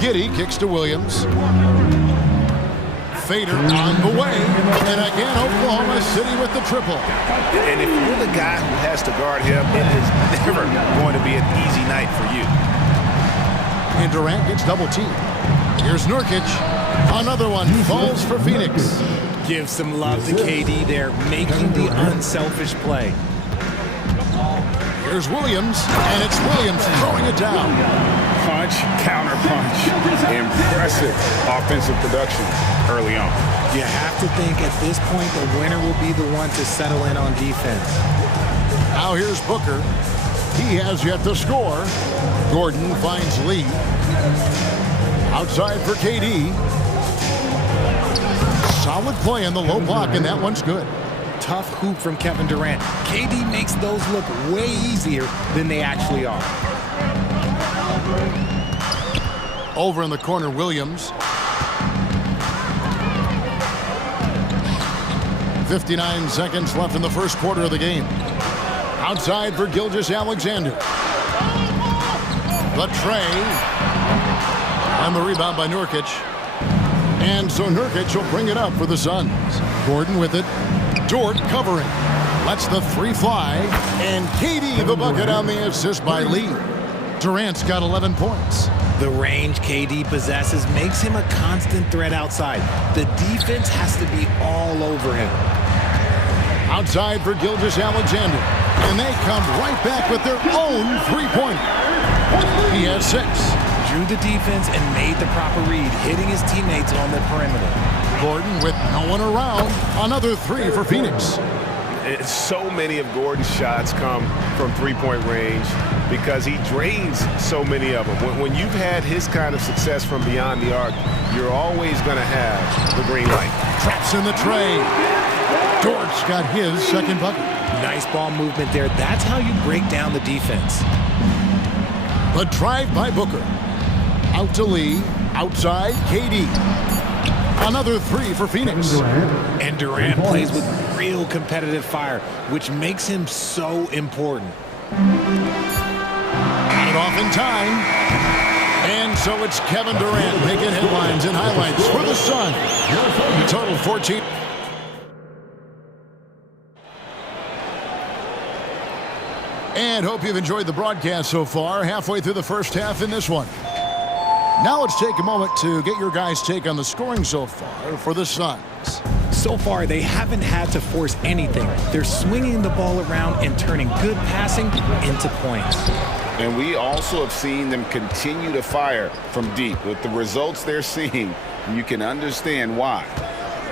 Giddey kicks to Williams. Fader on the way. And again, Oklahoma City with the triple. And if you're the guy who has to guard him, it is never going to be an easy night for you. And Durant gets double teamed. Here's Nurkic. Another one falls for Phoenix. Give some love to KD there, making the unselfish play. Here's Williams, and it's Williams throwing it down. Punch, counter punch. Impressive offensive production early on. You have to think at this point the winner will be the one to settle in on defense. Now here's Booker. He has yet to score. Gordon finds Lee. Outside for KD. Solid play on the low block, and that one's good. Tough hoop from Kevin Durant. KD makes those look way easier than they actually are. Over in the corner, Williams. 59 seconds left in the first quarter of the game. Outside for Gilgeous-Alexander. The tray. And the rebound by Nurkic. And so Nurkic will bring it up for the Suns. Gordon with it. Dort covering. Lets the 3 fly. And KD the bucket on the assist by Lee. Durant's got 11 points. The range KD possesses makes him a constant threat outside. The defense has to be all over him. Outside for Gilgeous-Alexander. And they come right back with their own 3-pointer. He has 6. drew the defense and made the proper read, hitting his teammates on the perimeter. Gordon with no one around. Another three for Phoenix. So many of Gordon's shots come from three-point range because he drains so many of them. When you've had his kind of success from beyond the arc, you're always going to have the green light. Traps in the tray. George got his second bucket. Nice ball movement there. That's how you break down the defense. The drive by Booker. Out to Lee. Outside, KD. Another three for Phoenix. And Durant plays with real competitive fire, which makes him so important. Got it off in time. And so it's Kevin Durant making headlines and highlights for the Suns. The total 14. And hope you've enjoyed the broadcast so far. Halfway through the first half in this one. Now let's take a moment to get your guys' take on the scoring so far for the Suns. So far, they haven't had to force anything. They're swinging the ball around and turning good passing into points. And we also have seen them continue to fire from deep. With the results they're seeing, you can understand why.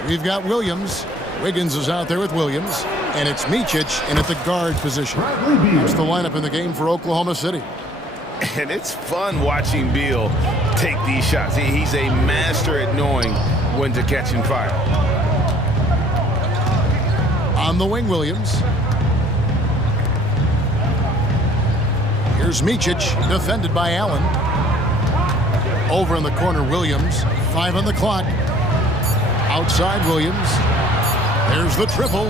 We've got Williams. Wiggins is out there with Williams. And it's Micic in at the guard position. That's the lineup in the game for Oklahoma City. And it's fun watching Beal take these shots. He's a master at knowing when to catch and fire. On the wing, Williams. Here's Micic, defended by Allen. Over in the corner, Williams. 5 on the clock. Outside, Williams. There's the triple.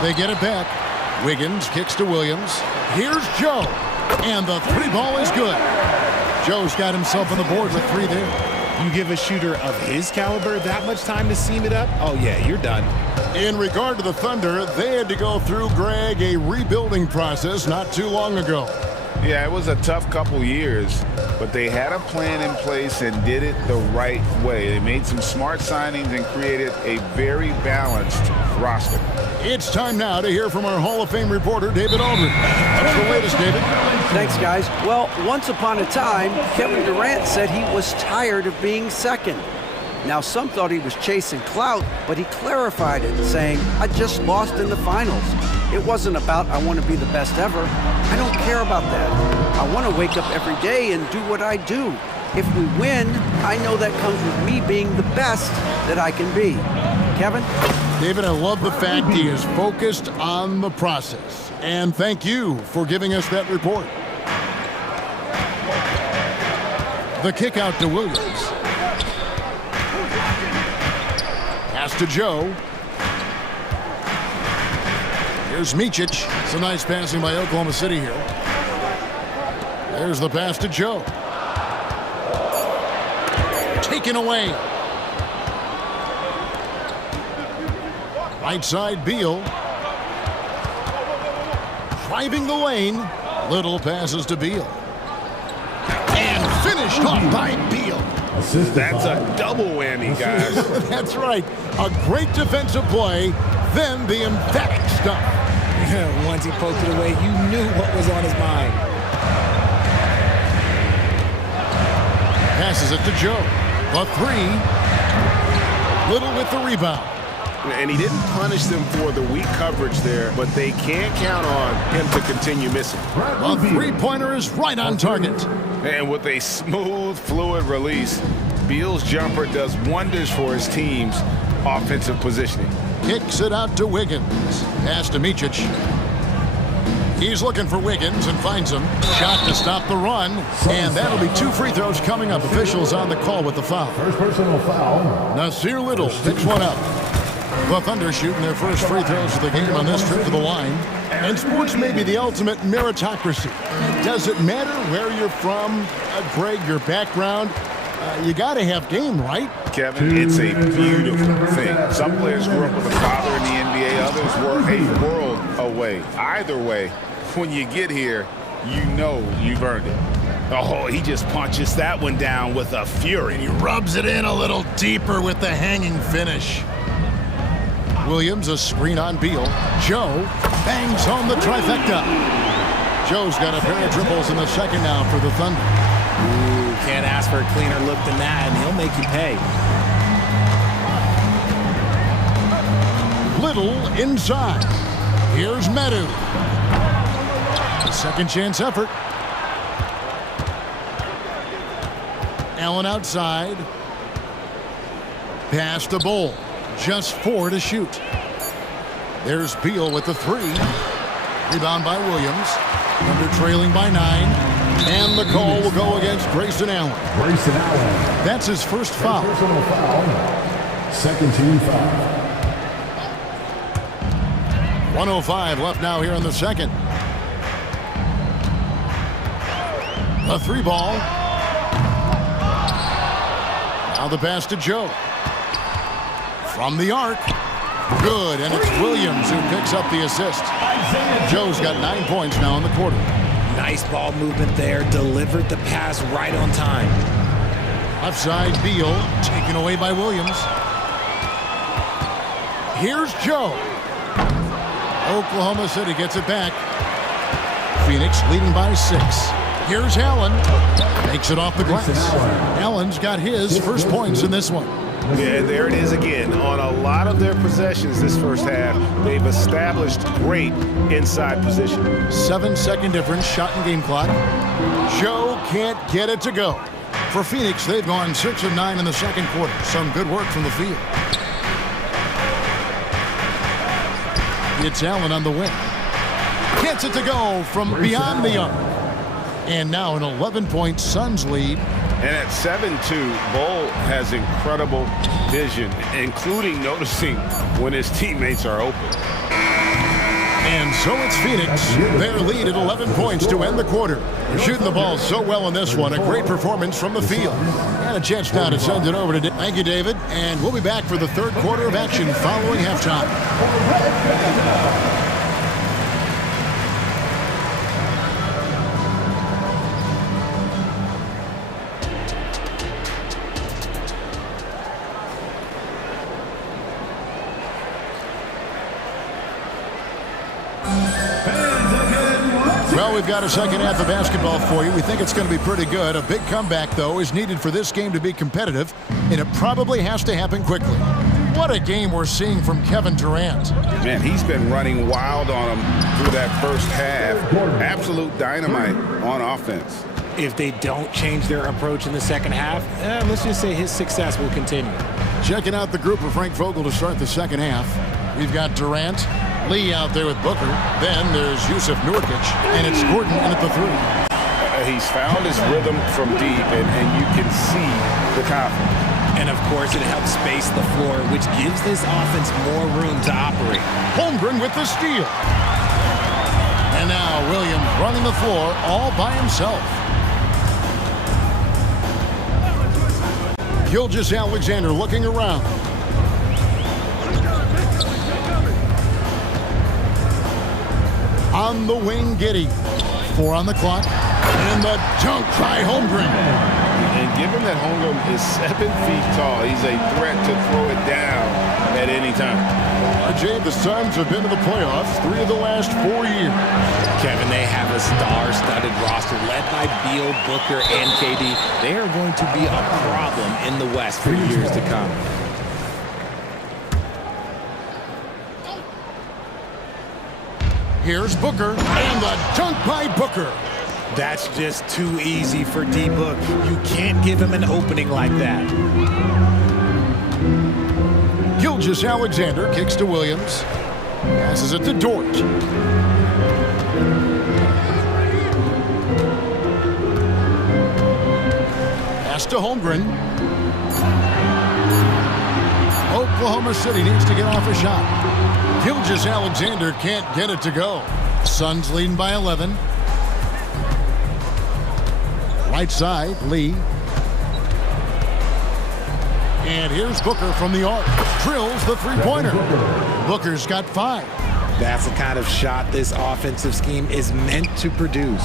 They get it back. Wiggins kicks to Williams. Here's Joe. And the three ball is good. Joe's got himself on the board with 3 there. You give a shooter of his caliber that much time to seam it up? Oh, yeah, you're done. In regard to the Thunder, they had to go through, Greg, a rebuilding process not too long ago. Yeah, it was a tough couple years, but they had a plan in place and did it the right way. They made some smart signings and created a very balanced roster. It's time now to hear from our Hall of Fame reporter, David Aldridge. What's the latest, David? Thanks, guys. Well, once upon a time, Kevin Durant said he was tired of being second. Now, some thought he was chasing clout, but he clarified it, saying, I just lost in the finals. It wasn't about I want to be the best ever. I don't care about that. I want to wake up every day and do what I do. If we win, I know that comes with me being the best that I can be. Kevin? David, I love the fact he is focused on the process. And thank you for giving us that report. The kick out to Williams. Pass to Joe. Here's Micic. It's a nice passing by Oklahoma City here. There's the pass to Joe. Taken away. Right side, Beal. Driving the lane. Little passes to Beal. And finished off by Beal. That's a double whammy, guys. That's right. A great defensive play, then the emphatic stuff. Once he poked it away, you knew what was on his mind. Passes it to Joe. The 3. Little with the rebound. And he didn't punish them for the weak coverage there, but they can't count on him to continue missing. A 3-pointer is right on target. And with a smooth, fluid release, Beal's jumper does wonders for his team's offensive positioning. Kicks it out to Wiggins. Pass to Micic. He's looking for Wiggins and finds him. Shot to stop the run. And that'll be 2 free throws coming up. Officials on the call with the foul. First personal foul. Nasir Little picks one up. The Thunder shooting their first free throws of the game on this trip to the line. And sports may be the ultimate meritocracy. Does it matter where you're from, Greg, your background? You got to have game, right? Kevin, it's a beautiful thing. Some players grew up with a father in the NBA. Others were a world away. Either way, when you get here, you know you've earned it. Oh, he just punches that one down with a fury. And he rubs it in a little deeper with the hanging finish. Williams, a screen on Beal. Joe bangs home the trifecta. Joe's got a pair of dribbles in the second now for the Thunder. Ooh, can't ask for a cleaner look than that, and he'll make you pay. Little inside. Here's Medu. A second chance effort. Allen outside. Pass to Bowl. Just 4 to shoot. There's Beal with the 3. Rebound by Williams. Under trailing by 9. And the call will go against Grayson Allen. Grayson Allen. That's his first foul. Personal foul. Second team foul. 1:05 left now here in the second. A 3 ball. Now the pass to Joe. From the arc. Good, and it's Williams who picks up the assist. Joe's got 9 points now in the quarter. Nice ball movement there. Delivered the pass right on time. Left side, Beal, taken away by Williams. Here's Joe. Oklahoma City gets it back. Phoenix leading by 6. Here's Allen. Makes it off the glass. Allen's got his first points in this one. Yeah, there it is again. On a lot of their possessions this first half, they've established great inside position. 7-second difference, shot and game clock. Joe can't get it to go. For Phoenix, they've gone 6 of 9 in the second quarter. Some good work from the field. It's Allen on the wing. Gets it to go from beyond the arc. And now an 11-point Suns lead. And at 7-2, Bowl has incredible vision, including noticing when his teammates are open. And so it's Phoenix. Their lead at 11 points to end the quarter. Shooting the ball so well in this one. A great performance from the field. And a chance now to send it over to Thank you, David. And we'll be back for the third quarter of action following halftime. Well, we've got a second half of basketball for you. We think it's going to be pretty good. A big comeback, though, is needed for this game to be competitive, and it probably has to happen quickly. What a game we're seeing from Kevin Durant. Man, he's been running wild on him through that first half. Absolute dynamite on offense. If they don't change their approach in the second half, let's just say his success will continue. Checking out the group of Frank Vogel to start the second half. We've got Durant, Lee out there with Booker. Then there's Jusuf Nurkic, and it's Gordon in at the 3. He's found his rhythm from deep, and you can see the confidence. And, of course, it helps space the floor, which gives this offense more room to operate. Holmgren with the steal. And now Williams running the floor all by himself. Gilgeous-Alexander looking around. On the wing, Giddey. 4 on the clock. And the dunk by Holmgren. And given that Holmgren is 7 feet tall, he's a threat to throw it down at any time. RJ, the Suns have been to the playoffs 3 of the last 4 years. Kevin, they have a star-studded roster led by Beal, Booker, and KD. They are going to be a problem in the West for years to come. Here's Booker, and the dunk by Booker. That's just too easy for D-Book. You can't give him an opening like that. Gilgeous-Alexander kicks to Williams. Passes it to Dort. Pass to Holmgren. Oklahoma City needs to get off a shot. Gilgeous-Alexander can't get it to go. Suns leading by 11. Right side, Lee. And here's Booker from the arc. Drills the three-pointer. Booker's got 5. That's the kind of shot this offensive scheme is meant to produce.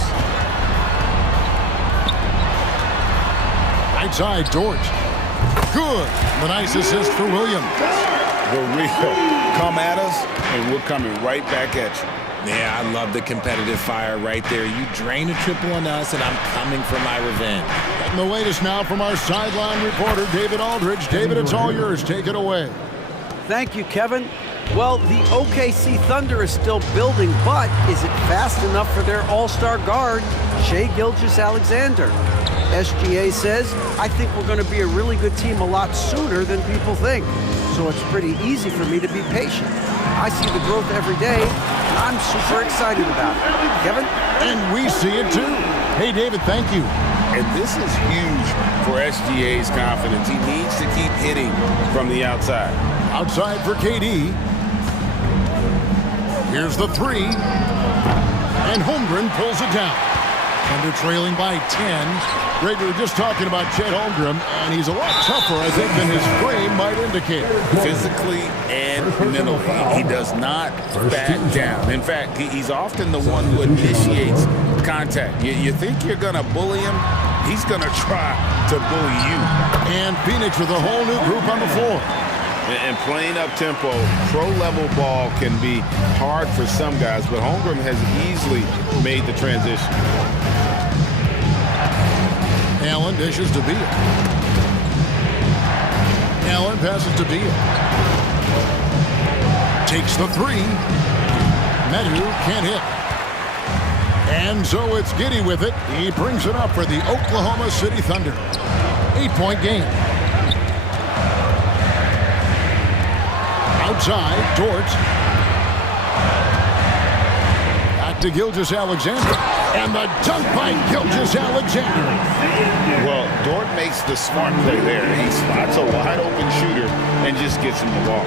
Right side, Dort. Good. The nice assist for Williams. The real. Come at us, and we're coming right back at you. Yeah, I love the competitive fire right there. You drain a triple on us, and I'm coming for my revenge. And the latest now from our sideline reporter, David Aldridge. David, it's all yours. Take it away. Thank you, Kevin. Well, the OKC Thunder is still building, but is it fast enough for their all-star guard, Shai Gilgeous-Alexander? SGA says, I think we're going to be a really good team a lot sooner than people think. So it's pretty easy for me to be patient. I see the growth every day, and I'm super excited about it. Kevin? And we see it too. Hey, David, thank you. And this is huge for SGA's confidence. He needs to keep hitting from the outside. Outside for KD. Here's the three. And Holmgren pulls it down. Thunder trailing by 10. Greg, we were just talking about Chet Holmgren, and he's a lot tougher, I think, than his frame might indicate. Physically and mentally, he does not back down. In fact, he's often the one who initiates contact. You think you're going to bully him, he's going to try to bully you. And Phoenix with a whole new group on the floor. And playing up-tempo, pro-level ball can be hard for some guys, but Holmgren has easily made the transition. Allen dishes to Beal. Allen passes to Beal. Takes the three. Metu can't hit. And so it's Giddey with it. He brings it up for the Oklahoma City Thunder. 8-point game. Outside, Dort. Back to Gilgeous-Alexander. And the dunk by Gilgeous-Alexander. Well, Dort makes the smart play there. He spots a wide-open shooter and just gets him the ball.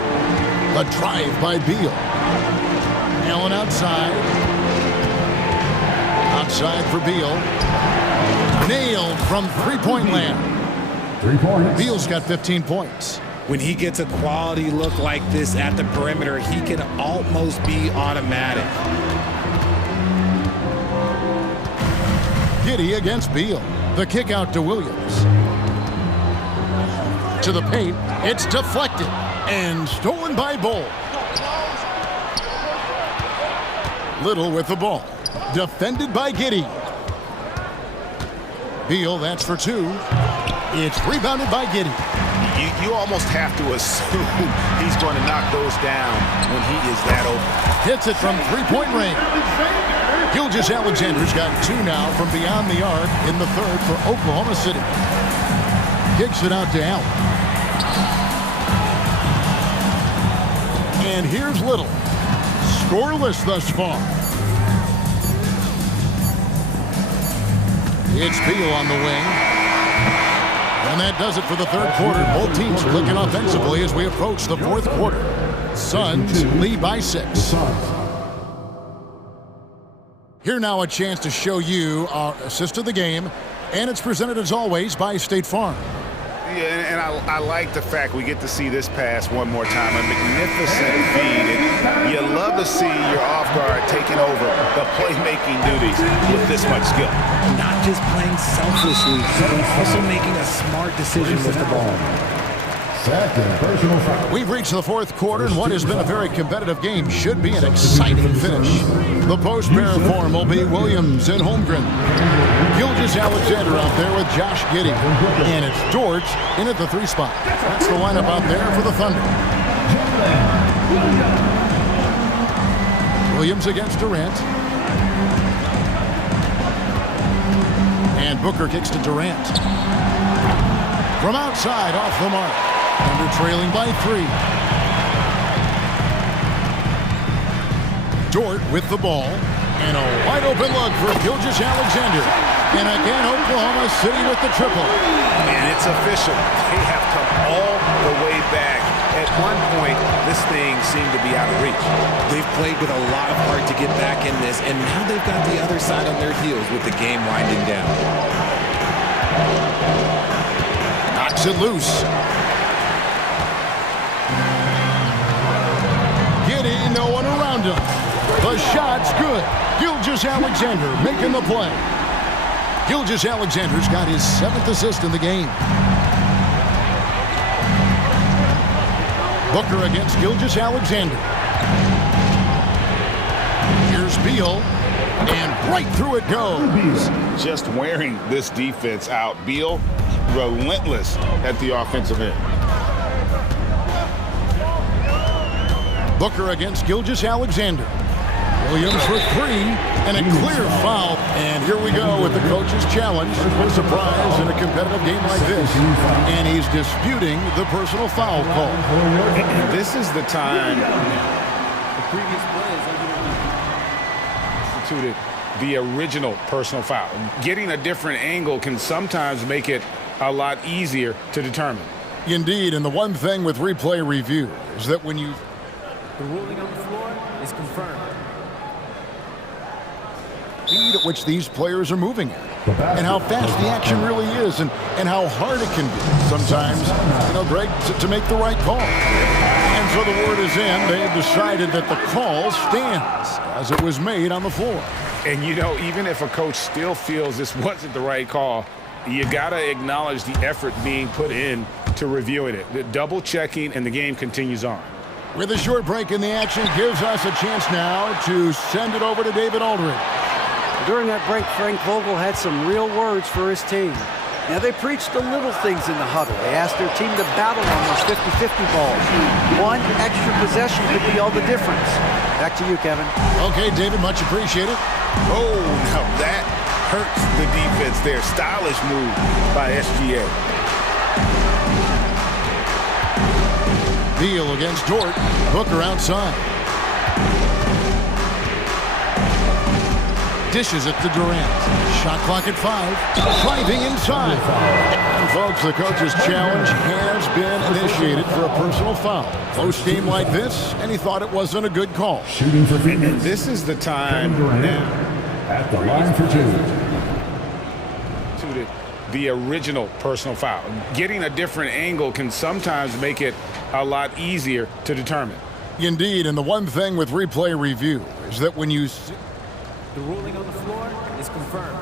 The drive by Beal. Allen outside. Outside for Beal. Nailed from three-point land. 3 points. Beal's got 15 points. When he gets a quality look like this at the perimeter, he can almost be automatic. Giddey against Beal. The kick out to Williams. To the paint. It's deflected. And stolen by Bull. Little with the ball. Defended by Giddey. Beal, that's for two. It's rebounded by Giddey. You almost have to assume he's going to knock those down when he is that open. Hits it from three-point range. Gilgeous-Alexander's got two now from beyond the arc in the third for Oklahoma City. Kicks it out to Allen. And here's Little. Scoreless thus far. It's Beal on the wing. And that does it for the third quarter. Both teams clicking offensively as we approach the fourth quarter. Suns lead by 6. Here now a chance to show you our assist of the game. And it's presented as always by State Farm. Yeah, and I like the fact we get to see this pass one more time. A magnificent feed. And you love to see your off guard taking over the playmaking duties with this much skill. Not just playing selflessly, but also making a smart decision with the ball. Second personal foul. We've reached the fourth quarter, and what has been a very competitive game should be an exciting finish. The post pair form will be Williams and Holmgren. Gilgeous-Alexander out there with Josh Giddey. And it's Dort in at the 3 spot. That's the lineup out there for the Thunder. Williams against Durant. And Booker kicks to Durant. From outside, off the mark. Thunder trailing by 3. Dort with the ball. And a wide open look for Gilgeous-Alexander. And again, Oklahoma City with the triple. And it's official. They have come all the way back. At one point, this thing seemed to be out of reach. They've played with a lot of heart to get back in this, and now they've got the other side on their heels with the game winding down. Knocks it loose. Giddey, no one around him. The shot's good. Gilgeous-Alexander making the play. Gilgeous-Alexander's got his 7th assist in the game. Booker against Gilgeous-Alexander. Here's It's Beal, and right through it goes. Just wearing this defense out. Beal, relentless at the offensive end. Booker against Gilgeous-Alexander. Williams for three, and a clear foul. And here we go with the coach's challenge. No surprise in a competitive game like this. And he's disputing the personal foul call. And this is the time The previous play is instituted the original personal foul. Getting a different angle can sometimes make it a lot easier to determine. Indeed, and the one thing with replay review is that when you... The ruling on the floor is confirmed. Speed at which these players are moving at, and how fast the action really is, and how hard it can be sometimes, Greg, to make the right call. And so the word is in. They have decided that the call stands as it was made on the floor. And even if a coach still feels this wasn't the right call, you got to acknowledge the effort being put in to reviewing it. The double checking, and the game continues on. With a short break in the action, gives us a chance now to send it over to David Aldridge. During that break, Frank Vogel had some real words for his team. Now, they preached the little things in the huddle. They asked their team to battle on those 50-50 balls. One extra possession could be all the difference. Back to you, Kevin. Okay, David, much appreciated. Oh, now that hurts the defense there. Stylish move by SGA. Beal against Dort. Booker outside. Dishes it to Durant. Shot clock at 5. Driving inside. And folks, the coach's challenge has been initiated for a personal foul. Close game like this, and he thought it wasn't a good call. Shooting for Phoenix. And this is the time now. At the line for two. The original personal foul. Getting a different angle can sometimes make it a lot easier to determine. Indeed, and the one thing with replay review is that when you... The ruling on the floor is confirmed.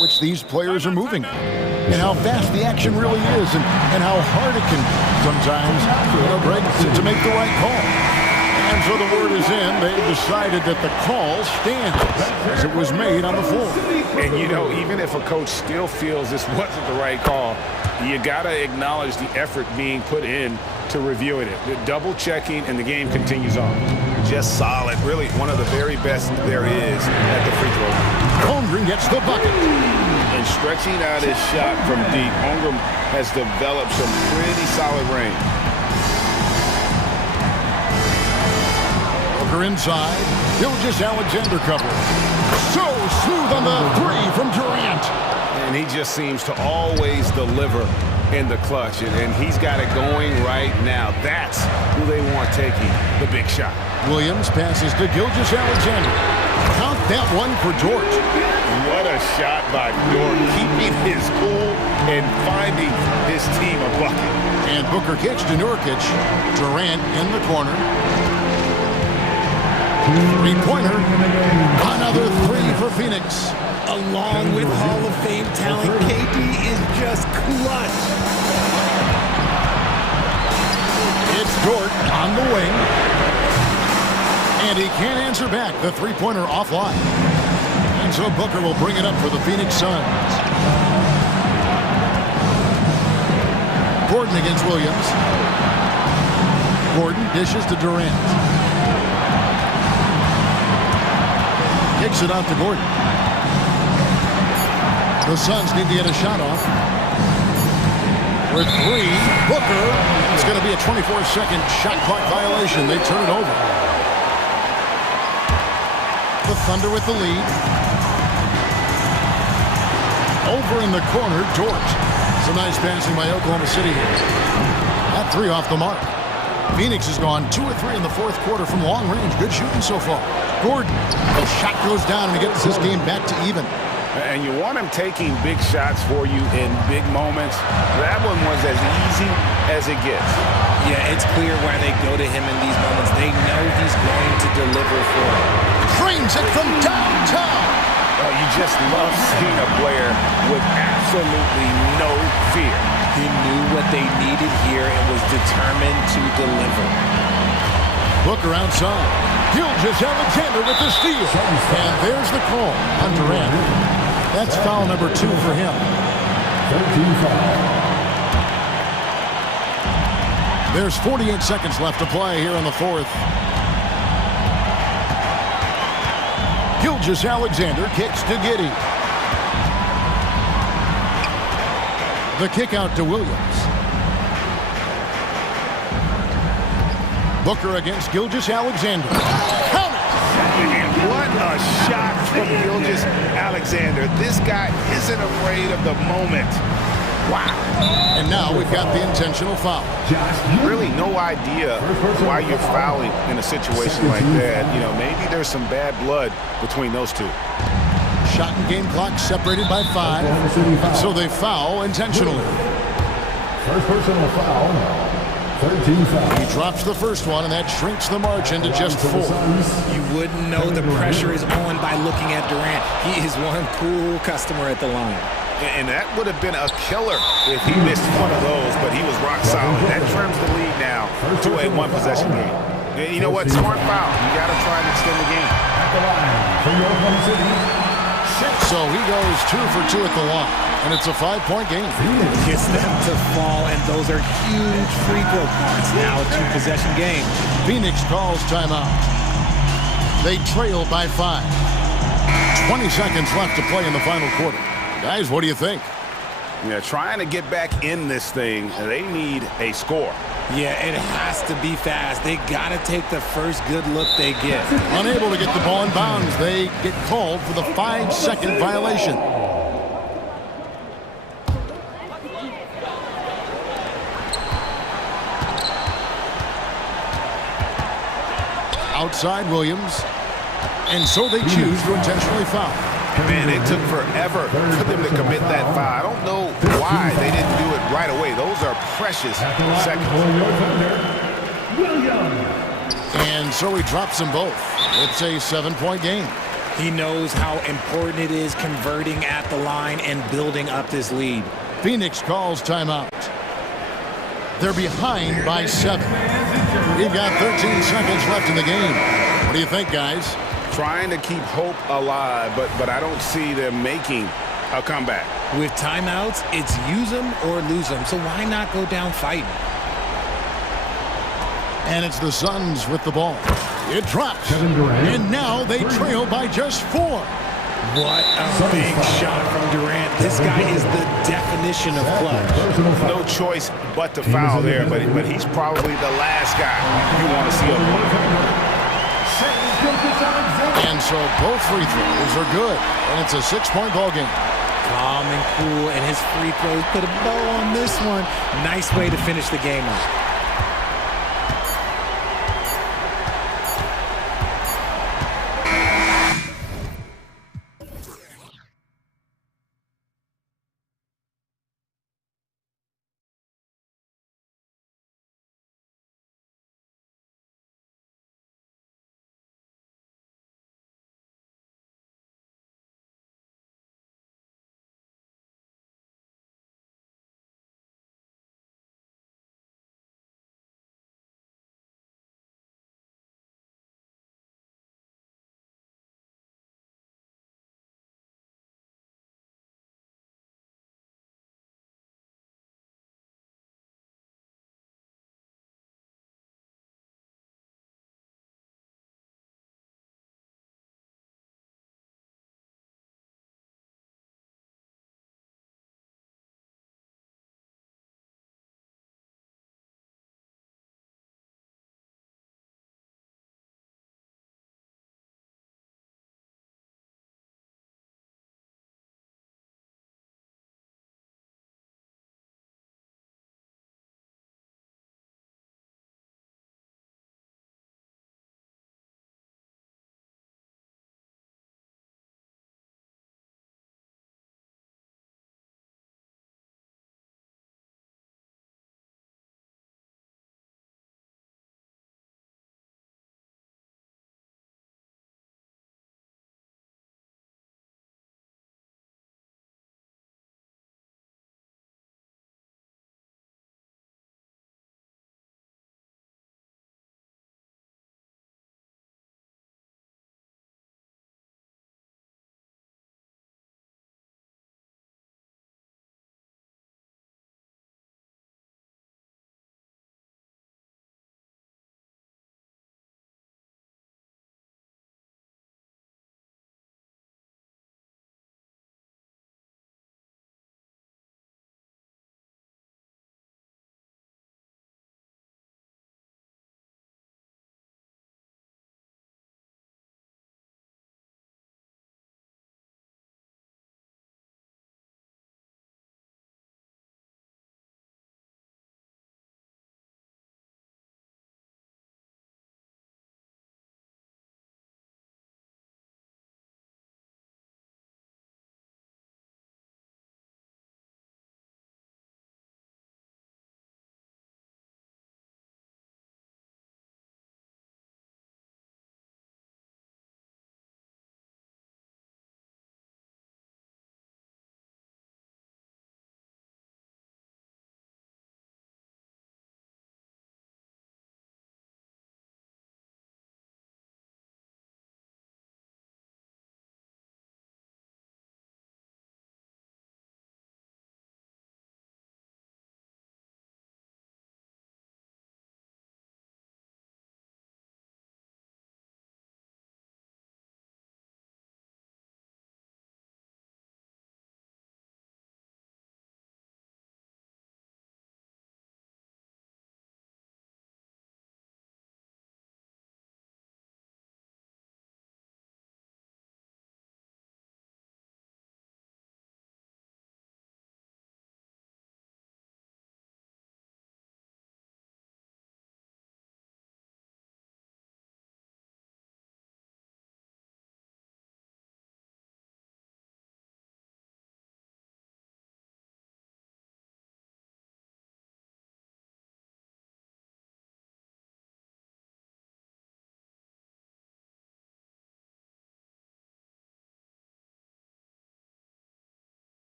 Which these players are moving at, and how fast the action really is, and how hard it can be sometimes, Greg, to make the right call. And so the word is in. They've decided that the call stands as it was made on the floor. And even if a coach still feels this wasn't the right call, you got to acknowledge the effort being put in to reviewing it. The double checking, and the game continues on. Just solid. Really one of the very best there is at the free throw. Holmgren gets the bucket. And stretching out his shot from deep, Holmgren has developed some pretty solid range. Booker inside. Gilgeous-Alexander cover. So smooth on the three from Durant. And he just seems to always deliver in the clutch, and he's got it going right now. That's who they want taking the big shot. Williams passes to Gilgeous-Alexander. Count that one for Dort. What a shot by Dort, keeping his cool and finding his team a bucket. And Booker kicks to Nurkic. Durant in the corner. Three-pointer. Another three for Phoenix. Along with Hall of Fame talent, KD is just clutch. It's Dort on the wing. And he can't answer back. The three-pointer offline. And so Booker will bring it up for the Phoenix Suns. Gordon against Williams. Gordon dishes to Durant. Kicks it out to Gordon. The Suns need to get a shot off. For three, Booker. It's going to be a 24-second shot clock violation. They turn it over. The Thunder with the lead. Over in the corner, Dort. Some nice passing by Oklahoma City here. That three off the mark. Phoenix has gone 2 or 3 in the fourth quarter from long range. Good shooting so far. Gordon. The shot goes down, and he gets this game back to even. And you want him taking big shots for you in big moments. That one was as easy as it gets. Yeah, it's clear why they go to him in these moments. They know he's going to deliver for them. Frames it from downtown. You just love seeing a player with absolutely no fear. He knew what they needed here and was determined to deliver. Booker outside. Gilgeous-Alexander with the steal. And there's the call on Durant. That's foul number 2 for him. 13 foul. There's 48 seconds left to play here in the fourth. Gilgeous-Alexander kicks to Giddey. The kick out to Williams. Booker against Gilgeous-Alexander. Count it! And what a shot from Gilgeous-Alexander. This guy isn't afraid of the moment. Wow. And now we've got the intentional foul. Really no idea why you're fouling in a situation like that. You know, maybe there's some bad blood between those two. Shot and game clock separated by 5. And so they foul intentionally. First personal foul. 13 foul. He drops the first one, and that shrinks the margin to just 4. You wouldn't know the pressure is on by looking at Durant. He is one cool customer at the line. And that would have been a killer if he missed one of those, but he was rock solid. That trims the lead now to a one-possession game. And you know what? Smart foul. You got to try and extend the game. So he goes 2 for 2 at the line, and it's a 5-point game. Gets them to fall, and those are huge free throws. It's now a 2-possession game. Phoenix calls timeout. They trail by 5. 20 seconds left to play in the final quarter. Guys, what do you think? Yeah, trying to get back in this thing, they need a score. Yeah, it has to be fast. They got to take the first good look they get. Unable to get the ball in bounds, they get called for the 5-second violation. Outside Williams. And so they choose to intentionally foul. Man, it took forever for them to commit that foul. I don't know why they didn't do it right away. Those are precious seconds. And so he drops them both. It's a 7-point game. He knows how important it is converting at the line and building up this lead. Phoenix calls timeout. They're behind by 7. We've got 13 seconds left in the game. What do you think, guys? Trying to keep hope alive, but I don't see them making a comeback. With timeouts, it's use them or lose them, so why not go down fighting? And it's the Suns with the ball. It drops. And now they trail by just 4. What a big shot from Durant. This guy is the definition of clutch. No choice but to foul there, but he's probably the last guy you want to see up one. And so both free throws are good. And it's a 6-point ball game. Calm and cool, and his free throws put a bow on this one. Nice way to finish the game up.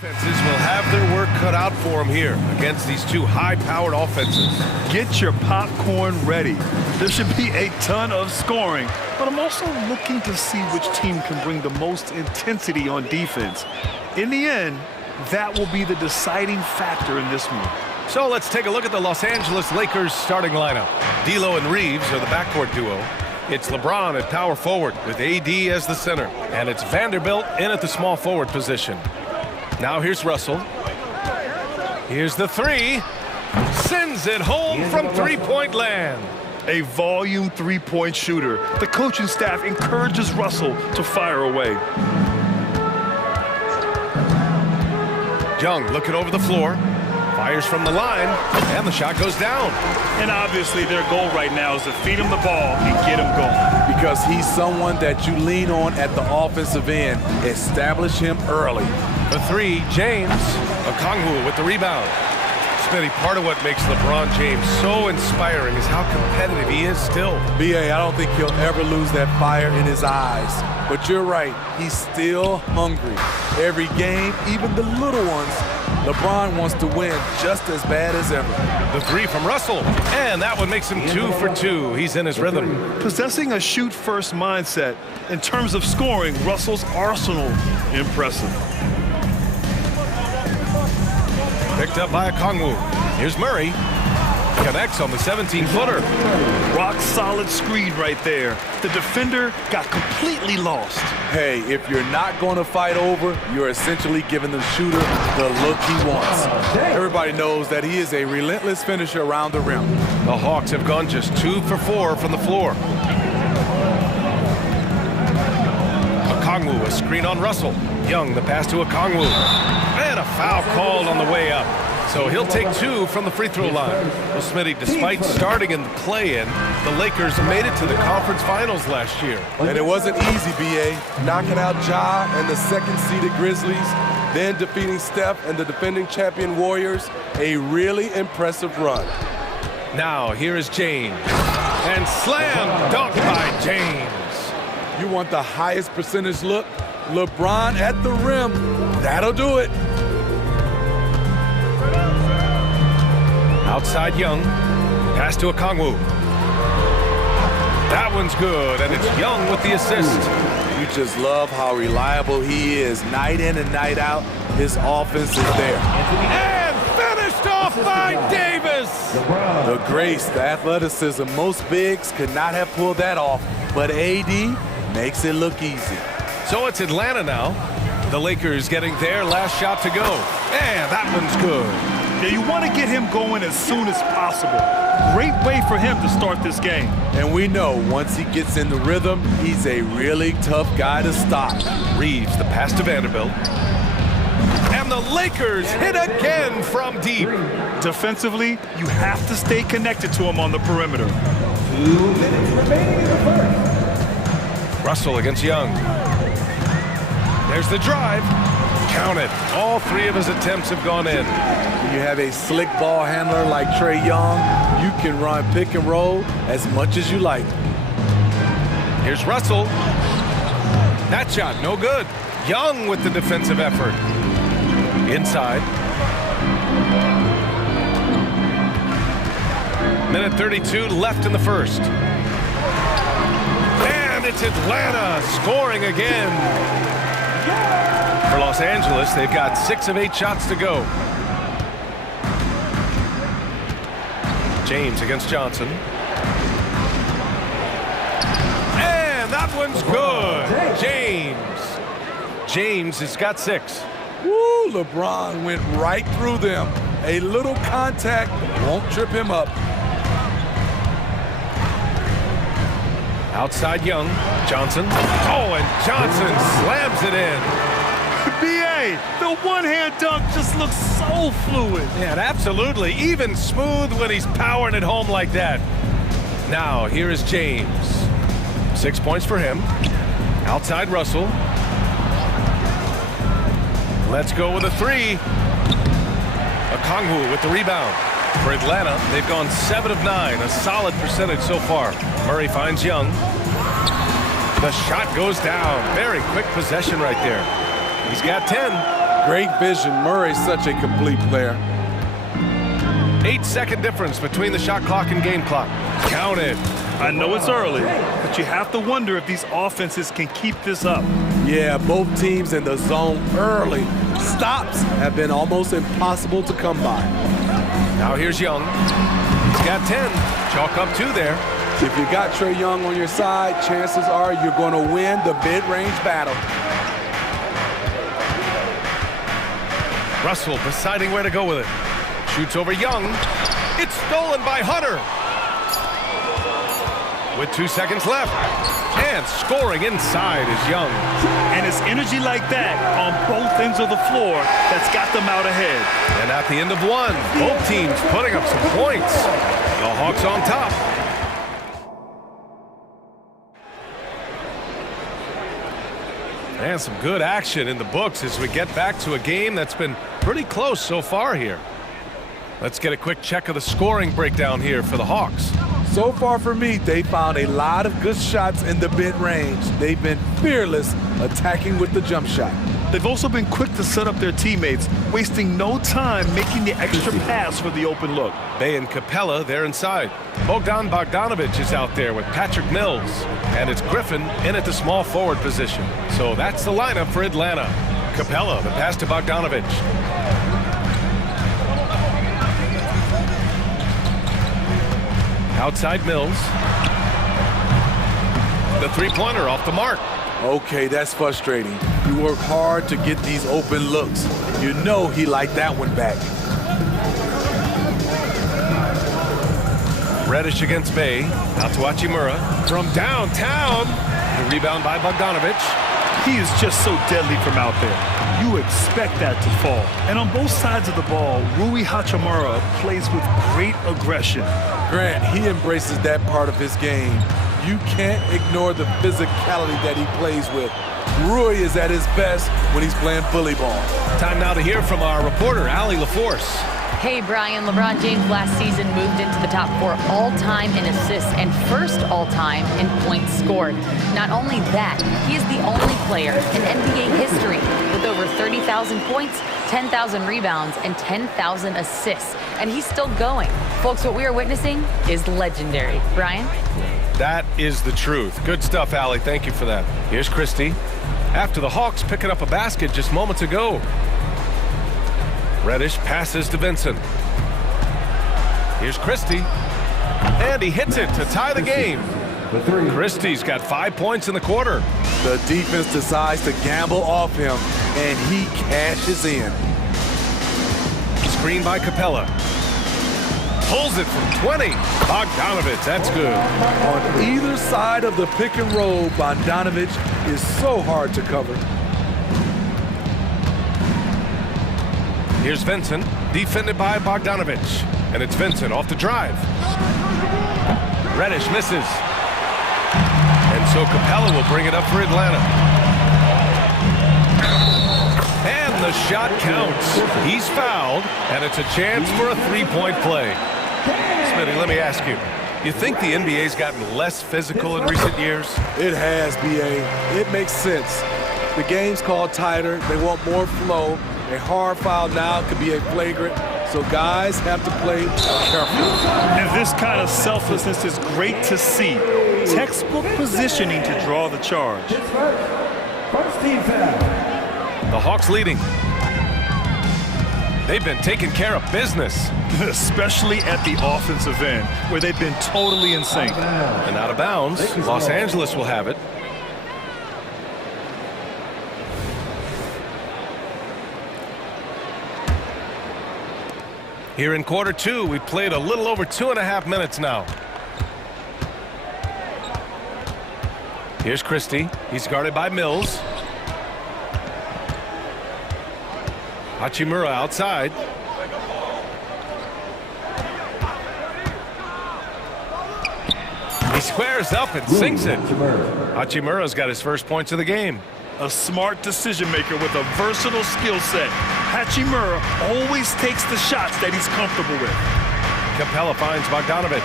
Defenses will have their work cut out for them here against these two high-powered offenses. Get your popcorn ready. There should be a ton of scoring, but I'm also looking to see which team can bring the most intensity on defense. In the end, that will be the deciding factor in this one. So let's take a look at the Los Angeles Lakers starting lineup. D'Lo and Reeves are the backcourt duo. It's LeBron at power forward with AD as the center. And it's Vanderbilt in at the small forward position. Now here's Russell. Here's the three. Sends it home from three-point land. A volume three-point shooter. The coaching staff encourages Russell to fire away. Young looking over the floor. Fires from the line, and the shot goes down. And obviously their goal right now is to feed him the ball and get him going. Because he's someone that you lean on at the offensive end. Establish him early. The three, James. Okongwu with the rebound. Smitty, part of what makes LeBron James so inspiring is how competitive he is still. B.A., I don't think he'll ever lose that fire in his eyes. But you're right, he's still hungry. Every game, even the little ones, LeBron wants to win just as bad as ever. The three from Russell, and that one makes him 2 for 2. He's in his rhythm. Possessing a shoot-first mindset, in terms of scoring, Russell's arsenal, impressive. Picked up by Okongwu. Here's Murray. Connects on the 17-footer. Rock-solid screen right there. The defender got completely lost. Hey, if you're not going to fight over, you're essentially giving the shooter the look he wants. Everybody knows that he is a relentless finisher around the rim. The Hawks have gone just 2 for 4 from the floor. Okongwu, a screen on Russell. Young, the pass to Okongwu. And a foul called on the way up. So he'll take 2 from the free throw line. Well, Smitty, despite starting in the play-in, the Lakers made it to the conference finals last year. And it wasn't easy, B.A. Knocking out Ja and the second-seeded Grizzlies, then defeating Steph and the defending champion Warriors. A really impressive run. Now, here is James. And slam dunk by James. You want the highest percentage look? LeBron at the rim. That'll do it. Outside Young. Pass to Okongwu. That one's good, and it's Young with the assist. You just love how reliable he is. Night in and night out, his offense is there. And finished off by Davis. The grace, the athleticism, most bigs could not have pulled that off, but AD makes it look easy. So it's Atlanta now. The Lakers getting their last shot to go. And that one's good. Yeah, you want to get him going as soon as possible. Great way for him to start this game. And we know once he gets in the rhythm, he's a really tough guy to stop. Reeves, the pass to Vanderbilt. And the Lakers hit again from deep. Defensively, you have to stay connected to him on the perimeter. 2 minutes remaining in the first. Russell against Young. There's the drive. Count it. All 3 of his attempts have gone in. When you have a slick ball handler like Trae Young, you can run pick and roll as much as you like. Here's Russell. That shot, no good. Young with the defensive effort. Inside. Minute 32 left in the first. And it's Atlanta scoring again. For Los Angeles, they've got 6 of 8 shots to go. James against Johnson. And that one's good. James has got 6. Woo, LeBron went right through them. A little contact won't trip him up. Outside Young. Johnson. Oh, and Johnson slams it in. B.A., the one-hand dunk just looks so fluid. Yeah, absolutely. Even smooth when he's powering it home like that. Now, here is James. 6 points for him. Outside Russell. Let's go with a 3. Okongwu with the rebound. For Atlanta, they've gone 7 of 9, a solid percentage so far. Murray finds Young. The shot goes down. Very quick possession right there. He's got 10. Great vision. Murray's such a complete player. 8-second difference between the shot clock and game clock. Counted. I know it's early, but you have to wonder if these offenses can keep this up. Yeah, both teams in the zone early. Stops have been almost impossible to come by. Now here's Young. He's got 10. Chalk up 2 there. If you got Trae Young on your side, chances are you're going to win the mid-range battle. Russell deciding where to go with it. Shoots over Young. It's stolen by Hunter. With 2 seconds left. And scoring inside is Young. And it's energy like that on both ends of the floor that's got them out ahead. And at the end of 1, both teams putting up some points. The Hawks on top. And some good action in the books as we get back to a game that's been pretty close so far here. Let's get a quick check of the scoring breakdown here for the Hawks. So far for me, they found a lot of good shots in the mid-range. They've been fearless attacking with the jump shot. They've also been quick to set up their teammates, wasting no time making the extra pass for the open look. Bay and Capella, they're inside. Bogdan Bogdanovic is out there with Patrick Mills. And it's Griffin in at the small forward position. So that's the lineup for Atlanta. Capella, the pass to Bogdanovic. Outside Mills. The three-pointer off the mark. Okay, that's frustrating. You work hard to get these open looks. You know he liked that one back. Reddish against Bay. Out to Hachimura. From downtown. The rebound by Bogdanovic. He is just so deadly from out there. You expect that to fall. And on both sides of the ball, Rui Hachimura plays with great aggression. Grant, he embraces that part of his game. You can't ignore the physicality that he plays with. Rui is at his best when he's playing bully ball. Time now to hear from our reporter, Allie LaForce. Hey, Brian, LeBron James last season moved into the top 4 all-time in assists and first all-time in points scored. Not only that, he is the only player in NBA history with over 30,000 points, 10,000 rebounds, and 10,000 assists. And he's still going. Folks, what we are witnessing is legendary. Brian? That is the truth. Good stuff, Allie. Thank you for that. Here's Christie. After the Hawks picking up a basket just moments ago. Reddish passes to Vincent. Here's Christie. And he hits it to tie the game. Christie's got 5 points in the quarter. The defense decides to gamble off him, and he cashes in. Screen by Capella. Pulls it from 20. Bogdanovic, that's good. On either side of the pick and roll, Bogdanovic is so hard to cover. Here's Vincent, defended by Bogdanovic. And it's Vincent off the drive. Reddish misses. And so Capella will bring it up for Atlanta. And the shot counts. He's fouled, and it's a chance for a three-point play. Smitty, let me ask you, you think the NBA's gotten less physical in recent years? It has, B.A. It makes sense. The game's called tighter. They want more flow. A hard foul now could be a flagrant, so guys have to play carefully. And this kind of selflessness is great to see. Textbook positioning to draw the charge. First team foul. The Hawks leading. They've been taking care of business. Especially at the offensive end, where they've been totally in sync. And out of bounds, Los Angeles will have it. Here in quarter 2, we played a little over 2.5 minutes now. Here's Christie. He's guarded by Mills. Hachimura outside. He squares up and sinks it. Hachimura's got his first points of the game. A smart decision maker with a versatile skill set. Hachimura always takes the shots that he's comfortable with. Capella finds Bogdanovic.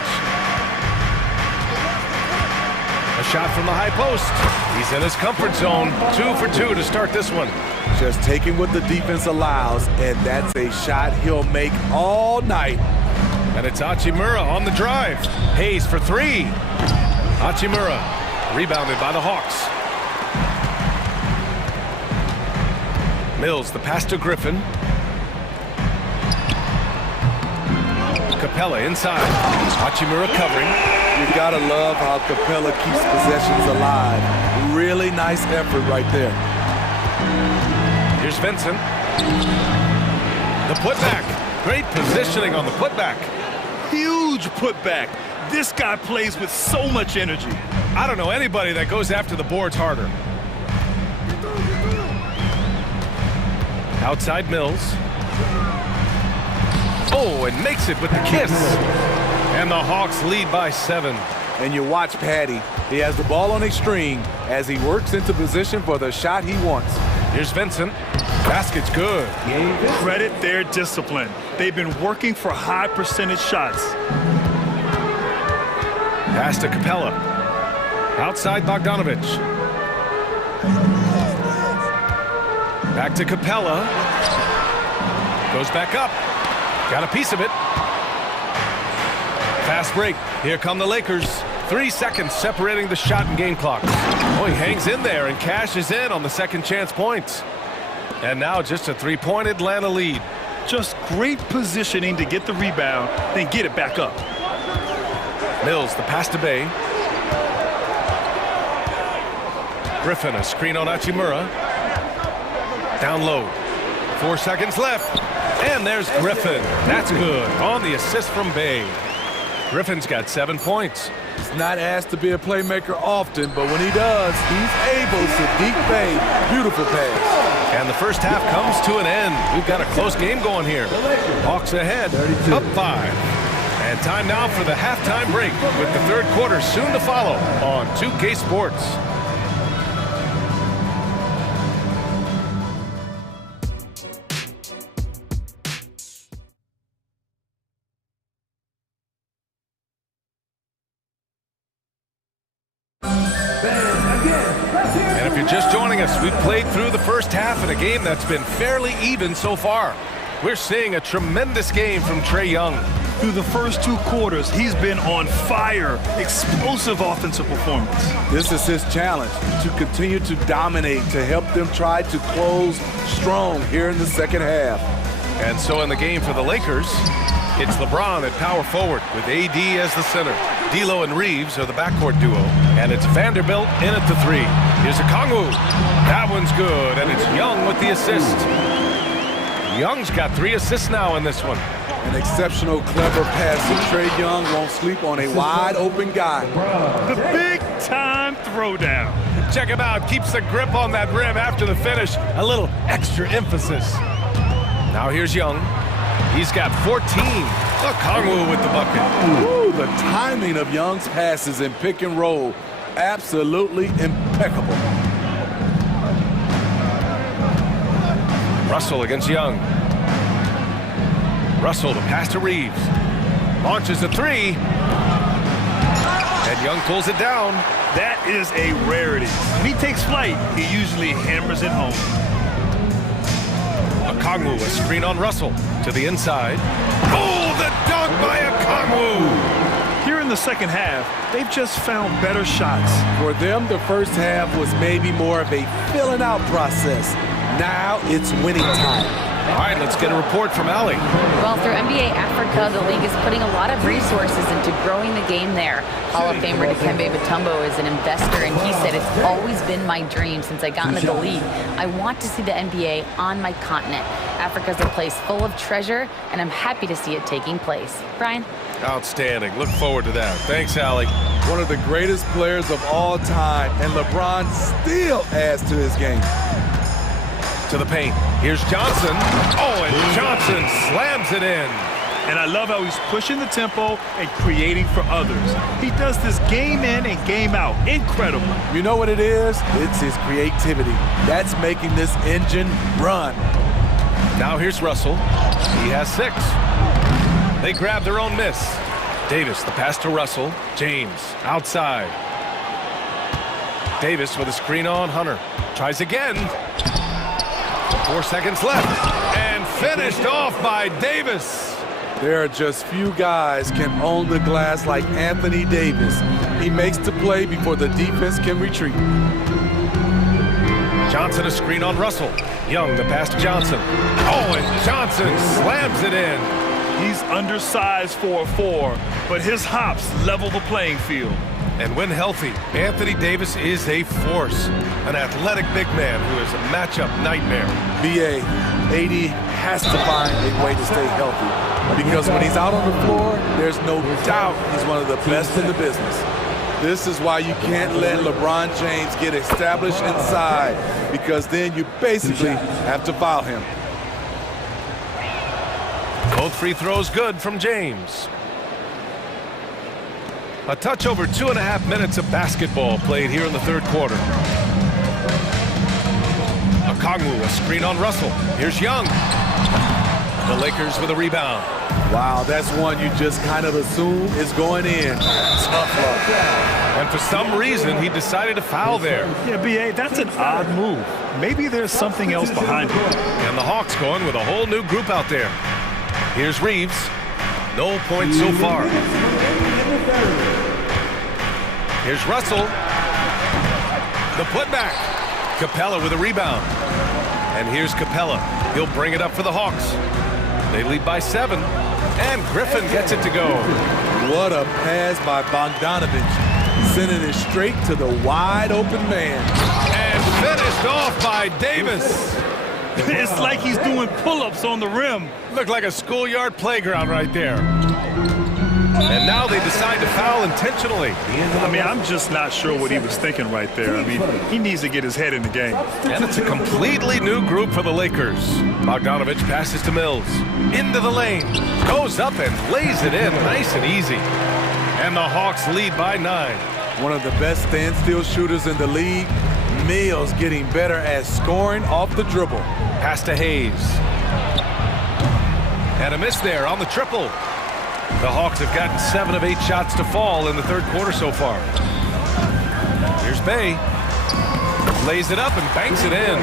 A shot from the high post. He's in his comfort zone. 2 for 2 to start this one. Just taking what the defense allows, and that's a shot he'll make all night. And it's Hachimura on the drive. Hayes for three. Hachimura rebounded by the Hawks. Mills, the pass to Griffin. Capella inside. Hachimura covering. You gotta love how Capella keeps possessions alive. Really nice effort right there. Here's Vincent. The putback. Great positioning on the putback. Huge putback. This guy plays with so much energy. I don't know anybody that goes after the boards harder. Outside Mills. Oh, and makes it with the kiss. And the Hawks lead by 7. And you watch Patty. He has the ball on a string as he works into position for the shot he wants. Here's Vincent. Basket's good. Credit their discipline. They've been working for high percentage shots. Pass to Capella. Outside Bogdanovich. Back to Capella. Goes back up. Got a piece of it. Fast break. Here come the Lakers. 3 seconds separating the shot and game clock. Oh, he hangs in there and cashes in on the second chance points. And now just a three-point Atlanta lead. Just great positioning to get the rebound, then get it back up. Mills, the pass to Bay. Griffin, a screen on Hachimura. Down low. 4 seconds left. And there's Griffin. That's good. On the assist from Bay. Griffin's got 7 points. He's not asked to be a playmaker often, but when he does, he's able to deep fade. Beautiful pass. And the first half comes to an end. We've got a close game going here. Hawks ahead, up 5. And time now for the halftime break with the third quarter soon to follow on 2K Sports. And if you're just joining us, we've played through the first half in a game that's been fairly even so far. We're seeing a tremendous game from Trae Young. Through the first 2 quarters, he's been on fire. Explosive offensive performance. This is his challenge, to continue to dominate, to help them try to close strong here in the second half. And so in the game for the Lakers, it's LeBron at power forward with AD as the center. D'Lo and Reeves are the backcourt duo. And it's Vanderbilt in at the 3. Here's Okongwu. That one's good, and it's Young with the assist. Young's got 3 assists now in this one. An exceptional, clever pass. Trae Young won't sleep on a wide open guy. The big-time throwdown. Check him out. Keeps the grip on that rim after the finish. A little extra emphasis. Now here's Young. He's got 14. Okongwu with the bucket. Ooh, the timing of Young's passes in pick and roll, absolutely impeccable. Russell against Young. Russell, the pass to Reeves. Launches a 3. And Young pulls it down. That is a rarity. When he takes flight, he usually hammers it home. Okongwu, a screen on Russell. To the inside. Oh, the dunk by Okongwu! Here in the second half, they've just found better shots. For them, the first half was maybe more of a filling out process. Now it's winning time. All right, let's get a report from Ali. Well, through NBA Africa, the league is putting a lot of resources into growing the game there. Hall of Famer Dikembe Mutombo is an investor, and he said, "It's always been my dream since I got into the league. I want to see the NBA on my continent. Africa's a place full of treasure, and I'm happy to see it taking place." Brian? Outstanding. Look forward to that. Thanks, Ali. One of the greatest players of all time, and LeBron still adds to his game. To the paint. Here's Johnson. Oh, and Johnson slams it in. And I love how he's pushing the tempo and creating for others. He does this game in and game out. Incredible. You know what it is? It's his creativity. That's making this engine run. Now here's Russell. He has 6. They grab their own miss. Davis, the pass to Russell. James, outside. Davis with a screen on Hunter. Tries again. 4 seconds left. And finished off by Davis. There are just few guys can own the glass like Anthony Davis. He makes the play before the defense can retreat. Johnson a screen on Russell. Young the pass to Johnson. Oh, and Johnson slams it in. He's undersized for a 4, but his hops level the playing field. And when healthy, Anthony Davis is a force. An athletic big man who is a matchup nightmare. BA, AD has to find a way to stay healthy, because when he's out on the floor, there's no doubt he's one of the best in the business. This is why you can't let LeBron James get established inside, because then you basically have to foul him. Both free throws good from James. A touch over 2.5 minutes of basketball played here in the third quarter. Okongwu, a screen on Russell. Here's Young. The Lakers with a rebound. Wow, that's one you just kind of assume is going in. Tough luck. And for some reason, he decided to foul there. Yeah, B.A., that's an odd move. Maybe there's something else behind it. And the Hawks going with a whole new group out there. Here's Reeves. No points so far. Here's Russell. The putback. Capella with a rebound. And here's Capella. He'll bring it up for the Hawks. They lead by 7. And Griffin gets it to go. What a pass by Bogdanovich. Sending it straight to the wide open man. And finished off by Davis. It's like he's doing pull-ups on the rim. Looked like a schoolyard playground right there. And now they decide to foul intentionally. I mean, I'm just not sure what he was thinking right there. I mean, he needs to get his head in the game. And it's a completely new group for the Lakers. Bogdanovich passes to Mills. Into the lane. Goes up and lays it in nice and easy. And the Hawks lead by 9. One of the best standstill shooters in the league. Mills getting better at scoring off the dribble. Pass to Hayes. And a miss there on the triple. The Hawks have gotten 7 of 8 shots to fall in the third quarter so far. Here's Bay. Lays it up and banks it in.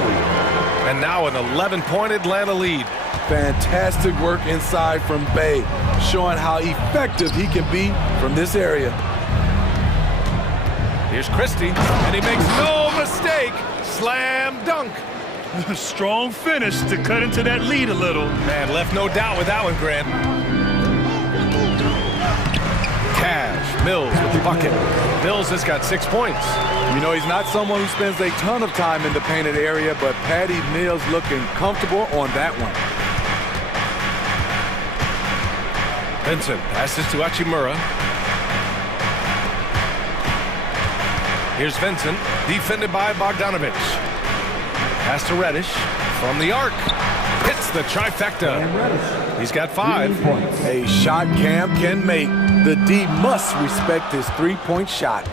And now an 11-point Atlanta lead. Fantastic work inside from Bay, showing how effective he can be from this area. Here's Christie, and he makes no mistake. Slam dunk. Strong finish to cut into that lead a little. Man, left no doubt with that one, Grant. Cash, Mills with the bucket. Mills has got 6 points. You know, he's not someone who spends a ton of time in the painted area, but Patty Mills looking comfortable on that one. Vincent passes to Hachimura. Here's Vincent, defended by Bogdanovich. Pass to Reddish from the arc. Hits the trifecta. He's got 5. A shot Cam can make. The D must respect his three-point shot.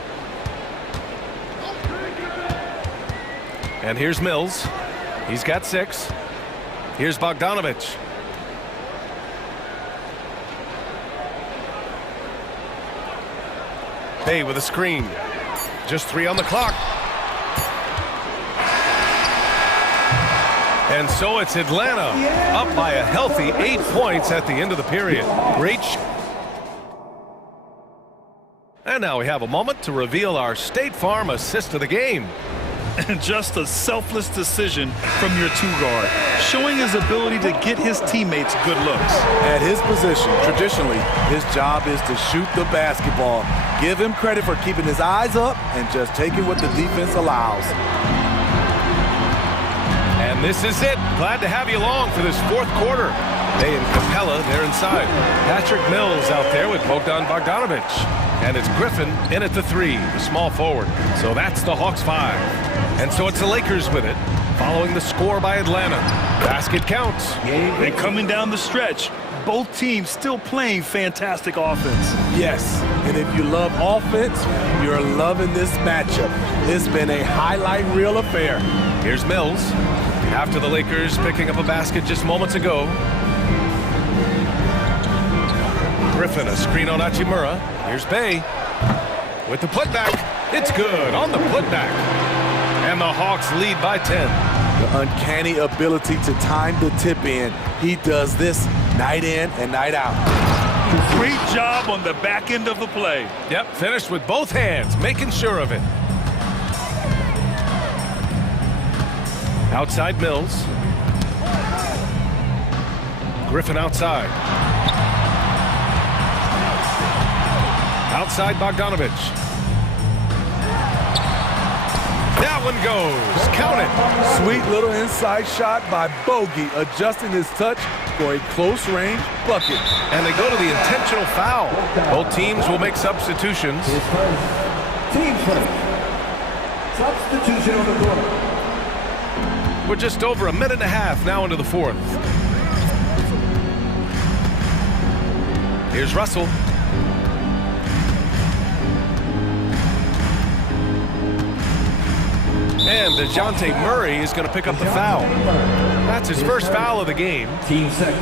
And here's Mills. He's got 6. Here's Bogdanovich. Bay with a screen. Just 3 on the clock. And so it's Atlanta up by a healthy 8 points at the end of the period. Great. And now we have a moment to reveal our State Farm assist of the game. And just a selfless decision from your 2-guard, showing his ability to get his teammates good looks. At his position, traditionally, his job is to shoot the basketball. Give him credit for keeping his eyes up and just taking what the defense allows. And this is it. Glad to have you along for this fourth quarter. Bay and Capella, they're inside. Patrick Mills out there with Bogdan Bogdanovich. And it's Griffin in at the 3, the small forward. So that's the Hawks 5. And so it's the Lakers with it, following the score by Atlanta. Basket counts. And coming down the stretch, both teams still playing fantastic offense. Yes, and if you love offense, you're loving this matchup. It's been a highlight reel affair. Here's Mills, after the Lakers picking up a basket just moments ago. Griffin, a screen on Hachimura. Here's Bay with the putback. It's good on the putback. And the Hawks lead by 10. The uncanny ability to time the tip in. He does this night in and night out. Great job on the back end of the play. Yep, finished with both hands, making sure of it. Outside Mills. Griffin outside. Outside Bogdanovich. That one goes. Count it. Sweet little inside shot by Bogey, adjusting his touch for a close-range bucket. And they go to the intentional foul. Both teams will make substitutions. Team first. Substitution on the court. We're just over a minute and a half now into the fourth. Here's Russell. And DeJounte Murray is going to pick up the foul. That's his first foul of the game. Team second.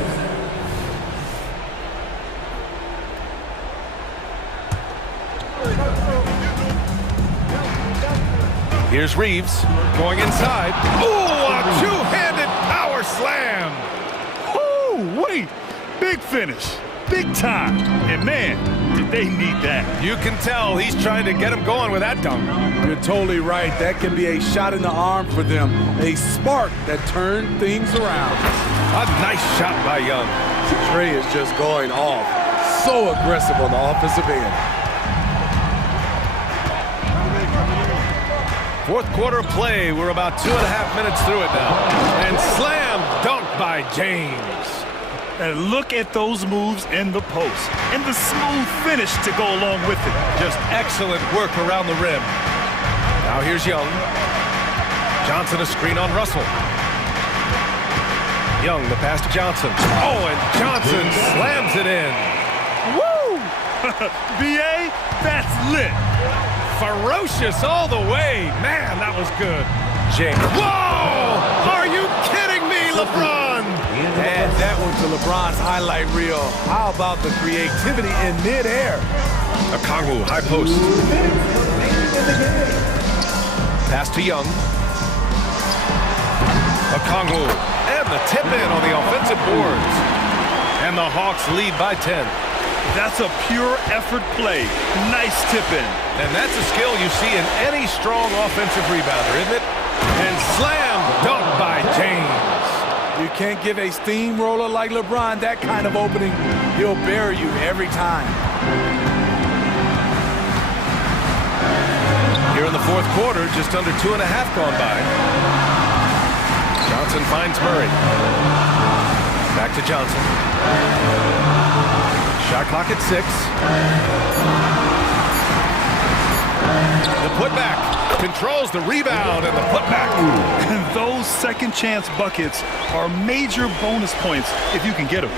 Here's Reeves going inside. Oh, a two-handed power slam. Oh, wait. Big finish. Big time. And man, did they need that. You can tell he's trying to get him going with that dunk. You're totally right. That can be a shot in the arm for them. A spark that turned things around. A nice shot by Young. Trey is just going off. So aggressive on the offensive end. Fourth quarter play. We're about 2.5 minutes through it now. And slam dunk by James. And look at those moves in the post. And the smooth finish to go along with it. Just excellent work around the rim. Now here's Young. Johnson a screen on Russell. Young the pass to Johnson. Oh, and Johnson slams it in. Woo! BA, that's lit. Ferocious all the way. Man, that was good. James. Whoa! Are you kidding me, LeBron? Add that one to LeBron's highlight reel. How about the creativity in midair? Okongwu, high post. Pass to Young. Okongwu, and the tip in on the offensive boards. And the Hawks lead by 10. That's a pure effort play. Nice tip in. And that's a skill you see in any strong offensive rebounder, isn't it? And slam dunk by James. You can't give a steamroller like LeBron that kind of opening. He'll bury you every time. Here in the fourth quarter, just under 2.5 gone by. Johnson finds Murray. Back to Johnson. Shot clock at 6. The putback. Controls the rebound and the putback. And those second chance buckets are major bonus points if you can get them.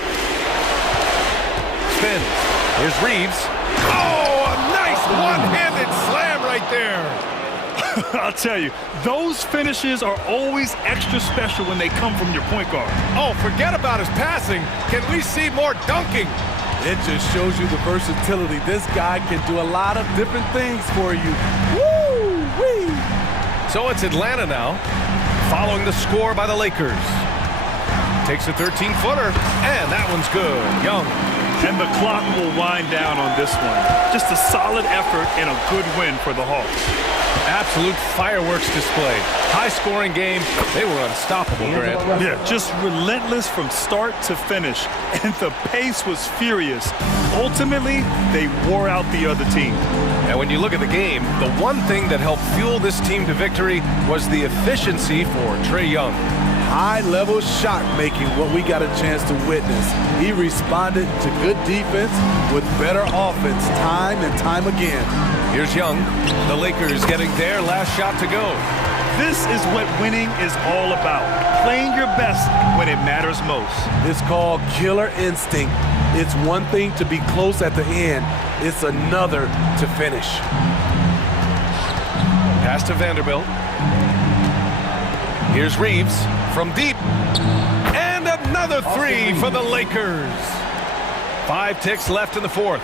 Spins. Here's Reeves. Oh, a nice one-handed slam right there. I'll tell you, those finishes are always extra special when they come from your point guard. Oh, forget about his passing. Can we see more dunking? It just shows you the versatility. This guy can do a lot of different things for you. Woo-wee! So it's Atlanta now, following the score by the Lakers. Takes a 13-footer, and that one's good. Young. And the clock will wind down on this one. Just a solid effort and a good win for the Hawks. Absolute fireworks display. High-scoring game. They were unstoppable, Grant. Yeah, just relentless from start to finish. And the pace was furious. Ultimately, they wore out the other team. And when you look at the game, the one thing that helped fuel this team to victory was the efficiency for Trae Young. High-level shot making, what we got a chance to witness. He responded to good defense with better offense time and time again. Here's Young. The Lakers getting their last shot to go. This is what winning is all about. Playing your best when it matters most. It's called killer instinct. It's one thing to be close at the end. It's another to finish. Pass to Vanderbilt. Here's Reeves from deep. And another three for the Lakers. 5 ticks left in the fourth.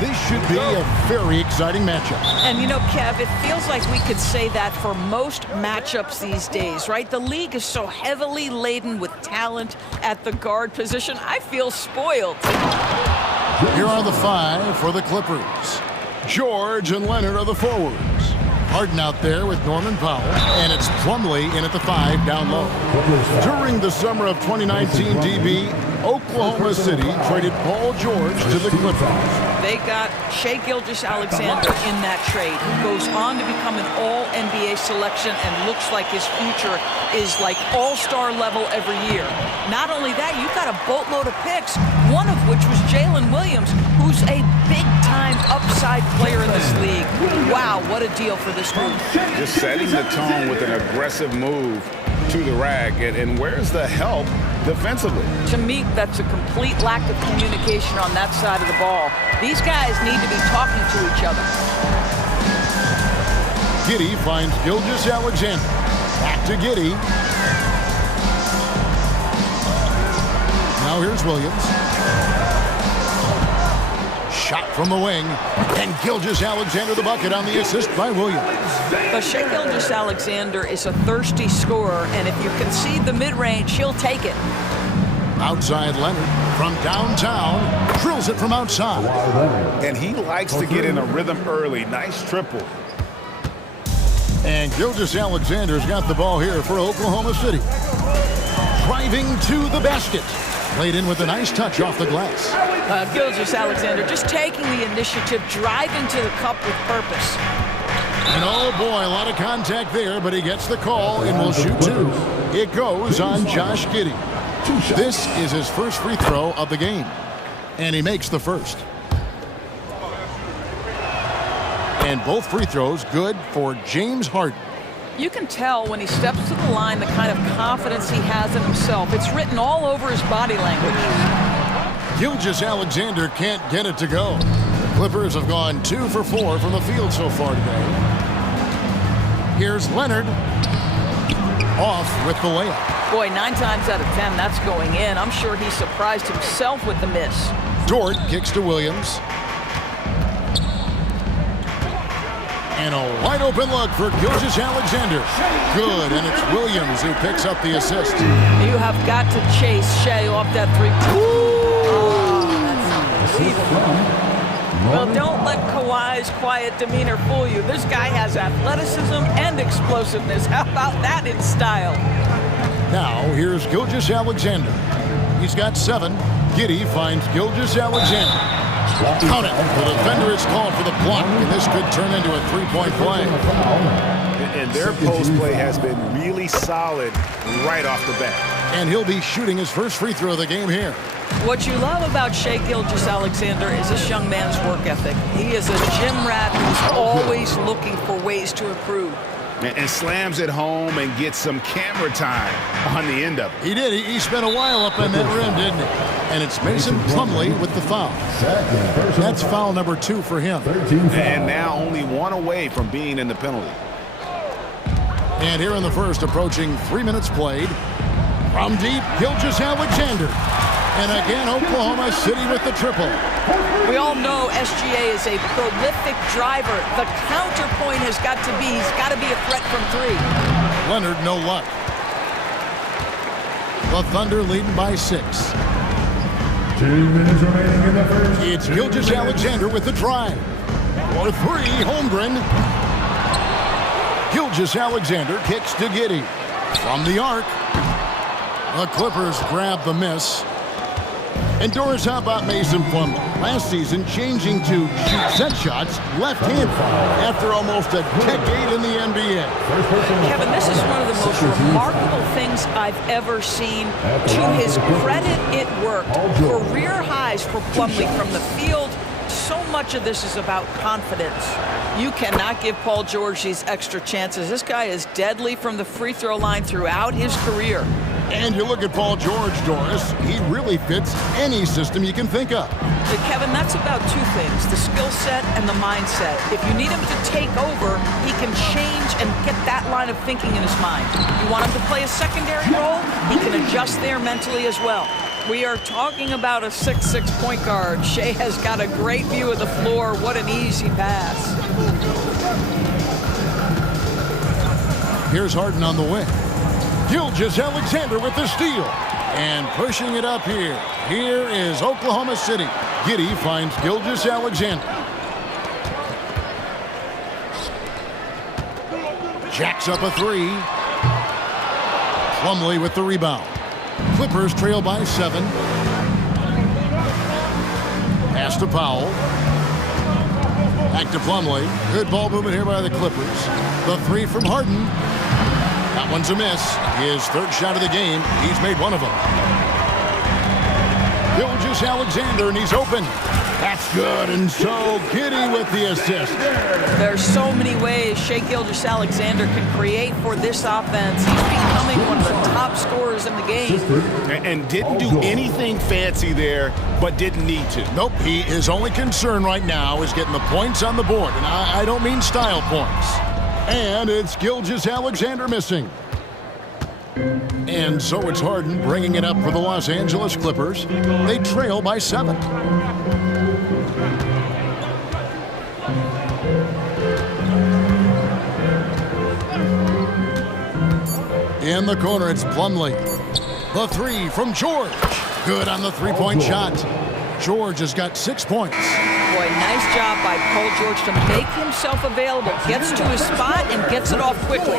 This should be a very exciting matchup. And you know, Kev, it feels like we could say that for most matchups these days, right? The league is so heavily laden with talent at the guard position. I feel spoiled. Here are the 5 for the Clippers. George and Leonard are the forwards. Harden out there with Norman Powell, and it's Plumlee in at the 5 down low. During the summer of 2019, DB, Oklahoma City traded Paul George to the Clippers. They got Shai Gilgeous-Alexander in that trade, who goes on to become an all-NBA selection and looks like his future is like all-star level every year. Not only that, you've got a boatload of picks, one of which was Jalen Williams, who's a big-time upside player in this league. Wow, what a deal for this group. Just setting the tone with an aggressive move to the rack. And where's the help defensively? To me, that's a complete lack of communication on that side of the ball. These guys need to be talking to each other. Giddey finds Gilgeous-Alexander. Back to Giddey. Now here's Williams. Shot from the wing, and Gilgeous-Alexander the bucket on the assist by Williams. But Shai Gilgeous-Alexander is a thirsty scorer, and if you concede the mid-range, he'll take it. Outside Leonard from downtown, drills it from outside. And he likes to get in a rhythm early. Nice triple. And Gilgeous-Alexander's got the ball here for Oklahoma City. Driving to the basket. Played in with a nice touch off the glass. Gilgeous-Alexander just taking the initiative, driving to the cup with purpose. And oh boy, a lot of contact there, but he gets the call and will shoot 2. It goes on Josh Giddey. This is his first free throw of the game, and he makes the first. And both free throws good for James Harden. You can tell when he steps to the line the kind of confidence he has in himself. It's written all over his body language. Gilgeous-Alexander can't get it to go. The Clippers have gone 2 for 4 from the field so far today. Here's Leonard. Off with the layup. Boy, 9 times out of 10, that's going in. I'm sure he surprised himself with the miss. Dort kicks to Williams. And a wide open look for Gilgeous-Alexander. Good, and it's Williams who picks up the assist. You have got to chase Shai off that 3-point. Oh, that's unbelievable. Well, don't let Kawhi's quiet demeanor fool you. This guy has athleticism and explosiveness. How about that in style? Now, here's Gilgeous-Alexander. He's got 7. Giddey finds Gilgeous-Alexander. Count it. The defender is called for the block, and this could turn into a 3-point play. And their post play has been really solid right off the bat. And he'll be shooting his first free throw of the game here. What you love about Shai Gilgeous-Alexander is this young man's work ethic. He is a gym rat who's always looking for ways to improve. And slams it home and gets some camera time on the end of it. He did. He spent a while up on that rim, didn't he? And it's Mason Plumlee with the foul. That's foul number 2 for him. And now only 1 away from being in the penalty. And here in the first, approaching 3 minutes played. From deep, Gilgeous-Alexander. And again, Oklahoma City with the triple. We all know SGA is a prolific driver. The counterpoint has got to be, he's got to be a threat from 3. Leonard, no luck. The Thunder leading by 6. 2 minutes remaining in the first. It's Gilgeous-Alexander with the drive. For 3, Holmgren. Gilgeous-Alexander kicks to Giddey. From the arc. The Clippers grab the miss. And Doris, how about Mason Plumlee? Last season, changing to shoot set shots left-handed after almost a decade in the NBA. Kevin, this is one of the most remarkable things I've ever seen. To his credit, it worked. Career highs for Plumlee from the field. So much of this is about confidence. You cannot give Paul George these extra chances. This guy is deadly from the free throw line throughout his career. And you look at Paul George, Doris, he really fits any system you can think of. But Kevin, that's about 2 things, the skill set and the mindset. If you need him to take over, he can change and get that line of thinking in his mind. You want him to play a secondary role, he can adjust there mentally as well. We are talking about a 6'6" point guard. Shea has got a great view of the floor. What an easy pass. Here's Harden on the wing. Gilgeous-Alexander with the steal. And pushing it up here. Here is Oklahoma City. Giddey finds Gilgeous-Alexander. Jacks up a three. Plumlee with the rebound. Clippers trail by 7. Pass to Powell. Back to Plumlee. Good ball movement here by the Clippers. The three from Harden. That one's a miss. His third shot of the game. He's made one of them. Gilgeous-Alexander, and he's open. That's good, and so Giddey with the assist. There's so many ways Shea Gilgeous-Alexander can create for this offense. He's becoming one of the top scorers in the game. And didn't do anything fancy there, but didn't need to. Nope, his only concern right now is getting the points on the board, and I don't mean style points. And it's Gilgeous-Alexander missing. And so it's Harden bringing it up for the Los Angeles Clippers. They trail by 7. In the corner, it's Plumlee. The three from George. Good on the three-point shot. George has got 6 points. Boy, nice job by Paul George to make himself available. Gets to his spot and gets it off quickly.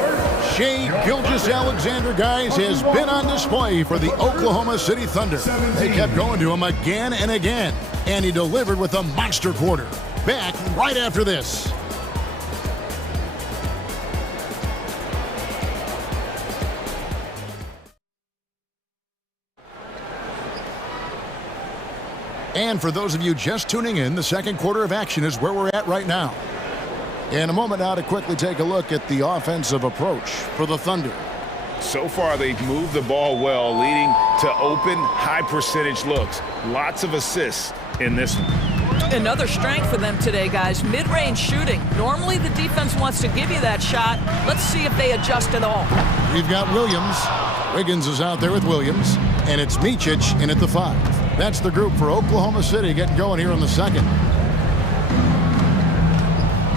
Shea Gilgeous-Alexander, guys, has been on display for the Oklahoma City Thunder. They kept going to him again and again, and he delivered with a monster quarter. Back right after this. And for those of you just tuning in, the second quarter of action is where we're at right now. In a moment now to quickly take a look at the offensive approach for the Thunder. So far, they've moved the ball well, leading to open, high-percentage looks. Lots of assists in this one. Another strength for them today, guys. Mid-range shooting. Normally, the defense wants to give you that shot. Let's see if they adjust at all. We've got Williams. Wiggins is out there with Williams. And it's Micic in at the 5. That's the group for Oklahoma City getting going here in the second.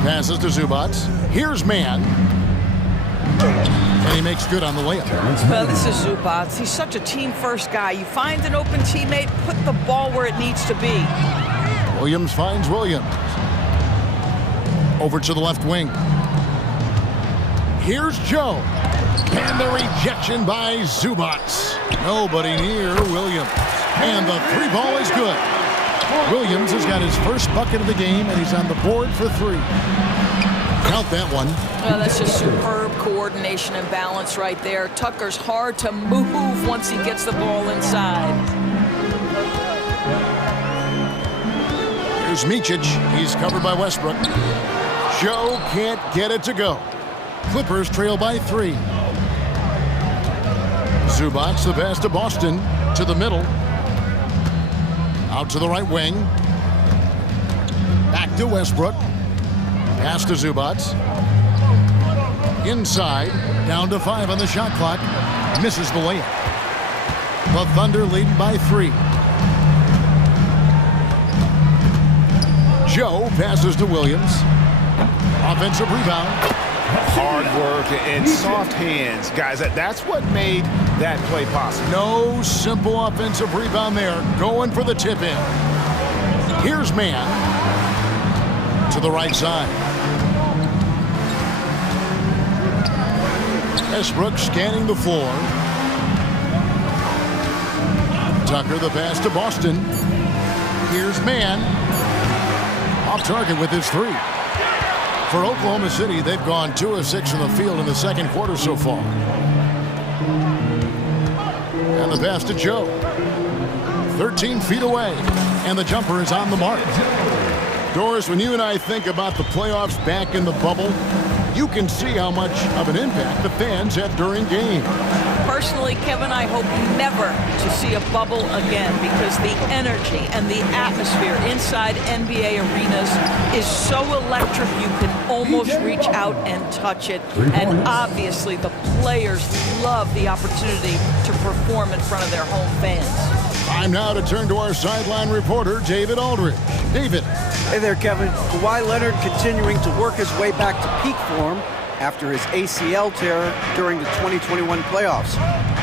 Passes to Zubac. Here's Mann. And he makes good on the layup. Well, this is Zubac. He's such a team-first guy. You find an open teammate, put the ball where it needs to be. Williams finds Williams. Over to the left wing. Here's Joe. And the rejection by Zubac. Nobody near Williams. And the three ball is good. Williams has got his first bucket of the game, and he's on the board for 3. Count that one. Well, that's just superb coordination and balance right there. Tucker's hard to move once he gets the ball inside. Here's Micic. He's covered by Westbrook. Joe can't get it to go. Clippers trail by 3. Zubac, the pass to Boston, to the middle. Out to the right wing. Back to Westbrook. Pass to Zubac. Inside. Down to 5 on the shot clock. Misses the layup. The Thunder leading by 3. Joe passes to Williams. Offensive rebound. Hard work and soft hands. Guys, that's what made that play possible. No simple offensive rebound there. Going for the tip in. Here's Mann. To the right side. Westbrook scanning the floor. Tucker the pass to Boston. Here's Mann. Off target with his 3. For Oklahoma City, they've gone 2 of 6 from the field in the second quarter so far. And the pass to Joe. 13 feet away. And the jumper is on the mark. Doris, when you and I think about the playoffs back in the bubble, you can see how much of an impact the fans had during games. Personally, Kevin, I hope never to see a bubble again because the energy and the atmosphere inside NBA arenas is so electric you can almost reach out and touch it. And obviously, the players love the opportunity to perform in front of their home fans. Time now to turn to our sideline reporter, David Aldridge. David. Hey there, Kevin. Kawhi Leonard continuing to work his way back to peak form after his ACL tear during the 2021 playoffs.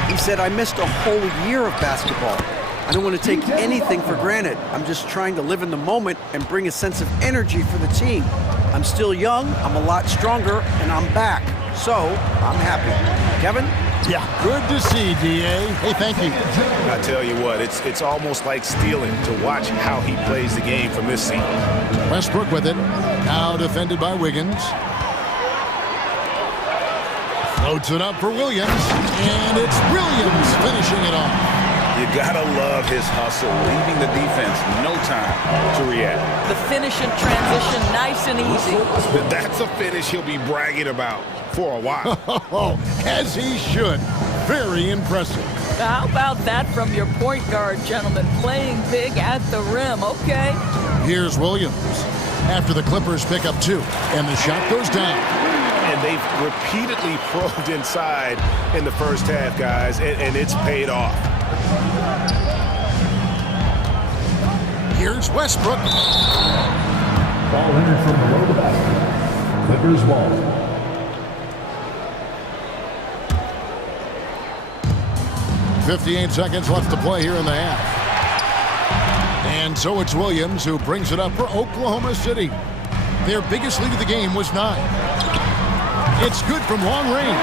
He said, "I missed a whole year of basketball. I don't want to take anything for granted. I'm just trying to live in the moment and bring a sense of energy for the team. I'm still young, I'm a lot stronger, and I'm back. So, I'm happy." Kevin? Yeah, good to see, D.A. Hey, thank you. I tell you what, it's almost like stealing to watch how he plays the game from this seat. Westbrook with it. Now defended by Wiggins. Floats it up for Williams. And it's Williams finishing it off. You gotta love his hustle, leaving the defense no time to react. The finish in transition, nice and easy. That's a finish he'll be bragging about for a while. As he should. Very impressive. How about that from your point guard, gentlemen? Playing big at the rim, okay. Here's Williams. After the Clippers pick up 2, and the shot goes down. And they've repeatedly probed inside in the first half, guys, and it's paid off. Here's Westbrook. Ball entered from below the basket. Clippers ball. .58 seconds left to play here in the half. And so it's Williams who brings it up for Oklahoma City. Their biggest lead of the game was 9. It's good from long range.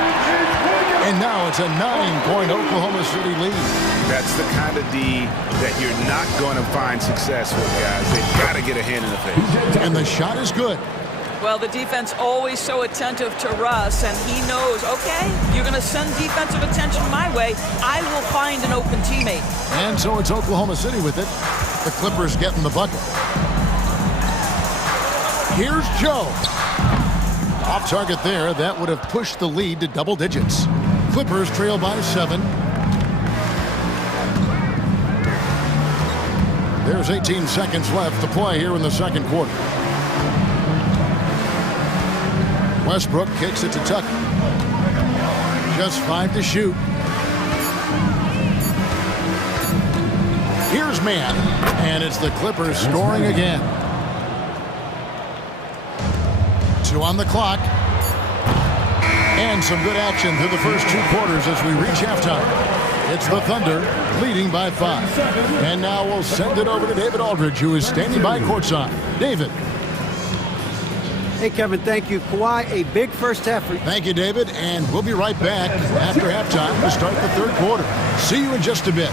And now it's a 9-point Oklahoma City lead. That's the kind of D that you're not going to find success with, guys. They've got to get a hand in the face. And the shot is good. Well, the defense always so attentive to Russ, and he knows, okay, you're going to send defensive attention my way. I will find an open teammate. And so it's Oklahoma City with it. The Clippers getting the bucket. Here's Joe. Off target there. That would have pushed the lead to double digits. Clippers trail by 7. There's 18 seconds left to play here in the second quarter. Westbrook kicks it to Tucker. Just 5 to shoot. Here's Mann, and it's the Clippers scoring again. 2 on the clock. And some good action through the first 2 quarters as we reach halftime. It's the Thunder leading by 5. And now we'll send it over to David Aldridge, who is standing by courtside. David. Hey, Kevin, thank you. Kawhi, a big first half. Thank you, David, and we'll be right back after halftime to start the third quarter. See you in just a bit.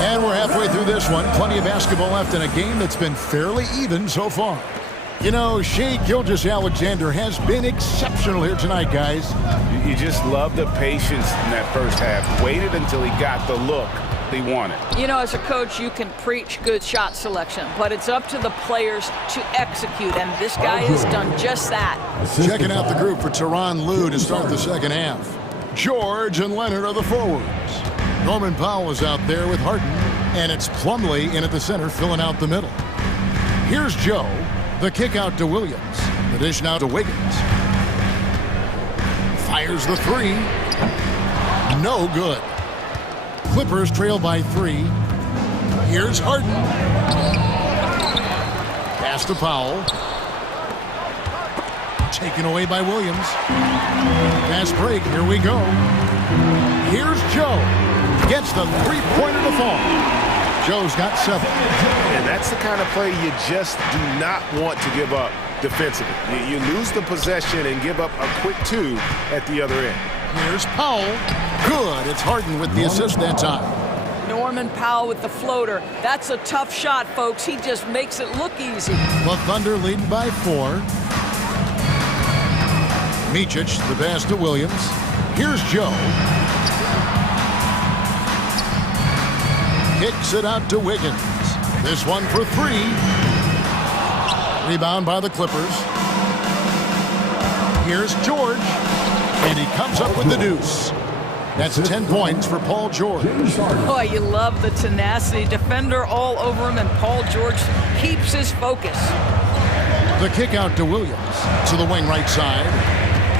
And we're halfway through this one. Plenty of basketball left in a game that's been fairly even so far. You know, Shai Gilgeous-Alexander has been exceptional here tonight, guys. You just love the patience in that first half. Waited until he got the look they wanted. You know, as a coach, you can preach good shot selection, but it's up to the players to execute, and this guy has done just that. Checking out the group for Tyronn Lue to start the second half. George and Leonard are the forwards. Norman Powell is out there with Harden, and it's Plumlee in at the center filling out the middle. Here's Joe. The kick out to Williams. The dish now to Wiggins. Fires the 3. No good. Clippers trail by 3. Here's Harden. Pass to Powell. Taken away by Williams. Fast break. Here we go. Here's Joe. Gets the three-pointer to fall. Joe's got 7. And that's the kind of play you just do not want to give up defensively. You lose the possession and give up a quick 2 at the other end. Here's Powell. Good. It's Harden with the assist that time. Norman Powell with the floater. That's a tough shot, folks. He just makes it look easy. The Thunder lead by 4. Micic, the pass to Williams. Here's Joe. Kicks it out to Wiggins. This one for three. Rebound by the Clippers. Here's George. And he comes up with the deuce. That's 10 points for Paul George. Boy, you love the tenacity. Defender all over him, and Paul George keeps his focus. The kick out to Williams. To the wing right side.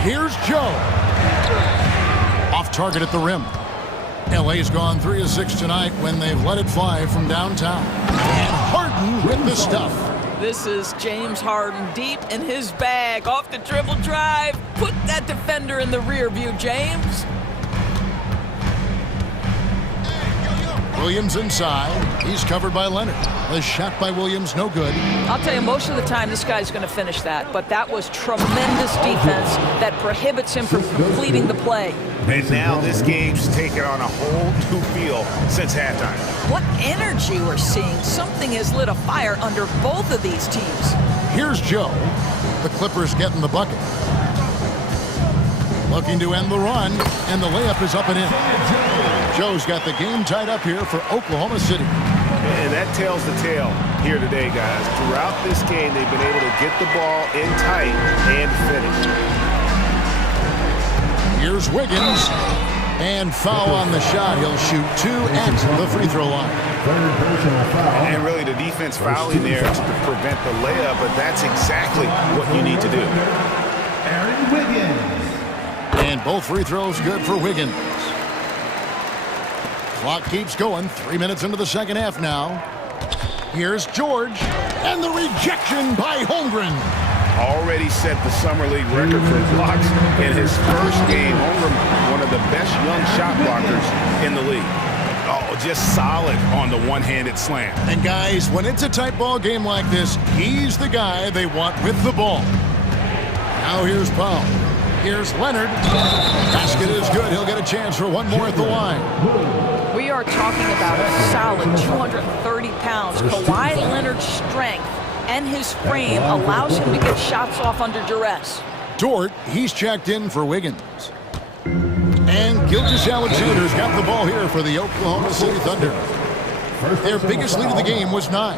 Here's Joe. Off target at the rim. LA's gone 3 of 6 tonight when they've let it fly from downtown. And Harden with the stuff. This is James Harden deep in his bag. Off the dribble drive. Put that defender in the rear view, James. Williams inside. He's covered by Leonard. The shot by Williams, no good. I'll tell you, most of the time this guy's going to finish that, but that was tremendous defense that prohibits him from completing the play. And now this game's taken on a whole new feel since halftime. What energy we're seeing. Something has lit a fire under both of these teams. Here's Joe. The Clippers getting the bucket. Looking to end the run, and the layup is up and in. Joe's got the game tied up here for Oklahoma City. And that tells the tale here today, guys. Throughout this game, they've been able to get the ball in tight and finish. Here's Wiggins. And foul on the shot. He'll shoot 2 at the free throw line. And really the defense fouling there to prevent the layup, but that's exactly what you need to do. And both free throws good for Wiggins. Clock keeps going. 3 minutes into the second half now. Here's George. And the rejection by Holmgren. Already set the Summer League record for blocks in his first game. Holmgren, one of the best young shot blockers in the league. Oh, just solid on the one-handed slam. And guys, when it's a tight ball game like this, he's the guy they want with the ball. Now here's Powell. Here's Leonard. Basket is good. He'll get a chance for one more at the line. We are talking about a solid 230 pounds. Kawhi Leonard's strength and his frame allows him to get shots off under duress. Dort, he's checked in for Wiggins. And Gilgeous-Alexander's got the ball here for the Oklahoma City Thunder. Their biggest lead of the game was 9.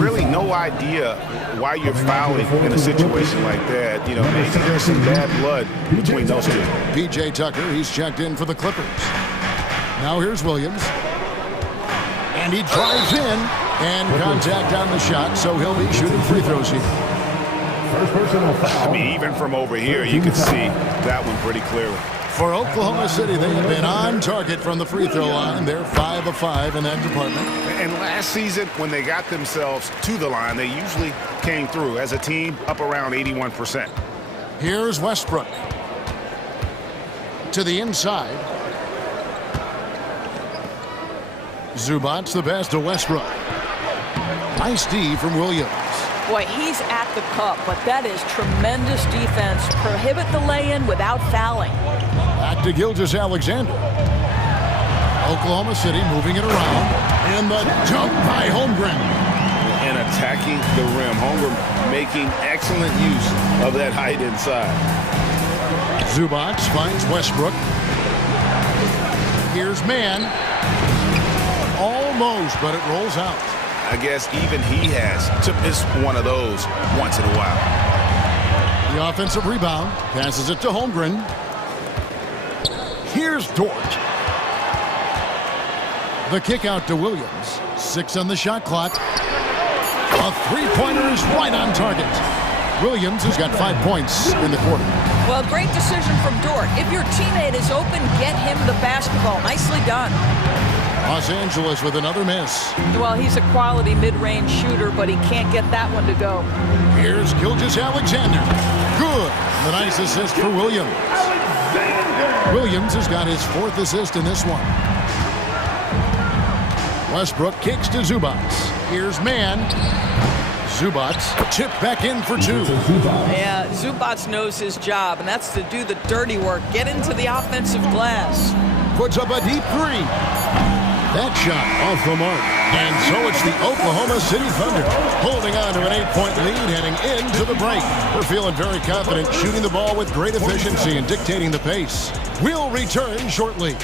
Really no idea why you're fouling in a situation like that. You know, maybe there's some bad blood between those two. P.J. Tucker, he's checked in for the Clippers. Now here's Williams. And he drives in. And contact on the shot, so he'll be shooting free throws here. I mean, even from over here, you can see that one pretty clearly. For Oklahoma City, they have been on target from the free throw line. They're 5 of 5 in that department. And last season, when they got themselves to the line, they usually came through as a team up around 81%. Here's Westbrook. To the inside. Zubac, the pass to Westbrook. Nice D from Williams. Boy, he's at the cup, but that is tremendous defense. Prohibit the lay-in without fouling. Back to Gilgeous-Alexander. Oklahoma City moving it around. And the jump by Holmgren. And attacking the rim. Holmgren making excellent use of that height inside. Zubac finds Westbrook. Here's Mann. Almost, but it rolls out. I guess even he has to miss one of those once in a while. The offensive rebound. Passes it to Holmgren. Here's Dort. The kick out to Williams. 6 on the shot clock. A three-pointer is right on target. Williams has got 5 points in the quarter. Well, great decision from Dort. If your teammate is open, get him the basketball. Nicely done. Los Angeles with another miss. Well, he's a quality mid-range shooter, but he can't get that one to go. Here's Gilgeous-Alexander. Good. The nice assist for Williams. Williams has got his 4th assist in this one. Westbrook kicks to Zubac. Here's Mann. Zubac tipped back in for 2. Yeah, Zubac knows his job, and that's to do the dirty work. Get into the offensive glass. Puts up a deep 3. That shot off the mark. And so it's the Oklahoma City Thunder holding on to an 8-point lead heading into the break. We're feeling very confident shooting the ball with great efficiency and dictating the pace. We'll return shortly.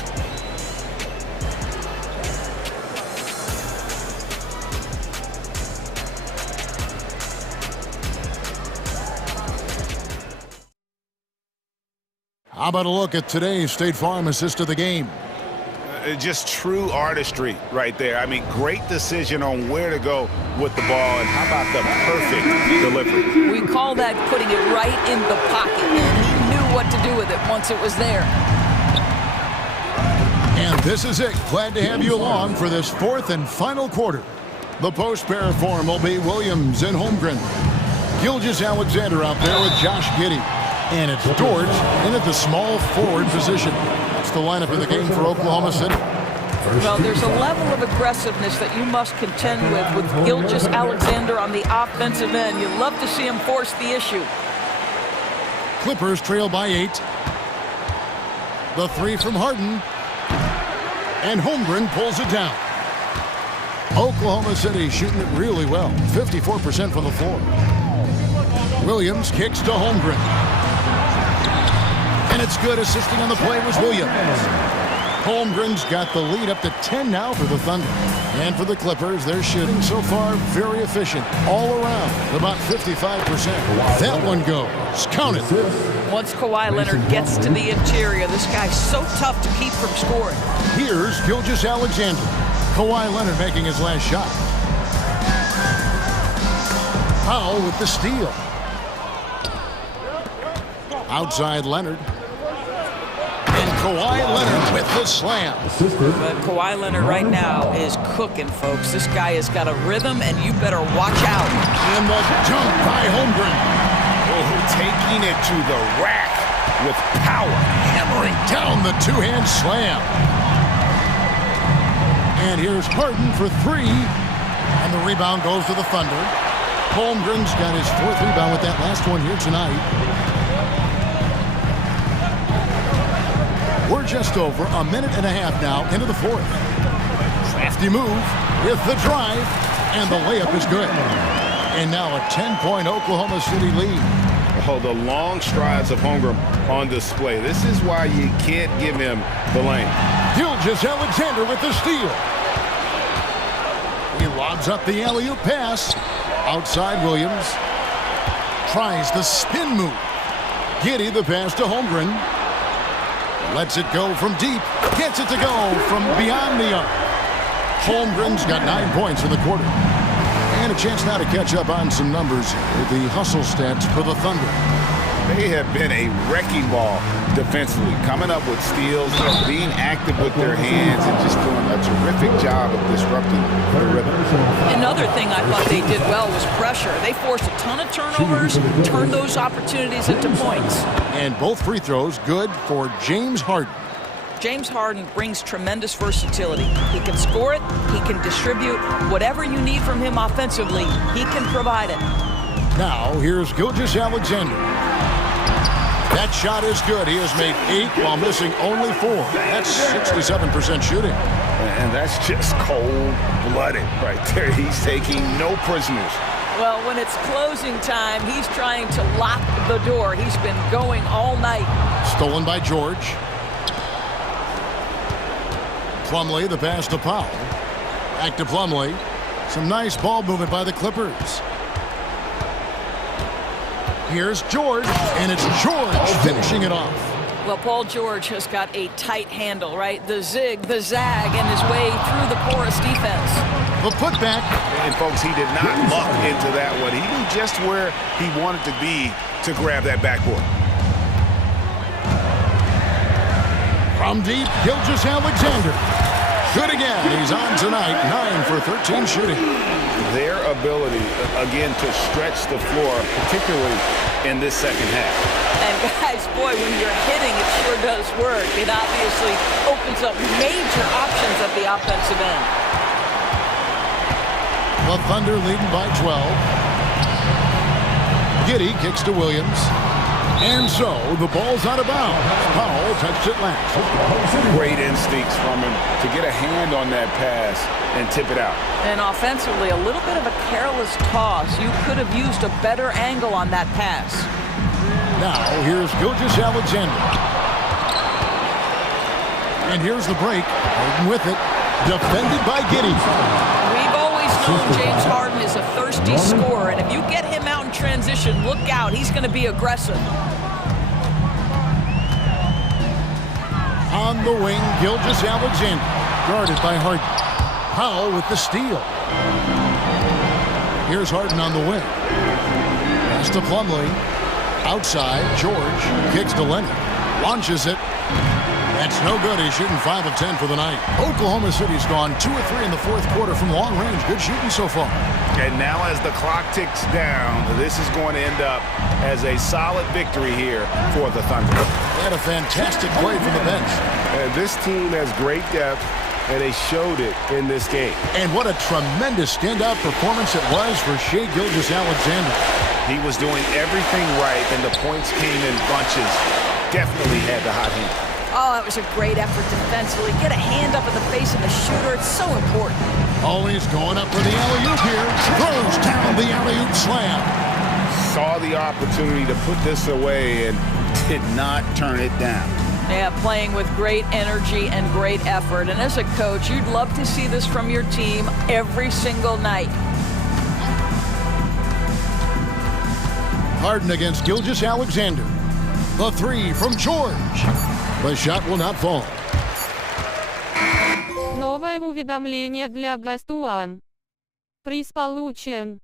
How about a look at today's State Farm assist of the game? Just true artistry right there. I mean, great decision on where to go with the ball, and how about the perfect delivery? We call that putting it right in the pocket, and he knew what to do with it once it was there. And this is it. Glad to have you along for this fourth and final quarter. The post pair form will be Williams and Holmgren. Gilgeous-Alexander out there with Josh Giddey. And it's George in at the small forward position. That's the lineup in the game for Oklahoma City. Well, there's a level of aggressiveness that you must contend with Gilgeous-Alexander on the offensive end. You'd love to see him force the issue. Clippers trail by 8. The three from Harden. And Holmgren pulls it down. Oklahoma City shooting it really well. 54% from the floor. Williams kicks to Holmgren. And it's good. Assisting on the play was Williams. Holmgren's got the lead up to 10 now for the Thunder. And for the Clippers, they're shooting so far very efficient all around, about 55%. That one goes. Count it. Once Kawhi Leonard gets to the interior, this guy's so tough to keep from scoring. Here's Gilgeous-Alexander. Kawhi Leonard making his last shot. Powell with the steal. Outside Leonard. And Kawhi Leonard with the slam. But Kawhi Leonard right now is cooking, folks. This guy has got a rhythm, and you better watch out. And the dunk by Holmgren. Oh, taking it to the rack with power. Hammering down the two-hand slam. And here's Harden for 3. And the rebound goes to the Thunder. Holmgren's got his 4th rebound with that last one here tonight. We're just over a minute and a half now into the 4th. Crafty move with the drive, and the layup is good. And now a 10-point Oklahoma City lead. Oh, the long strides of Holmgren on display. This is why you can't give him the lane. Gilgeous-Alexander with the steal. He lobs up the alley-oop pass. Outside Williams. Tries the spin move. Giddey the pass to Holmgren. Lets it go from deep. Gets it to go from beyond the arc. Holmgren's got 9 points in the quarter. And a chance now to catch up on some numbers with the hustle stats for the Thunder. They have been a wrecking ball defensively, coming up with steals, being active with their hands, and just doing a terrific job of disrupting the rhythm. Another thing I thought they did well was pressure. They forced a ton of turnovers, turned those opportunities into points. And both free throws good for James Harden. James Harden brings tremendous versatility. He can score it, he can distribute. Whatever you need from him offensively, he can provide it. Now, here's Gilgeous-Alexander. That shot is good. He has made 8 while missing only 4. That's 67% shooting. And that's just cold-blooded right there. He's taking no prisoners. Well, when it's closing time, he's trying to lock the door. He's been going all night. Stolen by George. Plumlee, the pass to Powell. Back to Plumlee. Some nice ball movement by the Clippers. Here's George, and it's George finishing it off. Well, Paul George has got a tight handle, right? The zig, the zag, and his way through the porous defense. The putback. And, folks, he did not luck into that one. He knew just where he wanted to be to grab that backboard. From deep, Gilgeous-Alexander. Good again. He's on tonight, 9 for 13 shooting. Their ability, again, to stretch the floor, particularly in this second half. And guys, boy, when you're hitting, it sure does work. It obviously opens up major options at the offensive end. The Thunder leading by 12. Giddey kicks to Williams. And so the ball's out of bounds. Powell touched it last. Great instincts from him to get a hand on that pass and tip it out. And offensively, a little bit of a careless toss. You could have used a better angle on that pass. Now, here's Gilgeous-Alexander. And here's the break. Harden with it. Defended by Giddey. We've always known James Harden is a thirsty scorer, and if you get him out in transition, look out. He's going to be aggressive. On the wing, Gilgeous-Alexander. Guarded by Harden. Powell with the steal. Here's Harden on the wing. Pass to Plumlee. Outside, George kicks to Leonard. Launches it. That's no good. He's shooting 5 of 10 for the night. Oklahoma City's gone 2 of 3 in the fourth quarter from long range. Good shooting so far. And now as the clock ticks down, this is going to end up as a solid victory here for the Thunder. They had a fantastic play from the bench. And this team has great depth, and they showed it in this game. And what a tremendous standout performance it was for Shai Gilgeous-Alexander. He was doing everything right, and the points came in bunches. Definitely had the hot hand. Oh, that was a great effort defensively. Get a hand up in the face of the shooter. It's so important. Always going up for the alley-oop here. Throws down the alley-oop slam. Saw the opportunity to put this away and did not turn it down. Yeah, playing with great energy and great effort. And as a coach, you'd love to see this from your team every single night. Harden against Gilgeous-Alexander. The three from George. The shot will not fall. Новое уведомление для Гастуан. Приз получен.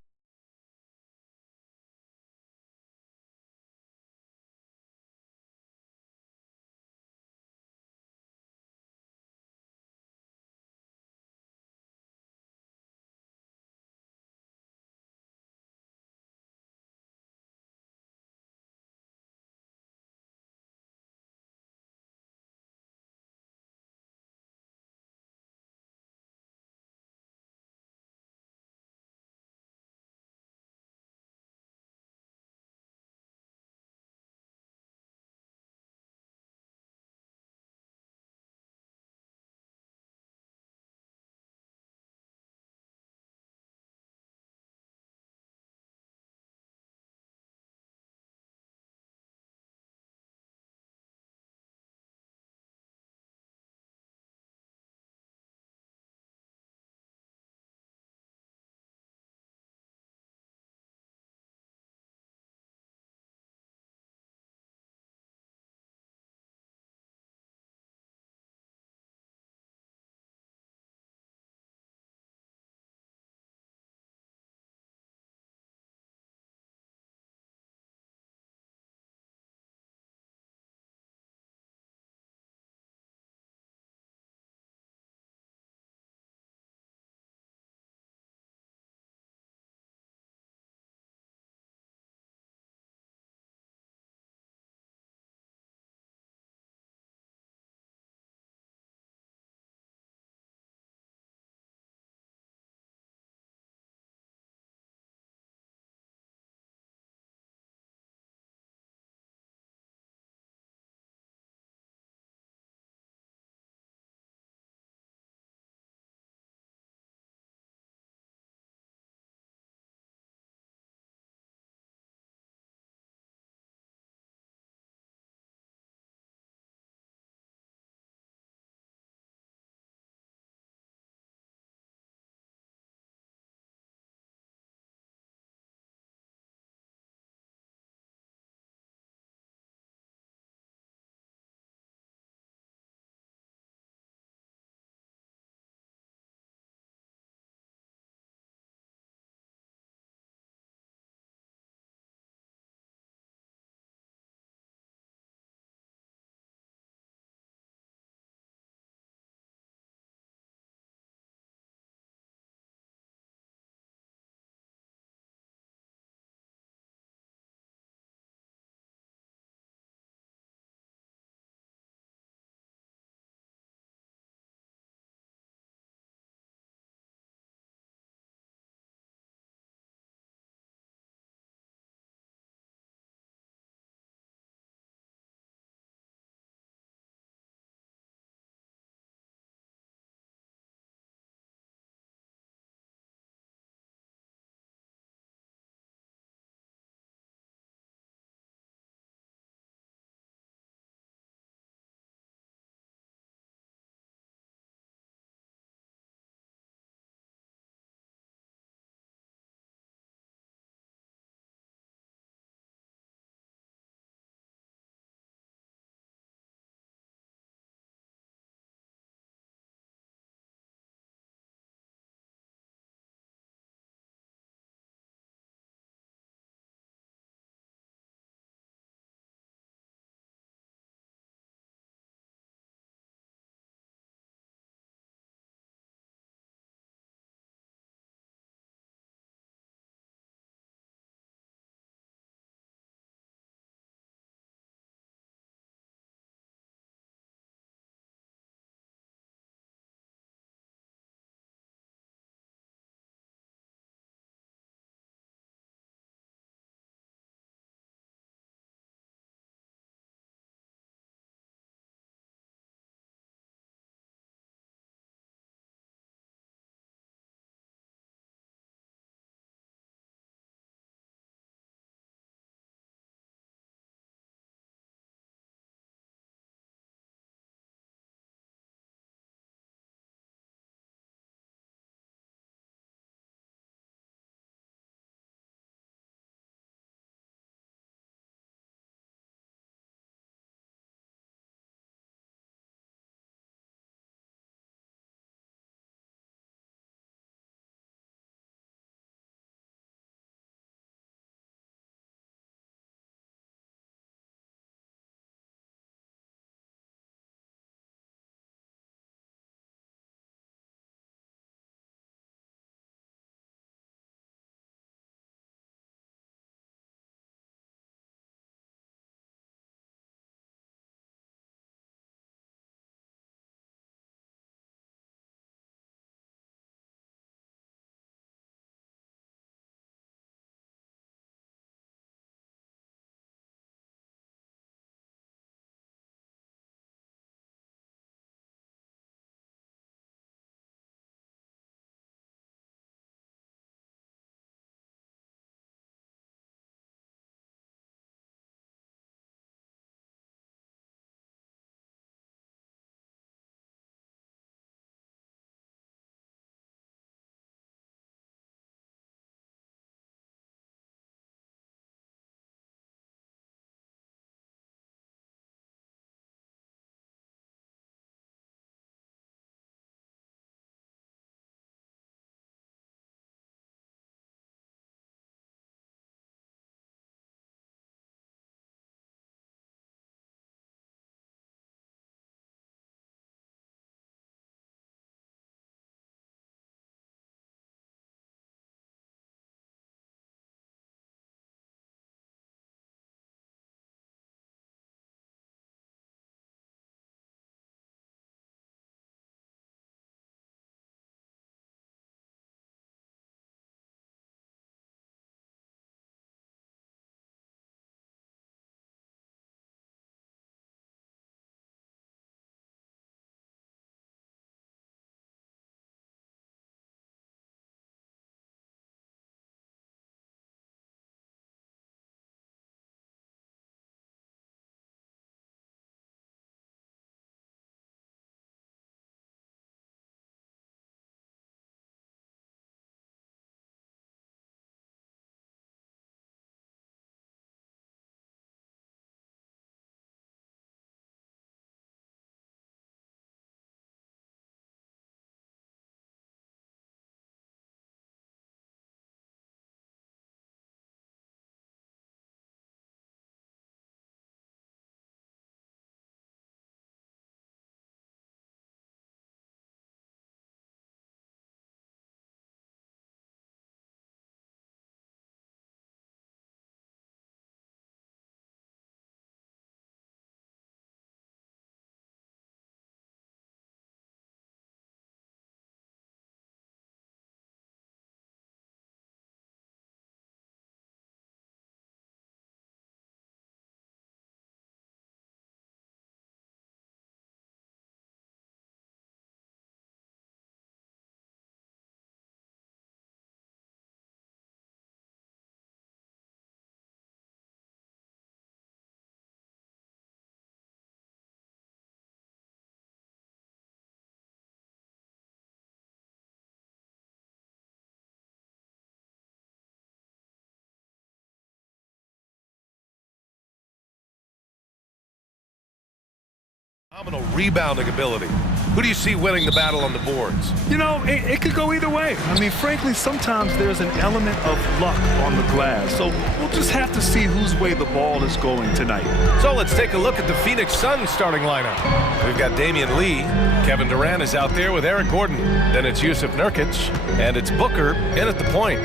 Phenomenal rebounding ability. Who do you see winning the battle on the boards? You know, it could go either way. I mean, frankly, sometimes there's an element of luck on the glass. So we'll just have to see whose way the ball is going tonight. So let's take a look at the Phoenix Suns starting lineup. We've got Damian Lee. Kevin Durant is out there with Eric Gordon. Then it's Yusuf Nurkic. And it's Booker in at the point.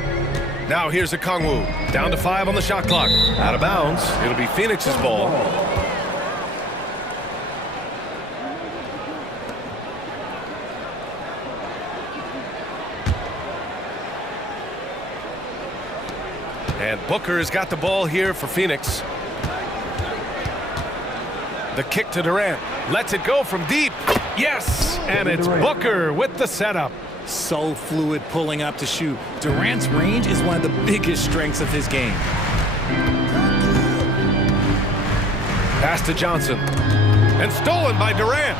Now here's Okongwu. Down to 5 on the shot clock. Out of bounds. It'll be Phoenix's ball. And Booker has got the ball here for Phoenix. The kick to Durant. Lets it go from deep. Yes! And it's Booker with the setup. So fluid pulling up to shoot. Durant's range is one of the biggest strengths of his game. Pass to Johnson. And stolen by Durant.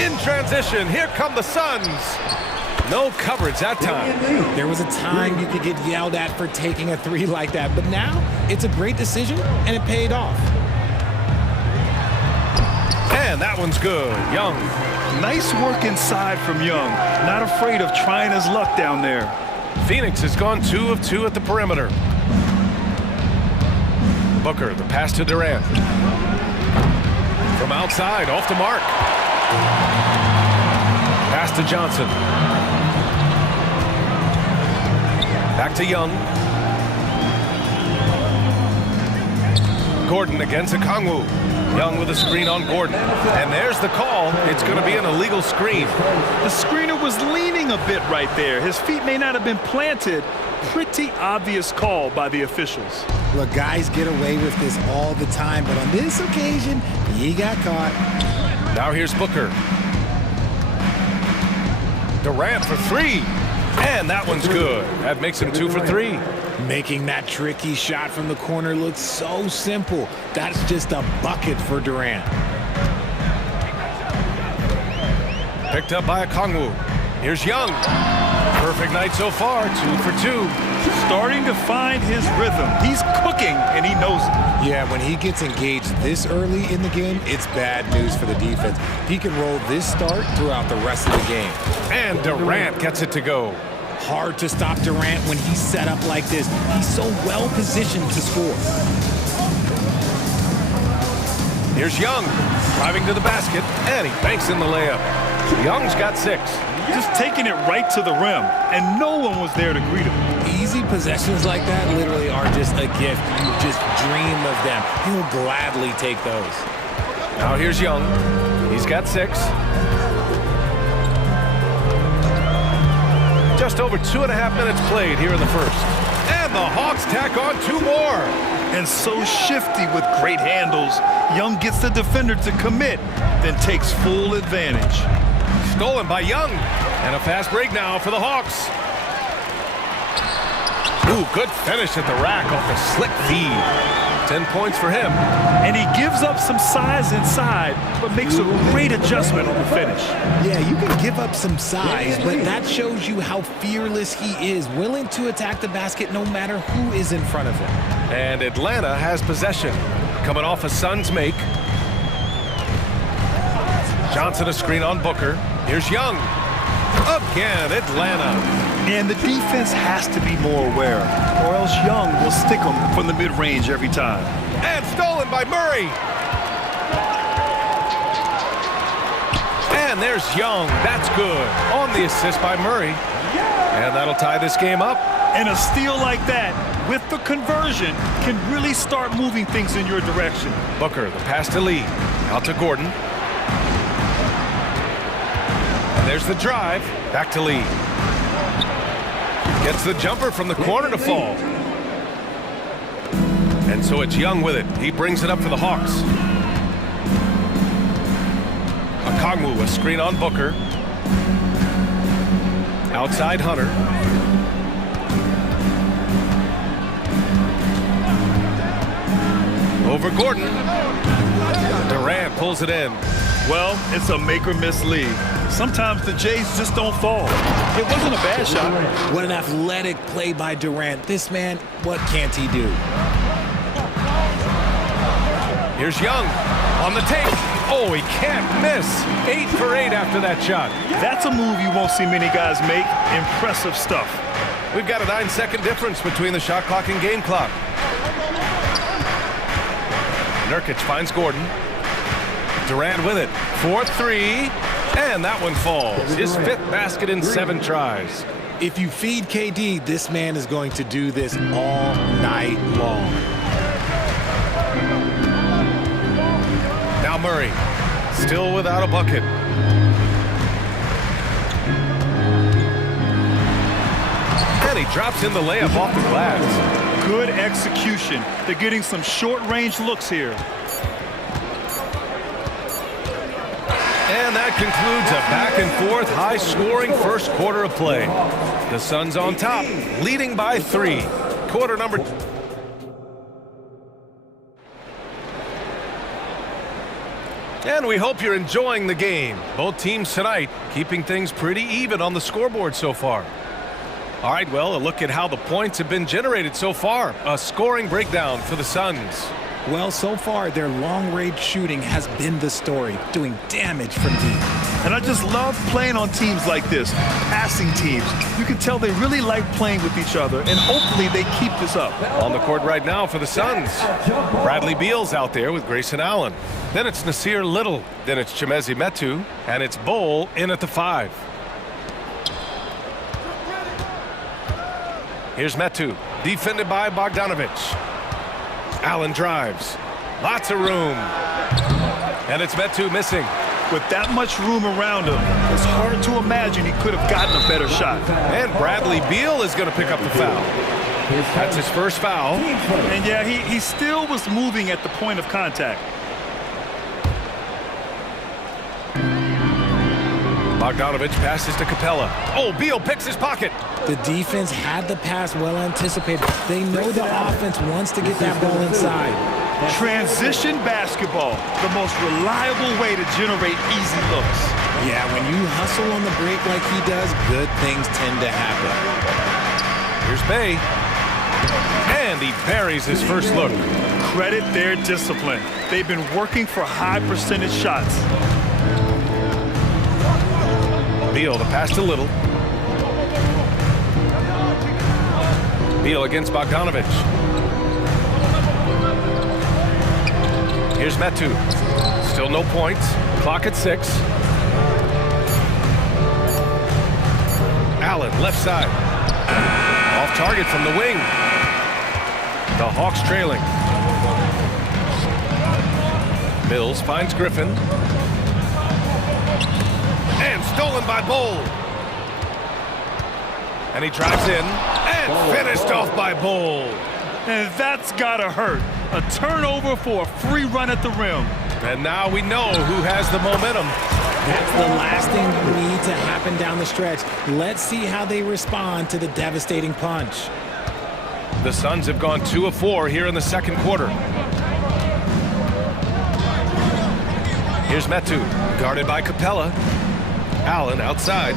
In transition, here come the Suns. No coverage that time. There was a time you could get yelled at for taking a three like that, but now it's a great decision, and it paid off. And that one's good. Young. Nice work inside from Young. Not afraid of trying his luck down there. Phoenix has gone 2 of 2 at the perimeter. Booker, the pass to Durant. From outside, off the mark. Pass to Johnson. Back to Young. Gordon against Okongwu. Young with a screen on Gordon. And there's the call. It's going to be an illegal screen. The screener was leaning a bit right there. His feet may not have been planted. Pretty obvious call by the officials. Look, guys get away with this all the time, but on this occasion, he got caught. Now here's Booker. Durant for 3. And that one's good. That makes him 2 for 3. Making that tricky shot from the corner look so simple. That's just a bucket for Durant. Picked up by Okongwu. Here's Young. Perfect night so far, 2 for 2. Starting to find his rhythm. He's cooking, and he knows it. Yeah, when he gets engaged this early in the game, it's bad news for the defense. He can roll this start throughout the rest of the game. And Durant gets it to go. Hard to stop Durant when he's set up like this. He's so well positioned to score. Here's Young, driving to the basket, and he banks in the layup. Young's got 6. Just taking it right to the rim, and no one was there to greet him. Easy possessions like that literally are just a gift. You just dream of them. He'll gladly take those. Now here's Young. He's got 6. Just over 2.5 minutes played here in the first. And the Hawks tack on 2 more. And so shifty with great handles. Young gets the defender to commit, then takes full advantage. Stolen by Young. And a fast break now for the Hawks. Ooh, good finish at the rack off the slick feed. 10 points for him. And he gives up some size inside, but makes a great adjustment on the finish. Yeah, you can give up some size, but that shows you how fearless he is, willing to attack the basket no matter who is in front of him. And Atlanta has possession. Coming off a Suns make. Johnson a screen on Booker. Here's Young. Again, Atlanta. And the defense has to be more aware, or else Young will stick them from the mid-range every time. And stolen by Murray. And there's Young. That's good. On the assist by Murray. And that'll tie this game up. And a steal like that, with the conversion, can really start moving things in your direction. Booker, the pass to Lee. Out to Gordon. And there's the drive. Back to Lee. Gets the jumper from the corner to fall. And so it's Young with it. He brings it up for the Hawks. Okongwu, a screen on Booker. Outside Hunter. Over Gordon. Durant pulls it in. Well, it's a make-or-miss league. Sometimes the Jays just don't fall. It wasn't a bad shot. What an athletic play by Durant. This man, what can't he do? Here's Young on the take. Oh, he can't miss. 8 for 8 after that shot. That's a move you won't see many guys make. Impressive stuff. We've got a 9-second difference between the shot clock and game clock. Nurkic finds Gordon. Durant with it. 4-3. And that one falls. His 5th basket in 7 tries. If you feed KD, this man is going to do this all night long. Now Murray, still without a bucket. And he drops in the layup off the glass. Good execution. They're getting some short-range looks here. And that concludes a back-and-forth, high-scoring first quarter of play. The Suns on top, leading by 3. Quarter number... And we hope you're enjoying the game. Both teams tonight keeping things pretty even on the scoreboard so far. All right, well, a look at how the points have been generated so far. A scoring breakdown for the Suns. Well, so far, their long-range shooting has been the story, doing damage from deep. And I just love playing on teams like this, passing teams. You can tell they really like playing with each other, and hopefully they keep this up. On the court right now for the Suns. Bradley Beal's out there with Grayson Allen. Then it's Nasir Little. Then it's Chimezie Metu. And it's Bol in at the 5. Here's Metu, defended by Bogdanovic. Allen drives. Lots of room. And it's Metu missing. With that much room around him, it's hard to imagine he could have gotten a better shot. And Bradley Beal is going to pick up the foul. That's his first foul. And yeah, he still was moving at the point of contact. Bogdanovic passes to Capella. Oh, Beal picks his pocket. The defense had the pass well anticipated. They know the offense wants to get that ball inside. Transition basketball, the most reliable way to generate easy looks. Yeah, when you hustle on the break like he does, good things tend to happen. Here's Bay. And he buries his first look. Credit their discipline. They've been working for high percentage shots. Beal, the pass to Little. Beal against Bogdanovic. Here's Metu. Still no points. Clock at 6. Allen, left side. Off target from the wing. The Hawks trailing. Mills finds Griffin. And stolen by Bol. And he drives in. And finished off by Bol. And that's gotta hurt. A turnover for a free run at the rim. And now we know who has the momentum. That's the last thing you need to happen down the stretch. Let's see how they respond to the devastating punch. The Suns have gone 2 of 4 here in the second quarter. Here's Metu, guarded by Capella. Allen outside.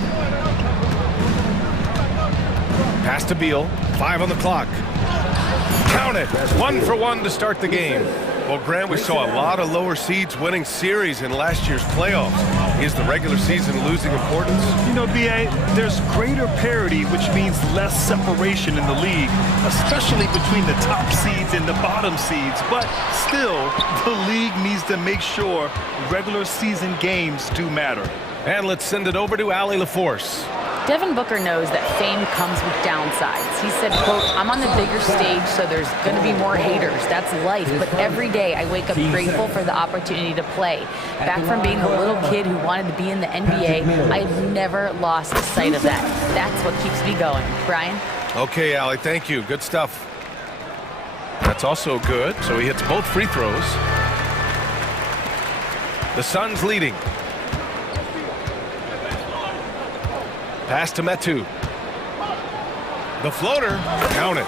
Pass to Beal. 5 on the clock. Count it. 1 for 1 to start the game. Well, Grant, we saw a lot of lower seeds winning series in last year's playoffs. Is the regular season losing importance? You know, B.A., there's greater parity, which means less separation in the league, especially between the top seeds and the bottom seeds. But still, the league needs to make sure regular season games do matter. And let's send it over to Allie LaForce. Devin Booker knows that fame comes with downsides. He said, quote, "I'm on the bigger stage, so there's going to be more haters. That's life. But every day I wake up grateful for the opportunity to play. Back from being the little kid who wanted to be in the NBA, I've never lost sight of that. That's what keeps me going." Brian? Okay, Allie, thank you. Good stuff. That's also good. So he hits both free throws. The Suns leading. Pass to Metu. The floater. Count it.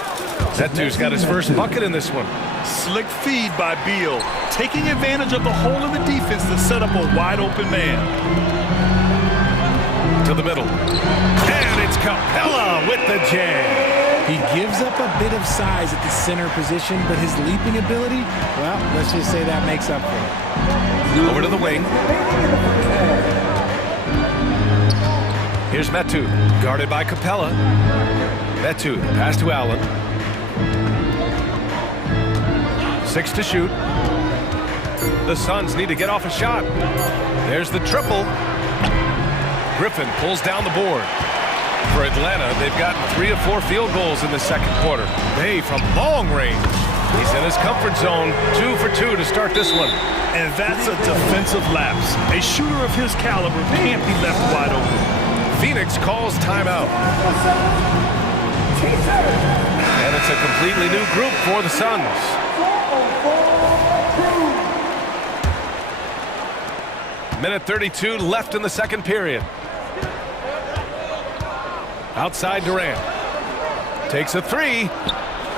Metu's got his first bucket in this one. Slick feed by Beal, taking advantage of the hole in the defense to set up a wide-open man. To the middle. And it's Capella with the jam. He gives up a bit of size at the center position, but his leaping ability, well, let's just say that makes up for it. Over to the wing. Here's Metu, guarded by Capella. Metu, pass to Allen. 6 to shoot. The Suns need to get off a shot. There's the triple. Griffin pulls down the board. For Atlanta, they've gotten 3 of 4 field goals in the second quarter. Bay from long range. He's in his comfort zone, 2 for 2 to start this one. And that's a defensive lapse. A shooter of his caliber can't be left wide open. Phoenix calls timeout. And it's a completely new group for the Suns. Minute 32 left in the second period. Outside Durant. Takes a 3.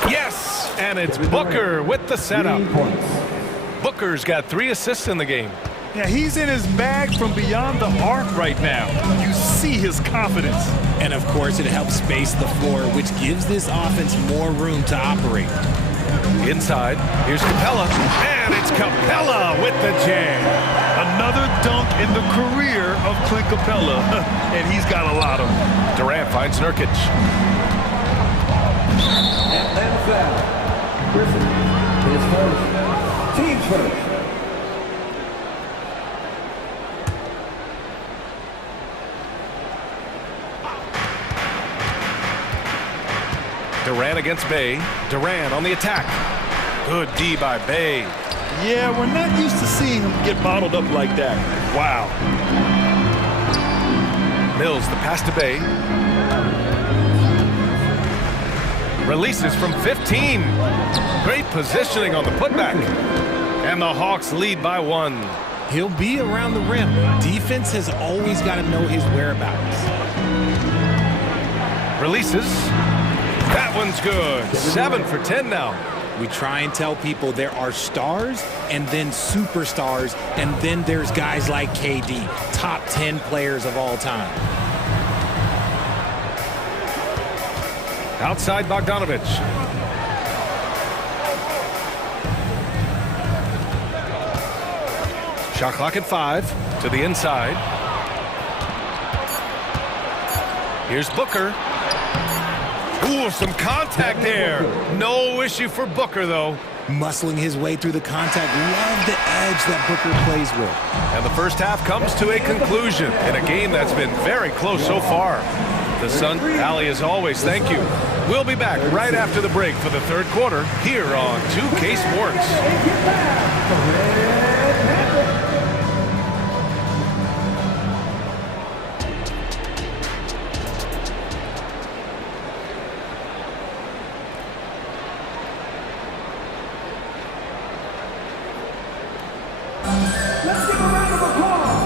Yes! And it's Booker with the setup. Booker's got 3 assists in the game. Yeah, he's in his bag from beyond the arc right now. You see his confidence. And of course, it helps space the floor, which gives this offense more room to operate. Inside, here's Capella. And it's Capella with the jam. Another dunk in the career of Clint Capella, and he's got a lot of them. Durant finds Nurkic. And foul. Griffin, his first. Team first. Durant against Bay. Durant on the attack. Good D by Bay. Yeah, we're not used to seeing him get bottled up like that. Wow. Mills, the pass to Bay. Releases from 15. Great positioning on the putback. And the Hawks lead by 1. He'll be around the rim. Defense has always got to know his whereabouts. Releases. That one's good. 7 for 10 now. We try and tell people there are stars and then superstars, and then there's guys like KD, top 10 players of all time. Outside Bogdanovich. Shot clock at 5 to the inside. Here's Booker. Ooh, some contact there. No issue for Booker, though. Muscling his way through the contact. Love the edge that Booker plays with. And the first half comes to a conclusion in a game that's been very close so far. The Sun, Allie, as always, thank you. We'll be back right after the break for the third quarter here on 2K Sports.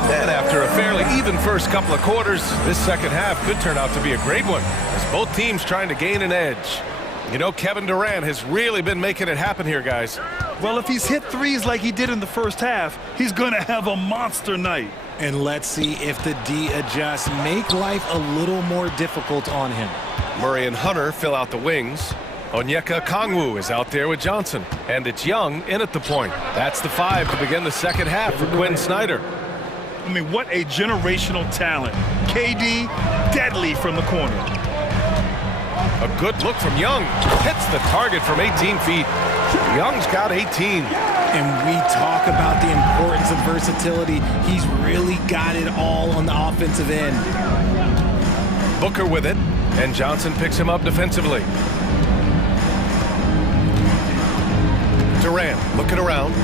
And after a fairly even first couple of quarters, this second half could turn out to be a great one, as both teams trying to gain an edge. You know, Kevin Durant has really been making it happen here, guys. Well, if he's hit threes like he did in the first half, he's going to have a monster night. And let's see if the D adjusts, make life a little more difficult on him. Murray and Hunter fill out the wings. Onyeka Kongwu is out there with Johnson. And it's Young in at the point. That's the 5 to begin the second half for Quinn Snyder. I mean, what a generational talent. KD, deadly from the corner. A good look from Young. Hits the target from 18 feet. Young's got 18. And we talk about the importance of versatility. He's really got it all on the offensive end. Booker with it, and Johnson picks him up defensively. Durant looking around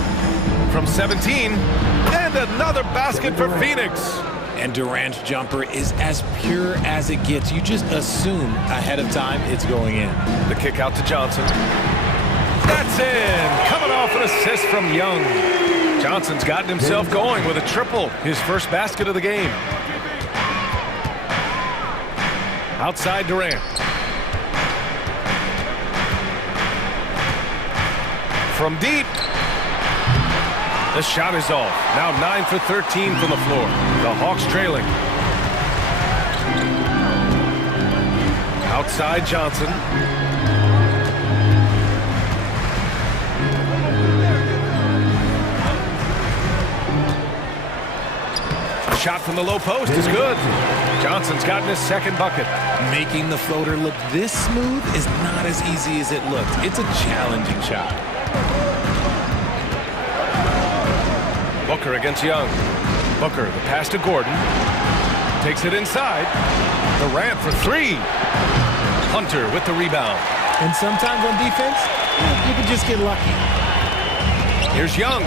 from 17, and another basket for Phoenix. And Durant's jumper is as pure as it gets. You just assume ahead of time it's going in. The kick out to Johnson. That's in. Coming off an assist from Young. Johnson's gotten himself going with a triple, his first basket of the game. Outside Durant. From deep. The shot is off. Now 9 for 13 from the floor. The Hawks trailing. Outside Johnson. shot from the low post is good. Johnson's gotten his second bucket. Making the floater look this smooth is not as easy as it looks. It's a challenging shot. Booker against Young. Booker, the pass to Gordon. Takes it inside. Durant for three. Hunter with the rebound. And sometimes on defense, you can just get lucky. Here's Young.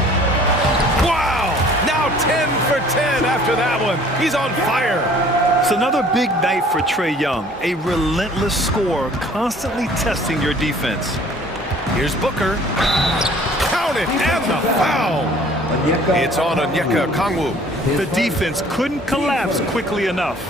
Wow! Now 10 for 10 after that one. He's on fire. It's another big night for Trae Young. A relentless scorer, constantly testing your defense. Here's Booker. Count it, and the foul. It's on Onyeka Kongwu. The defense couldn't collapse quickly enough.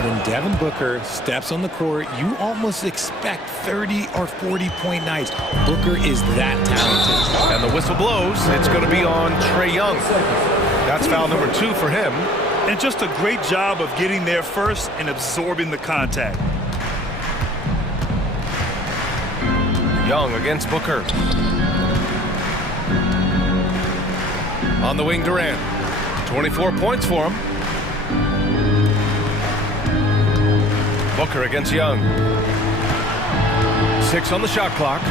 When Devin Booker steps on the court, you almost expect 30 or 40-point nights. Booker is that talented. And the whistle blows. It's going to be on Trae Young. That's foul number 2 for him. And just a great job of getting there first and absorbing the contact. Young against Booker. On the wing, Durant. 24 points for him. Booker against Young. 6 on the shot clock.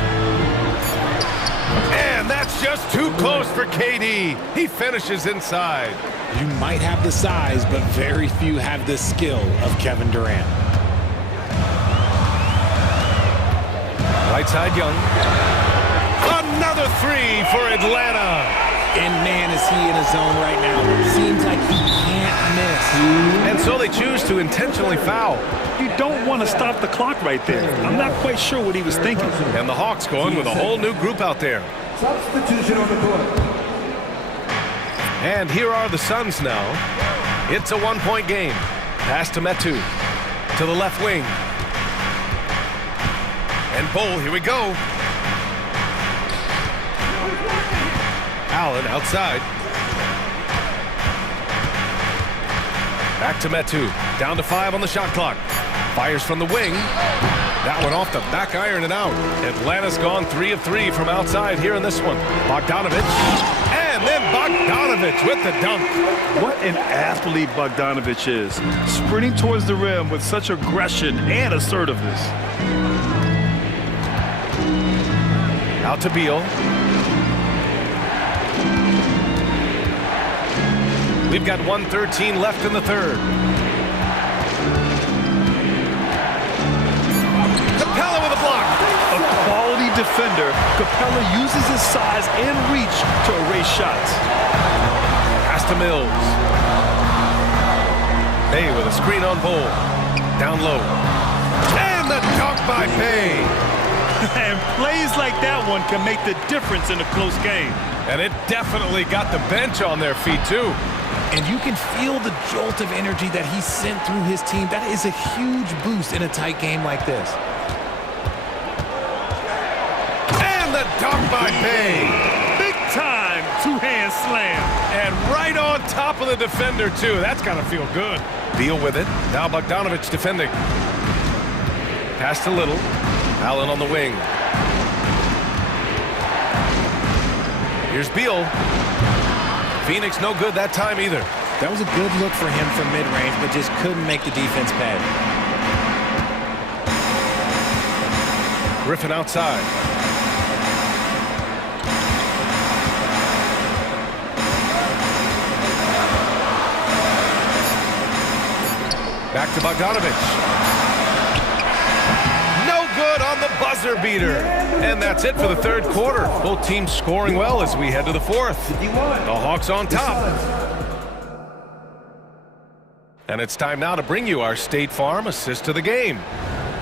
And that's just too close for KD. He finishes inside. You might have the size, but very few have the skill of Kevin Durant. Right side, Young. Another three for Atlanta. And man, is he in a zone right now. Seems like he can't miss. And so they choose to intentionally foul. You don't want to stop the clock right there. I'm not quite sure what he was thinking. And the Hawks going with a whole new group out there. Substitution on the court. And here are the Suns now. It's a one-point game. Pass to Metu. To the left wing. And Bull, here we go. Allen outside. Back to Metu. Down to 5 on the shot clock. Fires from the wing. That one off the back iron and out. Atlanta's gone 3 of 3 from outside here in this one. Bogdanovich. And then Bogdanovich with the dunk. What an athlete Bogdanovich is. Sprinting towards the rim with such aggression and assertiveness. Out to Beal. We've got 1:13 left in the third. Capella with a block. A quality defender, Capella uses his size and reach to erase shots. Pass to Mills. Bay with a screen on Bull. Down low. And the dunk by Bay. And plays like that one can make the difference in a close game. And it definitely got the bench on their feet, too. And you can feel the jolt of energy that he sent through his team. That is a huge boost in a tight game like this. And the dunk by Bay. Big time two-hand slam. And right on top of the defender, too. That's got to feel good. Beal with it. Now Bogdanovich defending. Pass to Little. Allen on the wing. Here's Beal. Phoenix no good that time either. That was a good look for him from mid-range, but just couldn't make the defense pay. Griffin outside. Back to Bogdanovich. Good on the buzzer beater. And that's it for the third quarter. Both teams scoring well as we head to the fourth. The Hawks on top. And it's time now to bring you our State Farm assist to the game.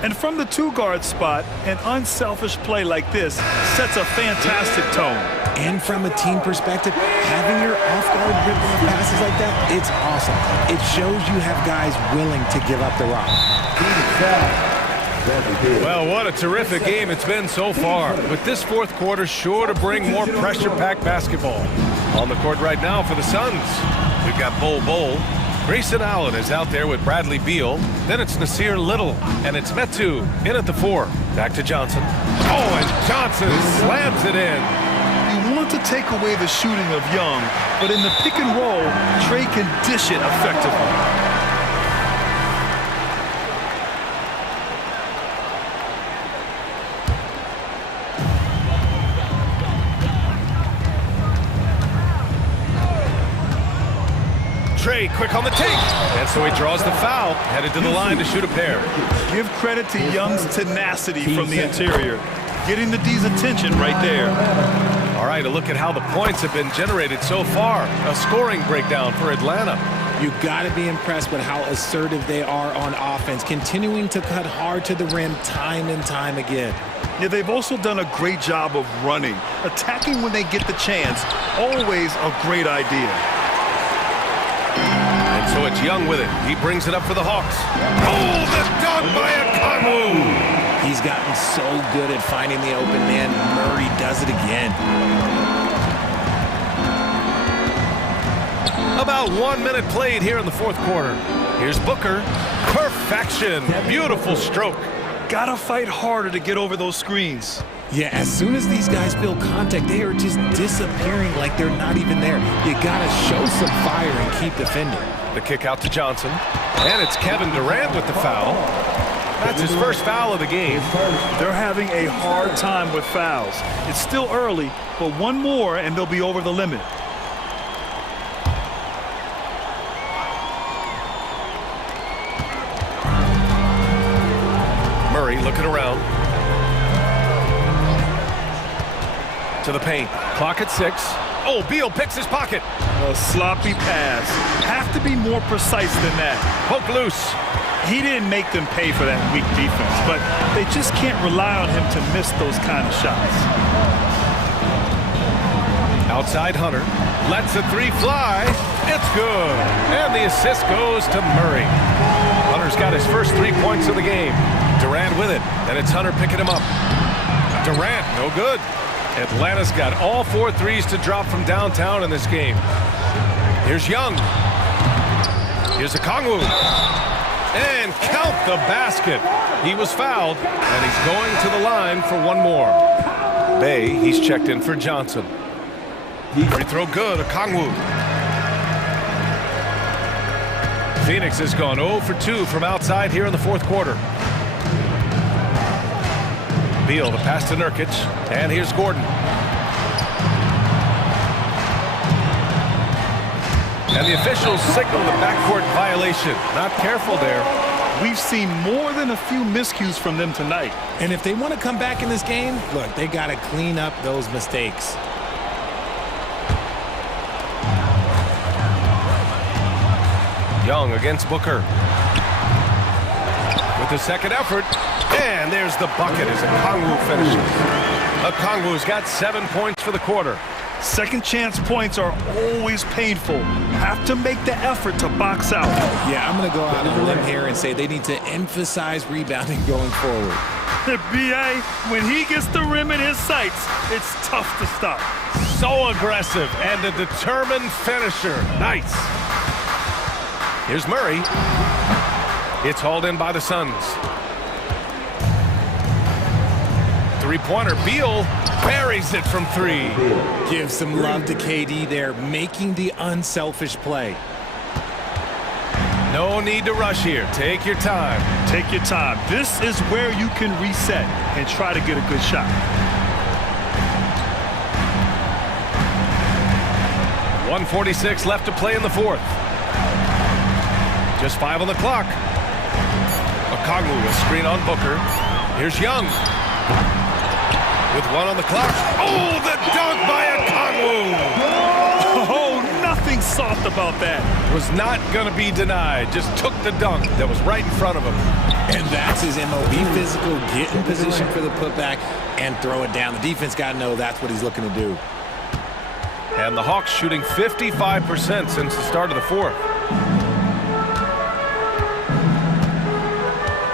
And from the two-guard spot, an unselfish play like this sets a fantastic tone. And from a team perspective, having your off-guard rip off passes like that, it's awesome. It shows you have guys willing to give up the rock. Well, what a terrific game it's been so far. With this fourth quarter sure to bring more pressure-packed basketball. On the court right now for the Suns, we've got Bull. Grayson Allen is out there with Bradley Beal. Then it's Nasir Little, and it's Metu in at the 4. Back to Johnson. Oh, and Johnson slams it in. You want want to take away the shooting of Young, but in the pick and roll, Trey can dish it effectively. Trey quick on the take, and so he draws the foul, headed to the line to shoot a pair. Give credit to Young's tenacity from the interior, getting the D's attention right there. All right, a look at how the points have been generated so far. A scoring breakdown for Atlanta. You got to be impressed with how assertive they are on offense, continuing to cut hard to the rim time and time again. Yeah, they've also done a great job of running, attacking when they get the chance. Always a great idea. And so it's Young with it. He brings it up for the Hawks. Oh, the dunk by Okongwu! He's gotten so good at finding the open man. Murray does it again. About 1 minute played here in the fourth quarter. Here's Booker. Perfection. Beautiful stroke. Gotta fight harder to get over those screens. Yeah, as soon as these guys feel contact, they are just disappearing like they're not even there. You gotta show some fire and keep defending. The kick out to Johnson. And it's Kevin Durant with the foul. That's his first foul of the game. They're having a hard time with fouls. It's still early, but one more and they'll be over the limit. Murray looking around. To the paint. Clock at 6. Oh, Beal picks his pocket. A sloppy pass. Have to be more precise than that. Poke loose. He didn't make them pay for that weak defense, but they just can't rely on him to miss those kind of shots. Outside Hunter. Lets the three fly. It's good. And the assist goes to Murray. Hunter's got his first 3 points of the game. Durant with it, and it's Hunter picking him up. Durant, no good. Atlanta's got all 4 threes to drop from downtown in this game. Here's Young. Here's Okongwu. And count the basket. He was fouled, and he's going to the line for one more. Bay, he's checked in for Johnson. Free throw good, Okongwu. Phoenix has gone 0 for 2 from outside here in the fourth quarter. Beal, the pass to Nurkic, and here's Gordon. And the officials signal the backcourt violation. Not careful there. We've seen more than a few miscues from them tonight. And if they want to come back in this game, look, they got to clean up those mistakes. Young against Booker. With the second effort. And there's the bucket as Okongwu finishes. Okongwu's got 7 points for the quarter. Second chance points are always painful. Have to make the effort to box out. Yeah, I'm going to go out on a limb here and say they need to emphasize rebounding going forward. B.A., when he gets the rim in his sights, it's tough to stop. So aggressive and a determined finisher. Nice. Here's Murray. It's hauled in by the Suns. Three-pointer. Beal buries it from 3. Give some love to KD there, making the unselfish play. No need to rush here. Take your time. Take your time. This is where you can reset and try to get a good shot. 1:46 left to play in the fourth. Just 5 on the clock. Okongwu, a screen on Booker. Here's Young. With 1 on the clock. Oh, the dunk by Okongwu! Oh, nothing soft about that. Was not going to be denied. Just took the dunk that was right in front of him. And that's his MO. Be physical, get in position for the putback, and throw it down. The defense got to know that's what he's looking to do. And the Hawks shooting 55% since the start of the fourth.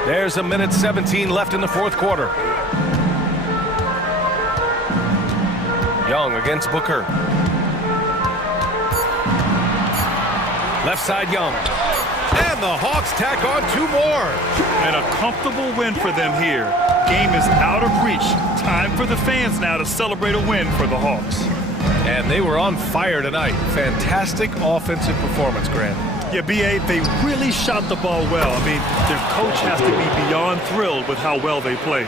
There's 1:17 left in the fourth quarter. Young against Booker. Left side Young. And the Hawks tack on 2 more. And a comfortable win for them here. Game is out of reach. Time for the fans now to celebrate a win for the Hawks. And they were on fire tonight. Fantastic offensive performance, Grant. Yeah, B.A., they really shot the ball well. I mean, their coach has to be beyond thrilled with how well they played.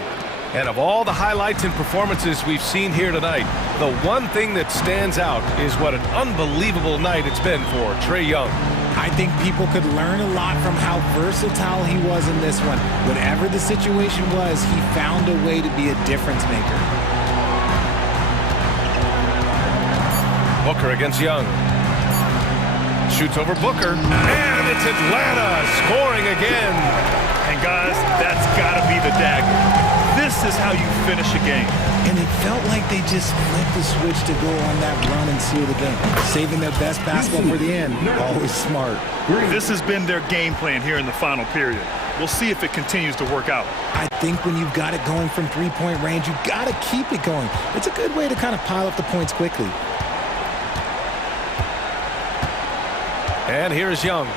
And of all the highlights and performances we've seen here tonight, the one thing that stands out is what an unbelievable night it's been for Trae Young. I think people could learn a lot from how versatile he was in this one. Whatever the situation was, he found a way to be a difference maker. Booker against Young. Shoots over Booker, and it's Atlanta scoring again. And guys, that's got to be the dagger. This is how you finish a game. And it felt like they just flipped the switch to go on that run and seal the game. Saving their best basketball for the end. Always smart. This has been their game plan here in the final period. We'll see if it continues to work out. I think when you've got it going from three-point range, you've got to keep it going. It's a good way to kind of pile up the points quickly. And here's Young.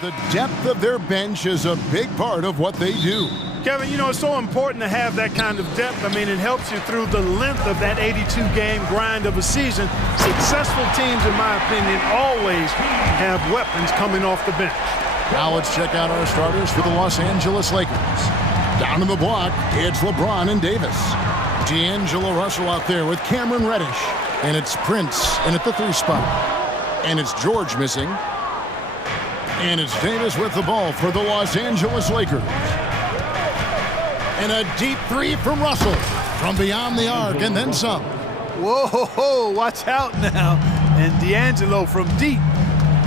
the depth of their bench is a big part of what they do. Kevin, you know, it's so important to have that kind of depth. I mean, it helps you through the length of that 82-game grind of a season. Successful teams, in my opinion, always have weapons coming off the bench. Now let's check out our starters for the Los Angeles Lakers. Down in the block, it's LeBron and Davis. D'Angelo Russell out there with Cameron Reddish. And it's Prince in at the 3 spot. And it's George missing. And it's Davis with the ball for the Los Angeles Lakers. And a deep 3 from Russell from beyond the arc and then some. Whoa, watch out now. And D'Angelo from deep.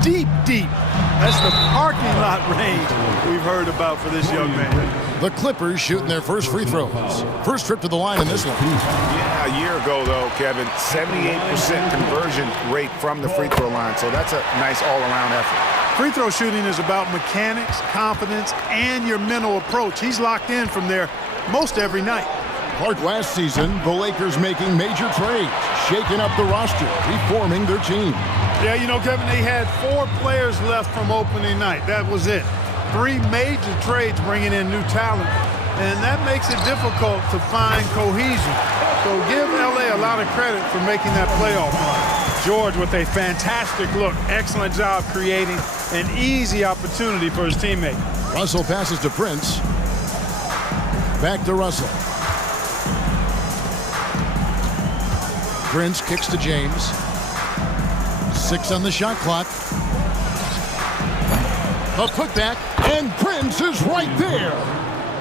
That's the parking lot range we've heard about for this young man. The Clippers shooting their first free throws. First trip to the line in this one. Yeah, a year ago, though, Kevin, 78% conversion rate from the free throw line. So that's a nice all-around effort. Free throw shooting is about mechanics, confidence, and your mental approach. He's locked in from there most every night. Part last season, the Lakers making major trades, shaking up the roster, reforming their team. Yeah, you know, Kevin, they had 4 players left from opening night. That was it. 3 major trades bringing in new talent, and that makes it difficult to find cohesion. So give LA a lot of credit for making that playoff run. George with a fantastic look. Excellent job creating an easy opportunity for his teammate. Russell passes to Prince. Back to Russell. Prince kicks to James. 6 on the shot clock. A putback, and Prince is right there.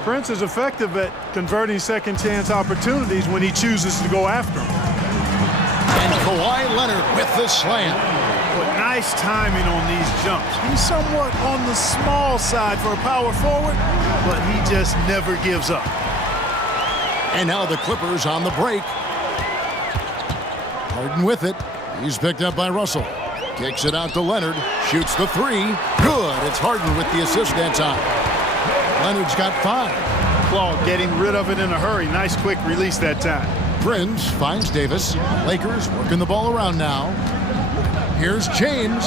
Prince is effective at converting second chance opportunities when he chooses to go after them. And Kawhi Leonard with the slam. But nice timing on these jumps. He's somewhat on the small side for a power forward, but he just never gives up. And now the Clippers on the break. Harden with it. He's picked up by Russell. Kicks it out to Leonard. Shoots the 3. Good. It's Harden with the assist that time. Leonard's got 5. Claw getting rid of it in a hurry. Nice quick release that time. Prince finds Davis. Lakers working the ball around now. Here's James.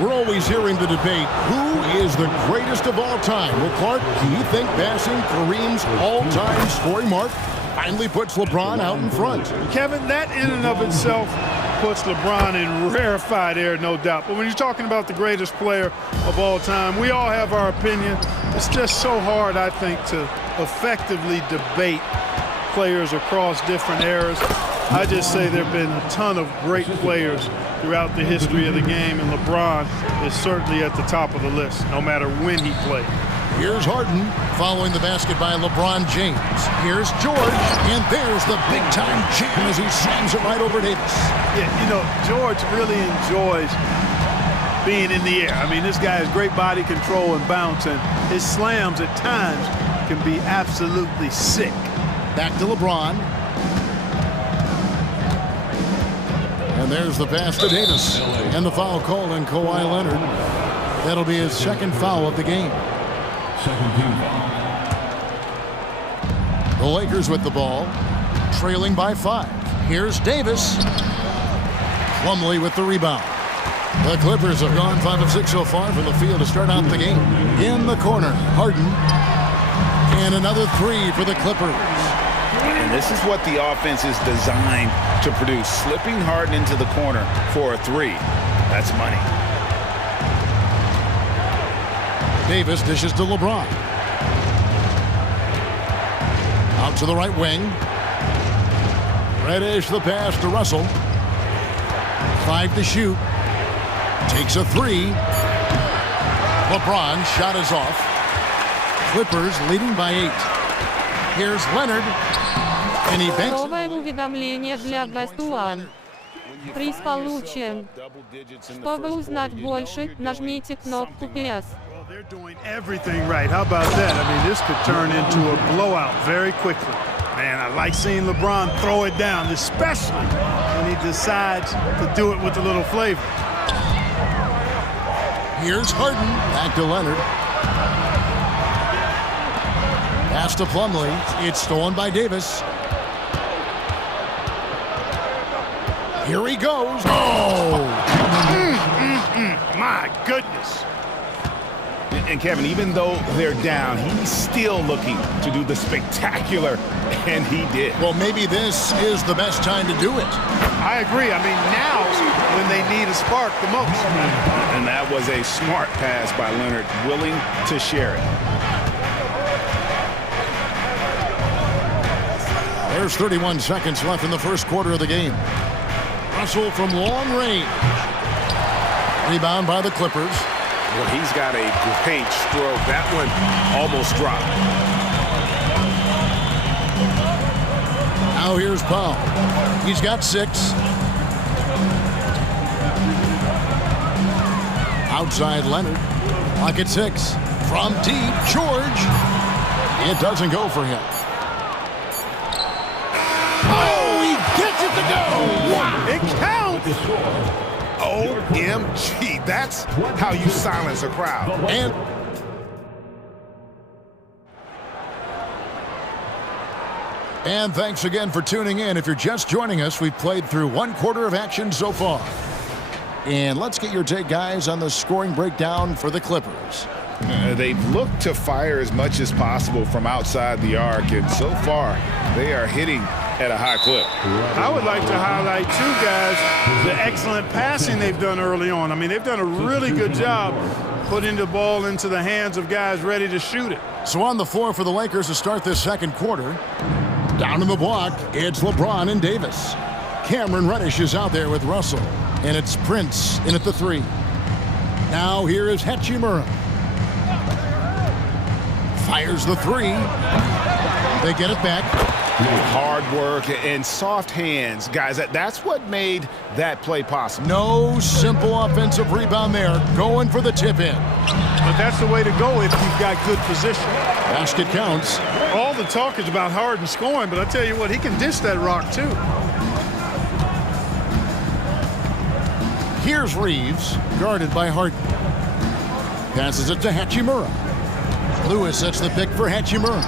We're always hearing the debate, who is the greatest of all time? Well, Clark, do you think passing Kareem's all-time scoring mark finally puts LeBron out in front? Kevin, that in and of itself puts LeBron in rarefied air, no doubt. But when you're talking about the greatest player of all time, we all have our opinion. It's just so hard, I think, to effectively debate players across different eras. I just say there have been a ton of great players throughout the history of the game, and LeBron is certainly at the top of the list, no matter when he played. Here's Harden following the basket by LeBron James. Here's George, and there's the big-time jam as he slams it right over Davis. Yeah, you know, George really enjoys being in the air. I mean, this guy has great body control and bounce, and his slams at times can be absolutely sick. Back to LeBron. And there's the pass to Davis. And the foul call on Kawhi Leonard. That'll be his second foul of the game. Second team foul. The Lakers with the ball, trailing by 5. Here's Davis. Plumlee with the rebound. The Clippers have gone 5 of 6 so far from the field to start out the game. In the corner, Harden. And another 3 for the Clippers. And this is what the offense is designed to produce. Slipping Harden into the corner for a 3. That's money. Davis dishes to LeBron. Out to the right wing. Reddish the pass to Russell. 5 to shoot. Takes a 3. LeBron shot is off. Clippers leading by 8. Here's Leonard. And he banks. Новое уведомление для Бастуан. Приз получен. Чтобы узнать больше, нажмите кнопку PS. They're doing everything right. How about that? I mean, this could turn into a blowout very quickly. Man, I like seeing LeBron throw it down, especially when he decides to do it with a little flavor. Here's Harden. Back to Leonard. Pass to Plumlee. It's stolen by Davis. Here he goes. Oh! My goodness. And Kevin, even though they're down, he's still looking to do the spectacular, and he did. Well, maybe this is the best time to do it. I agree. I mean, now's when they need a spark the most. And that was a smart pass by Leonard, willing to share it. There's 31 seconds left in the first quarter of the game. Russell from long range. Rebound by the Clippers. Well, he's got a great stroke. That one almost dropped. Now here's Powell. He's got 6. Outside Leonard. Pocket 6. From deep, George. It doesn't go for him. Oh, he gets it to go! Wow. It counts! OMG, that's how you silence a crowd. And thanks again for tuning in. If you're just joining us, we've played through 1 quarter of action so far. And let's get your take, guys, on the scoring breakdown for the Clippers. They've looked to fire as much as possible from outside the arc, and so far they are hitting at a high clip. I would like to highlight, too, guys, the excellent passing they've done early on. I mean, they've done a really good job putting the ball into the hands of guys ready to shoot it. So on the floor for the Lakers to start this second quarter, down in the block, it's LeBron and Davis. Cameron Reddish is out there with Russell, and it's Prince in at the 3. Now here is Hachimura. Fires the 3. They get it back. Hard work and soft hands. Guys, that's what made that play possible. No simple offensive rebound there. Going for the tip-in. But that's the way to go if you've got good position. Basket counts. All the talk is about Harden scoring, but I tell you what, he can dish that rock, too. Here's Reeves, guarded by Harden. Passes it to Hachimura. Lewis sets the pick for Hachimura.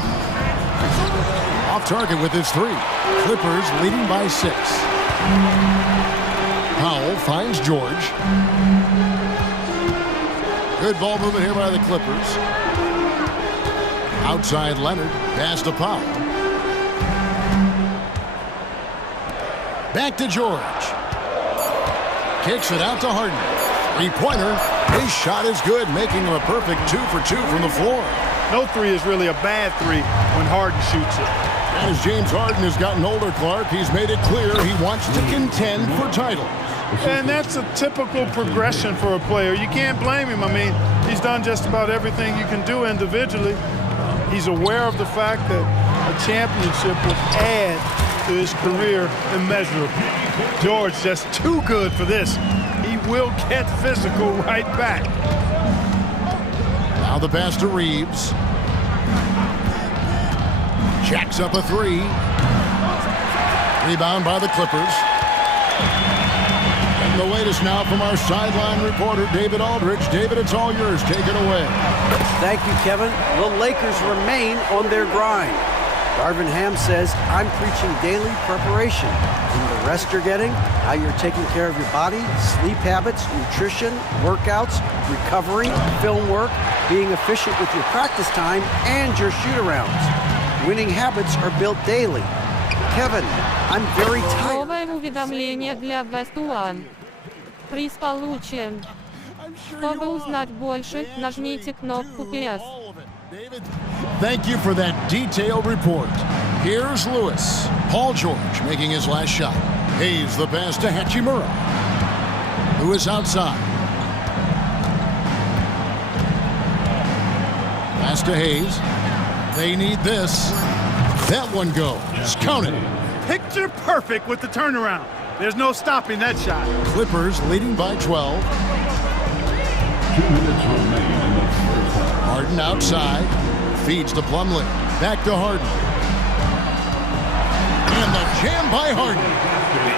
Off target with his 3. Clippers leading by 6. Powell finds George. Good ball movement here by the Clippers. Outside Leonard, pass to Powell. Back to George. Kicks it out to Harden. 3-pointer. His shot is good, making him a perfect 2 for 2 from the floor. No 3 is really a bad 3 when Harden shoots it. As James Harden has gotten older, Clark, he's made it clear he wants to contend for titles. And that's a typical progression for a player. You can't blame him. I mean, he's done just about everything you can do individually. He's aware of the fact that a championship will add to his career immeasurably. George just too good for this. He will get physical right back. Now the pass to Reeves. Jacks up a 3. Rebound by the Clippers. And the latest now from our sideline reporter, David Aldridge. David, it's all yours. Take it away. Thank you, Kevin. The Lakers remain on their grind. Darvin Ham says, I'm preaching daily preparation. From the rest you're getting, how you're taking care of your body, sleep habits, nutrition, workouts, recovery, film work, being efficient with your practice time, and your shoot-arounds. Winning habits are built daily. Kevin, I'm very tired. Новое уведомление для Best One. Приз получен. Чтобы узнать больше, нажмите кнопку PS. Thank you for that detailed report. Here's Lewis. Paul George making his last shot. Hayes the pass to Hachimura. Lewis outside. Pass to Hayes. They need this. That one goes. Count it. Picture perfect with the turnaround. There's no stopping that shot. Clippers leading by 12. 2 minutes remain in the first half. Harden outside. Feeds to Plumlee. Back to Harden. And the jam by Harden.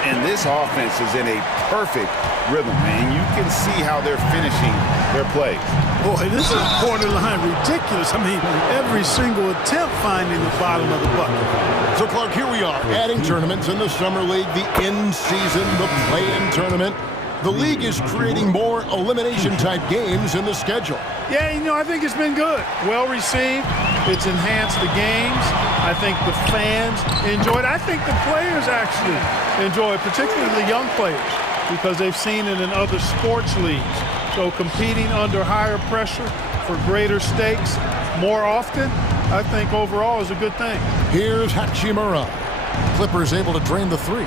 And this offense is in a perfect rhythm, man. You can see how they're finishing their plays. Boy, this is borderline ridiculous. I mean, every single attempt finding the bottom of the bucket. So, Clark, here we are, adding tournaments in the Summer League, the in-season, the play-in tournament. The league is creating more elimination-type games in the schedule. Yeah, you know, I think it's been good. Well received. It's enhanced the games. I think the fans enjoy it. I think the players actually enjoy it, particularly the young players, because they've seen it in other sports leagues. So competing under higher pressure for greater stakes more often, I think overall is a good thing. Here's Hachimura. Clippers able to drain the three.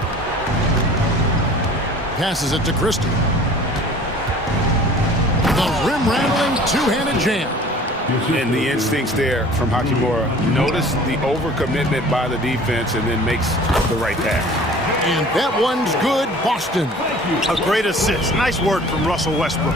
Passes it to Christie. The rim-rattling two-handed jam. And the instincts there from Hachimura. Notice the overcommitment by the defense and then makes the right pass. And that one's good, Boston. A great assist. Nice work from Russell Westbrook.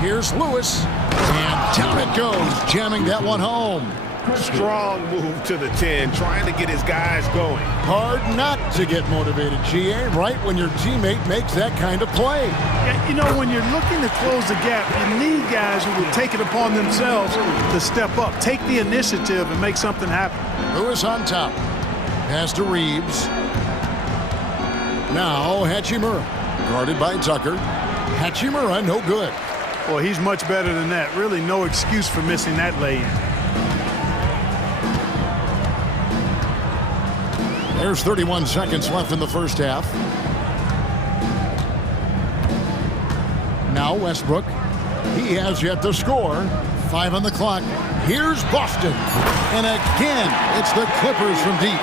Here's Lewis. And down it goes, jamming that one home. Strong move to the 10, trying to get his guys going. Hard not to get motivated, GA, right when your teammate makes that kind of play. Yeah, you know, when you're looking to close the gap, you need guys who will take it upon themselves to step up, take the initiative, and make something happen. Lewis on top. Pass to Reeves. Now Hachimura, guarded by Tucker. Hachimura, no good. Well, he's much better than that. Really no excuse for missing that lay-in. There's 31 seconds left in the first half. Now Westbrook. He has yet to score. 5 on the clock. Here's Boston. And again, it's the Clippers from deep.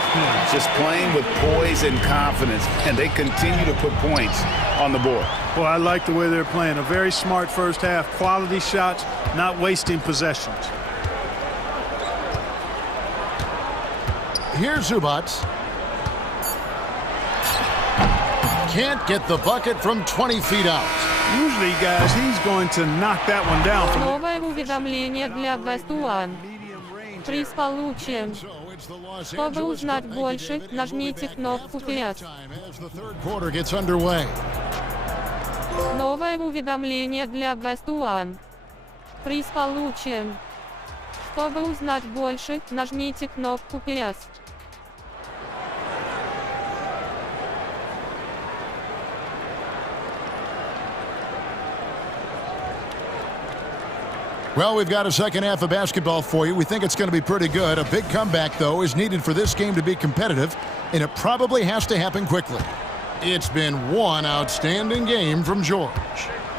Just playing with poise and confidence, and they continue to put points on the board. Well, I like the way they're playing. A very smart first half. Quality shots, not wasting possessions. Here's Zubac. Can't get the bucket from 20 feet out. Usually, guys, he's going to knock that one down. Новое уведомление для Best One. Приз получен. Чтобы узнать больше, нажмите кнопку «Вперед». Новое уведомление для Best One. Приз получен. Чтобы узнать больше, нажмите кнопку «Вперед». Well, we've got a second half of basketball for you. We think it's going to be pretty good. A big comeback, though, is needed for this game to be competitive, and it probably has to happen quickly. It's been one outstanding game from George.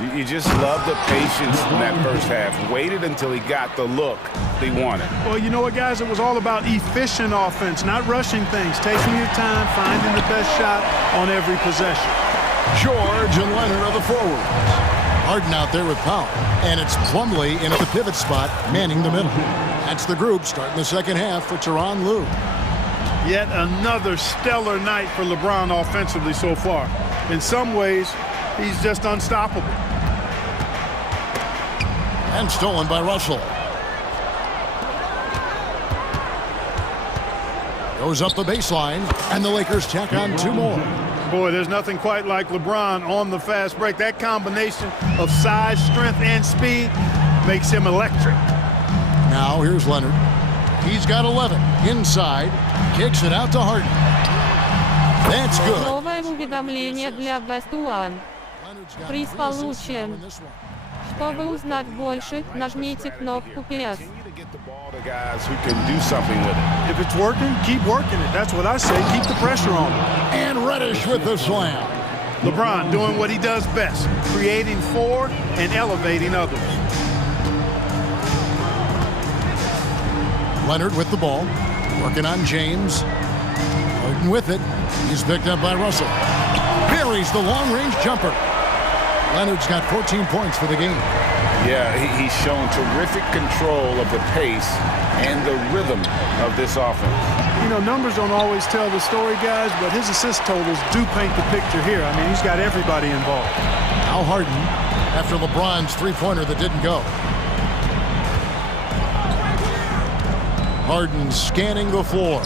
You just love the patience in that first half. Waited until he got the look he wanted. Well, you know what, guys? It was all about efficient offense, not rushing things, taking your time, finding the best shot on every possession. George and Leonard are the forwards. Harden out there with Powell, and it's Plumlee in at the pivot spot, manning the middle. That's the group starting the second half for Tyronn Lue. Yet another stellar night for LeBron offensively so far. In some ways, he's just unstoppable. And stolen by Russell. Goes up the baseline, and the Lakers tack on 2 more. Boy, there's nothing quite like LeBron on the fast break. That combination of size, strength, and speed makes him electric. Now here's Leonard. He's got 11. Inside. Kicks it out to Harden. That's good. Новое уведомление для Best One. Приз получен. Чтобы узнать больше, нажмите кнопку «Вперед». The guys who can do something with it. If it's working, keep working it. That's what I say. Keep the pressure on him. And Reddish with the slam. LeBron doing what he does best, creating for and elevating others. Leonard with the ball, working on James. Harden with it. He's picked up by Russell. Buries the long-range jumper. Leonard's got 14 points for the game. Yeah, he's shown terrific control of the pace and the rhythm of this offense. You know, numbers don't always tell the story, guys, but his assist totals do paint the picture here. I mean, he's got everybody involved. Now Harden, after LeBron's three-pointer that didn't go. Harden scanning the floor.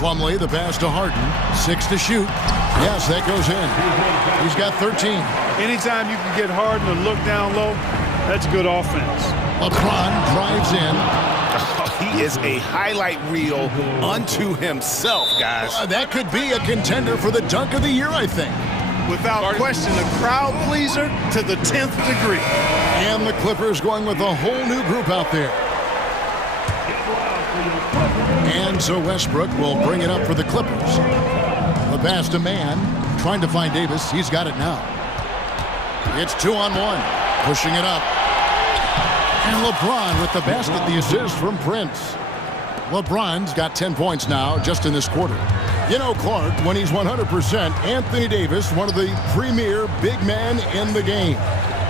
Plumlee, the pass to Harden. 6 to shoot. Yes, that goes in. He's got 13. Anytime you can get Harden to look down low, that's good offense. LeBron drives in. He is a highlight reel unto himself, guys. That could be a contender for the dunk of the year, I think. Without question, a crowd pleaser to the 10th degree. And the Clippers going with a whole new group out there. And so Westbrook will bring it up for the Clippers. The pass to man, trying to find Davis. He's got it now. It's 2-on-1, pushing it up. And LeBron with the basket, the assist from Prince. LeBron's got 10 points now just in this quarter. You know, Clark, when he's 100%, Anthony Davis, one of the premier big men in the game.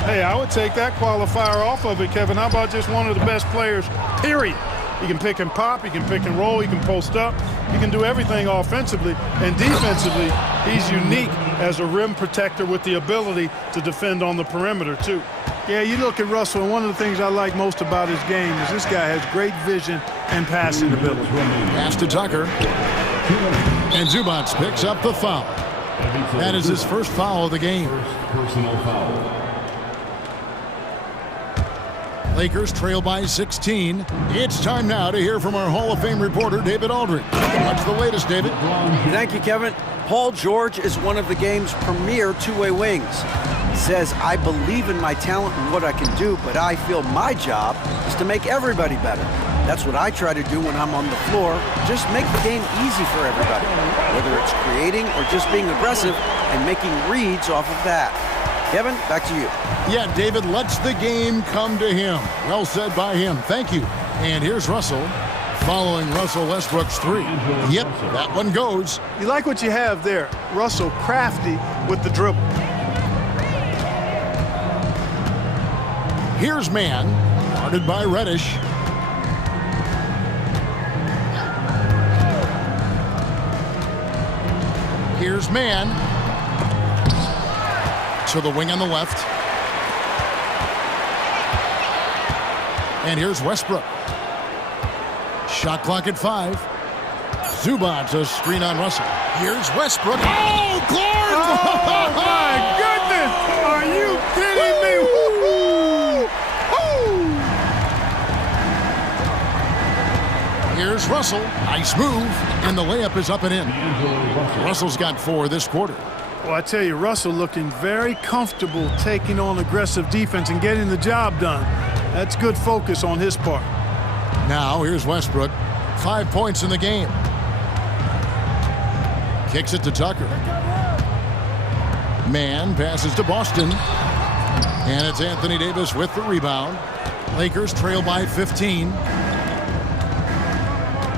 Hey, I would take that qualifier off of it, Kevin. How about just one of the best players, period? He can pick and pop, he can pick and roll, he can post up, he can do everything offensively. And defensively, he's unique as a rim protector with the ability to defend on the perimeter, too. Yeah, you look at Russell, and one of the things I like most about his game is this guy has great vision and passing ability. Pass to Tucker. And Zubac picks up the foul. That is his first foul of the game. Personal foul. Lakers trail by 16. It's time now to hear from our Hall of Fame reporter, David Aldridge. What's the latest, David? Thank you, Kevin. Paul George is one of the game's premier two-way wings. He says, I believe in my talent and what I can do, but I feel my job is to make everybody better. That's what I try to do when I'm on the floor. Just make the game easy for everybody, whether it's creating or just being aggressive and making reads off of that. Kevin, back to you. Yeah, David lets the game come to him. Well said by him. Thank you. And here's Russell following Russell Westbrook's three. Yep, that one goes. You like what you have there. Russell crafty with the dribble. Here's man, guarded by Reddish. Here's man. To the wing on the left. And here's Westbrook. Shot clock at 5. Zubac, a screen on Russell. Here's Westbrook. Oh, Clark! Oh, my goodness! Are you kidding me? Woo-hoo! Here's Russell. Nice move. And the layup is up and in. Russell's got 4 this quarter. Well, I tell you, Russell looking very comfortable taking on aggressive defense and getting the job done. That's good focus on his part. Now, here's Westbrook. 5 points in the game. Kicks it to Tucker. Man passes to Boston. And it's Anthony Davis with the rebound. Lakers trail by 15.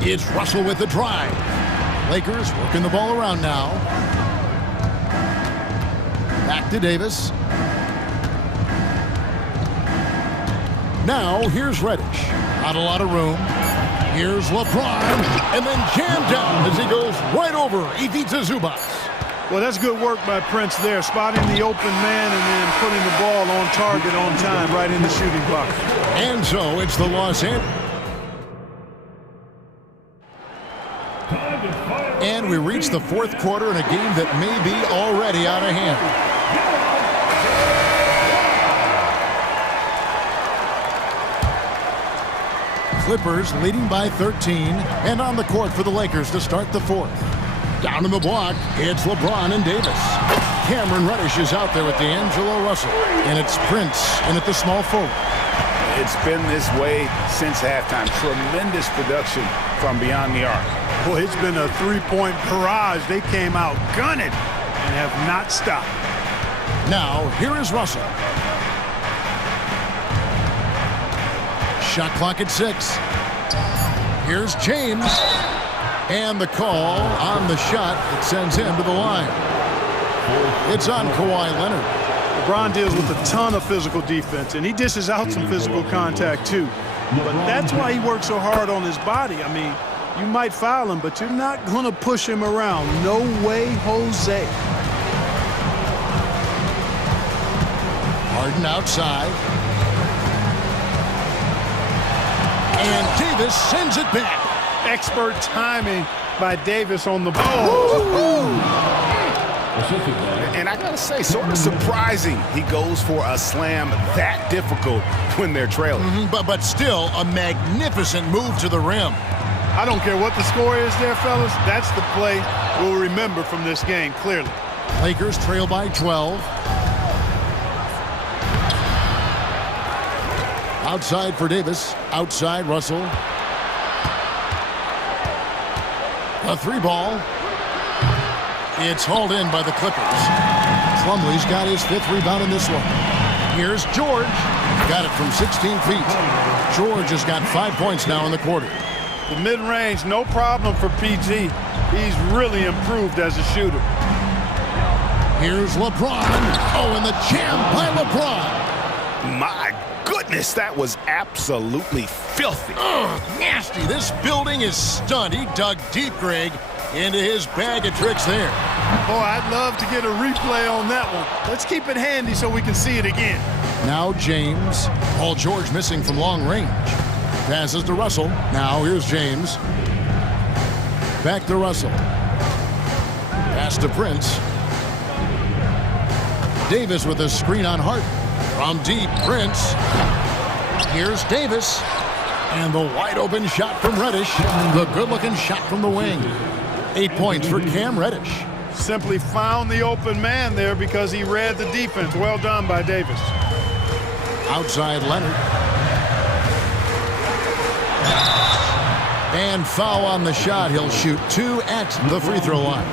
It's Russell with the drive. Lakers working the ball around now. Back to Davis. Now, here's Reddish. Not a lot of room. Here's LeBron. And then jammed down as he goes right over Ivica Zubac. Well, that's good work by Prince there, spotting the open man and then putting the ball on target on time right in the shooting box. And so it's the Los Angeles. And we reach the 4th quarter in a game that may be already out of hand. Clippers leading by 13 and on the court for the Lakers to start the 4th. Down in the block, it's LeBron and Davis. Cameron Reddish is out there with D'Angelo Russell. And it's Prince in at the small forward. It's been this way since halftime. Tremendous production from beyond the arc. Boy, it's been a three-point barrage. They came out gunning and have not stopped. Now, here is Russell. Shot clock at 6. Here's James. And the call on the shot that sends him to the line. It's on Kawhi Leonard. LeBron deals with a ton of physical defense, and he dishes out some physical contact, too. But that's why he works so hard on his body. I mean, you might foul him, but you're not going to push him around. No way, Jose. Harden outside. And Davis sends it back. Expert timing by Davis on the ball. And I gotta say, sort of surprising he goes for a slam that difficult when they're trailing. But still a magnificent move to the rim. I don't care what the score is there, fellas. That's the play we'll remember from this game, clearly. Lakers trail by 12. Outside for Davis. Outside Russell. A three ball. It's hauled in by the Clippers. Plumlee's got his 5th rebound in this one. Here's George. Got it from 16 feet. George has got 5 points now in the quarter. The mid-range, no problem for PG. He's really improved as a shooter. Here's LeBron. Oh, and the jam by LeBron. My goodness, that was absolutely filthy. Nasty. This building is stunned. He dug deep, Greg, into his bag of tricks there. Boy, I'd love to get a replay on that one. Let's keep it handy so we can see it again. Now James. Paul George missing from long range. Passes to Russell. Now here's James. Back to Russell. Pass to Prince. Davis with a screen on Harden. From deep, Prince. Here's Davis. And the wide open shot from Reddish. The good looking shot from the wing. 8 points for Cam Reddish. Simply found the open man there because he read the defense. Well done by Davis. Outside Leonard. And foul on the shot. He'll shoot 2 at the free throw line.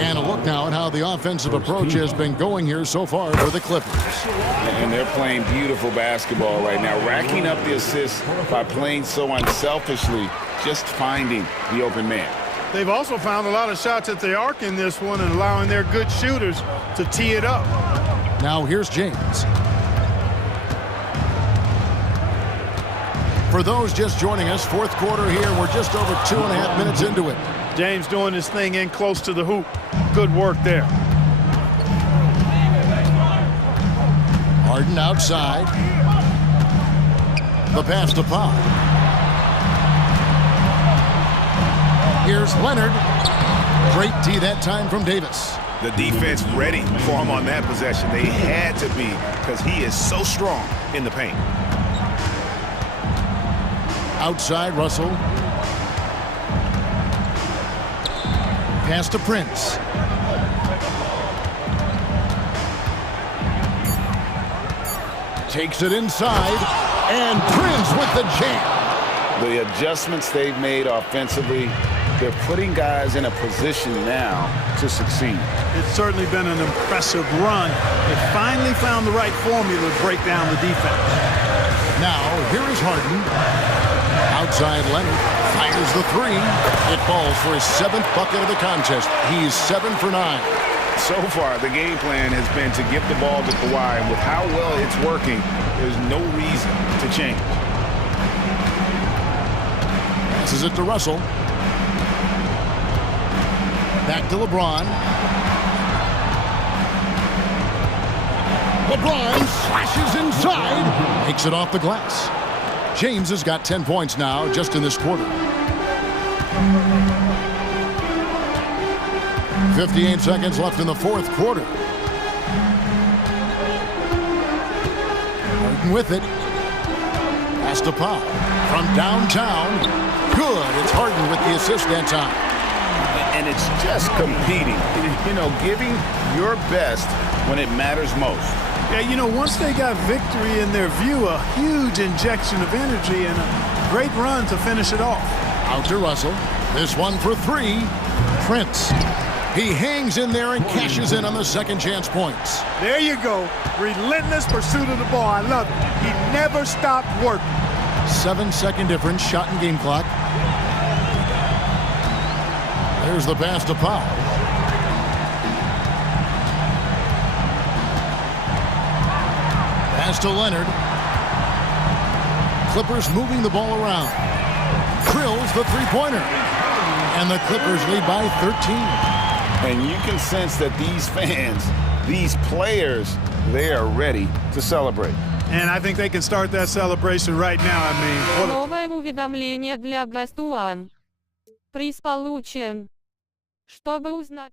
And a look now at how the offensive approach has been going here so far for the Clippers. And they're playing beautiful basketball right now, racking up the assists by playing so unselfishly, just finding the open man. They've also found a lot of shots at the arc in this one and allowing their good shooters to tee it up. Now here's James. For those just joining us, 4th quarter here. We're just over 2.5 minutes into it. James doing his thing in close to the hoop. Good work there. Harden outside. The pass to Pop. Here's Leonard. Great tee that time from Davis. The defense ready for him on that possession. They had to be because he is so strong in the paint. Outside Russell. Pass to Prince. Takes it inside, and Prince with the jam. The adjustments they've made offensively, they're putting guys in a position now to succeed. It's certainly been an impressive run. They finally found the right formula to break down the defense. Now, here is Harden. Outside Leonard fires the 3. It falls for his 7th bucket of the contest. He's 7 for 9. So far, the game plan has been to give the ball to Kawhi, and with how well it's working, there's no reason to change. Passes it to Russell. Back to LeBron. LeBron slashes inside. Takes it off the glass. James has got 10 points now just in this quarter. 58 seconds left in the 4th quarter. Harden with it. Pass to Pop. From downtown. Good. It's Harden with the assist that time. And it's just competing. You know, giving your best when it matters most. Yeah, you know, once they got victory in their view, a huge injection of energy and a great run to finish it off. Out to Russell. This one for 3. Prince. He hangs in there and cashes in on the second chance points. There you go. Relentless pursuit of the ball. I love it. He never stopped working. 7-second difference, shot and game clock. There's the pass to Pop. Pass to Leonard. Clippers moving the ball around. Drills the 3-pointer. And the Clippers lead by 13. And you can sense that these fans, these players, they are ready to celebrate. And I think they can start that celebration right now. I mean, Новое уведомление для Best One. Приз получен. Чтобы узнать...